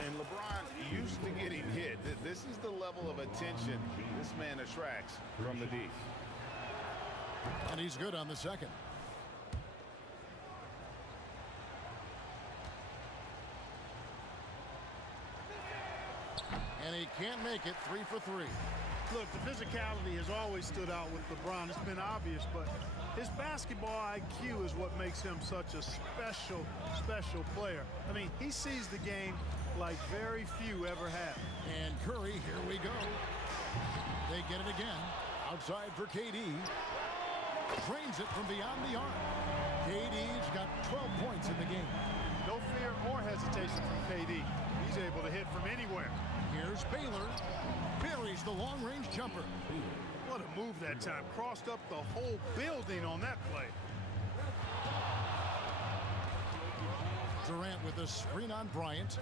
And LeBron used to getting hit. This is the level of attention this man attracts from the D. And he's good on the second. And he can't make it. 3 for 3. Look, the physicality has always stood out with LeBron. It's been obvious, but his basketball IQ is what makes him such a special player. I mean, he sees the game like very few ever have. And Curry, here we go. They get it again. Outside for KD. Drains it from beyond the arc. KD's got 12 points in the game. No fear or hesitation from KD. He's able to hit from anywhere. Here's Baylor. Buries the long-range jumper. What a move that time. Crossed up the whole building on that play. Durant with a screen on Bryant.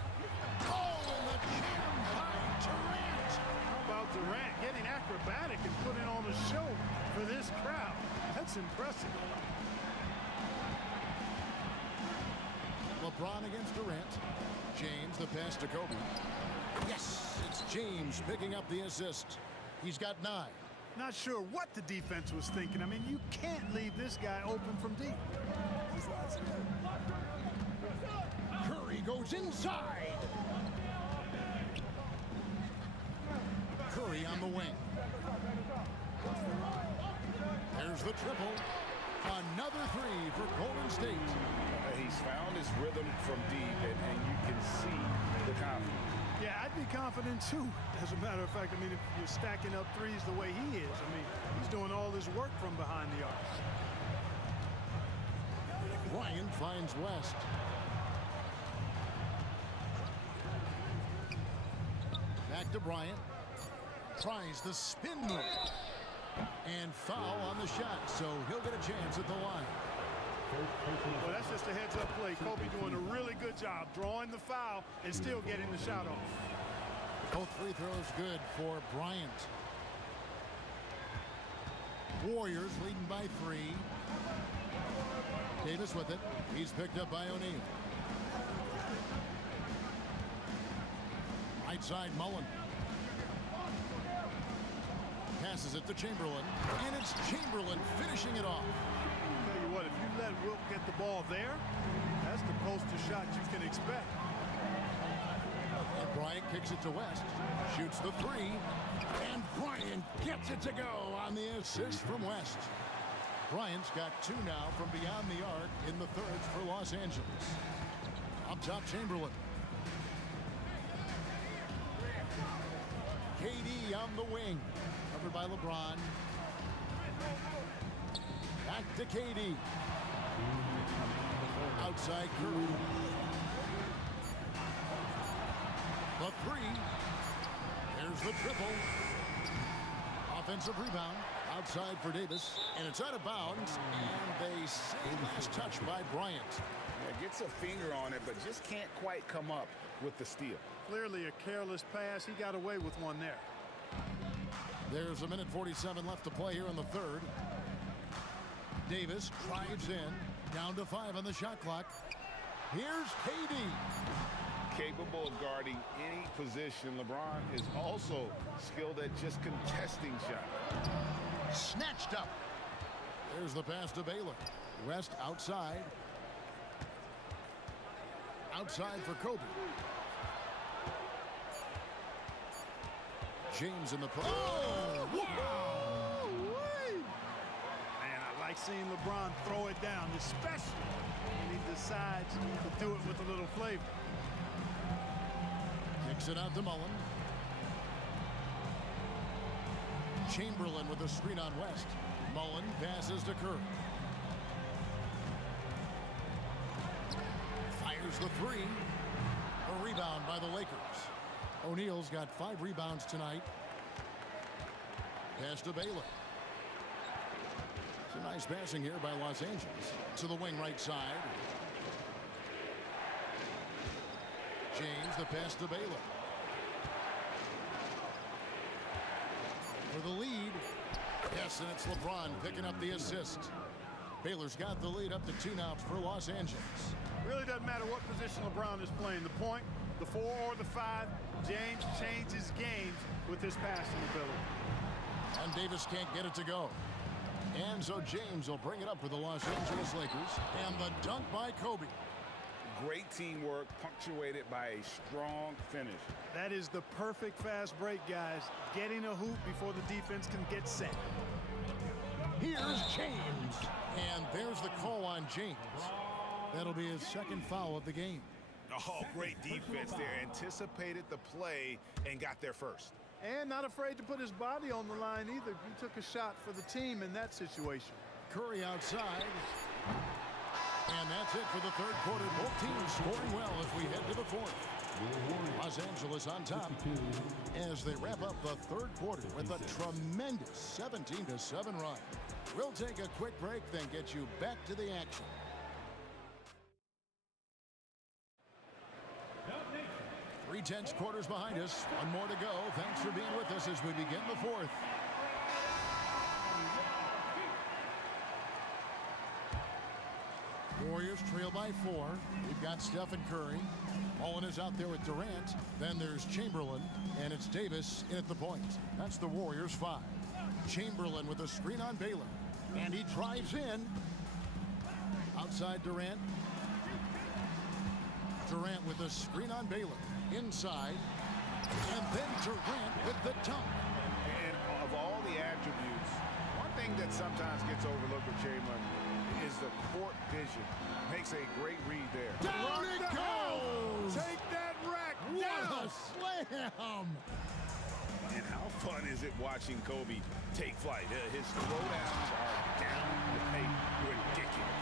Oh, and the jam by Durant. How about Durant getting after acrobatic and putting on a show for this crowd. That's impressive. LeBron against Durant. James, the pass to Kobe. Yes, it's James picking up the assist. He's got 9. Not sure what the defense was thinking. I mean, you can't leave this guy open from deep. Curry goes inside. Curry on the wing. There's the triple. Another 3 for Golden State. He's found his rhythm from deep, and you can see the confidence. Yeah, I'd be confident too. As a matter of fact, I mean, if you're stacking up threes the way he is, I mean, he's doing all his work from behind the arc. Ryan finds West. Back to Bryant. Tries the spin move. And foul on the shot, so he'll get a chance at the line. Well, that's just a heads-up play. Kobe doing a really good job drawing the foul and still getting the shot off. Both free throws good for Bryant. Warriors leading by 3. Davis with it. He's picked up by O'Neal. Right side, Mullen. Passes it to Chamberlain, and it's Chamberlain finishing it off. I'll tell you what, if you let Wilt get the ball there, that's the poster shot you can expect. And Bryant kicks it to West, shoots the 3, and Bryant gets it to go on the assist from West. Bryant's got 2 now from beyond the arc in the thirds for Los Angeles. Up top, Chamberlain. KD on the wing. Covered by LeBron. Back to KD. Outside Curry. The 3. There's the triple. Offensive rebound. Outside for Davis. And it's out of bounds. And they say last touch by Bryant. Yeah, gets a finger on it, but just can't quite come up with the steal. Clearly a careless pass. He got away with one there. There's 1:47 left to play here in the third. Davis drives in. Down to 5 on the shot clock. Here's KD. Capable of guarding any position. LeBron is also skilled at just contesting shots. Snatched up. There's the pass to Baylor. West outside. Outside for Kobe. James in the post. Oh, wow! Man, I like seeing LeBron throw it down, especially when he decides to do it with a little flavor. Kicks it out to Mullen. Chamberlain with a screen on West. Mullen passes to Curry. Fires the 3. A rebound by the Lakers. O'Neal's got 5 rebounds tonight. Pass to Baylor. Some nice passing here by Los Angeles. To the wing right side. James, the pass to Baylor. For the lead. Yes, and it's LeBron picking up the assist. Baylor's got the lead up to 2 now for Los Angeles. Really doesn't matter what position LeBron is playing. The point, the 4 or the 5, James changes games with his passing ability. And Davis can't get it to go. And so James will bring it up for the Los Angeles Lakers. And the dunk by Kobe. Great teamwork, punctuated by a strong finish. That is the perfect fast break, guys. Getting a hoop before the defense can get set. Here's James. And there's the call on James. That'll be his second foul of the game. Oh, great defense there. Anticipated the play and got there first. And not afraid to put his body on the line either. He took a shot for the team in that situation. Curry outside. And that's it for the third quarter. Both teams scoring well as we head to the fourth. Los Angeles on top as they wrap up the third quarter with a tremendous 17-7 run. We'll take a quick break, then get you back to the action. Three tense quarters behind us. One more to go. Thanks for being with us as we begin the fourth. Warriors trail by 4. We've got Stephen Curry. Mullen is out there with Durant. Then there's Chamberlain, and it's Davis in at the point. That's the Warriors 5. Chamberlain with a screen on Baylor. And he drives in. Outside Durant. Durant with a screen on Baylor. Inside. And then Durant with the dunk. And of all the attributes, one thing that sometimes gets overlooked with Chamberlain is the court vision. Makes a great read there. Down it goes! Take that rack What down! a slam! And how fun is it watching Kobe take flight? His throwdowns are down the pay ridiculous.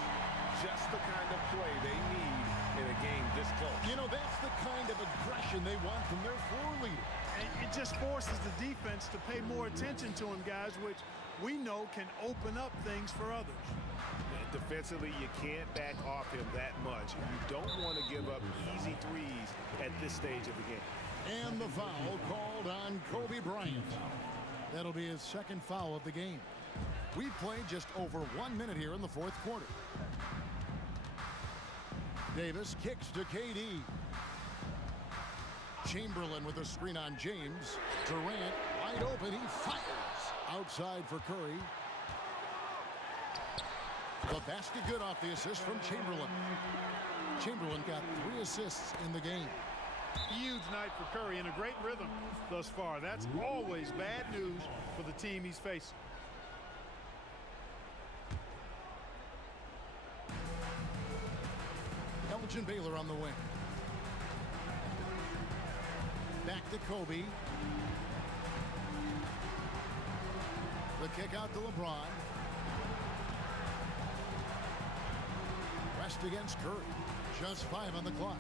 Just the kind of play they need in a game this close. You know, that's the kind of aggression they want from their floor leader. And it just forces the defense to pay more attention to him, guys, which we know can open up things for others. Defensively, you can't back off him that much. You don't want to give up easy threes at this stage of the game. And the foul called on Kobe Bryant. That'll be his second foul of the game. We've played just over 1 minute here in the fourth quarter. Davis kicks to KD. Chamberlain with a screen on James. Durant wide open. He fires. Outside for Curry. The basket good off the assist from Chamberlain. Chamberlain got 3 assists in the game. Huge night for Curry and a great rhythm thus far. That's always bad news for the team he's facing. Elgin Baylor on the wing. Back to Kobe. The kick out to LeBron. Rest against Curry. Just 5 on the clock.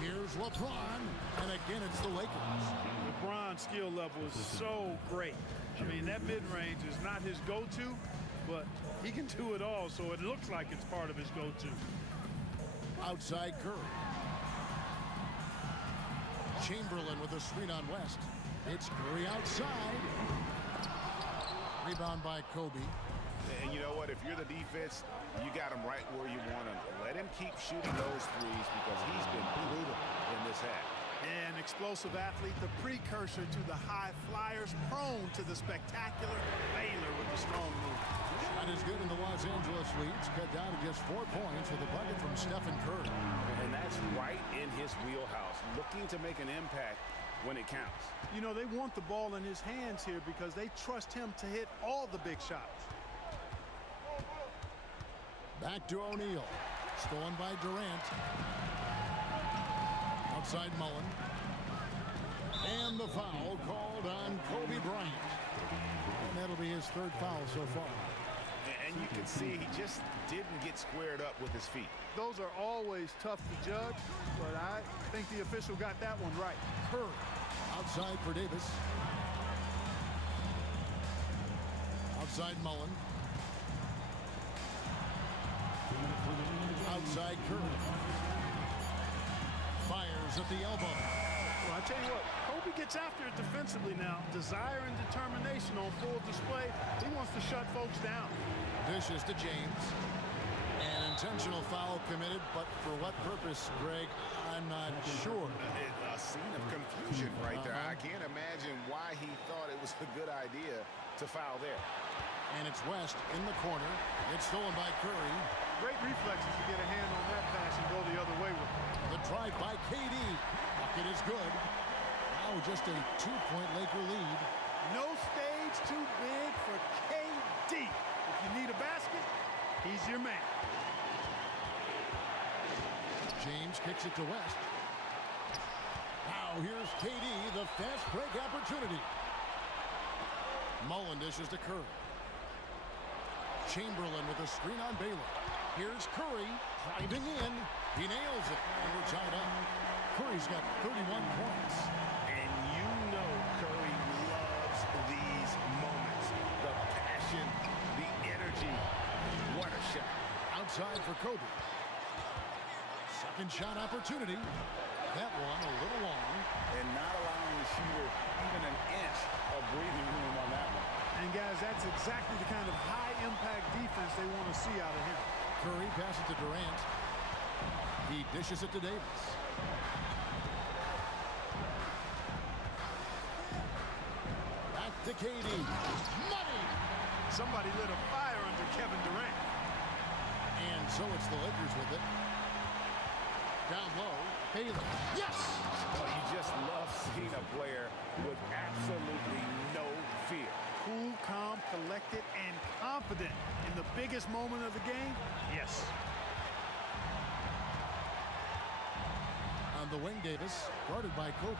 Here's LeBron, and again it's the Lakers. LeBron's skill level is so great. I mean, that mid-range is not his go-to, but he can do it all, so it looks like it's part of his go-to. Outside Curry. Chamberlain with a screen on West. It's Curry outside. Rebound by Kobe. And you know what? If you're the defense, you got him right where you want him. Let him keep shooting those threes because he's been brutal in this half. An explosive athlete, the precursor to the high flyers, prone to the spectacular. Baylor with the strong move. Shot is good in the Los Angeles leads. Cut down to just 4 points with a bucket from Stephen Curry. And that's right in his wheelhouse, looking to make an impact when it counts. You know, they want the ball in his hands here because they trust him to hit all the big shots. Back to O'Neal. Stolen by Durant. Outside Mullen. And the foul called on Kobe Bryant. And that'll be his 3rd foul so far. And you can see he just didn't get squared up with his feet. Those are always tough to judge, but I think the official got that one right. Curry outside for Davis. Outside Mullen. Outside Curry. Fires at the elbow. Well, I tell you what, Kobe gets after it defensively now. Desire and determination on full display. He wants to shut folks down. Dishes to James. An intentional foul committed, but for what purpose, Greg, I'm not sure. A scene of confusion right there. I can't imagine why he thought it was a good idea to foul there. And it's West in the corner. It's stolen by Curry. Great reflexes to get a hand on that pass and go the other way with it. The drive by KD. Bucket is good. Now just a 2-point Laker lead. No stage too big for KD. If you need a basket, he's your man. James kicks it to West. Now here's KD, the fast break opportunity. Mullen dishes to Curry. Chamberlain with a screen on Baylor. Here's Curry driving in. He nails it. And we're tied up. Curry's got 31 points. And you know Curry loves these moments. The passion, the energy. What a shot. Outside for Kobe. Second shot opportunity. That one a little long. And not allowing the shooter even an inch of breathing room on that one. And guys, that's exactly the kind of high-impact defense they want to see out of him. Curry passes to Durant. He dishes it to Davis. Back to KD. Money! Somebody lit a fire under Kevin Durant. And so it's the Lakers with it. Down low, Bailey. Yes! Well, you just love seeing a player with absolutely no fear. Cool, calm, collected, and confident in the biggest moment of the game. Yes. On the wing, Davis, guarded by Kobe.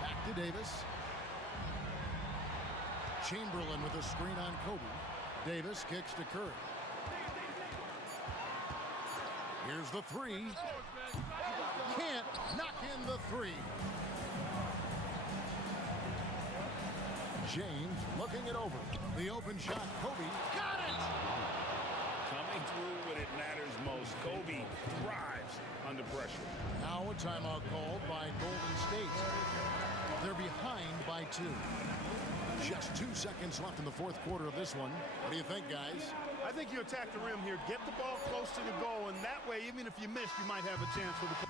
Back to Davis. Chamberlain with a screen on Kobe. Davis kicks to Curry. Here's the three. Can't knock in the three. James looking it over. The open shot. Kobe got it! Coming through when it matters most. Kobe thrives under pressure. Now a timeout called by Golden State. They're behind by 2. Just 2 seconds left in the fourth quarter of this one. What do you think, guys? I think you attack the rim here. Get the ball close to the goal, and that way, even if you miss, you might have a chance for the play.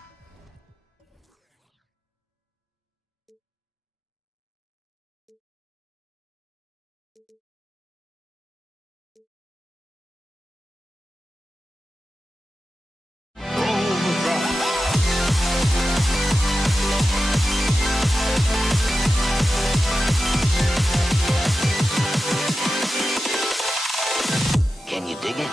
Can you dig it?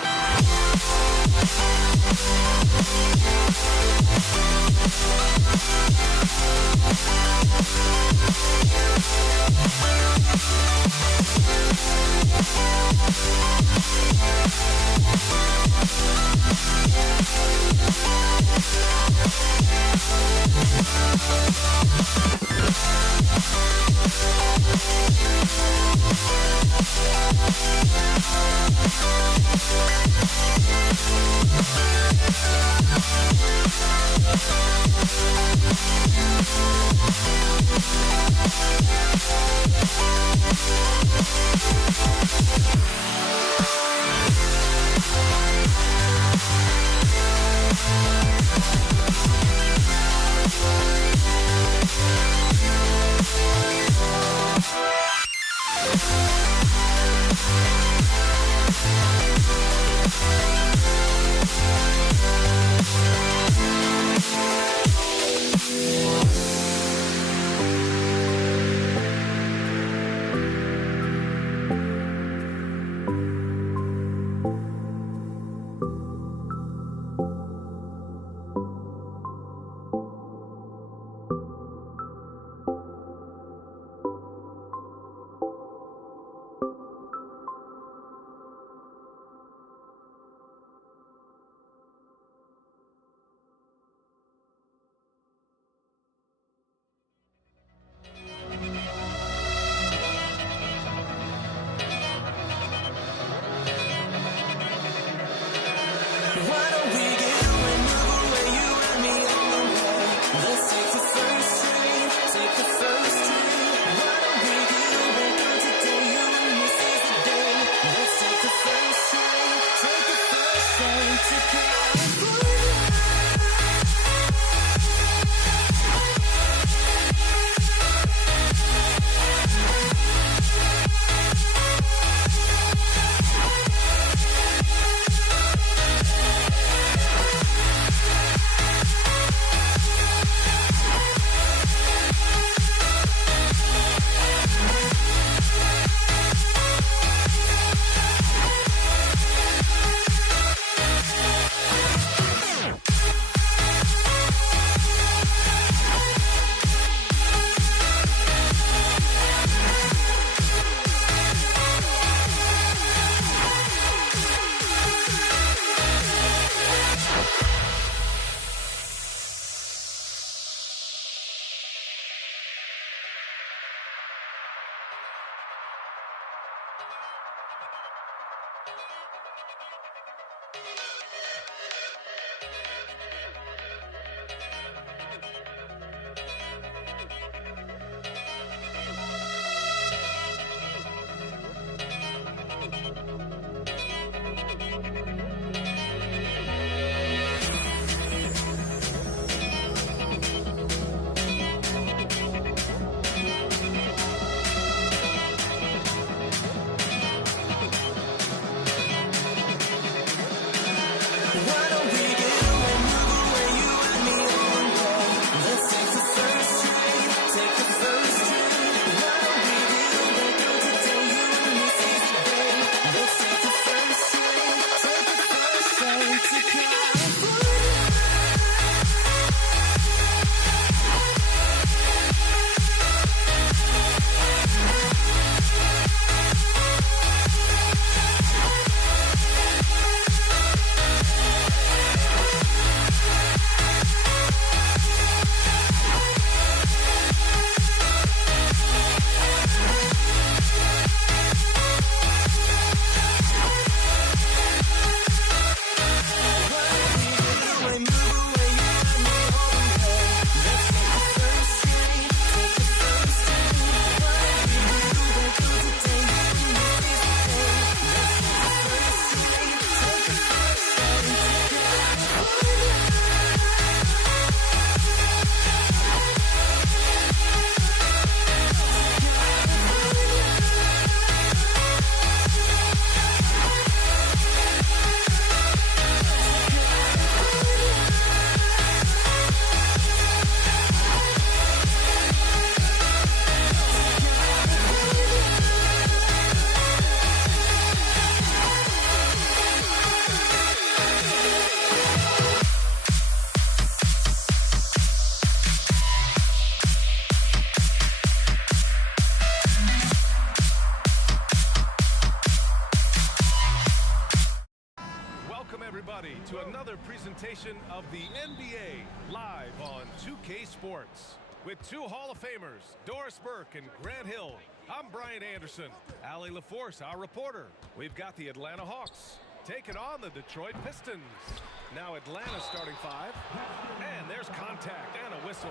another presentation of the NBA live on 2K Sports. With two Hall of Famers, Doris Burke and Grant Hill, I'm Brian Anderson. Allie LaForce, our reporter. We've got the Atlanta Hawks taking on the Detroit Pistons. Now Atlanta starting five. And there's contact and a whistle.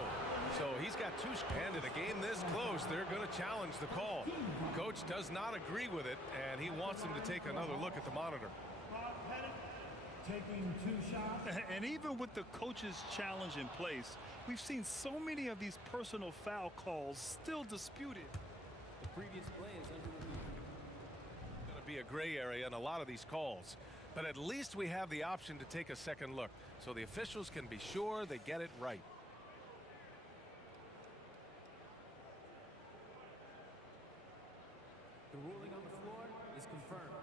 So he's got two. And in a game this close, they're going to challenge the call. Coach does not agree with it, and he wants them to take another look at the monitor. Taking 2 shots. And even with the coach's challenge in place, we've seen so many of these personal foul calls still disputed. The previous play is under review. Going to be a gray area in a lot of these calls, but at least we have the option to take a second look so the officials can be sure they get it right. The ruling on the floor is confirmed.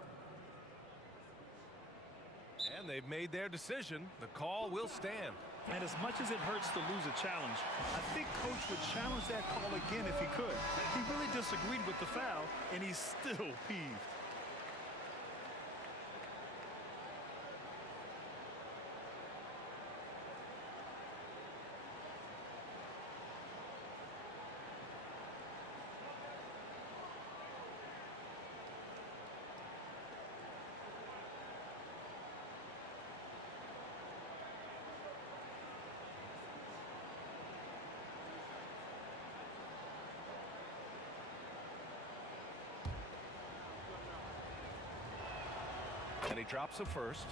And they've made their decision. The call will stand. And as much as it hurts to lose a challenge, I think Coach would challenge that call again if he could. He really disagreed with the foul, and he's still peeved. And he drops the first.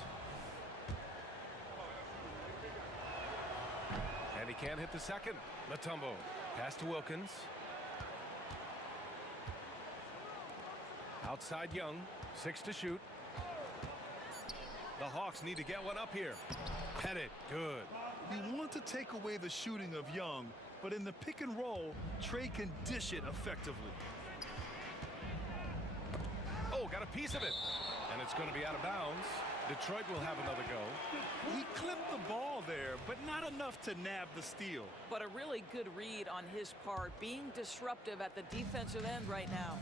And he can't hit the second. Mutombo. Pass to Wilkins. Outside Young. 6 to shoot. The Hawks need to get one up here. Pettit. Good. You want to take away the shooting of Young, but in the pick and roll, Trey can dish it effectively. Oh, got a piece of it. And it's going to be out of bounds. Detroit will have another go. He clipped the ball there, but not enough to nab the steal. But a really good read on his part, being disruptive at the defensive end right now.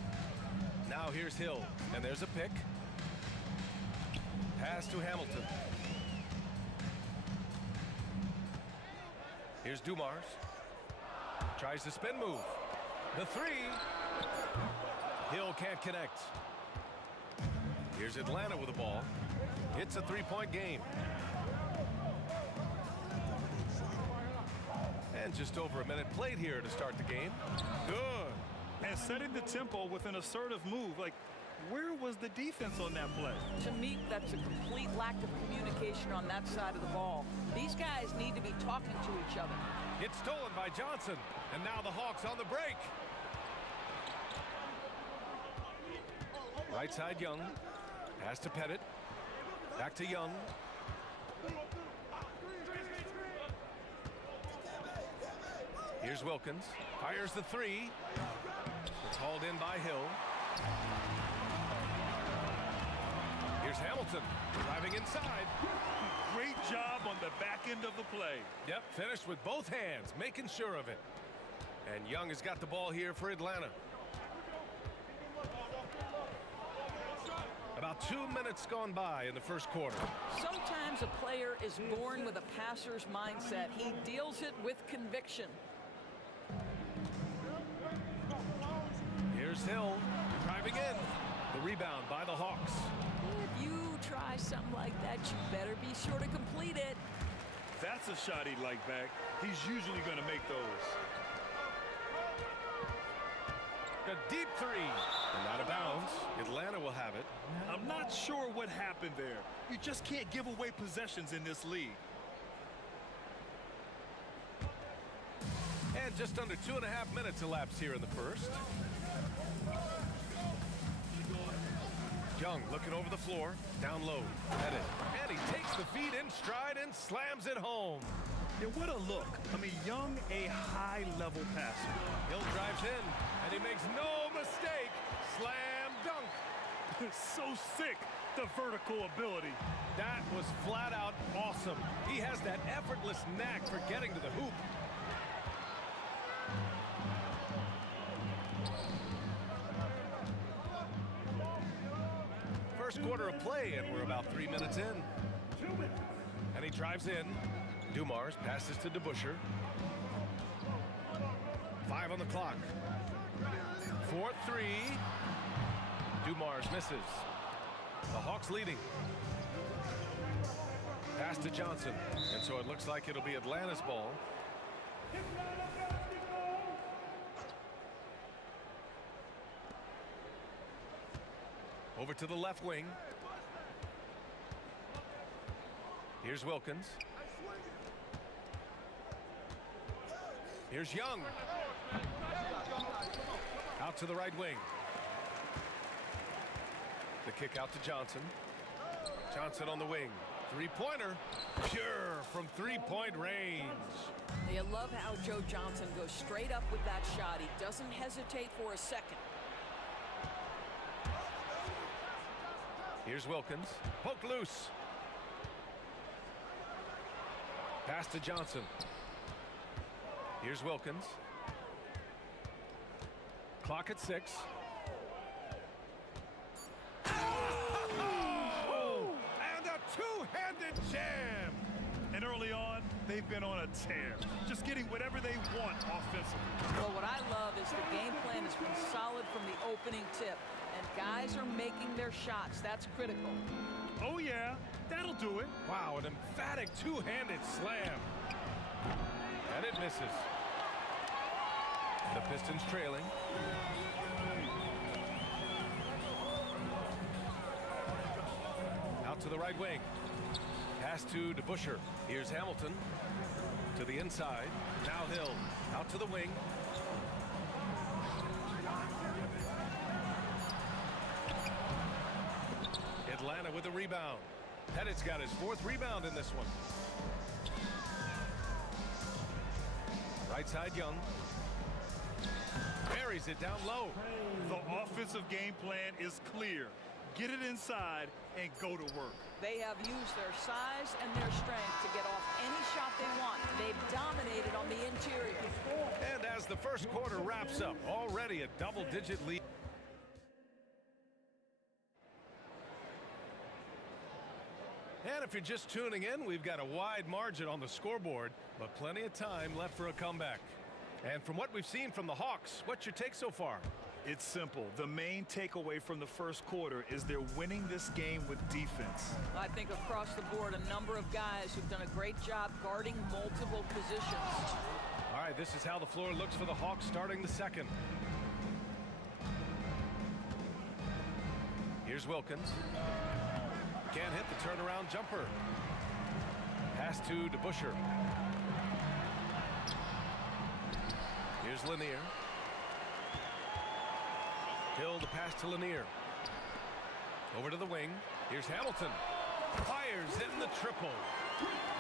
Now here's Hill, and there's a pick. Pass to Hamilton. Here's Dumars. Tries the spin move. The three. Hill can't connect. Here's Atlanta with the ball. It's a three-point game. And just over a minute played here to start the game. Good. And setting the tempo with an assertive move. Like, where was the defense on that play? To me, that's a complete lack of communication on that side of the ball. These guys need to be talking to each other. It's stolen by Johnson. And now the Hawks on the break. Right side Young. Pass to Pettit. Back to Young. Here's Wilkins. Fires the three. It's hauled in by Hill. Here's Hamilton. Driving inside. Great job on the back end of the play. Yep, finished with both hands, making sure of it. And Young has got the ball here for Atlanta. About 2 minutes gone by in the first quarter. Sometimes a player is born with a passer's mindset. He deals it with conviction. Here's Hill driving in. The rebound by the Hawks. If you try something like that, you better be sure to complete it. That's a shot he'd like back. He's usually going to make those. A deep three. And out of bounds. Atlanta will have it. I'm not sure what happened there. You just can't give away possessions in this league. And just under 2.5 minutes elapsed here in the first. Young looking over the floor. Down low. Pettit. And he takes the feed in stride and slams it home. Yeah, what a look. I mean, Young, a high-level passer. Hill drives in, and he makes no mistake. Slam dunk. So sick, the vertical ability. That was flat out awesome. He has that effortless knack for getting to the hoop. First quarter of play, and we're about 3 minutes in. And he drives in. Dumars passes to DeBuscher. 5 on the clock. 4-3. Dumars misses. The Hawks leading. Pass to Johnson. And so it looks like it'll be Atlanta's ball. Over to the left wing. Here's Wilkins. Here's Young. Out to the right wing. The kick out to Johnson. Johnson on the wing. Three-pointer. Pure from three-point range. You love how Joe Johnson goes straight up with that shot. He doesn't hesitate for a second. Here's Wilkins. Poked loose. Pass to Johnson. Here's Wilkins. Clock at 6. Oh! And a two-handed jam. And early on, they've been on a tear. Just getting whatever they want offensively. Well, what I love is the game plan has been solid from the opening tip. And guys are making their shots. That's critical. Oh, yeah. That'll do it. Wow, an emphatic two-handed slam. And it misses. The Pistons trailing. Out to the right wing. Pass to DeBuscher. Here's Hamilton. To the inside. Now Hill. Out to the wing. Atlanta with a rebound. Pettit's got his 4th rebound in this one. Right side Young. Buries it down low. The offensive game plan is clear. Get it inside and go to work. They have used their size and their strength to get off any shot they want. They've dominated on the interior. And as the first quarter wraps up, already a double-digit lead. And if you're just tuning in, we've got a wide margin on the scoreboard, but plenty of time left for a comeback. And from what we've seen from the Hawks, what's your take so far? It's simple. The main takeaway from the first quarter is they're winning this game with defense. I think across the board, a number of guys who've done a great job guarding multiple positions. All right, this is how the floor looks for the Hawks starting the second. Here's Wilkins. Can't hit the turnaround jumper. Pass to DeBuscher. Here's Lanier. Hill the pass to Lanier. Over to the wing. Here's Hamilton. Fires in the triple.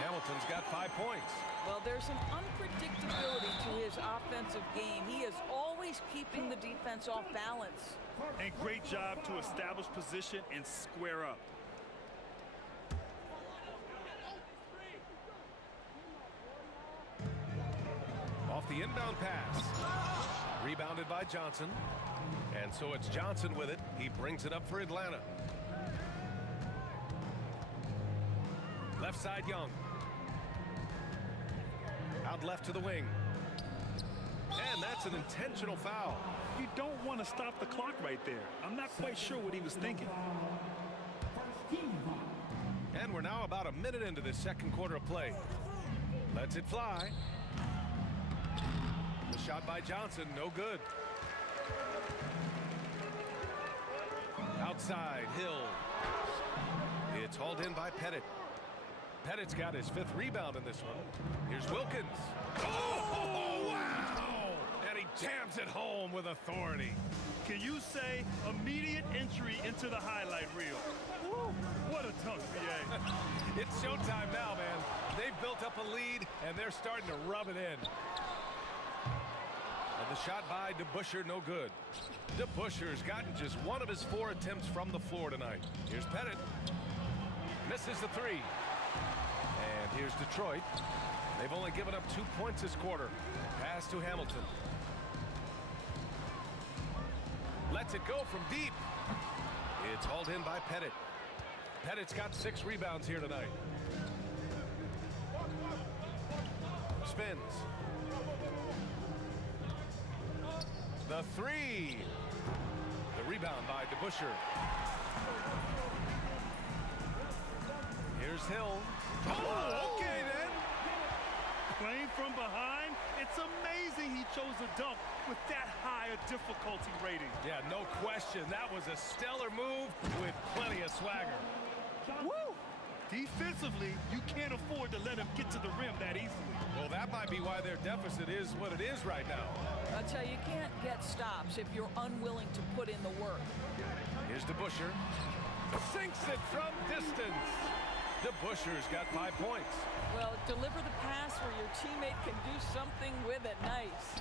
Hamilton's got 5 points. Well, there's an unpredictability to his offensive game. He is always keeping the defense off balance. And great job to establish position and square up. Off the inbound pass. Rebounded by Johnson. And so it's Johnson with it. He brings it up for Atlanta. Left side Young. Out left to the wing. And that's an intentional foul. You don't want to stop the clock right there. I'm not quite sure what he was thinking. And we're now about a minute into this second quarter of play. Lets it fly. The shot by Johnson, no good. Outside, Hill. It's hauled in by Pettit. Pettit's got his 5th rebound in this one. Here's Wilkins. Oh, wow! And he jams it home with authority. Can you say immediate entry into the highlight reel? Woo, what a dunk, BA. It's showtime now, man. They've built up a lead, and they're starting to rub it in. And the shot by DeBuscher, no good. DeBuscher's gotten just 1 of his 4 attempts from the floor tonight. Here's Pettit. Misses the 3. And here's Detroit. They've only given up 2 points this quarter. Pass to Hamilton. Lets it go from deep. It's hauled in by Pettit. Pettit's got 6 rebounds here tonight. spins. The three. The rebound by DeBusschere. Here's Hill. Oh, okay then. Playing from behind, it's amazing he chose a dunk with that high a difficulty rating. Yeah, no question. That was a stellar move with plenty of swagger. Woo! Defensively, you can't afford to let him get to the rim that easily. Well, that might be why their deficit is what it is right now. I'll tell you, you can't get stops if you're unwilling to put in the work. Here's DeBusschere. Sinks it from distance. DeBusschere's got 5 points. Well, deliver the pass where your teammate can do something with it. Nice.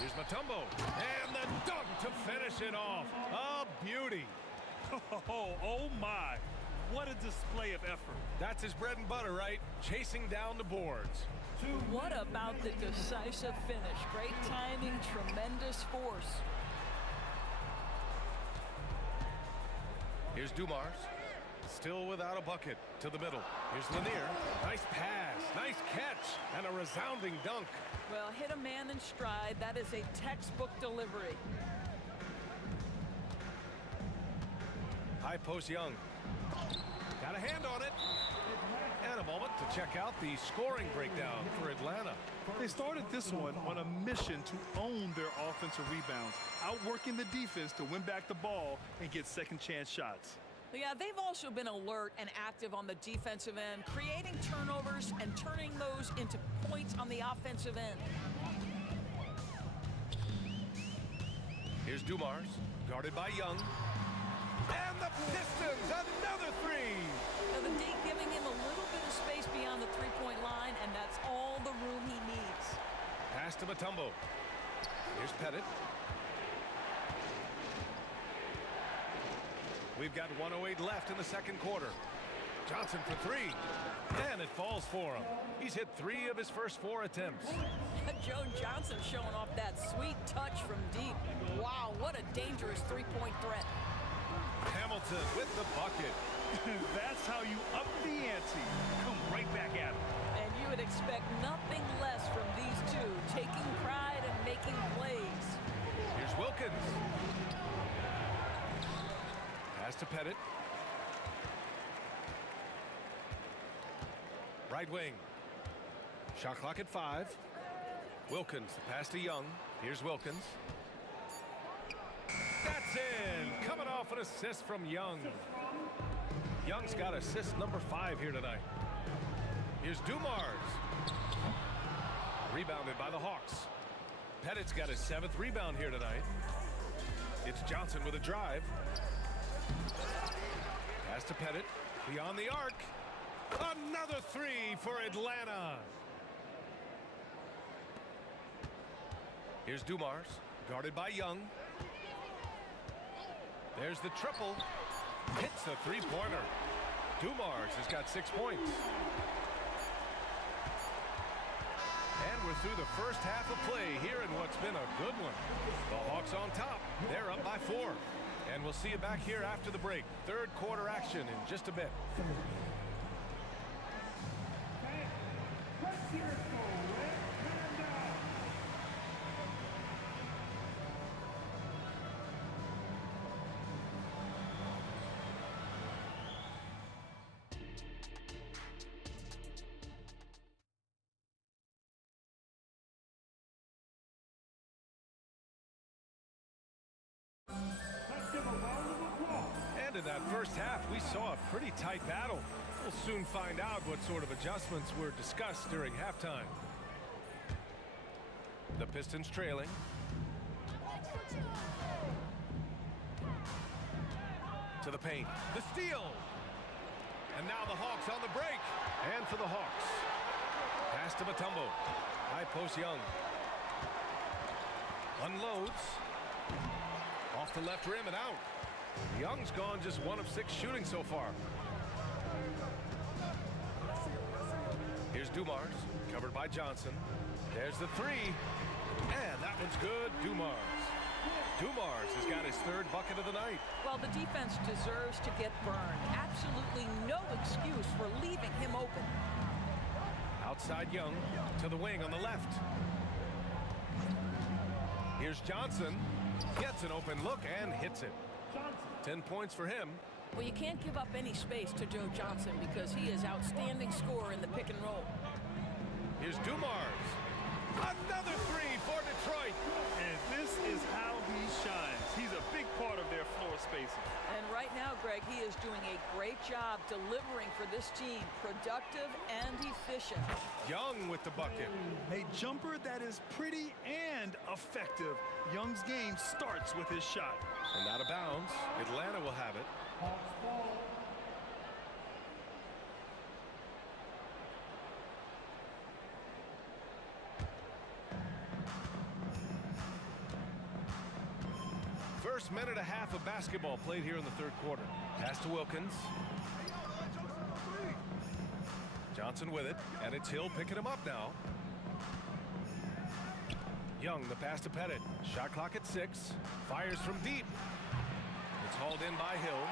Here's Mutombo. And the dunk to finish it off. A beauty. Oh my. What a display of effort. That's his bread and butter, right? Chasing down the boards. What about the decisive finish? Great timing, tremendous force. Here's Dumars. Still without a bucket. To the middle. Here's Lanier. Nice pass. Nice catch. And a resounding dunk. Well, hit a man in stride. That is a textbook delivery. High post Young. Got a hand on it. And a moment to check out the scoring breakdown for Atlanta. They started this one on a mission to own their offensive rebounds, outworking the defense to win back the ball and get second chance shots. Yeah, they've also been alert and active on the defensive end, creating turnovers and turning those into points on the offensive end. Here's Dumars, guarded by Young. And the Pistons, another three! Now the D giving him a little bit of space beyond the three-point line, and that's all the room he needs. Pass to Mutombo. Here's Pettit. We've got 1:08 left in the second quarter. Johnson for three. And it falls for him. He's hit 3 of his first 4 attempts. Joe Johnson showing off that sweet touch from deep. Wow, what a dangerous three-point threat. Hamilton with the bucket. That's how you up the ante. Come right back at him. And you would expect nothing less from these two, taking pride and making plays. Here's Wilkins. Pass to Pettit. Right wing. Shot clock at 5. Wilkins, the pass to Young. Here's Wilkins. That's in. Coming off an assist from Young. Young's got assist number 5 here tonight. Here's Dumars. Rebounded by the Hawks. Pettit's got his 7th rebound here tonight. It's Johnson with a drive. Pass to Pettit. Beyond the arc. Another 3 for Atlanta. Here's Dumars, guarded by Young. There's the triple. Hits the three-pointer. Dumars has got 6 points. And we're through the first half of play here in what's been a good one. The Hawks on top. They're up by 4. And we'll see you back here after the break. Third quarter action in just a bit. And in that first half, we saw a pretty tight battle. We'll soon find out what sort of adjustments were discussed during halftime. The Pistons trailing. To the paint. The steal. And now the Hawks on the break. And for the Hawks. Pass to Mutombo. High post Young. Unloads. Off the left rim and out. Young's gone just 1 of 6 shooting so far. Here's Dumars, covered by Johnson. There's the 3. And that one's good. Dumars has got his 3rd bucket of the night. Well, the defense deserves to get burned. Absolutely no excuse for leaving him open. Outside Young to the wing on the left. Here's Johnson. Gets an open look and hits it. 10 points for him. Well, you can't give up any space to Joe Johnson because he is outstanding scorer in the pick and roll. Here's Dumars. Another three for Detroit. And this is how he shines. He's a big part of their floor spacing. And right now, Greg, he is doing a great job delivering for this team. Productive and efficient. Young with the bucket. A jumper that is pretty and effective. Young's game starts with his shot. And out of bounds. Atlanta will have it. First minute and a half of basketball played here in the third quarter. Pass to Wilkins. Johnson with it, and it's Hill picking him up now. Young, the pass to Pettit. Shot clock at 6. Fires from deep. It's hauled in by Hill.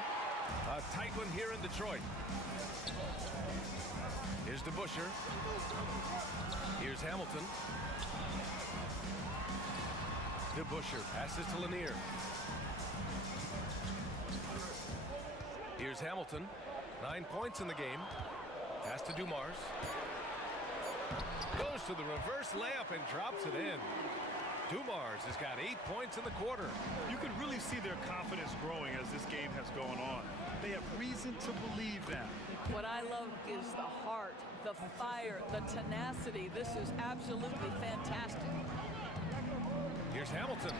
A tight one here in Detroit. Here's DeBusschere. Here's Hamilton. DeBusschere passes to Lanier. Here's Hamilton. 9 points in the game. Pass to Dumars. Goes to the reverse layup and drops it in. Dumars has got 8 points in the quarter. You can really see their confidence growing as this game has gone on. They have reason to believe that. What I love is the heart, the fire, the tenacity. This is absolutely fantastic. Here's Hamilton.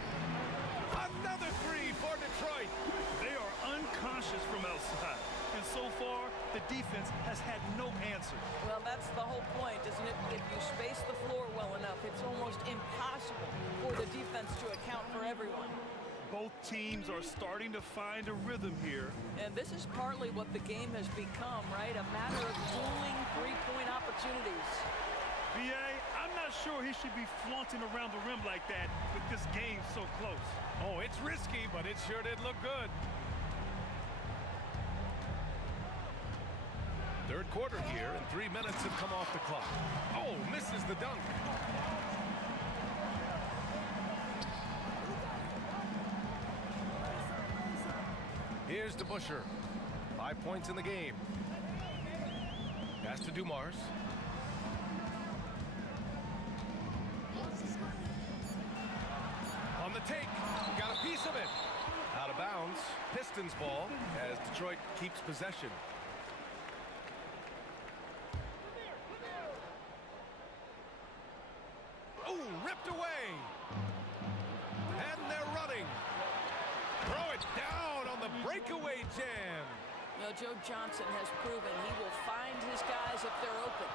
Another three for Detroit. They are unconscious from outside. And so far, the defense has had no answer. Well, that's the whole point, isn't it? If you space the floor well enough, it's almost impossible for the defense to account for everyone. Both teams are starting to find a rhythm here. And this is partly what the game has become, right? A matter of dueling three-point opportunities. B.A., I'm not sure he should be flaunting around the rim like that with this game so close. Oh, it's risky, but it sure did look good. Third quarter here, and 3 minutes have come off the clock. Oh, misses the dunk. Here's DeBusschere. 5 points in the game. Pass to Dumars. On the take. Got a piece of it. Out of bounds. Pistons ball as Detroit keeps possession. Oh, ripped away. And they're running. Throw it down on the breakaway jam. Well, Joe Johnson has proven he will find his guys if they're open.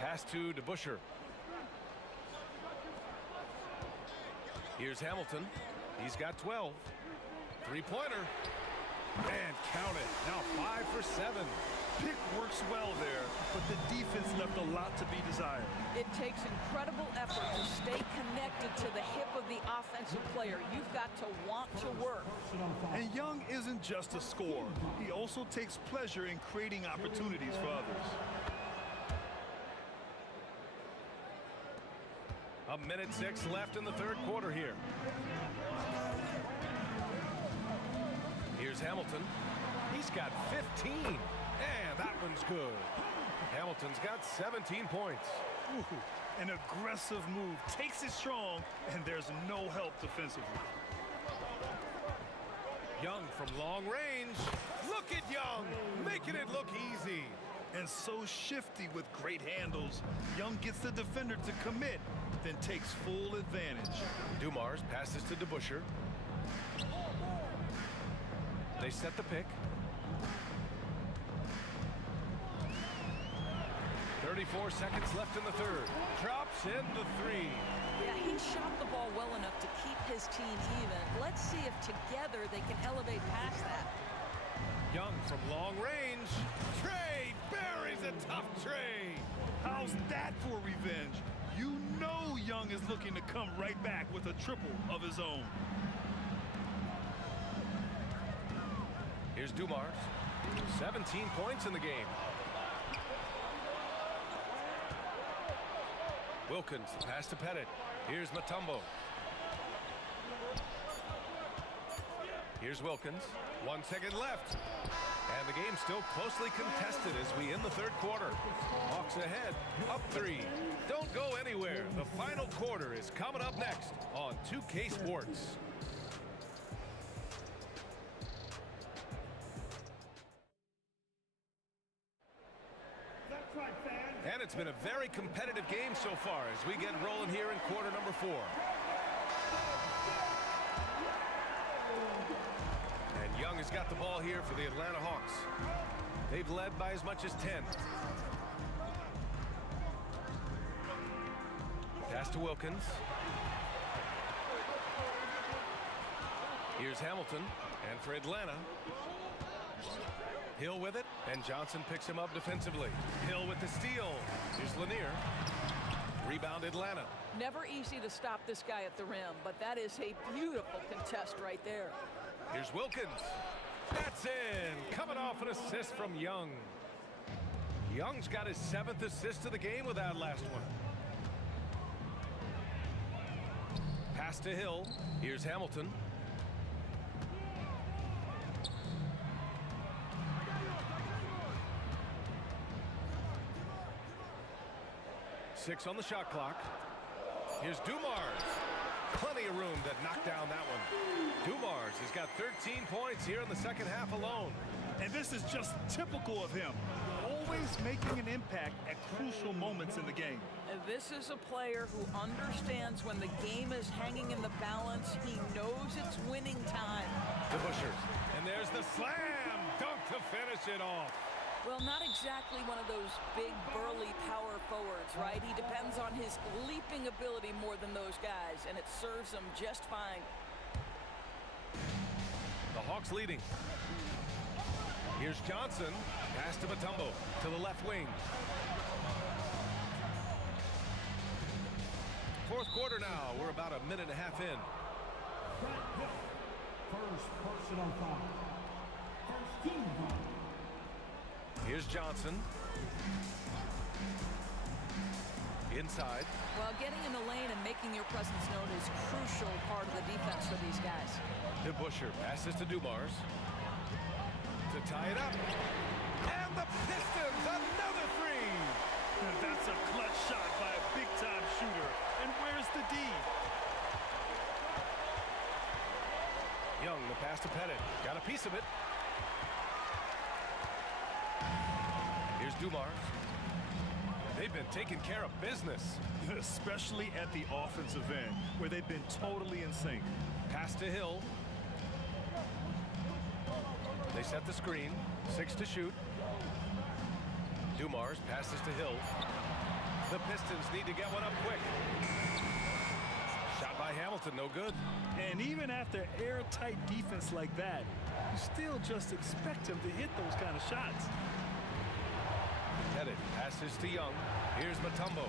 Pass to DeBusschere. Here's Hamilton. He's got 12. Three-pointer. And count it. Now 5 for 7. Pick works well there, but the defense left a lot to be desired. It takes incredible effort to stay connected to the hip of the offensive player. You've got to want to work. And Young isn't just a scorer. He also takes pleasure in creating opportunities for others. A minute 6 left in the third quarter here. Here's Hamilton. He's got 15. And that one's good. Hamilton's got 17 points. Ooh, an aggressive move. Takes it strong, and there's no help defensively. Young from long range. Look at Young, making it look easy. And so shifty with great handles. Young gets the defender to commit, then takes full advantage. Dumars passes to DeBusschere. They set the pick. 34 seconds left in the third. Drops in the three. Yeah, he shot the ball well enough to keep his team even. Let's see if together they can elevate past that. Young from long range. Trey buries a tough Trey. How's that for revenge? You know Young is looking to come right back with a triple of his own. Here's Dumars. 17 points in the game. Wilkins, the pass to Pettit. Here's Mutombo. Here's Wilkins. 1 second left. And the game's still closely contested as we end the third quarter. Hawks ahead, up 3. Don't go anywhere. The final quarter is coming up next on 2K Sports. And it's been a very competitive game so far as we get rolling here in quarter number 4. And Young has got the ball here for the Atlanta Hawks. They've led by as much as 10. Pass to Wilkins. Here's Hamilton. And for Atlanta, Hill with it, and Johnson picks him up defensively. Hill with the steal. Here's Lanier. Rebound Atlanta. Never easy to stop this guy at the rim, but that is a beautiful contest right there. Here's Wilkins. That's in. Coming off an assist from Young. Young's got his 7th assist of the game with that last one. Pass to Hill. Here's Hamilton. Six on the shot clock. Here's Dumars. Plenty of room to knock down that one. Dumars has got 13 points here in the second half alone. And this is just typical of him. Always making an impact at crucial moments in the game. And this is a player who understands when the game is hanging in the balance. He knows it's winning time. The Bushers. And there's the slam dunk to finish it off. Well, not exactly one of those big, burly power forwards, right? He depends on his leaping ability more than those guys, and it serves him just fine. The Hawks leading. Here's Johnson. Pass to Mutombo to the left wing. Fourth quarter now. We're about a minute and a half in. First personal foul. First team foul. Here's Johnson. Inside. Well, getting in the lane and making your presence known is a crucial part of the defense for these guys. The Busher passes to Dumars to tie it up. And the Pistons, another 3. And that's a clutch shot by a big-time shooter. And where's the D? Young, the pass to Pettit. Got a piece of it. Here's Dumars. They've been taking care of business. Especially at the offensive end, where they've been totally in sync. Pass to Hill. They set the screen. 6 to shoot. Dumars passes to Hill. The Pistons need to get one up quick. Shot by Hamilton, no good. And even after airtight defense like that, you still just expect him to hit those kind of shots. Pettit passes to Young. Here's Mutombo.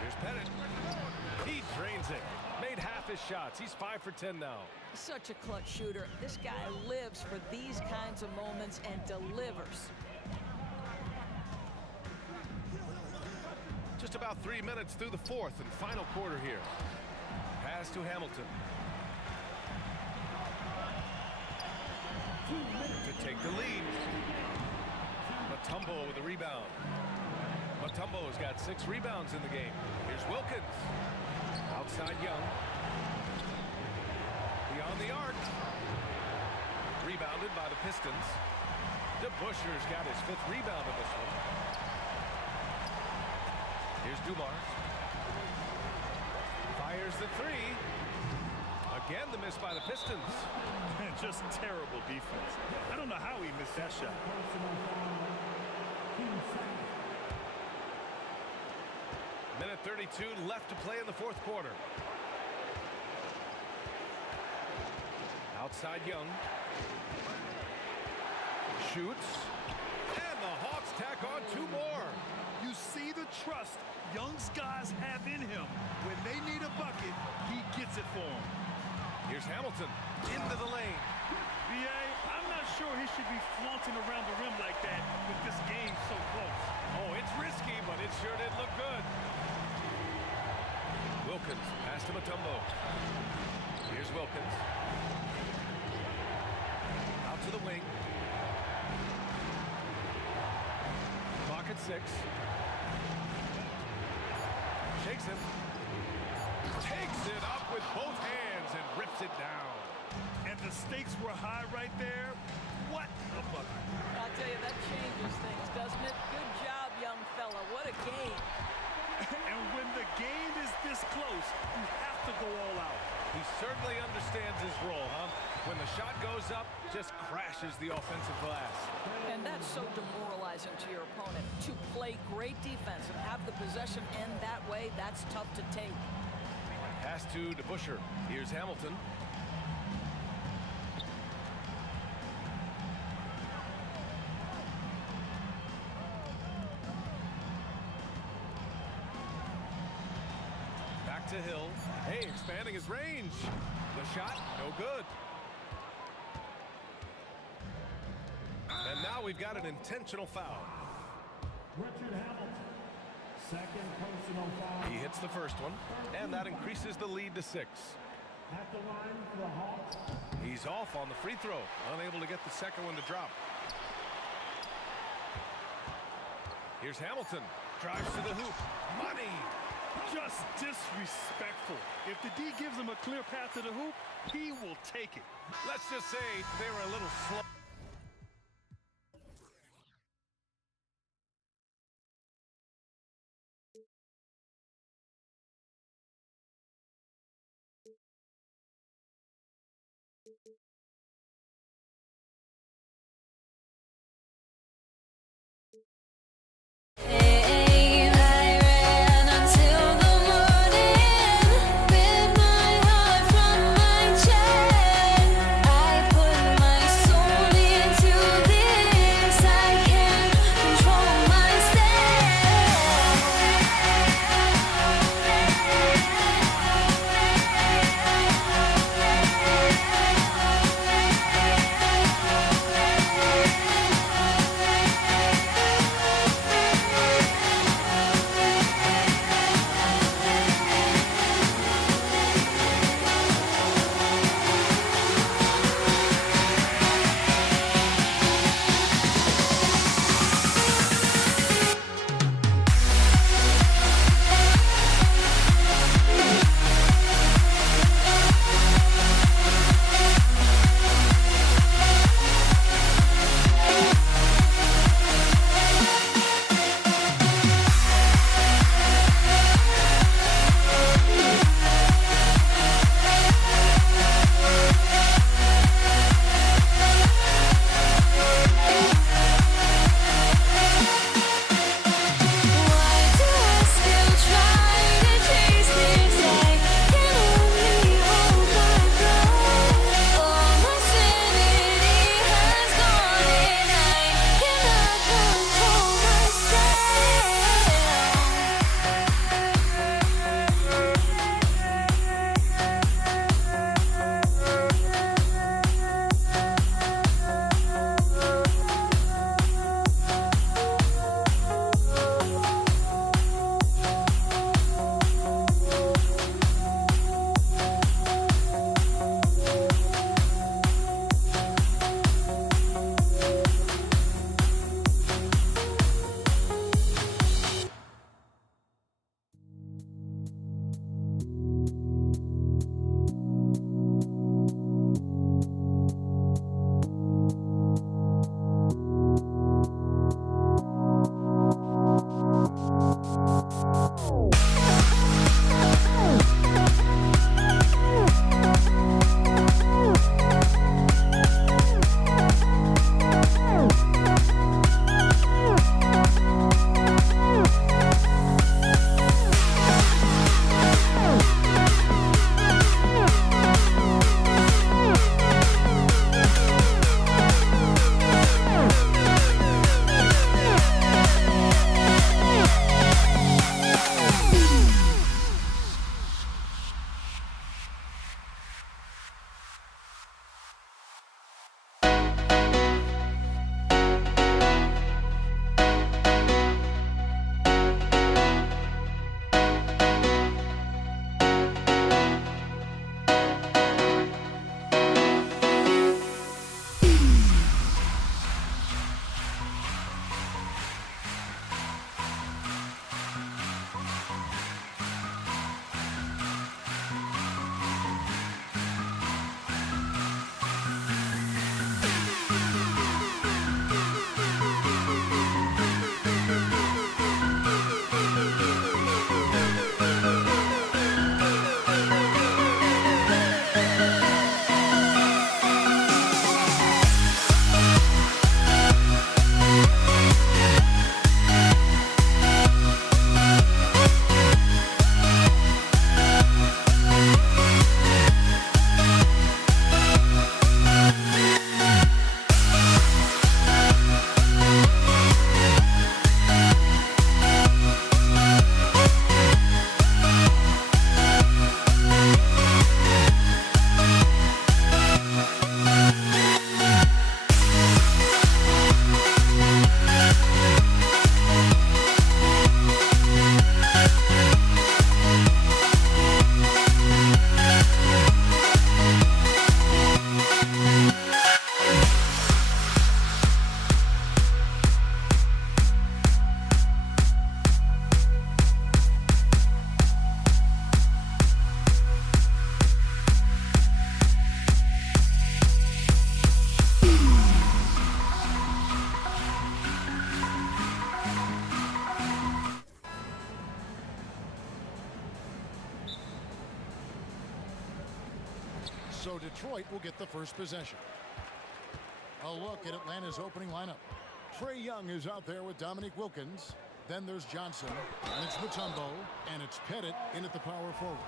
Here's Pettit. He drains it. Made half his shots. He's 5 for 10 now. Such a clutch shooter. This guy lives for these kinds of moments and delivers. Just about 3 minutes through the fourth and final quarter here. Pass to Hamilton. To take the lead. Mutombo with the rebound. Mutombo's got 6 rebounds in the game. Here's Wilkins. Outside Young. Beyond the arc. Rebounded by the Pistons. DeBuscher's got his 5th rebound in this one. Here's Dumars. Fires the 3. Again, the miss by the Pistons. Just terrible defense. I don't know how he missed that shot. Minute 32 left to play in the fourth quarter. Outside Young. Shoots. And the Hawks tack on 2 more. You see the trust Young's guys have in him. When they need a bucket, he gets it for them. Here's Hamilton into the lane. B.A., I'm not sure he should be flaunting around the rim like that with this game so close. Oh, it's risky, but it sure did look good. Wilkins, pass to Mutombo. Here's Wilkins. Out to the wing. Clock at 6. Shakes him. Takes it up with both hands and rips it down. And the stakes were high right there. What a bucket. I'll tell you, that changes things, doesn't it? Good job, young fella. What a game. And when the game is this close, you have to go all out. He certainly understands his role, huh? When the shot goes up, just crashes the offensive glass. And that's so demoralizing to your opponent. To play great defense and have the possession end that way, that's tough to take. Pass to DeBuscher. Here's Hamilton. Back to Hill. Hey, expanding his range. The shot, no good. And now we've got an intentional foul. Richard Hamilton. Second personal foul. He hits the first one, and that increases the lead to 6. At the line for the Hawks. He's off on the free throw, unable to get the second one to drop. Here's Hamilton, drives to the hoop. Money! Just disrespectful. If the D gives him a clear path to the hoop, he will take it. Let's just say they were a little slow. I ran until the morning with my heart from my chest. I put my soul So Detroit will get the first possession. A look at Atlanta's opening lineup. Trae Young is out there with Dominique Wilkins. Then there's Johnson, and it's Mutombo, and it's Pettit in at the power forward.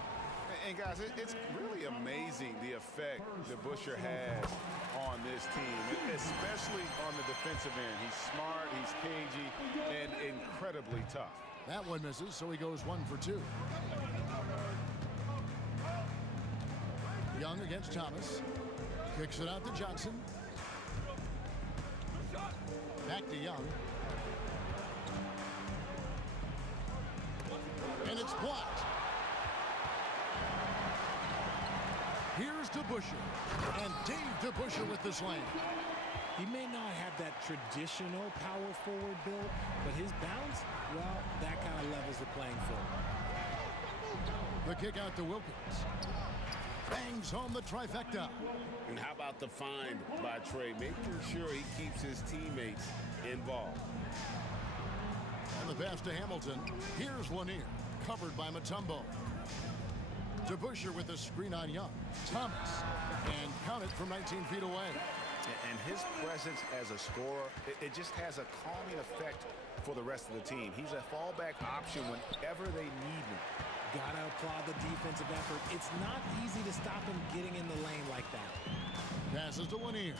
And guys, it's really amazing the effect that Busher has on this team, especially on the defensive end. He's smart, he's cagey, and incredibly tough. That one misses, so he goes 1 for 2. Young against Thomas. Kicks it out to Johnson. Back to Young. And it's blocked. Here's DeBuscher. And Dave DeBuscher with the slam. He may not have that traditional power forward build, but his bounce, well, that kind of levels the playing field. The kick out to Wilkins. Bangs home the trifecta. And how about the find by Trae, making sure he keeps his teammates involved. And the pass to Hamilton. Here's Lanier, covered by Mutombo. DeBuscher with a screen on Young. Thomas, and count it from 19 feet away. And his presence as a scorer, it just has a calming effect for the rest of the team. He's a fallback option whenever they need him. Gotta applaud the defensive effort. It's not easy to stop him getting in the lane like that. Passes to Lanier.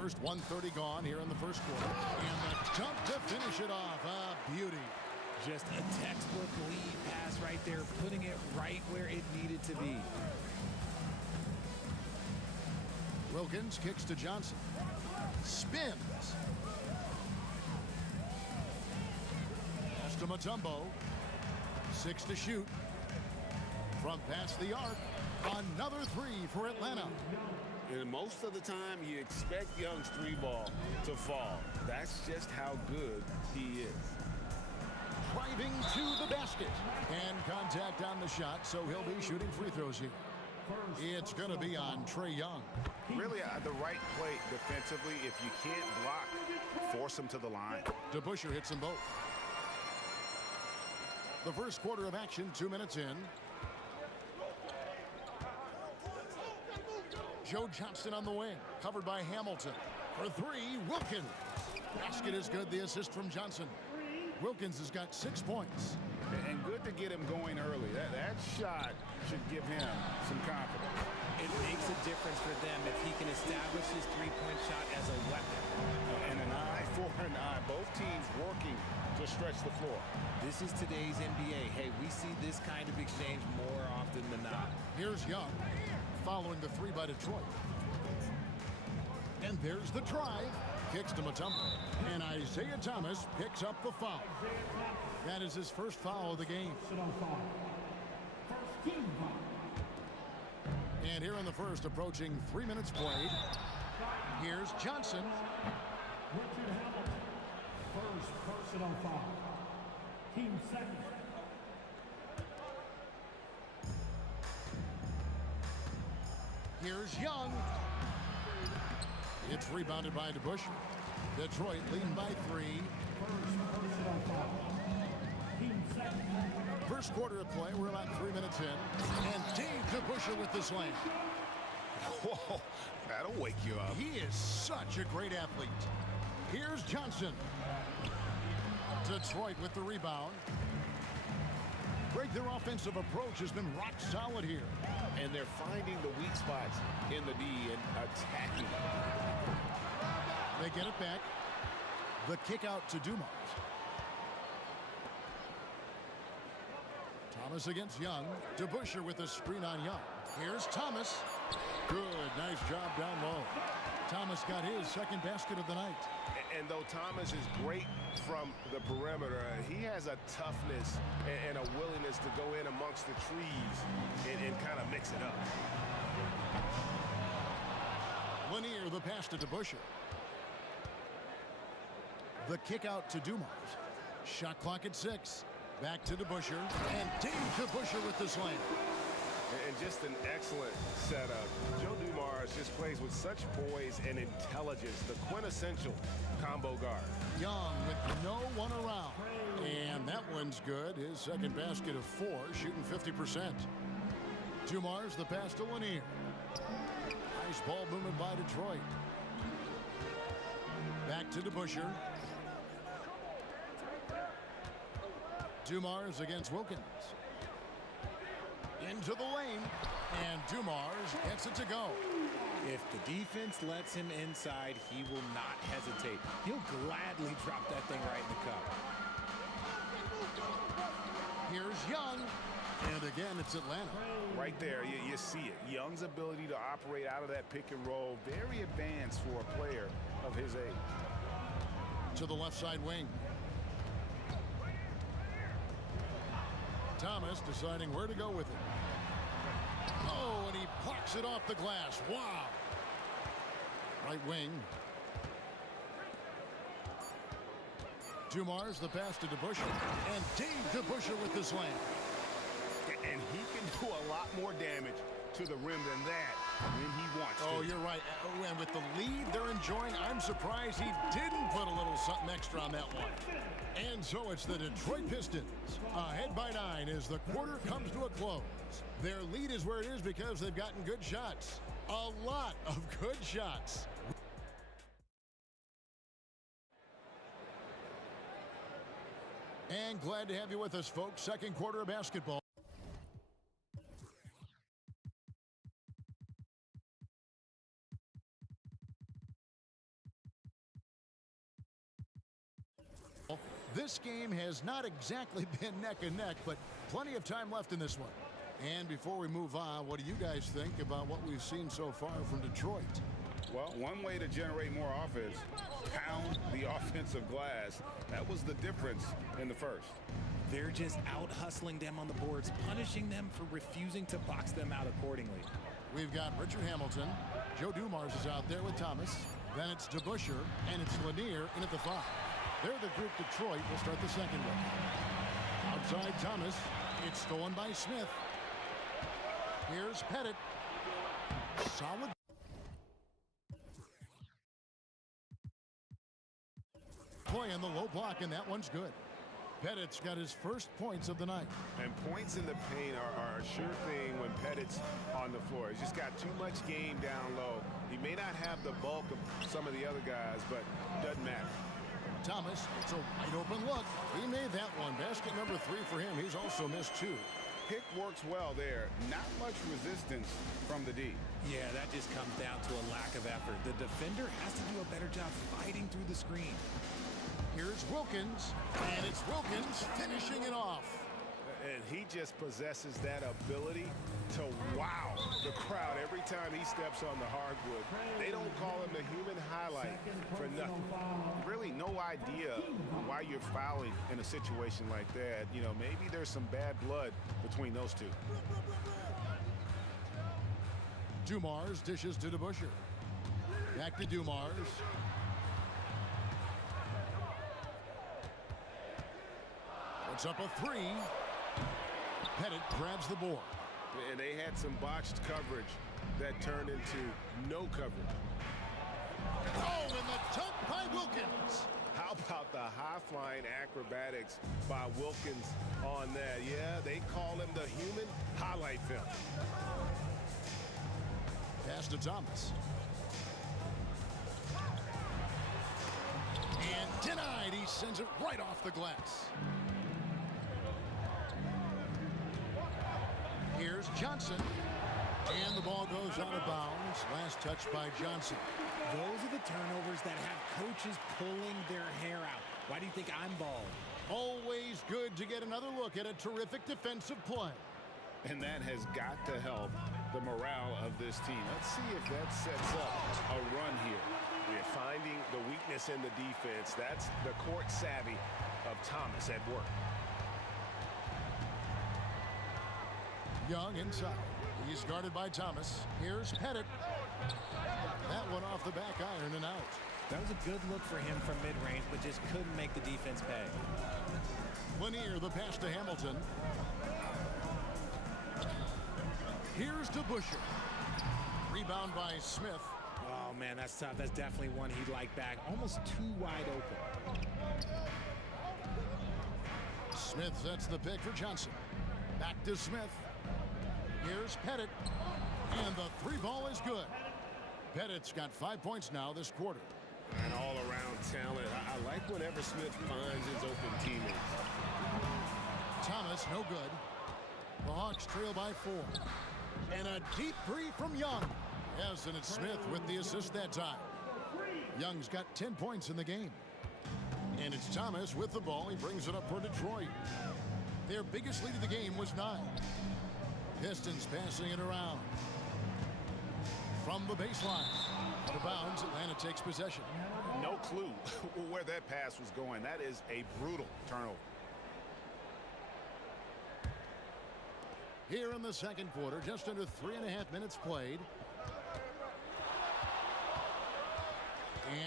First 1:30 gone here in the first quarter. And the dunk to finish it off. A beauty. Just a textbook lead pass right there, putting it right where it needed to be. Wilkins kicks to Johnson. Spins. Pass to Mutombo. 6 to shoot. From past the arc. Another 3 for Atlanta. And most of the time, you expect Young's 3 ball to fall. That's just how good he is. Driving to the basket. And contact on the shot, so he'll be shooting free throws here. It's going to be on Trae Young. Really, the right play defensively. If you can't block, force him to the line. DeBuscher hits them both. The first quarter of action, 2 minutes in. Joe Johnston on the wing, covered by Hamilton. For 3, Wilkins. Basket is good, the assist from Johnson. Wilkins has got 6 points. And good to get him going early. That shot should give him some confidence. It makes a difference for them if he can establish his three-point shot as a weapon. And an eye for an eye. Both teams working to stretch the floor. This is today's NBA. Hey, we see this kind of exchange more often than not. Here's Young, following the 3 by Detroit. And there's the drive. Kicks to Mutombo. And Isaiah Thomas picks up the foul. That is his first foul of the game. And here in the first, approaching 3 minutes played. Here's Johnson. Richard Hamilton, first personal foul. Team second. Here's Young. It's rebounded by DeBuscher. Detroit leading by 3. First quarter of play, we're about 3 minutes in. And Dave DeBuscher with the slam. Whoa, that'll wake you up. He is such a great athlete. Here's Johnson. Detroit with the rebound. Greg, their offensive approach has been rock solid here. And they're finding the weak spots in the D and attacking. They get it back. The kick out to Dumars. Thomas against Young. DeBuscher with a screen on Young. Here's Thomas. Good, nice job down low. Thomas got his second basket of the night. And though Thomas is great from the perimeter, he has a toughness and a willingness to go in amongst the trees and kind of mix it up. Lanier, the pass to DeBuscher. The kick out to Dumars. Shot clock at 6. Back to DeBuscher. And Dave DeBuscher with the slam. And just an excellent setup. Joe Dumars just plays with such poise and intelligence, the quintessential combo guard. Young with no one around. And that one's good. His second basket of 4, shooting 50%. Dumars, the pass to Lanier. Nice ball movement by Detroit. Back to DeBusschere. Dumars against Wilkins. Into the lane. And Dumars gets it to go. If the defense lets him inside, he will not hesitate. He'll gladly drop that thing right in the cup. Here's Young. And again, it's Atlanta. Right there, you see it. Young's ability to operate out of that pick and roll, very advanced for a player of his age. To the left side wing. Thomas deciding where to go with it. Oh, and he plucks it off the glass. Wow. Right wing. Dumars, the pass to DeBusschere. And Dave DeBusschere with the slam. And he can do a lot more damage to the rim than that when he wants to. Oh, you're right. And with the lead they're enjoying, I'm surprised he didn't put a little something extra on that one. And so it's the Detroit Pistons ahead by 9 as the quarter comes to a close. Their lead is where it is because they've gotten good shots. A lot of good shots. And glad to have you with us, folks. Second quarter of basketball. This game has not exactly been neck and neck, but plenty of time left in this one. And before we move on, what do you guys think about what we've seen so far from Detroit? Well, one way to generate more offense, pound the offensive glass. That was the difference in the first. They're just out hustling them on the boards, punishing them for refusing to box them out accordingly. We've got Richard Hamilton. Joe Dumars is out there with Thomas. Then it's DeBusschere, and it's Lanier in at the 5. They're the group Detroit will start the second with. Outside Thomas. It's stolen by Smith. Here's Pettit. Solid. Play in the low block, and that one's good. Pettit's got his first points of the night. And points in the paint are a sure thing when Pettit's on the floor. He's just got too much game down low. He may not have the bulk of some of the other guys, but doesn't matter. Thomas, it's a wide open look. He made that one. Basket number 3 for him. He's also missed 2. Pick works well there. Not much resistance from the D. Yeah, that just comes down to a lack of effort. The defender has to do a better job fighting through the screen. Here's Wilkins, and it's Wilkins finishing it off. And he just possesses that ability to wow the crowd every time he steps on the hardwood. They don't call him the human highlight for nothing. Really no idea why you're fouling in a situation like that. You know, maybe there's some bad blood between those two. Dumars dishes to DeBusschere. Back to Dumars. Puts up a 3. Pettit grabs the board. And they had some botched coverage that turned into no coverage. Oh, and the dunk by Wilkins. How about the high-flying acrobatics by Wilkins on that? Yeah, they call him the human highlight film. Pass to Thomas. And denied. He sends it right off the glass. Here's Johnson. And the ball goes out of bounds. Last touch by Johnson. Those are the turnovers that have coaches pulling their hair out. Why do you think I'm bald? Always good to get another look at a terrific defensive play. And that has got to help the morale of this team. Let's see if that sets up a run here. We're finding the weakness in the defense. That's the court savvy of Thomas at work. Young inside. He's guarded by Thomas. Here's Pettit. That one off the back iron and out. That was a good look for him from mid-range, but just couldn't make the defense pay. Lanier, the pass to Hamilton. Here's DeBusschere. Rebound by Smith. Oh, man, that's tough. That's definitely one he'd like back. Almost too wide open. Smith sets the pick for Johnson. Back to Smith. Here's Pettit. And the three ball is good. Pettit's got 5 points now this quarter. And all-around talent. I like whenever Smith finds his open teammates. Thomas, no good. The Hawks trail by 4. And a deep three from Young. Yes, and it's Smith with the assist that time. Young's got 10 points in the game. And it's Thomas with the ball. He brings it up for Detroit. Their biggest lead of the game was 9. Pistons passing it around. From the baseline. Out of bounds, Atlanta takes possession. No clue where that pass was going. That is a brutal turnover. Here in the second quarter, just under 3.5 minutes played.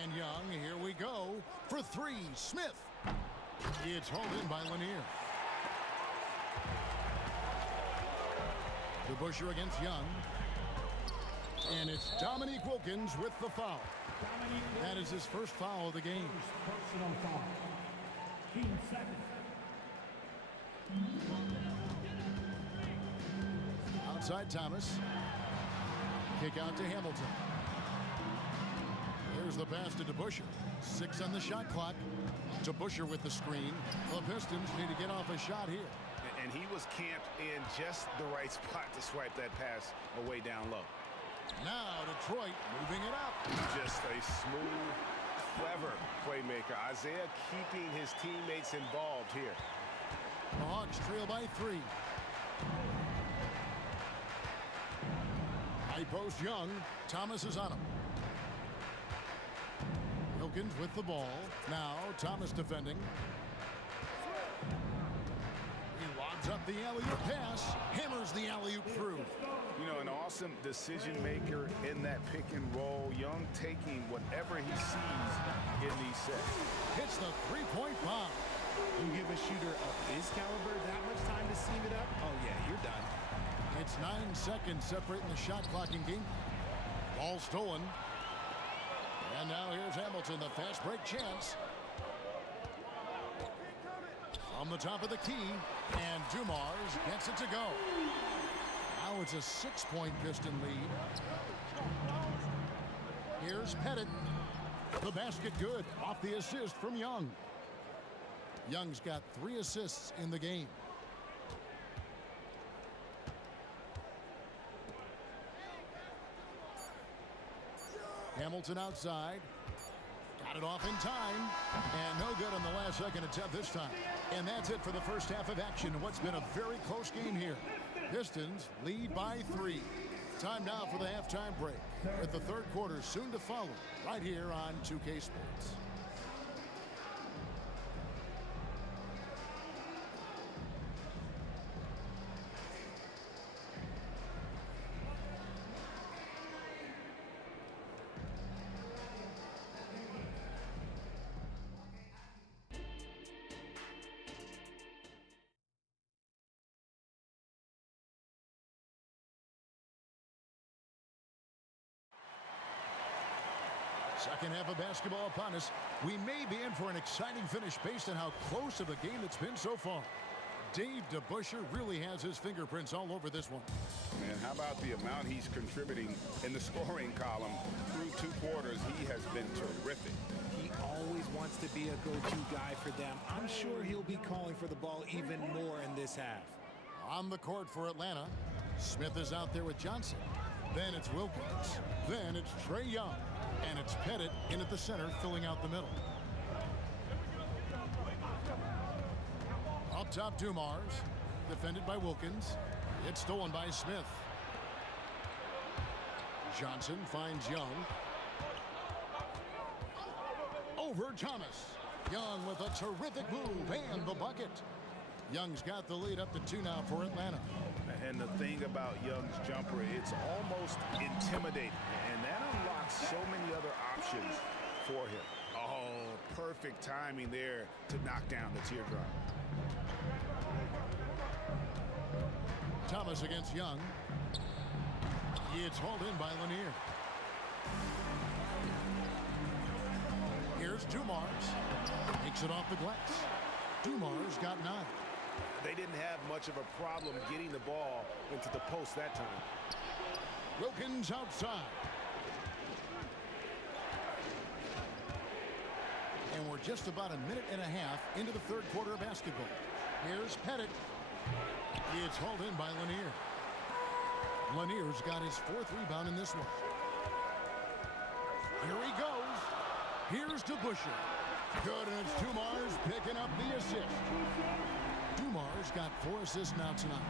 And Young, here we go for 3. Smith. It's hauled in by Lanier. DeBusschere against Young. And it's Dominique Wilkins with the foul. That is his first foul of the game. Personal foul. Team second. Outside Thomas. Kick out to Hamilton. Here's the pass to DeBusschere. 6 on the shot clock. DeBusschere with the screen. The Pistons need to get off a shot here. And he was camped in just the right spot to swipe that pass away down low. Now Detroit moving it up. Just a smooth, clever playmaker. Isaiah keeping his teammates involved here. The Hawks trail by 3. High post Young. Thomas is on him. Wilkins with the ball. Now Thomas defending. He lobs up the alley-oop pass. Hammers the alley-oop through. You know, an awesome decision maker in that pick and roll. Young taking whatever he sees in these sets. Hits the three-point bomb. You give a shooter of his caliber that much time to steam it up? Oh, yeah, you're done. It's 9 seconds separating the shot clock in game. Ball stolen. And now here's Hamilton, the fast break chance. On the top of the key. And Dumars gets it to go. Now it's a 6-point Piston lead. Here's Pettit. The basket good. Off the assist from Young. Young's got 3 assists in the game. Hamilton outside. Got it off in time. And no good on the last second attempt this time. And that's it for the first half of action. What's been a very close game here. Pistons lead by 3. Time now for the halftime break. With the third quarter soon to follow. Right here on 2K Sports. Second half of basketball upon us. We may be in for an exciting finish based on how close of a game it's been so far. Dave DeBusschere really has his fingerprints all over this one. Man, how about the amount he's contributing in the scoring column through 2 quarters? He has been terrific. He always wants to be a go-to guy for them. I'm sure he'll be calling for the ball even more in this half. On the court for Atlanta, Smith is out there with Johnson. Then it's Wilkins. Then it's Trae Young. And it's Pettit in at the center, filling out the middle. Up top, Dumars. Defended by Wilkins. It's stolen by Smith. Johnson finds Young. Over Thomas. Young with a terrific move and the bucket. Young's got the lead up to 2 now for Atlanta. And the thing about Young's jumper, it's almost intimidating. And that unlocks so many other options for him. Oh, perfect timing there to knock down the teardrop. Thomas against Young. It's hauled in by Lanier. Here's Dumars. Takes it off the glass. Dumars got 9. They didn't have much of a problem getting the ball into the post that time. Wilkins outside. And we're just about a minute and a half into the third quarter of basketball. Here's Pettit. It's hauled in by Lanier. Lanier's got his fourth rebound in this one. Here he goes. Here's to Busher. Good, and it's Dumars picking up the assist. Dumars got 4 assists now tonight.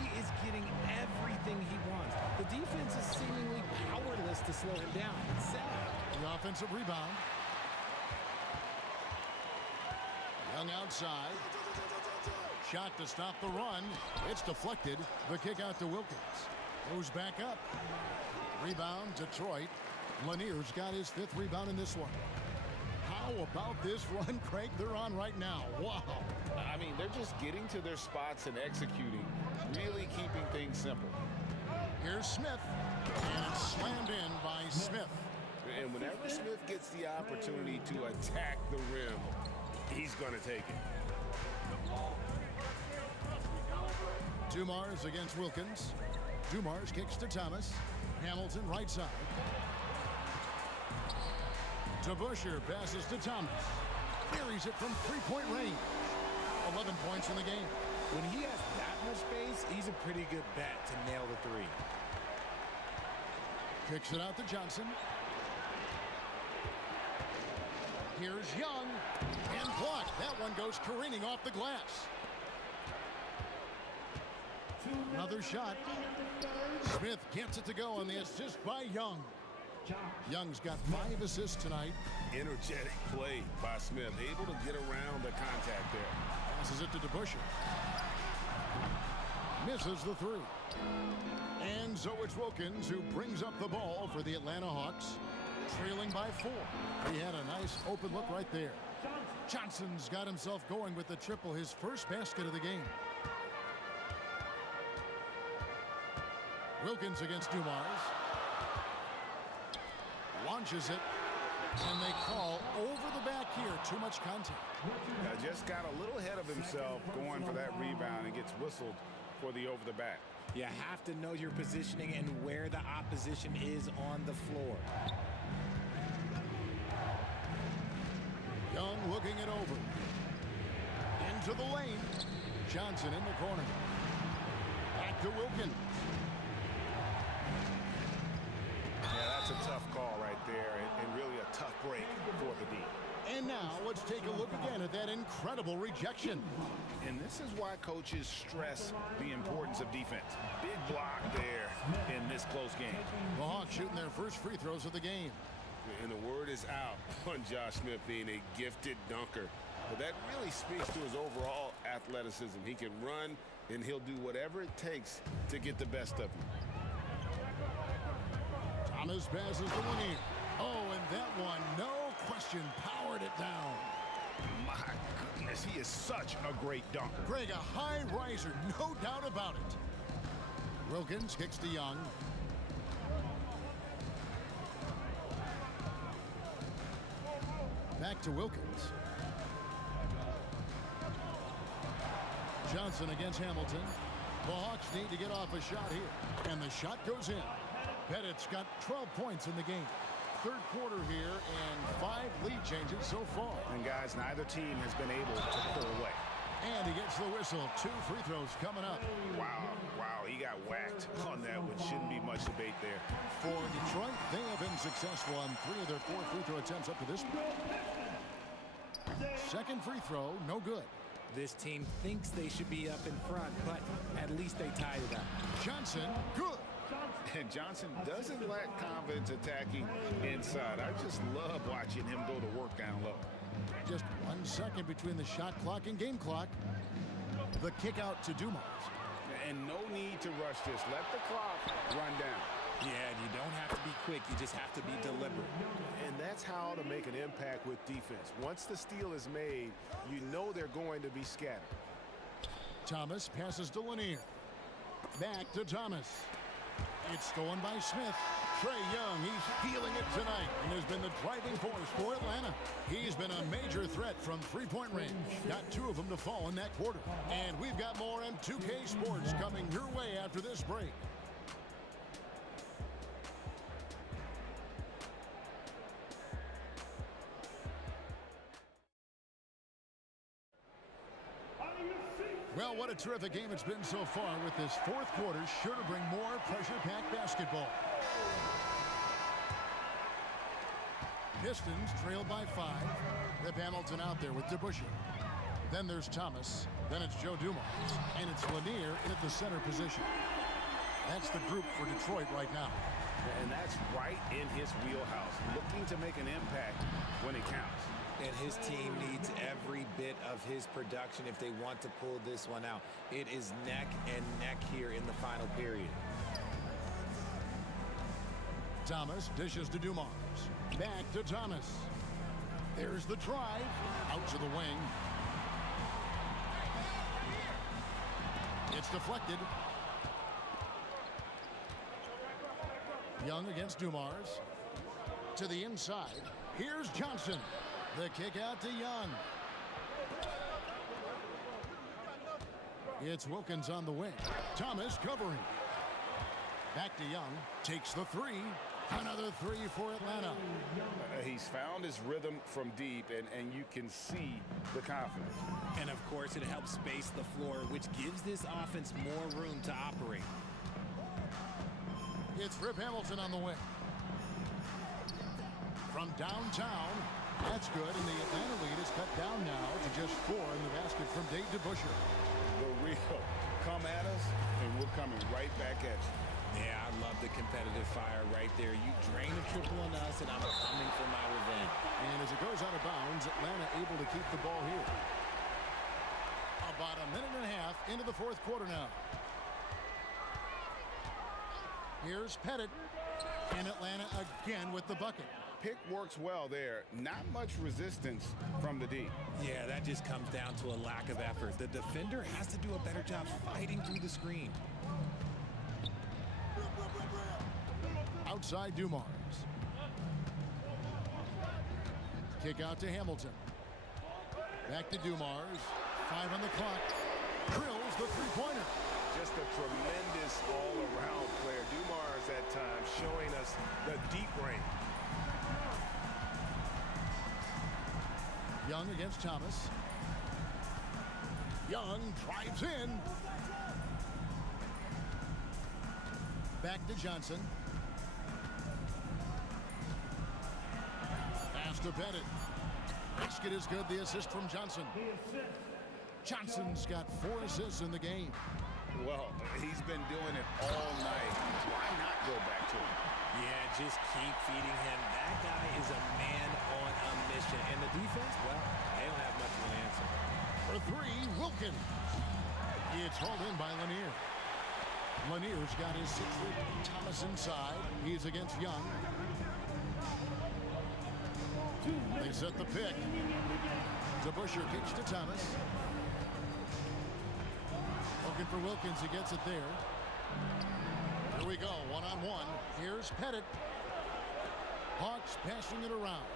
He is getting everything he wants. The defense is seemingly powerless to slow him down. It's sad. The offensive rebound. Young outside. Shot to stop the run. It's deflected. The kick out to Wilkins. Goes back up. Rebound, Detroit. Lanier's got his 5th rebound in this one. How about this run, Craig, they're on right now? Wow. I mean, they're just getting to their spots and executing, really keeping things simple. Here's Smith, and it's slammed in by Smith. And whenever Smith gets the opportunity to attack the rim, he's going to take it. Dumars against Wilkins. Dumars kicks to Thomas. Hamilton right side. To Busher, passes to Thomas. Buries it from 3-point range. 11 points in the game. When he has that much space, he's a pretty good bet to nail the 3. Kicks it out to Johnson. Here's Young. And blocked. That one goes careening off the glass. Another shot. Smith gets it to go on the assist by Young. Young's got 5 assists tonight. Energetic play by Smith, able to get around the contact there. Passes it to DeBusschere. Misses the 3. And so it's Wilkins who brings up the ball for the Atlanta Hawks, trailing by 4. He had a nice open look right there. Johnson's got himself going with the triple, his first basket of the game. Wilkins against Dumars. Launches it, and they call over the back here. Too much contact. Just got a little ahead of himself going for that rebound and gets whistled for the over the back. You have to know your positioning and where the opposition is on the floor. Young looking it over. Into the lane. Johnson in the corner. Back to Wilkins. Yeah, that's a tough call right there, and really a tough break for the D. And now let's take a look again at that incredible rejection. And this is why coaches stress the importance of defense. Big block there in this close game. The Hawks shooting their first free throws of the game. And the word is out on Josh Smith being a gifted dunker. But that really speaks to his overall athleticism. He can run, and he'll do whatever it takes to get the best of him. Thomas passes to Lanier. Oh, and that one, no question, powered it down. My goodness, he is such a great dunker. Greg, a high riser, no doubt about it. Wilkins kicks to Young. Back to Wilkins. Johnson against Hamilton. The Hawks need to get off a shot here. And the shot goes in. Pettit's got 12 points in the game. Third quarter here and 5 lead changes so far. And guys, neither team has been able to pull away. And he gets the whistle. 2 free throws coming up. Wow, he got whacked on that one. Shouldn't be much debate there. For Detroit, they have been successful on 3 of their 4 free throw attempts up to this point. Second free throw, no good. This team thinks they should be up in front, but at least they tied it up. Johnson, good. And Johnson doesn't lack confidence attacking inside. I just love watching him go to work down low. Just 1 second between the shot clock and game clock. The kick out to Dumars. And no need to rush this. Let the clock run down. Yeah, and you don't have to be quick. You just have to be deliberate. And that's how to make an impact with defense. Once the steal is made, you know they're going to be scattered. Thomas passes to Lanier. Back to Thomas. It's stolen by Smith. Trae Young, he's feeling it tonight and has been the driving force for Atlanta. He's been a major threat from three-point range. Got 2 of them to fall in that quarter. And we've got more M2K Sports coming your way after this break. Well, what a terrific game it's been so far, with this fourth quarter sure to bring more pressure-packed basketball. Pistons trail by 5. Rip Hamilton out there with DeBusschere. Then there's Thomas. Then it's Joe Dumars. And it's Lanier in at the center position. That's the group for Detroit right now. And that's right in his wheelhouse, looking to make an impact when it counts. And his team needs every bit of his production if they want to pull this one out. It is neck and neck here in the final period. Thomas dishes to Dumars. Back to Thomas. There's the drive. Out to the wing. It's deflected. Young against Dumars. To the inside. Here's Johnson. The kick out to Young. It's Wilkins on the wing. Thomas covering. Back to Young. Takes the 3. Another 3 for Atlanta. He's found his rhythm from deep, and you can see the confidence. And of course, it helps space the floor, which gives this offense more room to operate. It's Rip Hamilton on the wing. From downtown, that's good, and the Atlanta lead is cut down now to just 4 in the basket from Dave DeBusschere. The real come at us, and we're coming right back at you. Yeah, I love the competitive fire right there. You drain a triple on us, and I'm coming for my revenge. And as it goes out of bounds, Atlanta able to keep the ball here. About a minute and a half into the fourth quarter now. Here's Pettit, and Atlanta again with the bucket. Pick works well there. Not much resistance from the D. Yeah, that just comes down to a lack of effort. The defender has to do a better job fighting through the screen. Outside Dumars. Kick out to Hamilton. Back to Dumars. 5 on the clock. Drills the three-pointer. Just a tremendous all-around player. Dumars at times showing us the deep range. Young against Thomas. Young drives in. Back to Johnson. Pass to Pettit. Basket is good. The assist from Johnson. Johnson's got 4 assists in the game. Well, he's been doing it all night. Why not go back to him? Yeah, just keep feeding him. That guy is a man on a mission. And the defense, well, they don't have much of an answer. For 3, Wilkins. It's hauled in by Lanier. Lanier's got his 6th. Thomas inside. He's against Young. They set the pick. DeBusschere kicks to Thomas. Looking for Wilkins. He gets it there. Here we go. One-on-one. Here's Pettit. Hawks passing it around.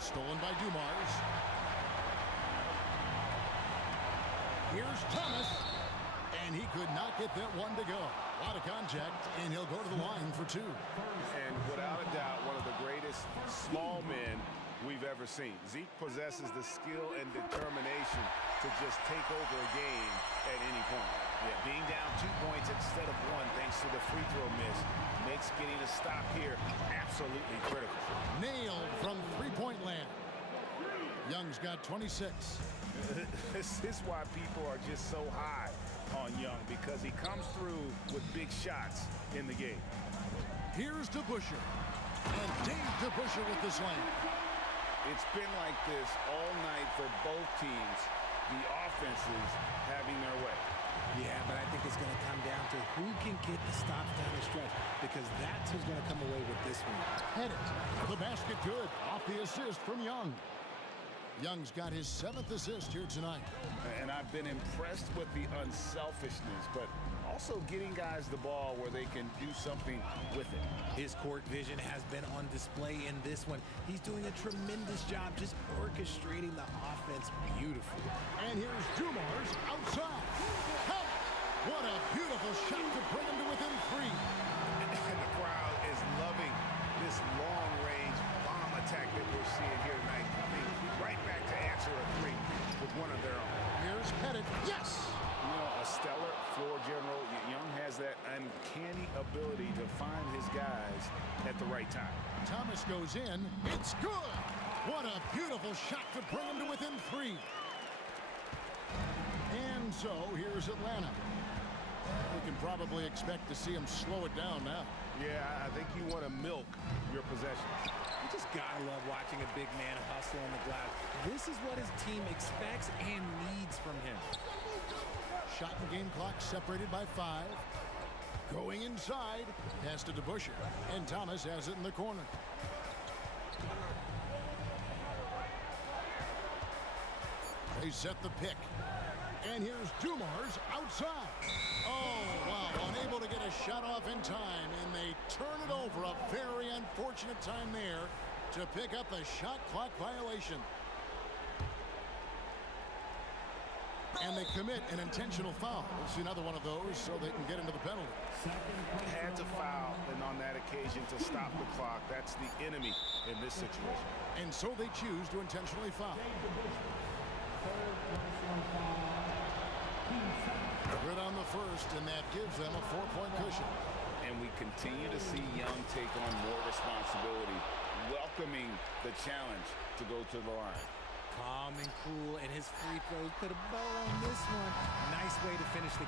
Stolen by Dumars. Here's Thomas. And he could not get that one to go. A lot of contact, and he'll go to the line for 2. And without a doubt, one of the greatest small men we've ever seen. Zeke possesses the skill and determination to just take over a game at any point. Yeah, being down 2 points instead of 1 thanks to the free throw miss makes getting a stop here absolutely critical. Nailed from three-point land. Young's got 26. This is why people are just so high on Young, because he comes through with big shots in the game. Here's DeBusschere. And Dave DeBusschere with the slam. It's been like this all night for both teams. The offenses having their way. Yeah, but I think it's going to come down to who can get the stops down the stretch, because that's who's going to come away with this one. Pettit. The basket good. Off the assist from Young. Young's got his 7th assist here tonight. And I've been impressed with the unselfishness, but also getting guys the ball where they can do something with it. His court vision has been on display in this one. He's doing a tremendous job just orchestrating the offense beautifully. And here's Dumars outside. Help! What a beautiful shot to bring him to within 3. And the crowd is loving this long-range bomb attack that we're seeing here tonight, coming right back to answer a 3 with one of their own. Here's Pettit. Yes! You know, a stellar floor general. Young has that uncanny ability to find his guys at the right time. Thomas goes in. It's good! What a beautiful shot to bring him to within 3. And so, here's Atlanta. We can probably expect to see him slow it down now. Yeah, I think you want to milk your possessions. You just gotta love watching a big man hustle on the glass. This is what his team expects and needs from him. Shot and game clock separated by 5. Going inside. Pass to DeBusschere. And Thomas has it in the corner. They set the pick. And here's Dumars outside. Oh, wow. Unable to get a shot off in time. And they turn it over. A very unfortunate time there to pick up a shot clock violation. And they commit an intentional foul. We'll see another one of those so they can get into the penalty. Had to foul, and on that occasion to stop the clock. That's the enemy in this situation. And so they choose to intentionally foul. Good on the first, and that gives them a 4-point cushion. And we continue to see Young take on more responsibility, welcoming the challenge to go to the line. Calm and cool, and his free throws put a bow on this one. Nice way to finish the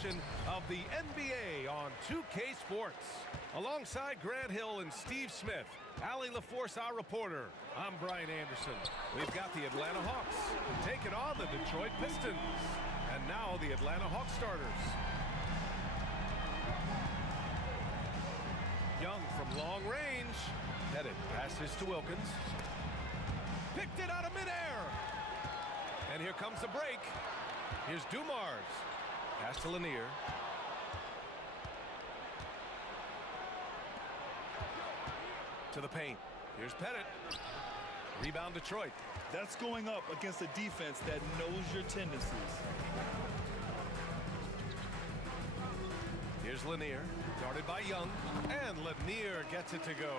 edition of the NBA on 2K Sports. Alongside Grant Hill and Steve Smith, Allie LaForce, our reporter, I'm Brian Anderson. We've got the Atlanta Hawks taking on the Detroit Pistons. And now the Atlanta Hawks starters. Young from long range. Headed passes to Wilkins. Picked it out of midair. And here comes the break. Here's Dumars. Pass to Lanier. To the paint. Here's Pettit. Rebound Detroit. That's going up against a defense that knows your tendencies. Here's Lanier. Guarded by Young. And Lanier gets it to go.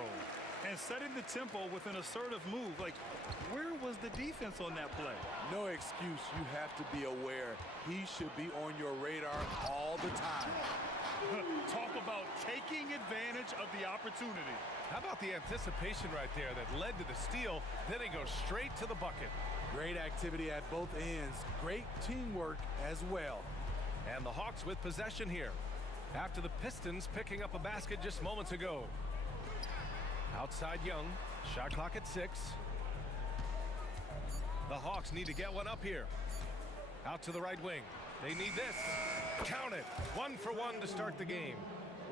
And setting the tempo with an assertive move. Like, where was the defense on that play? No excuse. You have to be aware. He should be on your radar all the time. Talk about taking advantage of the opportunity. How about the anticipation right there that led to the steal? Then he goes straight to the bucket. Great activity at both ends. Great teamwork as well. And the Hawks with possession here. After the Pistons picking up a basket just moments ago. Outside Young. Shot clock at 6. The Hawks need to get one up here. Out to the right wing. They need this. Count it. 1 for 1 to start the game.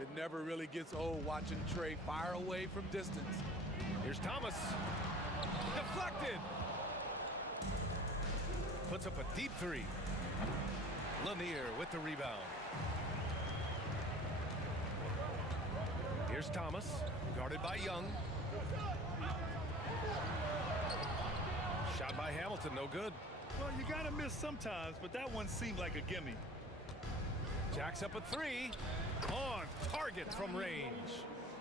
It never really gets old watching Trey fire away from distance. Here's Thomas. Deflected. Puts up a deep 3. Lanier with the rebound. Here's Thomas. Guarded by Young. Shot by Hamilton, no good. Well, you gotta miss sometimes, but that one seemed like a gimme. Jacks up a 3. On target from range.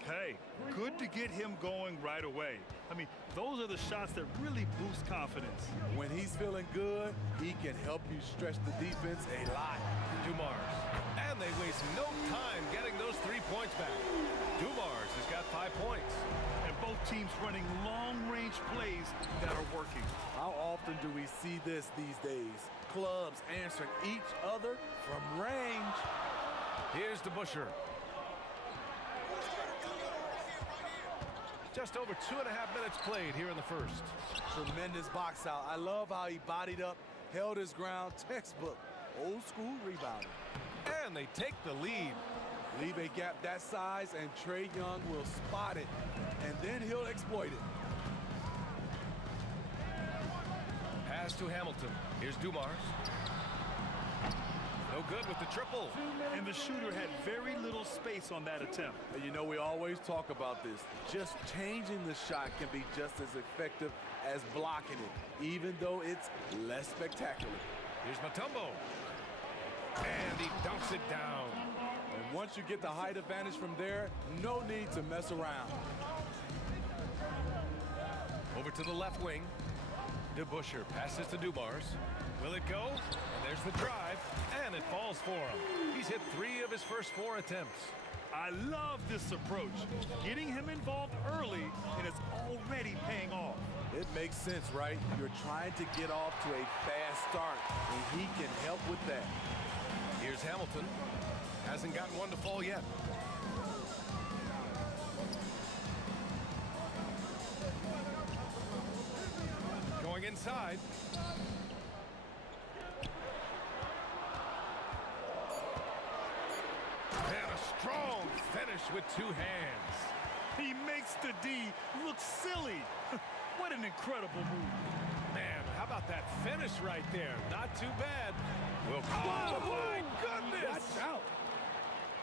Hey, good to get him going right away. I mean, those are the shots that really boost confidence. When he's feeling good, he can help you stretch the defense a lot. Dumars. And they waste no time getting those 3 points back. Dumars has got 5 points. And both teams running long-range plays that are working. How often do we see this these days? Clubs answering each other from range. Here's DeBusschere. Just over 2.5 minutes played here in the first. Tremendous box out. I love how he bodied up, held his ground, textbook, old school rebounding. And they take the lead. Leave a gap that size and Trae Young will spot it, and then he'll exploit it. Pass to Hamilton. Here's Dumars. No good with the triple. And the shooter had very little space on that attempt. And you know, we always talk about this. Just changing the shot can be just as effective as blocking it, even though it's less spectacular. Here's Mutombo. And he dunks it down. And once you get the height advantage from there, no need to mess around. Over to the left wing. DeBusschere passes to Dumars. Will it go? And there's the drive, and it falls for him. He's hit 3 of his first 4 attempts. I love this approach. Getting him involved early, and it's already paying off. It makes sense, right? You're trying to get off to a fast start, and he can help with that. Here's Hamilton. Hasn't gotten one to fall yet. Going inside. And a strong finish with 2 hands. He makes the D look silly. What an incredible move. Man, how about that finish right there? Not too bad. Oh, my goodness! Watch out.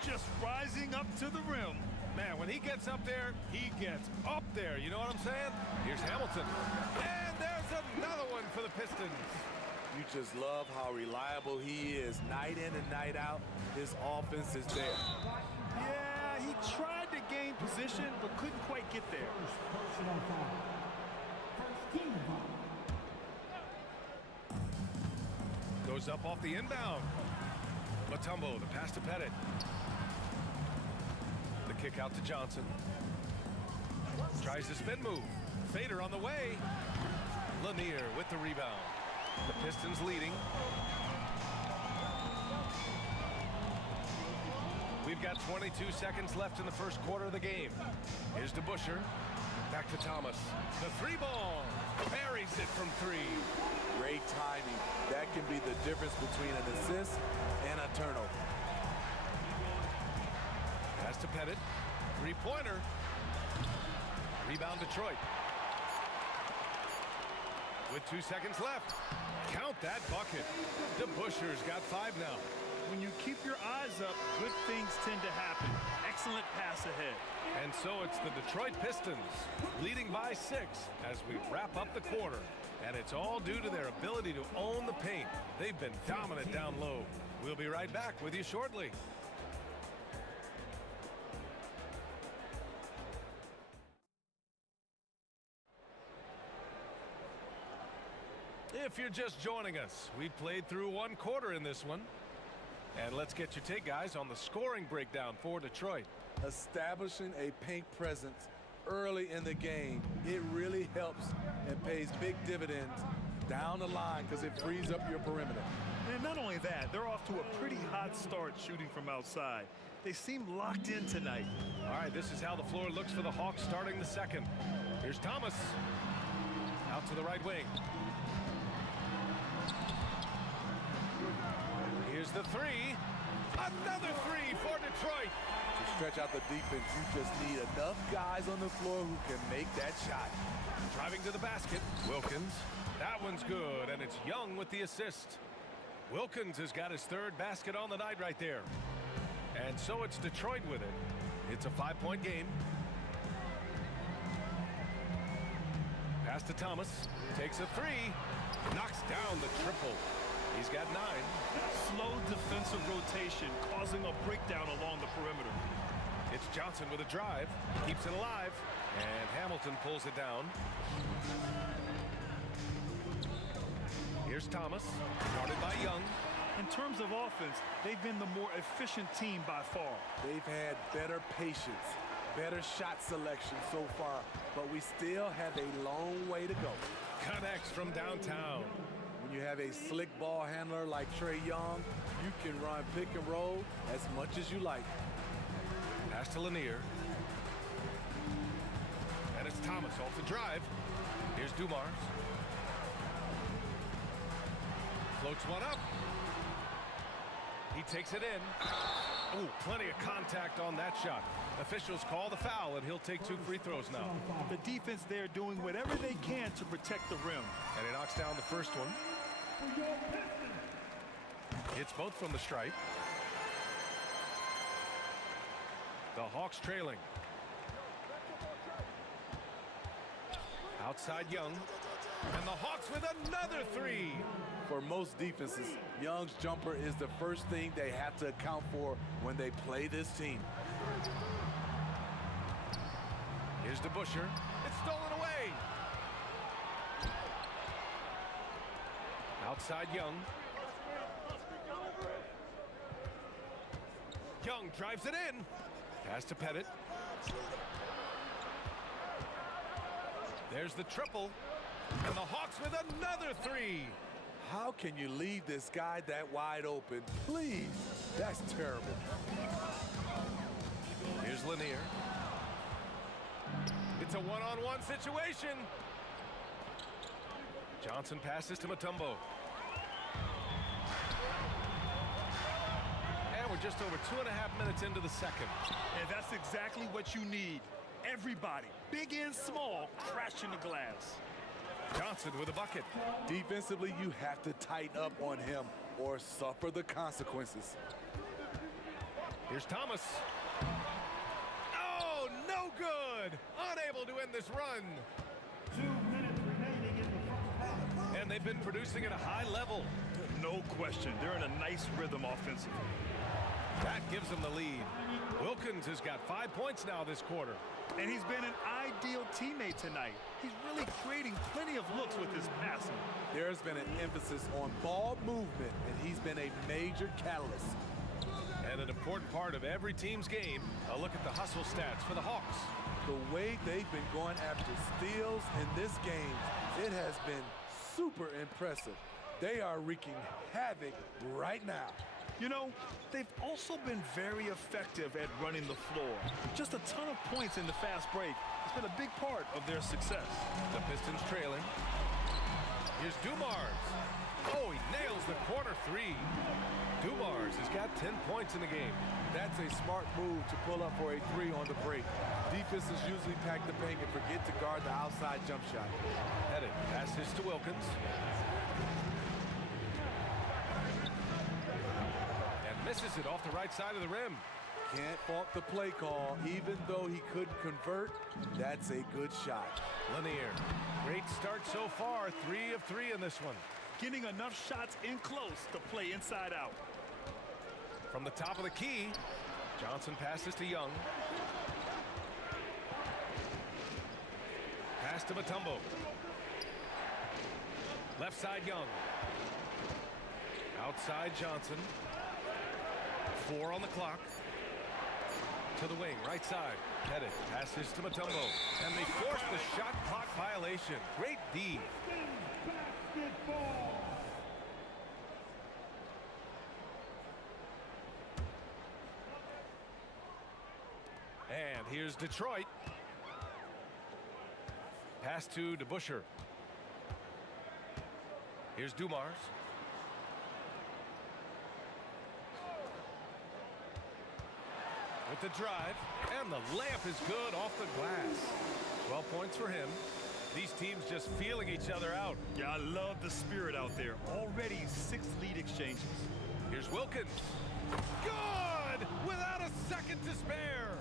Just rising up to the rim. Man, when he gets up there, he gets up there. You know what I'm saying? Here's Hamilton. And there's another one for the Pistons. You just love how reliable he is. Night in and night out, his offense is there. Yeah, he tried to gain position, but couldn't quite get there. Goes up off the inbound. Mutombo, the pass to Pettit. The kick out to Johnson. Tries the spin move. Fader on the way. Lanier with the rebound. The Pistons leading. We've got 22 seconds left in the first quarter of the game. Here's DeBuscher. Back to Thomas. The three ball. Buries it from three. Great timing. That can be the difference between an assist and a turnover. Pass to Pettit. Three-pointer. Rebound Detroit. With 2 seconds left. Count that bucket. DeBuscher's got 5 now. When you keep your eyes up, good things tend to happen. Excellent pass ahead. And so it's the Detroit Pistons leading by 6 as we wrap up the quarter. And it's all due to their ability to own the paint. They've been dominant down low. We'll be right back with you shortly. If you're just joining us, we played through one quarter in this one. And let's get your take, guys, on the scoring breakdown for Detroit. Establishing a paint presence early in the game, it really helps and pays big dividends down the line because it frees up your perimeter. And not only that, they're off to a pretty hot start shooting from outside. They seem locked in tonight. All right, this is how the floor looks for the Hawks starting the second. Here's Thomas. Out to the right wing. Here's the three. Another three for Detroit. To stretch out the defense, you just need enough guys on the floor who can make that shot. Driving to the basket. Wilkins. That one's good, and it's Young with the assist. Wilkins has got his third basket on the night right there. And so it's Detroit with it. It's a 5-point game. Pass to Thomas. Takes a three. Knocks down the triple. He's got 9. Slow defensive rotation causing a breakdown along the perimeter. It's Johnson with a drive. Keeps it alive. And Hamilton pulls it down. Here's Thomas. Guarded by Young. In terms of offense, they've been the more efficient team by far. They've had better patience, better shot selection so far, but we still have a long way to go. Connects from downtown. When you have a slick ball handler like Trae Young, you can run pick and roll as much as you like. Pass to Lanier. And it's Thomas off the drive. Here's Dumars. Floats one up. He takes it in. Oh, plenty of contact on that shot. Officials call the foul, and he'll take 2 free throws now. The defense there doing whatever they can to protect the rim. And he knocks down the first one. It's both from the stripe. The Hawks trailing. Outside Young. And the Hawks with another three. For most defenses, Young's jumper is the first thing they have to account for when they play this team. Here's DeBuscher. It's stolen away. Outside Young. Young drives it in. Pass to Pettit. There's the triple. And the Hawks with another three. How can you leave this guy that wide open? Please. That's terrible. Here's Lanier. It's a one-on-one situation. Johnson passes to Mutombo. And we're just over 2.5 minutes into the second. And that's exactly what you need. Everybody, big and small, crashing the glass. Johnson with a bucket. Defensively, you have to tighten up on him or suffer the consequences. Here's Thomas. Oh, no good. Unable to end this run. 2 minutes remaining in the first half. And they've been producing at a high level. No question. They're in a nice rhythm offensively. That gives them the lead. Wilkins has got 5 points now this quarter. And he's been an ideal teammate tonight. He's really creating plenty of looks with his passing. There's been an emphasis on ball movement, and he's been a major catalyst. And an important part of every team's game, a look at the hustle stats for the Hawks. The way they've been going after steals in this game, it has been super impressive. They are wreaking havoc right now. You know, they've also been very effective at running the floor. Just a ton of points in the fast break. It's been a big part of their success. The Pistons trailing. Here's Dumars. Oh, he nails the corner three. Dumars has got 10 points in the game. That's a smart move to pull up for a three on the break. Defenses usually pack the paint and forget to guard the outside jump shot. Headed, passes to Wilkins. And misses it off the right side of the rim. Can't fault the play call. Even though he couldn't convert, that's a good shot. Lanier, great start so far. 3 of 3 in this one. Getting enough shots in close to play inside out. From the top of the key, Johnson passes to Young. Pass to Mutombo. Left side Young. Outside Johnson. 4 on the clock. To the wing, right side. Headed, passes to Mutombo. And they force the shot clock violation. Great D. And here's Detroit. Pass to DeBusschere. Here's Dumars. With the drive, and the layup is good off the glass. 12 points for him. These teams just feeling each other out. Yeah, I love the spirit out there. Already 6 lead exchanges. Here's Wilkins. Good! Without a second to spare.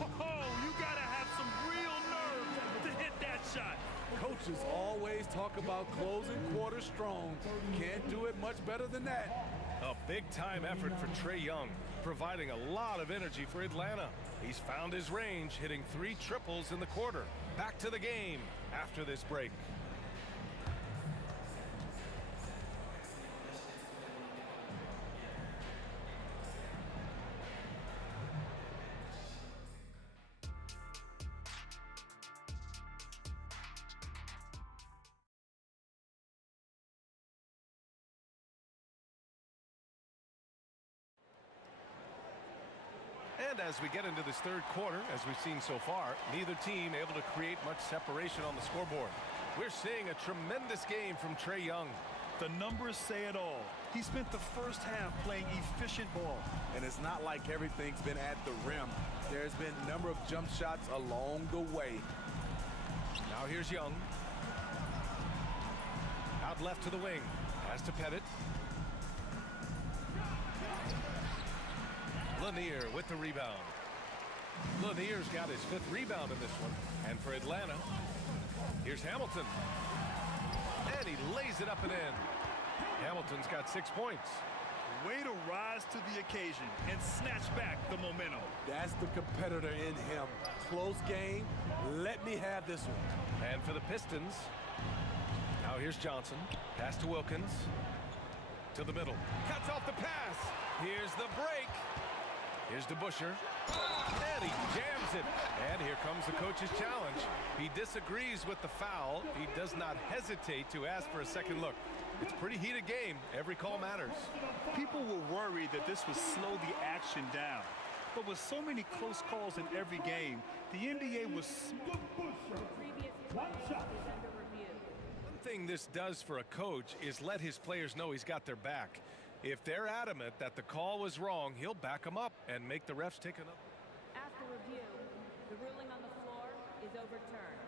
Oh, you gotta have some real nerve to hit that shot. Coaches always talk about closing quarters strong. Can't do it much better than that. A big-time effort for Trae Young, providing a lot of energy for Atlanta. He's found his range, hitting 3 triples in the quarter. Back to the game after this break. And as we get into this third quarter, as we've seen so far, neither team able to create much separation on the scoreboard. We're seeing a tremendous game from Trae Young. The numbers say it all. He spent the first half playing efficient ball. And it's not like everything's been at the rim. There's been a number of jump shots along the way. Now here's Young. Out left to the wing. Pass to Pettit. Lanier with the rebound. Lanier's got his 5th rebound in this one. And for Atlanta, here's Hamilton. And he lays it up and in. Hamilton's got 6 points. Way to rise to the occasion and snatch back the momentum. That's the competitor in him. Close game. Let me have this one. And for the Pistons, now here's Johnson. Pass to Wilkins. To the middle. Cuts off the pass. Here's the break. Here's DeBusschere. And he jams it. And here comes the coach's challenge. He disagrees with the foul. He does not hesitate to ask for a second look. It's a pretty heated game. Every call matters. People were worried that this would slow the action down. But with so many close calls in every game, the NBA was... One thing this does for a coach is let his players know he's got their back. If they're adamant that the call was wrong, he'll back them up and make the refs take another. After review, the ruling on the floor is overturned.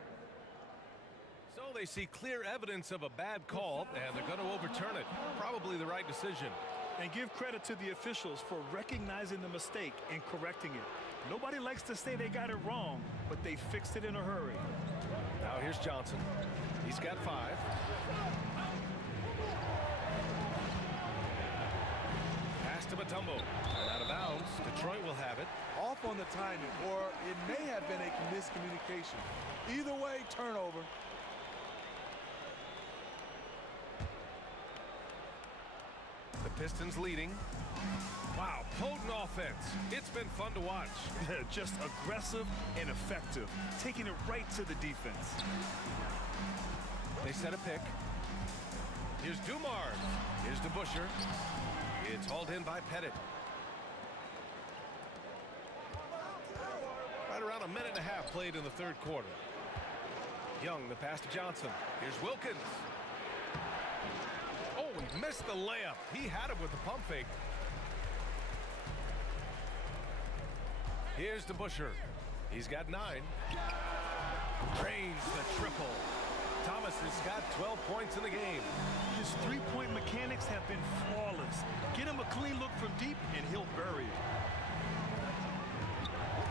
So they see clear evidence of a bad call, and they're going to overturn it. Probably the right decision. And give credit to the officials for recognizing the mistake and correcting it. Nobody likes to say they got it wrong, but they fixed it in a hurry. Now here's Johnson. He's got 5. Pass to Mutombo. And out of bounds. Detroit will have it. Off on the timing, or it may have been a miscommunication. Either way, turnover. The Pistons leading. Wow, potent offense. It's been fun to watch. Just aggressive and effective, taking it right to the defense. They set a pick. Here's Dumars. Here's DeBusschere. It's hauled in by Pettit. Right around a minute and a half played in the third quarter. Young, the pass to Johnson. Here's Wilkins. Oh, he missed the layup. He had it with the pump fake. Here's to Busher. He's got 9. Drains the triple. Thomas has got 12 points in the game. His three-point mechanics have been flawless. Get him a clean look from deep, and he'll bury it.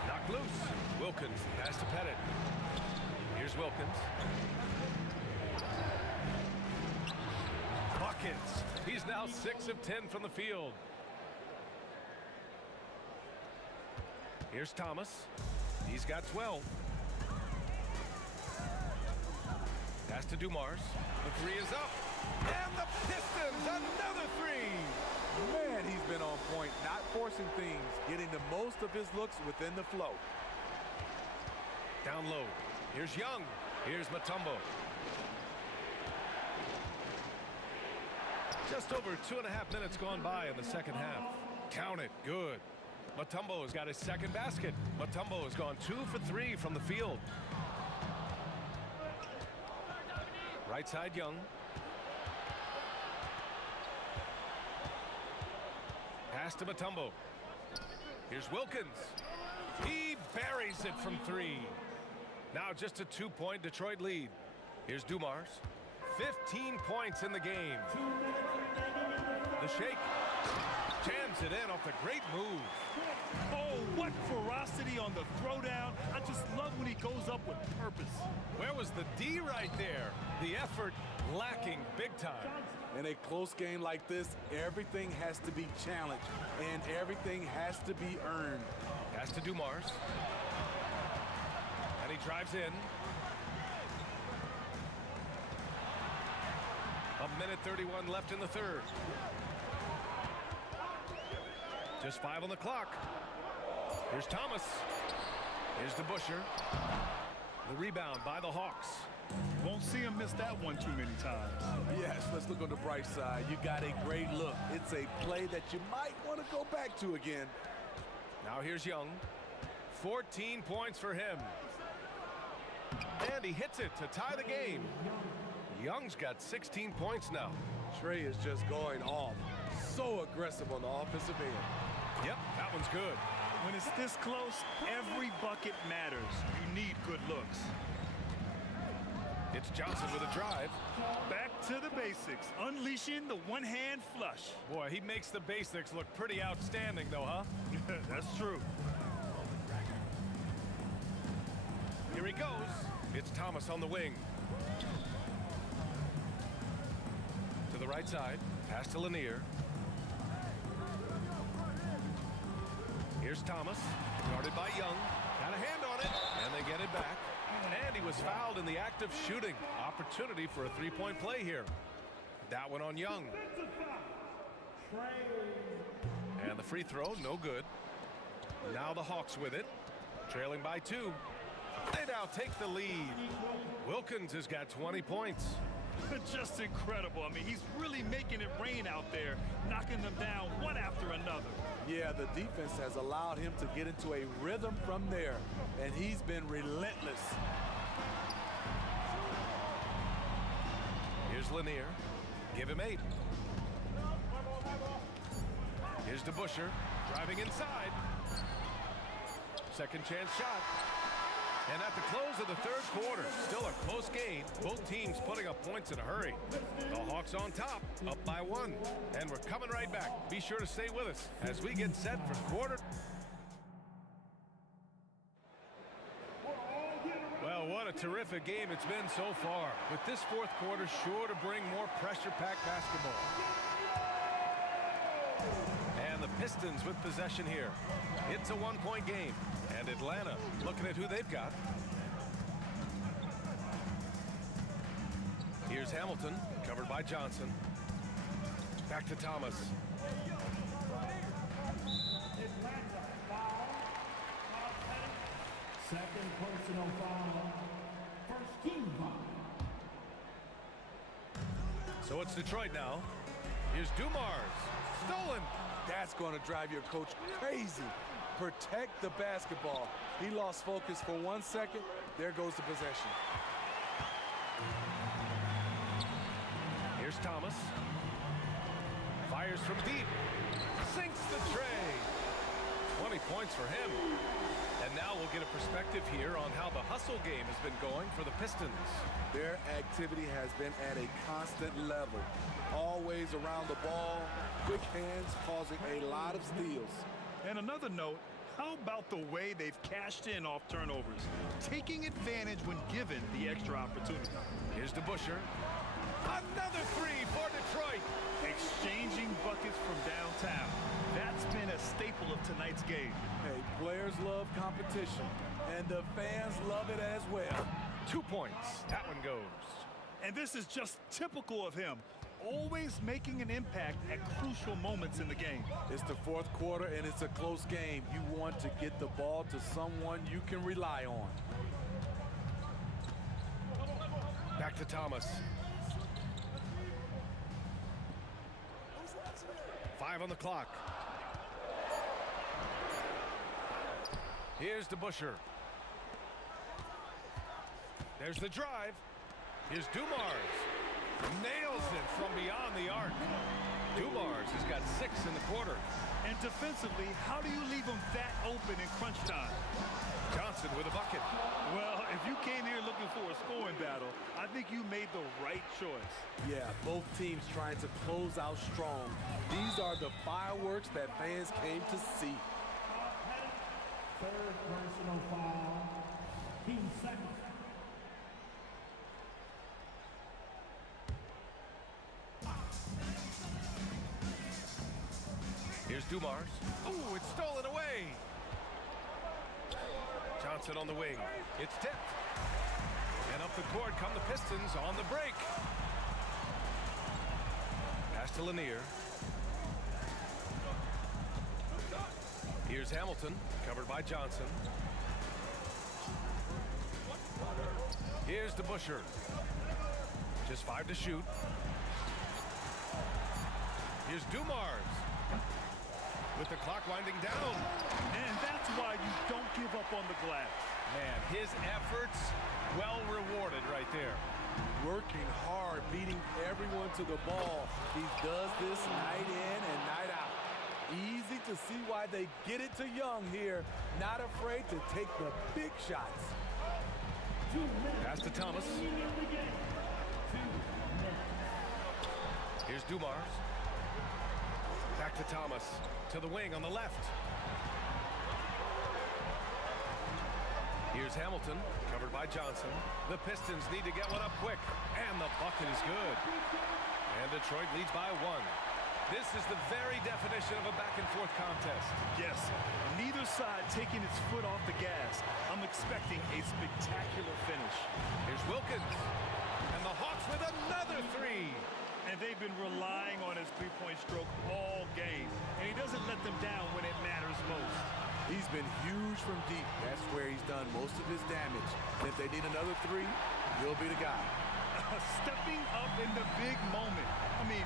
Knocked loose. Wilkins, pass to Pettit. Here's Wilkins. Buckets. He's now 6 of 10 from the field. Here's Thomas. He's got 12. Pass to Dumars. The 3 is up. And the Pistons, another 3. Man, he's been on point, not forcing things, getting the most of his looks within the flow. Down low. Here's Young. Here's Mutombo. Just over 2.5 minutes gone by in the second half. Count it. Good. Mutombo has got his second basket. Mutombo has gone 2 for 3 from the field. Right side, Young. Pass to Mutombo. Here's Wilkins. He buries it from 3. Now just a 2-point Detroit lead. Here's Dumars. 15 points in the game. The shake. Jams it in off a great move. Oh, what ferocity on the throwdown. I just love when he goes up with purpose. Where was the D right there? The effort lacking big time. In a close game like this, everything has to be challenged, and everything has to be earned. Pass to Dumars. And he drives in. A minute 31 left in the third. Just 5 on the clock. Here's Thomas. Here's the Busher. The rebound by the Hawks. Won't see him miss that one too many times. Yes, let's look on the bright side. You got a great look. It's a play that you might want to go back to again. Now here's Young. 14 points for him. And he hits it to tie the game. Young's got 16 points now. Trey is just going off. So aggressive on the offensive end. Yep, that one's good. When it's this close, every bucket matters. You need good looks. It's Johnson with a drive. Back to the basics. Unleashing the one-hand flush. Boy, he makes the basics look pretty outstanding, though, huh? That's true. Here he goes. It's Thomas on the wing. To the right side. Pass to Lanier. Here's Thomas. Guarded by Young. Got a hand on it. And they get it back. And he was fouled in the act of shooting. Opportunity for a 3-point play here. That one on Young. And the free throw, no good. Now the Hawks with it. Trailing by 2. They now take the lead. Wilkins has got 20 points. Just incredible. I mean, he's really making it rain out there, knocking them down one after another. Yeah, the defense has allowed him to get into a rhythm from there, and he's been relentless. Here's Lanier. Give him 8. Here's DeBuscher, driving inside. Second chance shot. And at the close of the third quarter, still a close game. Both teams putting up points in a hurry. The Hawks on top, up by 1. And we're coming right back. Be sure to stay with us as we get set for quarter. Well, what a terrific game it's been so far. With this fourth quarter sure to bring more pressure-packed basketball. And the Pistons with possession here. It's a 1-point game. And Atlanta looking at who they've got. Here's Hamilton, covered by Johnson. Back to Thomas. Second personal foul. First team foul. So it's Detroit now. Here's Dumars. Stolen. That's going to drive your coach crazy. Protect the basketball. He lost focus for 1 second. There goes the possession. Here's Thomas. Fires from deep. Sinks the tray. 20 points for him. And now we'll get a perspective here on how the hustle game has been going for the Pistons. Their activity has been at a constant level. Always around the ball, quick hands causing a lot of steals. And another note, how about the way they've cashed in off turnovers? Taking advantage when given the extra opportunity. Here's DeBusschere. Another three for Detroit. Exchanging buckets from downtown. That's been a staple of tonight's game. Hey, players love competition, and the fans love it as well. 2 points. That one goes. And this is just typical of him. Always making an impact at crucial moments in the game. It's the fourth quarter, and it's a close game. You want to get the ball to someone you can rely on. Back to Thomas. 5 on the clock. Here's DeBusschere. There's the drive. Here's Dumars. Nails it from beyond the arc. Dumars has got 6 in the quarter. And defensively, how do you leave them that open in crunch time? Johnson with a bucket. Well, if you came here looking for a scoring battle, I think you made the right choice. Yeah, both teams trying to close out strong. These are the fireworks that fans came to see. Third personal foul. Team second. Here's Dumars. Ooh, it's stolen away. Johnson on the wing. It's tipped. And up the court come the Pistons on the break. Pass to Lanier. Here's Hamilton, covered by Johnson. Here's DeBusschere. Just 5 to shoot. Here's Dumars. With the clock winding down. And that's why you don't give up on the glass. Man, his efforts well rewarded right there. Working hard, beating everyone to the ball. He does this night in and night out. Easy to see why they get it to Young here. Not afraid to take the big shots. Pass to Thomas. Here's Dumars. Back to Thomas. To the wing on the left. Here's Hamilton, covered by Johnson. The Pistons need to get one up quick. And the bucket is good. And Detroit leads by 1. This is the very definition of a back-and-forth contest. Yes, neither side taking its foot off the gas. I'm expecting a spectacular finish. Here's Wilkins. And the Hawks with another 3. And they've been relying on his three-point stroke all game. And he doesn't let them down when it matters most. He's been huge from deep. That's where he's done most of his damage. If they need another 3, he'll be the guy. Stepping up in the big moment. I mean,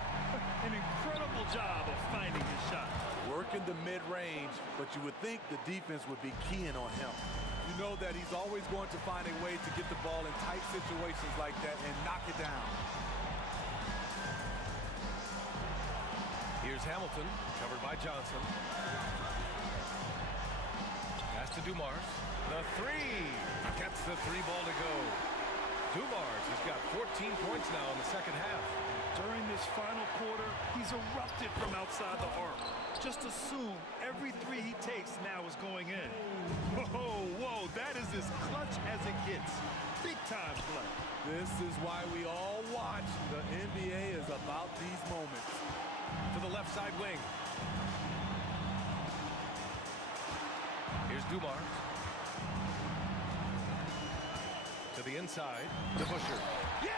an incredible job of finding his shot. Working the mid-range, but you would think the defense would be keying on him. You know that he's always going to find a way to get the ball in tight situations like that and knock it down. Here's Hamilton, covered by Johnson. Pass to Dumars. The 3. Gets the 3 ball to go. Dumars has got 14 points now in the second half. During this final quarter, he's erupted from outside the arc. Just assume every 3 he takes now is going in. Whoa, that is as clutch as it gets. Big time play. This is why we all watch. The NBA is about these moments. To the left side wing. Here's Dumars. To the inside, DeBusschere. Yes!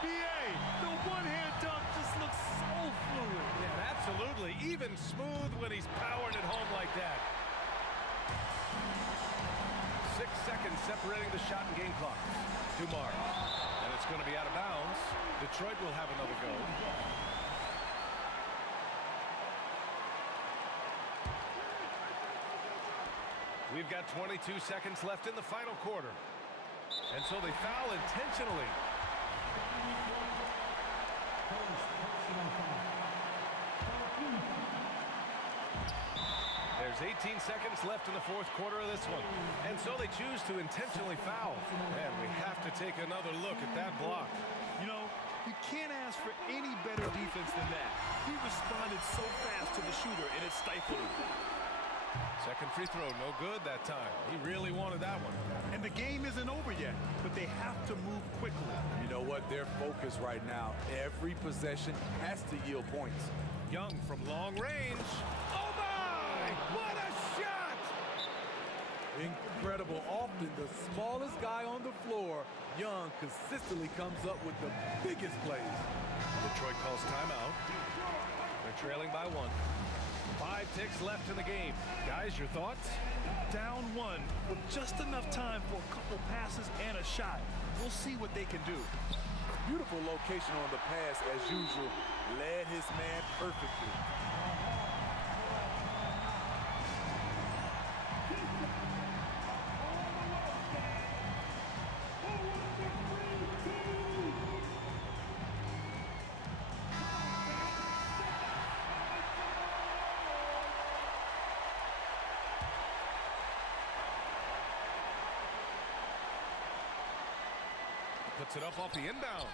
B.A., the one-hand dunk just looks so fluid. Yeah, absolutely. Even smooth when he's powering it home like that. 6 seconds separating the shot and game clock. Dumars. And it's going to be out of bounds. inbounds. Detroit will have another go. We've got 22 seconds left in the final quarter. And so they foul intentionally. There's 18 seconds left in the fourth quarter of this one. And so they choose to intentionally foul. And we have to take another look at that block. You know, you can't ask for any better defense than that. He responded so fast to the shooter, and it stifled him. Second free throw, no good that time. He really wanted that one. And the game isn't over yet, but they have to move quickly. You know what? They're focused right now. Every possession has to yield points. Young from long range. Oh my! What a shot! Incredible. Often the smallest guy on the floor, Young consistently comes up with the biggest plays. Detroit calls timeout. They're trailing by 1. 5 ticks left in the game. Guys, your thoughts? Down 1 with just enough time for a couple passes and a shot. We'll see what they can do. Beautiful location on the pass as usual. Led his man perfectly. Puts it up off the inbound.